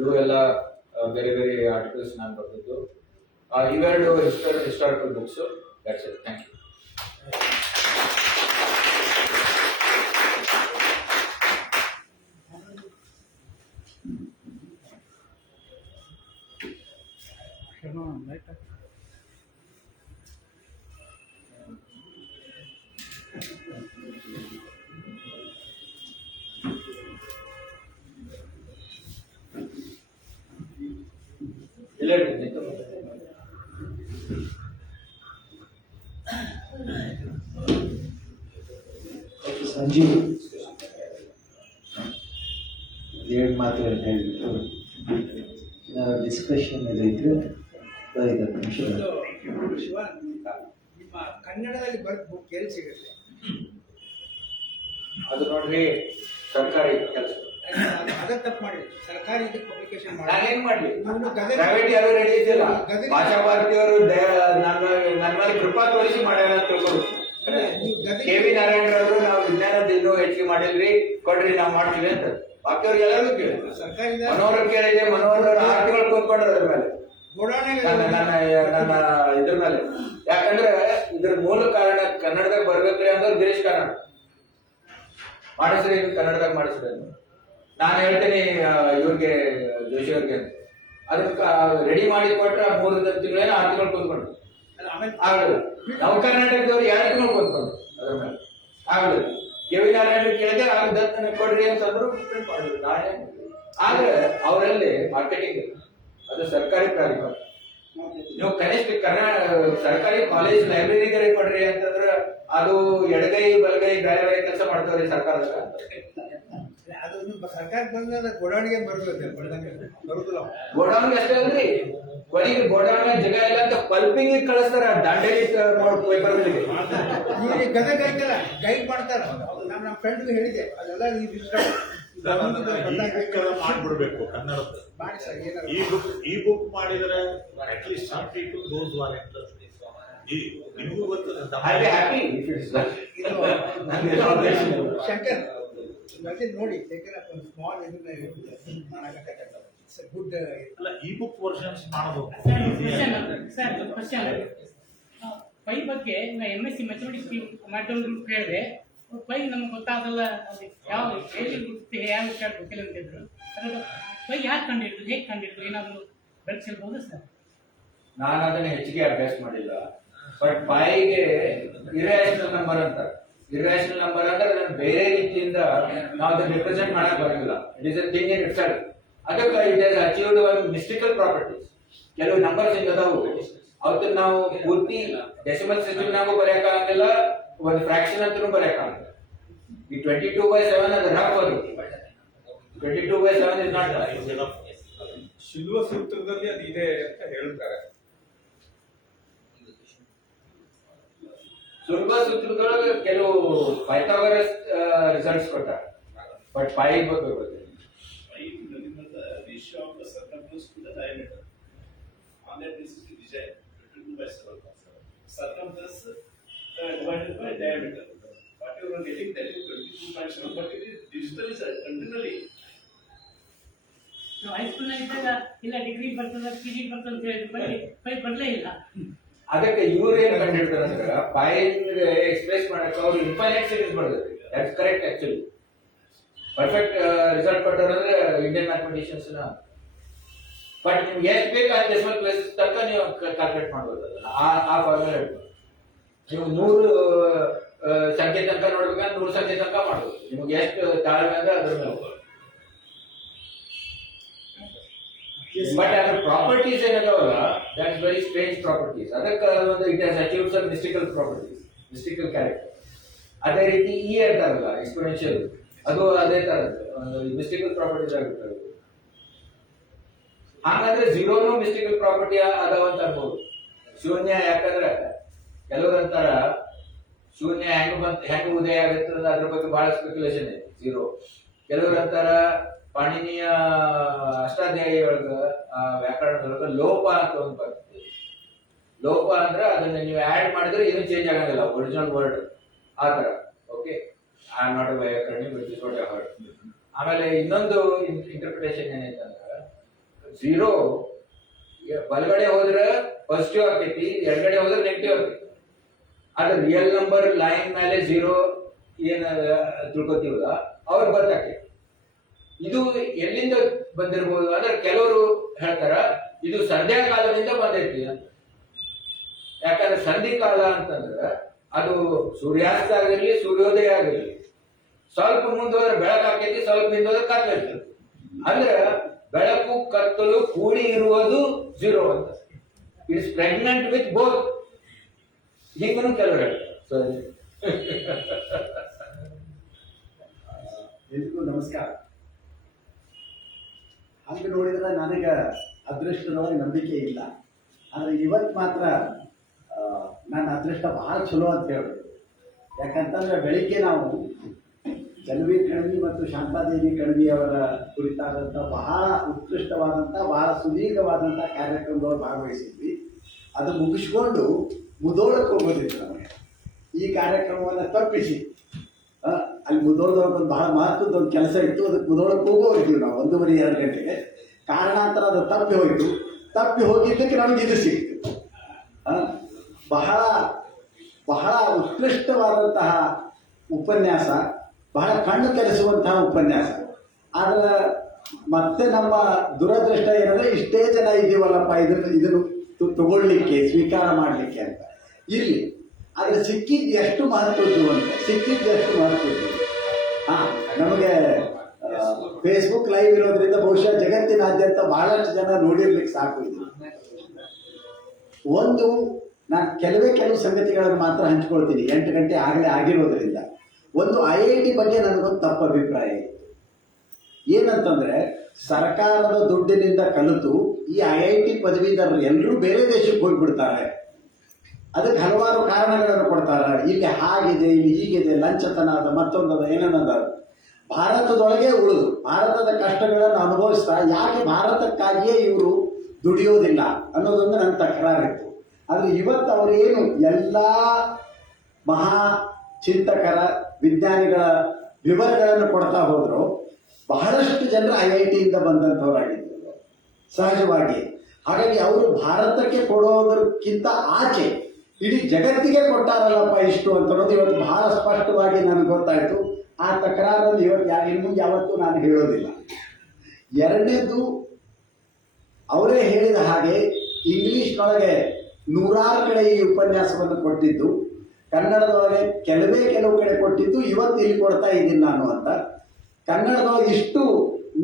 ಇವು ಎಲ್ಲ ಬೇರೆ ಬೇರೆ ಆರ್ಟಿಕಲ್ಸ್ ನಾನು ಬರ್ತಿದ್ದು. ಇವೆರಡು historical books. That's it. Thank you. Sanjeev ಎರಡು ಮಾತು ಹೇಳ್ಬಿಟ್ಟು ಡಿಸ್ಕಷನ್ ಇದ್ರೆ 5 ನಿಮಿಷ. ನಿಮ್ಮ ಕನ್ನಡದಲ್ಲಿ ಬರೆದ ಬುಕ್ ಎಲ್ಲಿ ಸಿಗುತ್ತೆ? ಅದು ನೋಡ್ರಿ ಸರ್ಕಾರಿ ಕೆಲಸ. ಅದ ತಪ್ಪು ಮಾಡಿ ಸರ್ಕಾರಿ ಪಬ್ಲಿಕೇಶನ್ ಮಾಡಿ. ನಾನೇನ್ ಮಾಡ್ಲಿ? ಪ್ರೈವೇಟ್ ಯಾರು ರೆಡಿ ಇದ್ದಿಲ್ಲ. ಭಾಷಾ ಭಾರತಿಯವರು ನನ್ನ ಮೇಲೆ ಕೃಪಾ ತೋರಿಸಿ ಮಾಡ್ಯಾರ ಅಂತ ತಿಳ್ಕೊಂಡು. KV ನಾರಾಯಣರವರು ನಾವು ವಿಜ್ಞಾನದ ಇನ್ನೂ ಹೆಚ್ಚಿಗೆ ಮಾಡಿಲ್ರಿ, ಕೊಡ್ರಿ ನಾವು ಮಾಡ್ತೀವಿ ಅಂತ. ಬಾಕಿಯವ್ರಿಗೆ ಎಲ್ಲರಿಗೂ ಕೇಳಿ, ಮನೋಹರ್ ಕೇಳಿದೆ, ಮನೋಹರ್ 6 ತಿಂಗಳು ಕೂತ್ಕೊಂಡ್ರ ಅದ್ರ ಮೇಲೆ, ನನ್ನ ಇದ್ರ ಮೇಲೆ. ಯಾಕಂದ್ರೆ ಇದ್ರ ಮೂಲ ಕಾರಣ ಕನ್ನಡದಾಗ ಬರ್ಬೇಕ್ರಿ ಅಂದ್ರೆ ಗಿರೀಶ್ ಕಾರ್ನಾಡ್ ಮಾಡಿಸ್ರಿ, ಕನ್ನಡದಾಗ ಮಾಡಿಸ್ರಿ. ನಾನು ಹೇಳ್ತೀನಿ ಇವ್ರಿಗೆ, ಜೋಶಿ ಅವ್ರಿಗೆ, ಅದಕ್ಕೆ ರೆಡಿ ಮಾಡಿ ಕೊಟ್ರ 3 ತಿಂಗಳೇನೋ 6 ತಿಂಗಳು ಕೂತ್ಕೊಂಡ್ರು. ಆಗಲಿಲ್ಲ. ನಾವು ಕರ್ನಾಟಕದವ್ರು 2 ತಿಂಗಳು ಕೂತ್ಕೊಂಡ್ರು ಅದ್ರ ಮೇಲೆ, ಆಗಲಿಲ್ಲ. KV ನಾರಾಯಣ ಕೇಳಿದೆ, ದತ್ತನ ಕೊಡ್ರಿ ಅಂತಂದ್ರು, ಪ್ರಿಂಟ್ ಮಾಡಿದ್ರು. ನಾಳೆ ಆದ್ರೆ ಅವರಲ್ಲಿ ಮಾರ್ಕೆಟಿಂಗ್, ಅದು ಸರ್ಕಾರಿ ಪ್ರಾಧಿಕಾರ. ನೀವು ಕನಿಷ್ಠ ಸರ್ಕಾರಿ ಕಾಲೇಜ್ ಲೈಬ್ರರಿಗರೇ ಕೊಡ್ರಿ ಅಂತಂದ್ರೆ ಅದು ಎಡಗೈ ಬಲಗೈ ಬೇರೆ ಬೇರೆ ಕೆಲಸ ಮಾಡ್ತಾವ್ರಿ ಸರ್ಕಾರದಾಗ. ಅದನ್ನು ಸರ್ಕಾರ ಬಂದ ಗೋಡಾಣಿಗೆ ಬರಬೇಕು ಬರುದಿಲ್ಲ. ಗೋಡೌನ್ ಅಷ್ಟೇ ಅಲ್ರಿ, ಕೊನೆಗೆ ಗೋಡೌನ್ ಜಾಗ ಇಲ್ಲ ಅಂತ ಪಲ್ಪಿಂಗ್ ಕಳಿಸ್ತಾರ ದಾಂಡೇಲಿ ಪೇಪರ್ಗಳಿಗೆ. ಈಗ ಗದಗ ಐತಲ್ಲ ಗೈಡ್ ಮಾಡ್ತಾರ. ನಮ್ಮ ಫ್ರೆಂಡ್ಗೆ ಹೇಳಿದೆ ಅದೆಲ್ಲ ಮಾಡ್ಬಿಡ್ಬೇಕು ಕನ್ನಡದ. ಮಾಡಿ ಸರ್ ಏನಾರ ಈ ಬುಕ್ ಮಾಡಿದ್ರೆ at least some people those are interested. ನಿಮಗೂ ಗೊತ್ತು ಹ್ಯಾಪಿ ಶಂಕರ್ ಮತ್ತೆ ನೋಡಿ ಸ್ಮಾಲ್ ಗುಡ್ ಅಲ್ಲ ಈ ಬುಕ್ ವರ್ಷನ್ಸ್ ಮಾಡಬೇಕು. ಸರ್ ಕ್ವಶನ್ ಪೈ ಬಗ್ಗೆ ನಾ MSc ಮ್ಯಾಥಮೆಟಿಕ್ಸ್ ಮಾಡಿದ್ರು ಕೇಳಿದೆ. ಪೈ ನಮ್ಗೆ ಗೊತ್ತಾಗಲ್ಲ, ಅದು ಯಾವ ಹೇಗೆ ಗೊತ್ತಿದೆ, ಯಾವ ವಿಚಾರ ಗೊತ್ತಿಲ್ಲ ಅಂತಿದ್ರು. ಅದಕ್ಕೆ ಪೈ ಯಾಕೆ ಕಂಡಿಡ್ರು, ಹೇಗೆ ಕಂಡಿಡ್ರು, ಏನಾದರೂ ಬೆಳೆಸಿರ್ಬೋದು ಸರ್? ನಾನು ಅದನ್ನ ಹೆಚ್ಚಿಗೆ ಅಭ್ಯಾಸ ಮಾಡಿಲ್ಲ. ಬಟ್ ಪಾಯಿಗೆ ಇರ್ಯಾಷನಲ್ ನಂಬರ್ ಅಂತ, ಇರ್ಯಾಷನಲ್ ನಂಬರ್ ಅಂದ್ರೆ ಅದನ್ನ ಬೇರೆ ರೀತಿಯಿಂದ ನಾವು ಅದನ್ನ ರಿಪ್ರೆಸೆಂಟ್ ಮಾಡಕ್ ಬರಂಗಿಲ್ಲ. It is a thing in itself. ಅದಕ್ಕೆ it has achieved mystical properties. ಕೆಲವು ನಂಬರ್ಸ್ ಹಿಂಗ ಅದಾವು, ಅವತ್ತನ್ನ ನಾವು ಪೂರ್ತಿ ಡೆಸಿಮಲ್ ಸಿಸ್ಟಮ್ನಾಗೂ ಬರೆಯಕ್ಕಾಗಂಗಿಲ್ಲ, ಒಂದು ಫ್ರಾಕ್ಷನ್ ಅಂತೂ ಬರೆಯಕ್ಕಾಗಲ್ಲ. ಈ 22/7 ಅದು ರಫ್ ಅದು. 22/7 ಇಸ್ ನಾಟ್. ಶಿಲ್ವ ಸೂತ್ರದಲ್ಲಿ ಅದು ಇದೆ ಅಂತ ಹೇಳ್ತಾರೆ. ಸುಲಭ ಸೂತ್ರದೊಳಗೆ ಕೆಲವು ಪೈಥಾಗರಸ್ ರಿಸಲ್ಟ್ಸ್ ಕೊಟ್ಟಾರ, ಬಟ್ ಪೈ ಬಗ್ಗೆ ಗೊತ್ತಿಲ್ಲ. ratio of the circumference to the diameter. On that basis, we design 22/7. Circumference divided by diameter. What you are getting, that is 22/7, but it is digital is continually. ನಾವು ಹೈಸ್ಕೂಲ್ನಾಗ ಇದ್ದಾಗ ಇಲ್ಲ degree ಬರ್ತದ PG ಬರ್ತದ ಅಂತ ಹೇಳಿದ್ರು, ಬರೀ ಪೈ ಬರಲೇ ಇಲ್ಲ. ಅದಕ್ಕೆ ಇವ್ರು ಏನ್ ಕಂಡಿಡ್ತಾರೆ ಅಂದ್ರೆ ಪೈ ಎಕ್ಸ್ಪ್ರೆಸ್ ಮಾಡಕ್ಕೆ ಅವ್ರು ಇನ್ಫೈನೈಟ್ ಸೀರೀಸ್ ಬರ್ತದೆ. That's correct actually. Perfect result ಕೊಟ್ಟಾರಂದ್ರೆ ಇಂಡಿಯನ್ ಮ್ಯಾಥಮೆಟಿಷಿಯನ್ಸ್ ನ. ಬಟ್ ನಿಮ್ಗೆ ಎಷ್ಟು ಬೇಕು ಆ ಡೆಸಿಮಲ್ ಪ್ಲೇಸಸ್ ತನಕ ನೀವು ಕ್ಯಾಲ್ಕುಲೇಟ್ ಮಾಡ್ಬೋದು ಅದನ್ನ. ಆ ಫಾರ್ಮುಲಾ ಹೇಳ್ಬೋದು. ನೀವು 100 ಸಂಖ್ಯೆ ತನಕ ನೋಡ್ಬೇಕಂದ್ರೆ 100 ಸಂಖ್ಯೆ ತನಕ ಮಾಡ್ಬೋದು. ನಿಮ್ಗೆ ಎಷ್ಟು ತಾಳ್ಮೆ ಅಂದ್ರೆ ಅದ್ರ ಮೇಲೆ ಹೋಗ್ಬೋದು. ಬಟ್ ಅದ್ರ ಪ್ರಾಪರ್ಟೀಸ್ ಏನಿದಾವಲ್ಲ, ದಟ್ಸ್ ವೆರಿ ಸ್ಟ್ರೇಂಜ್ ಪ್ರಾಪರ್ಟೀಸ್. ಅದಕ್ಕೆ ಒಂದು it has achieved some mystical properties, mystical character. ಅದೇ ರೀತಿ ಅಂತಾರಲ್ಲ ಎಕ್ಸ್ಪೋನೆನ್ಷಿಯಲ್, ಅದು ಅದೇ ತರದ್ದು ಒಂದು ಮಿಸ್ಟಿಕಲ್ ಪ್ರಾಪರ್ಟೀಸ್ ಆಗುತ್ತೆ. ಹಾಗಾದ್ರೆ ಝೀರೋನು ಮಿಸ್ಟಿಕಲ್ ಪ್ರಾಪರ್ಟಿ ಅದಾವಂತ ಅನ್ಬೋದು. ಶೂನ್ಯ ಯಾಕಂದ್ರೆ ಕೆಲವರು ಅಂತಾರ ಶೂನ್ಯ ಹೆಂಗ್ ಉದಯ ಆಗುತ್ತೆ ಅಂದ್ರೆ ಅದ್ರ ಬಗ್ಗೆ ಬಹಳ ಸ್ಪೆಕ್ಯುಲೇಷನ್ ಇದೆ. ಝೀರೋ ಕೆಲವರು ಅಂತಾರ ಪಾಣಿನಿಯ ಅಷ್ಟಾಧ್ಯಾಯಿ ಒಳಗ ವ್ಯಾಕರಣದೊಳಗ ಲೋಪ ಅಂತ ಒಂದು ಬರ್ತದೆ. ಲೋಪ ಅಂದ್ರೆ ಅದನ್ನ ನೀವು ಆಡ್ ಮಾಡಿದ್ರೆ ಏನು ಚೇಂಜ್ ಆಗಂಗಿಲ್ಲ, ಒರಿಜಿನಲ್ ವರ್ಡ್ ಆ ತರ. Okay, I am not a ವ್ಯಾಕರಣಿ but this what I heard. ಆಮೇಲೆ ಇನ್ನೊಂದು ಇಂಟರ್ಪ್ರಿಟೇಷನ್ ಏನೈತೆ ಅಂದ್ರೆ ಝೀರೋ ಬಲಗಡೆ ಹೋದ್ರೆ ಪಾಸಿಟಿವ್ ಆಗ್ತೈತಿ, ಎಡಗಡೆ ಹೋದ್ರೆ ನೆಗೆಟಿವ್ ಆಗ್ತೈತಿ. ಅದು ರಿಯಲ್ ನಂಬರ್ ಲೈನ್ ಮೇಲೆ ಝೀರೋ ಏನ್ ತಿಳ್ಕೊತೀವಲ್ಲ ಅವ್ರಿಗೆ ಬರ್ತಾಕೈತಿ. ಇದು ಎಲ್ಲಿಂದ ಬಂದಿರಬಹುದು ಅಂದ್ರೆ ಕೆಲವರು ಹೇಳ್ತಾರ ಇದು ಸಂಧ್ಯಾ ಕಾಲದಿಂದ ಬಂದೈತಿ ಅಂತ. ಯಾಕಂದ್ರೆ ಸಂಧಿ ಕಾಲ ಅಂತಂದ್ರೆ ಅದು ಸೂರ್ಯಾಸ್ತ ಆಗಿರ್ಲಿ ಸೂರ್ಯೋದಯ ಆಗಿರ್ಲಿ, ಸ್ವಲ್ಪ ಮುಂದೋದ್ರೆ ಬೆಳಕಾಕೈತಿ, ಸ್ವಲ್ಪ ಹಿಂದೋದ್ರೆ ಕತ್ತಲಿರ್ತದೆ. ಅಂದ್ರೆ ಬೆಳಕು ಕತ್ತಲು ಕೂಡಿ ಇರುವುದು ಝೀರೋ ಅಂತ. It's pregnant with both. ಹಿಂಗೂ ಕೆಲವರು ಹೇಳ್ತಾರೆ. ಎಲ್ರಿಗೂ ನಮಸ್ಕಾರ. ಹಂಗೆ ನೋಡಿದ್ರೆ ನನಗೆ ಅದೃಷ್ಟದೊಳಗೆ ನಂಬಿಕೆ ಇಲ್ಲ. ಆದರೆ ಇವತ್ತು ಮಾತ್ರ ನನ್ನ ಅದೃಷ್ಟ ಬಹಳ ಚಲೋ ಅಂತ ಹೇಳ್ಬೋದು. ಯಾಕಂತಂದ್ರೆ ಬೆಳಿಗ್ಗೆ ನಾವು ಜನ್ವೀರ್ ಕಣ್ವಿ ಮತ್ತು ಶಾಂತಾದೇವಿ ಕಣ್ವಿಯವರ ಕುರಿತಾದಂಥ ಬಹಳ ಉತ್ಕೃಷ್ಟವಾದಂಥ ಬಹಳ ಸುದೀರ್ಘವಾದಂಥ ಕಾರ್ಯಕ್ರಮದೊಳಗೆ ಭಾಗವಹಿಸಿದ್ವಿ. ಅದು ಮುಗಿಸ್ಕೊಂಡು ಮುದೋಳಕ್ಕೆ ಹೋಗೋದಿತ್ತು ನಮಗೆ. ಈ ಕಾರ್ಯಕ್ರಮವನ್ನು ತಪ್ಪಿಸಿ ಅಲ್ಲಿ ಮುದೋಳದೊಳಗೆ ಒಂದು ಬಹಳ ಮಹತ್ವದ ಒಂದು ಕೆಲಸ ಇತ್ತು. ಅದಕ್ಕೆ ಮುದೋಳಕ್ಕೆ ಹೋಗೋರಿದ್ದೀವಿ ನಾವು 1:30-2 ಗಂಟೆಗೆ. ಕಾರಣಾಂತರ ಅದು ತಪ್ಪಿ ಹೋಯಿತು. ತಪ್ಪಿ ಹೋಗಿದ್ದಕ್ಕೆ ನಮಗೆ ಇದು ಸಿಕ್ತು. ಬಹಳ ಬಹಳ ಉತ್ಕೃಷ್ಟವಾದಂತಹ ಉಪನ್ಯಾಸ, ಬಹಳ ಕಣ್ಣು ಕೆರೆಸುವಂತಹ ಉಪನ್ಯಾಸ. ಆದರೆ ಮತ್ತೆ ನಮ್ಮ ದುರದೃಷ್ಟ ಏನಂದರೆ ಇಷ್ಟೇ ಜನ ಇದೀವಲ್ಲಪ್ಪ ಇದನ್ನು ತಗೊಳ್ಳಿಕ್ಕೆ ಸ್ವೀಕಾರ ಮಾಡಲಿಕ್ಕೆ ಅಂತ. ಇರಲಿ, ಆದರೆ ಸಿಕ್ಕಿದ್ದು ಎಷ್ಟು ಮಹತ್ವದ್ದು ಅಂತ, ಸಿಕ್ಕಿದ್ದು ಎಷ್ಟು ಮಹತ್ವದ್ದು. ನಮಗೆ ಫೇಸ್ಬುಕ್ ಲೈವ್ ಇರೋದ್ರಿಂದ ಬಹುಶಃ ಜಗತ್ತಿನಾದ್ಯಂತ ಬಹಳಷ್ಟು ಜನ ನೋಡಿರ್ಲಿಕ್ಕೆ ಸಾಕು. ಇದು ಒಂದು ನಾನು ಕೆಲವು ಸಂಗತಿಗಳನ್ನು ಮಾತ್ರ ಹಂಚ್ಕೊಳ್ತೀನಿ. 8 ಗಂಟೆ ಆಗಲೇ ಆಗಿರೋದ್ರಿಂದ ಒಂದು IIT ಬಗ್ಗೆ ನನಗೊಂದು ತಪ್ಪು ಅಭಿಪ್ರಾಯ ಇತ್ತು. ಏನಂತಂದ್ರೆ ಸರ್ಕಾರದ ದುಡ್ಡಿನಿಂದ ಕಲಿತು ಈ IIT ಪದವೀಧರರು ಎಲ್ಲರೂ ಬೇರೆ ದೇಶಕ್ಕೆ ಹೋಗ್ಬಿಡ್ತಾರೆ. ಅದಕ್ಕೆ ಹಲವಾರು ಕಾರಣಗಳನ್ನು ಕೊಡ್ತಾರೆ. ಇಲ್ಲಿ ಹಾಗಿದೆ, ಇಲ್ಲಿ ಹೀಗಿದೆ, ಲಂಚತನ ಅದ, ಮತ್ತೊಂದದ, ಏನೇನದ. ಭಾರತದೊಳಗೆ ಉಳಿದು ಭಾರತದ ಕಷ್ಟಗಳನ್ನು ಅನುಭವಿಸ್ತಾ ಯಾಕೆ ಭಾರತಕ್ಕಾಗಿಯೇ ಇವರು ದುಡಿಯೋದಿಲ್ಲ ಅನ್ನೋದೊಂದು ನನ್ನ ತಕರಾರಿತ್ತು. ಆದರೆ ಇವತ್ತು ಅವರು ಏನು ಎಲ್ಲ ಮಹಾ ಚಿಂತಕರ ವಿಜ್ಞಾನಿಗಳ ವಿವರಗಳನ್ನು ಕೊಡ್ತಾ ಹೋದ್ರು. ಬಹಳಷ್ಟು ಜನರು IITಯಿಂದ ಬಂದಂಥವರಾಗಿದ್ದರು ಸಹಜವಾಗಿ. ಹಾಗಾಗಿ ಅವರು ಭಾರತಕ್ಕೆ ಕೊಡೋದಕ್ಕಿಂತ ಆಚೆ ಇಡೀ ಜಗತ್ತಿಗೆ ಕೊಟ್ಟಾರಲ್ಲಪ್ಪ ಇಷ್ಟು ಅಂತ ಅನ್ನೋದು ಇವತ್ತು ಬಹಳ ಸ್ಪಷ್ಟವಾಗಿ ನನಗೆ ಗೊತ್ತಾಯಿತು. ಆ ತಕರಾರನ್ನು ಇನ್ನು ಯಾವತ್ತೂ ನಾನು ಹೇಳೋದಿಲ್ಲ. ಎರಡನೇದು, ಅವರೇ ಹೇಳಿದ ಹಾಗೆ ಇಂಗ್ಲಿಷ್ನೊಳಗೆ 100 ಕಡೆ ಈ ಉಪನ್ಯಾಸವನ್ನು ಕೊಟ್ಟಿದ್ದು, ಕನ್ನಡದೊಳಗೆ ಕೆಲವು ಕಡೆ ಕೊಟ್ಟಿದ್ದು, ಇವತ್ತು ಇಲ್ಲಿ ಕೊಡ್ತಾ ಇದ್ದೀನಿ ನಾನು ಅಂತ. ಕನ್ನಡದೊಳಗೆ ಇಷ್ಟು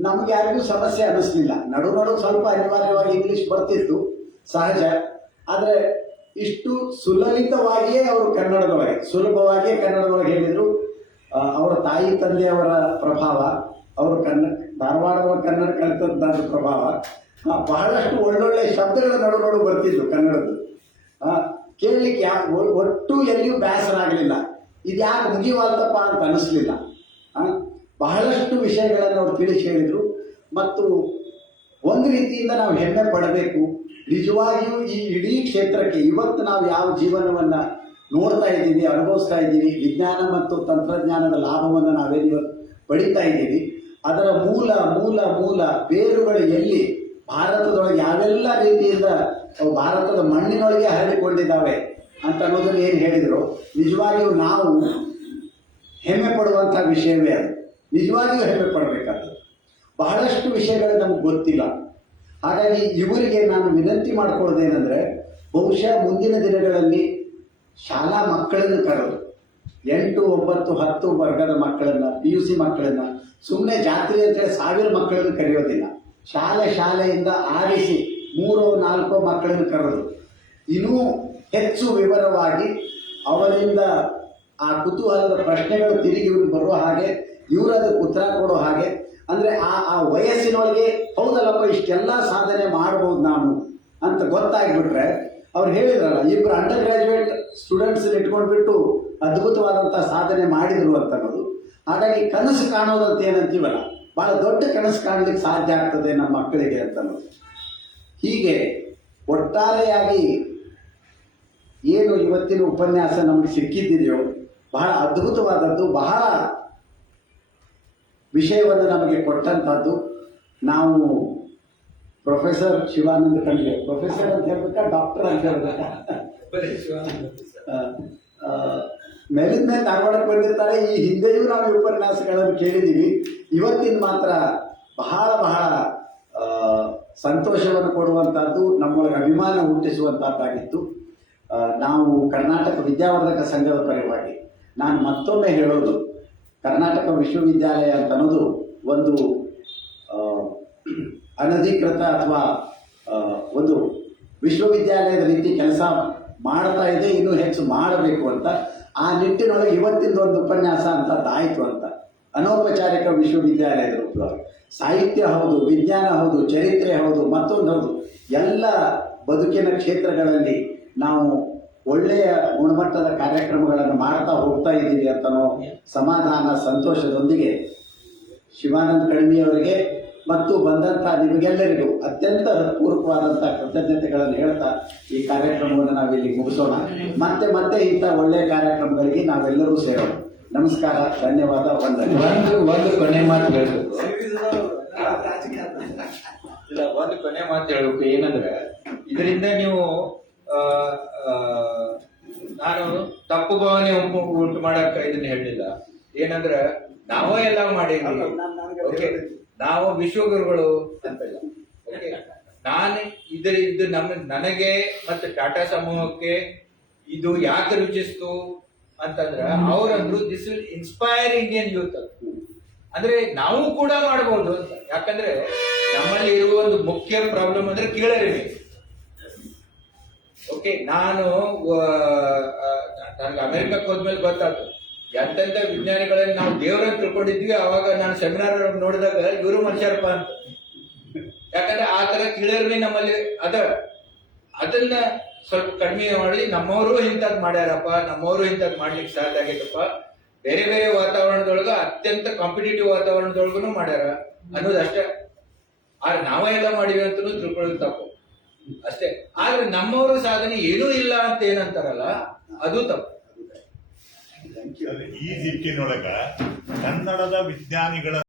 ನಮ್ಗೆ ಯಾರಿಗೂ ಸಮಸ್ಯೆ ಅನ್ನಿಸ್ಲಿಲ್ಲ. ನಡು ಸ್ವಲ್ಪ ಅನಿವಾರ್ಯವಾಗಿ ಇಂಗ್ಲಿಷ್ ಬರ್ತಿತ್ತು, ಸಹಜ. ಆದರೆ ಇಷ್ಟು ಸುಲಲಿತವಾಗಿಯೇ ಅವರು ಸುಲಭವಾಗಿಯೇ ಕನ್ನಡದೊಳಗೆ ಹೇಳಿದರು. ಅವರ ತಾಯಿ ತಂದೆಯವರ ಪ್ರಭಾವ, ಅವರು ಧಾರವಾಡದ ಕನ್ನಡ ಕಲಿತದ್ದಾದ ಪ್ರಭಾವ, ಬಹಳಷ್ಟು ಒಳ್ಳೊಳ್ಳೆ ಶಬ್ದಗಳು ನಡು ಬರ್ತಿದ್ವು ಕನ್ನಡದ್ದು. ಕೇಳಲಿಕ್ಕೆ ಒಟ್ಟು ಎಲ್ಲಿಯೂ ಬೇಸರ ಆಗಲಿಲ್ಲ. ಇದು ಯಾಕೆ ಮುಗಿಯುವಲ್ದಪ್ಪ ಅಂತ ಅನಿಸ್ಲಿಲ್ಲ. ಬಹಳಷ್ಟು ವಿಷಯಗಳನ್ನು ಅವರು ತಿಳಿಸಿ ಹೇಳಿದರು. ಮತ್ತು ಒಂದು ರೀತಿಯಿಂದ ನಾವು ಹೆಮ್ಮೆ ಪಡಬೇಕು. ನಿಜವಾಗಿಯೂ ಈ ಇಡೀ ಕ್ಷೇತ್ರಕ್ಕೆ ಇವತ್ತು ನಾವು ಯಾವ ಜೀವನವನ್ನು ನೋಡ್ತಾ ಇದ್ದೀವಿ, ಅನುಭವಿಸ್ತಾ ಇದ್ದೀವಿ, ವಿಜ್ಞಾನ ಮತ್ತು ತಂತ್ರಜ್ಞಾನದ ಲಾಭವನ್ನು ನಾವೇನು ಪಡಿತಾ ಇದ್ದೀವಿ, ಅದರ ಮೂಲ ಮೂಲ ಮೂಲ ಬೇರುಗಳು ಎಲ್ಲಿ, ಭಾರತದೊಳಗೆ ಯಾವೆಲ್ಲ ರೀತಿಯಿಂದ ಅವು ಭಾರತದ ಮಣ್ಣಿನೊಳಗೆ ಹರಡಿಕೊಂಡಿದ್ದಾವೆ ಅಂತ ಅನ್ನೋದನ್ನು ಏನು ಹೇಳಿದರು, ನಿಜವಾಗಿಯೂ ನಾವು ಹೆಮ್ಮೆ ಪಡುವಂಥ ವಿಷಯವೇ ಅದು. ನಿಜವಾಗಿಯೂ ಹೆಮ್ಮೆ ಪಡಬೇಕಾದ್ದು. ಬಹಳಷ್ಟು ವಿಷಯಗಳು ನಮ್ಗೆ ಗೊತ್ತಿಲ್ಲ. ಹಾಗಾಗಿ ಇವರಿಗೆ ನಾನು ವಿನಂತಿ ಮಾಡ್ಕೊಳ್ಳೋದೇನೆಂದರೆ, ಬಹುಶಃ ಮುಂದಿನ ದಿನಗಳಲ್ಲಿ ಶಾಲಾ ಮಕ್ಕಳನ್ನು ಕರೆದು 8, 9, 10 ವರ್ಗದ ಮಕ್ಕಳನ್ನು, PUC ಮಕ್ಕಳನ್ನು, ಸುಮ್ಮನೆ ಜಾತ್ರೆ ಅಂತೇಳಿ 1000 ಮಕ್ಕಳನ್ನು ಕರೆಯೋದಿಲ್ಲ. ಶಾಲೆಯಿಂದ ಆರಿಸಿ 3-4 ಮಕ್ಕಳನ್ನು ಕರೆದು ಇನ್ನೂ ಹೆಚ್ಚು ವಿವರವಾಗಿ ಅವರಿಂದ ಆ ಕುತೂಹಲದ ಪ್ರಶ್ನೆಗಳು ತಿರುಗಿ ಬರುವ ಹಾಗೆ, ಇವರು ಅದಕ್ಕೆ ಉತ್ತರ ಕೊಡೋ ಹಾಗೆ, ಅಂದರೆ ಆ ವಯಸ್ಸಿನೊಳಗೆ ಹೌದಲ್ಲಪ್ಪ ಇಷ್ಟೆಲ್ಲ ಸಾಧನೆ ಮಾಡ್ಬೋದು ನಾನು ಅಂತ ಗೊತ್ತಾಗ್ಬಿಟ್ರೆ, ಅವ್ರು ಹೇಳಿದ್ರಲ್ಲ, 2 ಅಂಡರ್ ಗ್ರಾಜ್ಯುಯೇಟ್ ಸ್ಟೂಡೆಂಟ್ಸ್ ಇಟ್ಕೊಂಡ್ಬಿಟ್ಟು ಅದ್ಭುತವಾದಂಥ ಸಾಧನೆ ಮಾಡಿದರು ಅಂತ ಅನ್ನೋದು. ಹಾಗಾಗಿ ಕನಸು ಕಾಣೋದಂತ ಏನಂತೀವಲ್ಲ, ಭಾಳ ದೊಡ್ಡ ಕನಸು ಕಾಣಲಿಕ್ಕೆ ಸಾಧ್ಯ ಆಗ್ತದೆ ನಮ್ಮ ಮಕ್ಕಳಿಗೆ ಅಂತ ಅನ್ನೋದು. ಹೀಗೆ ಒಟ್ಟಾರೆಯಾಗಿ ಏನು ಇವತ್ತಿನ ಉಪನ್ಯಾಸ ನಮಗೆ ಸಿಕ್ಕಿದ್ದಿದೆಯೋ ಬಹಳ ಅದ್ಭುತವಾದದ್ದು, ಬಹಳ ವಿಷಯವನ್ನು ನಮಗೆ ಕೊಟ್ಟಂಥದ್ದು. ನಾವು ಪ್ರೊಫೆಸರ್ ಶಿವಾನಂದ ಖಂಡ್ರೆ, ಪ್ರೊಫೆಸರ್ ಅಂತ ಹೇಳ್ಬೇಕಾ, ಡಾಕ್ಟರ್ ಅಂತ ಹೇಳ್ಬೇಕಾ, ಮೇಲಿಂದ ಧಾರವಾಡಕ್ಕೆ ಬಂದಿರ್ತಾರೆ. ಈ ಹಿಂದೆಯೂ ನಾವು ಉಪನ್ಯಾಸಗಳನ್ನು ಕೇಳಿದ್ದೀವಿ. ಇವತ್ತಿನ ಮಾತ್ರ ಬಹಳ ಸಂತೋಷವನ್ನು ಕೊಡುವಂಥದ್ದು, ನಮ್ಮೊಳಗೆ ಅಭಿಮಾನ ಹುಟ್ಟಿಸುವಂಥದ್ದಾಗಿತ್ತು. ನಾವು ಕರ್ನಾಟಕ ವಿದ್ಯಾವರ್ಧಕ ಸಂಘದ ಪರವಾಗಿ ನಾನು ಮತ್ತೊಮ್ಮೆ ಹೇಳೋದು, ಕರ್ನಾಟಕ ವಿಶ್ವವಿದ್ಯಾಲಯ ಅಂತ ಅನ್ನೋದು ಒಂದು ಅನಧಿಕೃತ ಅಥವಾ ಒಂದು ವಿಶ್ವವಿದ್ಯಾಲಯದ ರೀತಿ ಕೆಲಸ ಮಾಡ್ತಾ ಇದೆ, ಇನ್ನೂ ಹೆಚ್ಚು ಮಾಡಬೇಕು ಅಂತ. ಆ ನಿಟ್ಟಿನೊಳಗೆ ಇವತ್ತಿನ ಒಂದು ಉಪನ್ಯಾಸ ಅಂತದ್ದಾಯಿತು ಅಂತ. ಅನೌಪಚಾರಿಕ ವಿಶ್ವವಿದ್ಯಾಲಯದ ರೂಪದೊಳಗೆ ಸಾಹಿತ್ಯ ಹೌದು, ವಿಜ್ಞಾನ ಹೌದು, ಚರಿತ್ರೆ ಹೌದು, ಮತ್ತೊಂದು ಹೌದು, ಎಲ್ಲ ಬದುಕಿನ ಕ್ಷೇತ್ರಗಳಲ್ಲಿ ನಾವು ಒಳ್ಳೆಯ ಗುಣಮಟ್ಟದ ಕಾರ್ಯಕ್ರಮಗಳನ್ನು ಮಾಡ್ತಾ ಹೋಗ್ತಾ ಇದ್ದೀವಿ ಅಂತನೋ ಸಮಾಧಾನ ಸಂತೋಷದೊಂದಿಗೆ ಶಿವಾನಂದ ಕಣ್ವಿಯವರಿಗೆ ಮತ್ತು ಬಂದಂಥ ನಿಮಗೆಲ್ಲರಿಗೂ ಅತ್ಯಂತ ಪೂರ್ವಕವಾದಂಥ ಕೃತಜ್ಞತೆಗಳನ್ನು ಹೇಳ್ತಾ ಈ ಕಾರ್ಯಕ್ರಮವನ್ನು ನಾವಿಲ್ಲಿ ಮುಗಿಸೋಣ. ಮತ್ತೆ ಇಂಥ ಒಳ್ಳೆಯ ಕಾರ್ಯಕ್ರಮಗಳಿಗೆ ನಾವೆಲ್ಲರೂ ಸೇರೋಣ. ನಮಸ್ಕಾರ, ಧನ್ಯವಾದ, ವಂದನೆ. ಒಂದು ಕೊನೆ ಮಾತು ಹೇಳಬೇಕು. ಇಲ್ಲ, ಒಂದು ಕೊನೆ ಮಾತು ಹೇಳಬೇಕು. ಏನಂದ್ರೆ, ಇದರಿಂದ ನೀವು ನಾನು ತಪ್ಪು ಭಾವನೆ ಉಂಟು ಮಾಡಕ್ಕೆ ಇದನ್ನ ಹೇಳಿಲ್ಲ. ಏನಂದ್ರೆ, ನಾವೇ ಎಲ್ಲ ಮಾಡಿದ್ವಿ, ಓಕೆ, ನಾವು ವಿಶ್ವಗುರುಗಳು ಅಂತಲ್ಲ, ಓಕೆ. ನಾನು ಇದು ನನಗೆ ಮತ್ತು ಟಾಟಾ ಸಮೂಹಕ್ಕೆ ಇದು ಯಾಕೆ ರುಚಿಸ್ತು ಅಂತಂದ್ರೆ, ಅವ್ರಂದ್ರು this will inspire Indian youth ಅಂತ. ಅಂದ್ರೆ ನಾವು ಕೂಡ ಮಾಡಬಹುದು ಅಂತ. ಯಾಕಂದ್ರೆ ನಮ್ಮಲ್ಲಿ ಇರುವ ಒಂದು ಮುಖ್ಯ ಪ್ರಾಬ್ಲಮ್ ಅಂದ್ರೆ ಕೀಳರಿಮೆ. ಓಕೆ, ನನಗೆ ಅಮೆರಿಕಕ್ಕೆ ಹೋದ್ಮೇಲೆ ಗೊತ್ತಾಯ್ತು, ಎಂತೆಂತ ವಿಜ್ಞಾನಿಗಳನ್ನ ನಾವು ದೇವರನ್ನ ತಿಳ್ಕೊಂಡಿದ್ವಿ. ಅವಾಗ ನಾನು ಸೆಮಿನಾರ್ ನೋಡಿದಾಗ ಇವರು ಮನುಷ್ಯರಪ್ಪ ಅಂತ. ಯಾಕಂದ್ರೆ ಆ ತರ ಕೀಳರಿಮೆ ನಮ್ಮಲ್ಲಿ ಅದನ್ನ ಸ್ವಲ್ಪ ಕಡಿಮೆ ಮಾಡಿ ನಮ್ಮವರು ಇಂಥದ್ ಮಾಡ್ಯಾರಪ್ಪ, ನಮ್ಮವರು ಇಂಥದ್ ಮಾಡ್ಲಿಕ್ಕೆ ಸಾಧ್ಯ ಆಗೈತಪ್ಪ, ಬೇರೆ ಬೇರೆ ವಾತಾವರಣದೊಳಗ ಅತ್ಯಂತ ಕಾಂಪಿಟೇಟಿವ್ ವಾತಾವರಣದೊಳಗೂ ಮಾಡ್ಯಾರ ಅನ್ನೋದಷ್ಟೇ. ಆದ್ರೆ ನಾವೆಲ್ಲ ಮಾಡಿವಿ ಅಂತಲೂ ತಿಳ್ಕೊಳ್ಳೋದು ತಪ್ಪು ಅಷ್ಟೇ. ಆದ್ರೆ ನಮ್ಮವರು ಸಾಧನೆ ಏನೂ ಇಲ್ಲ ಅಂತ ಏನಂತಾರಲ್ಲ ಅದು ತಪ್ಪು. Thank you. ಈ ದಿಕ್ಕಿನೊಳಗ ಕನ್ನಡದ ವಿಜ್ಞಾನಿಗಳ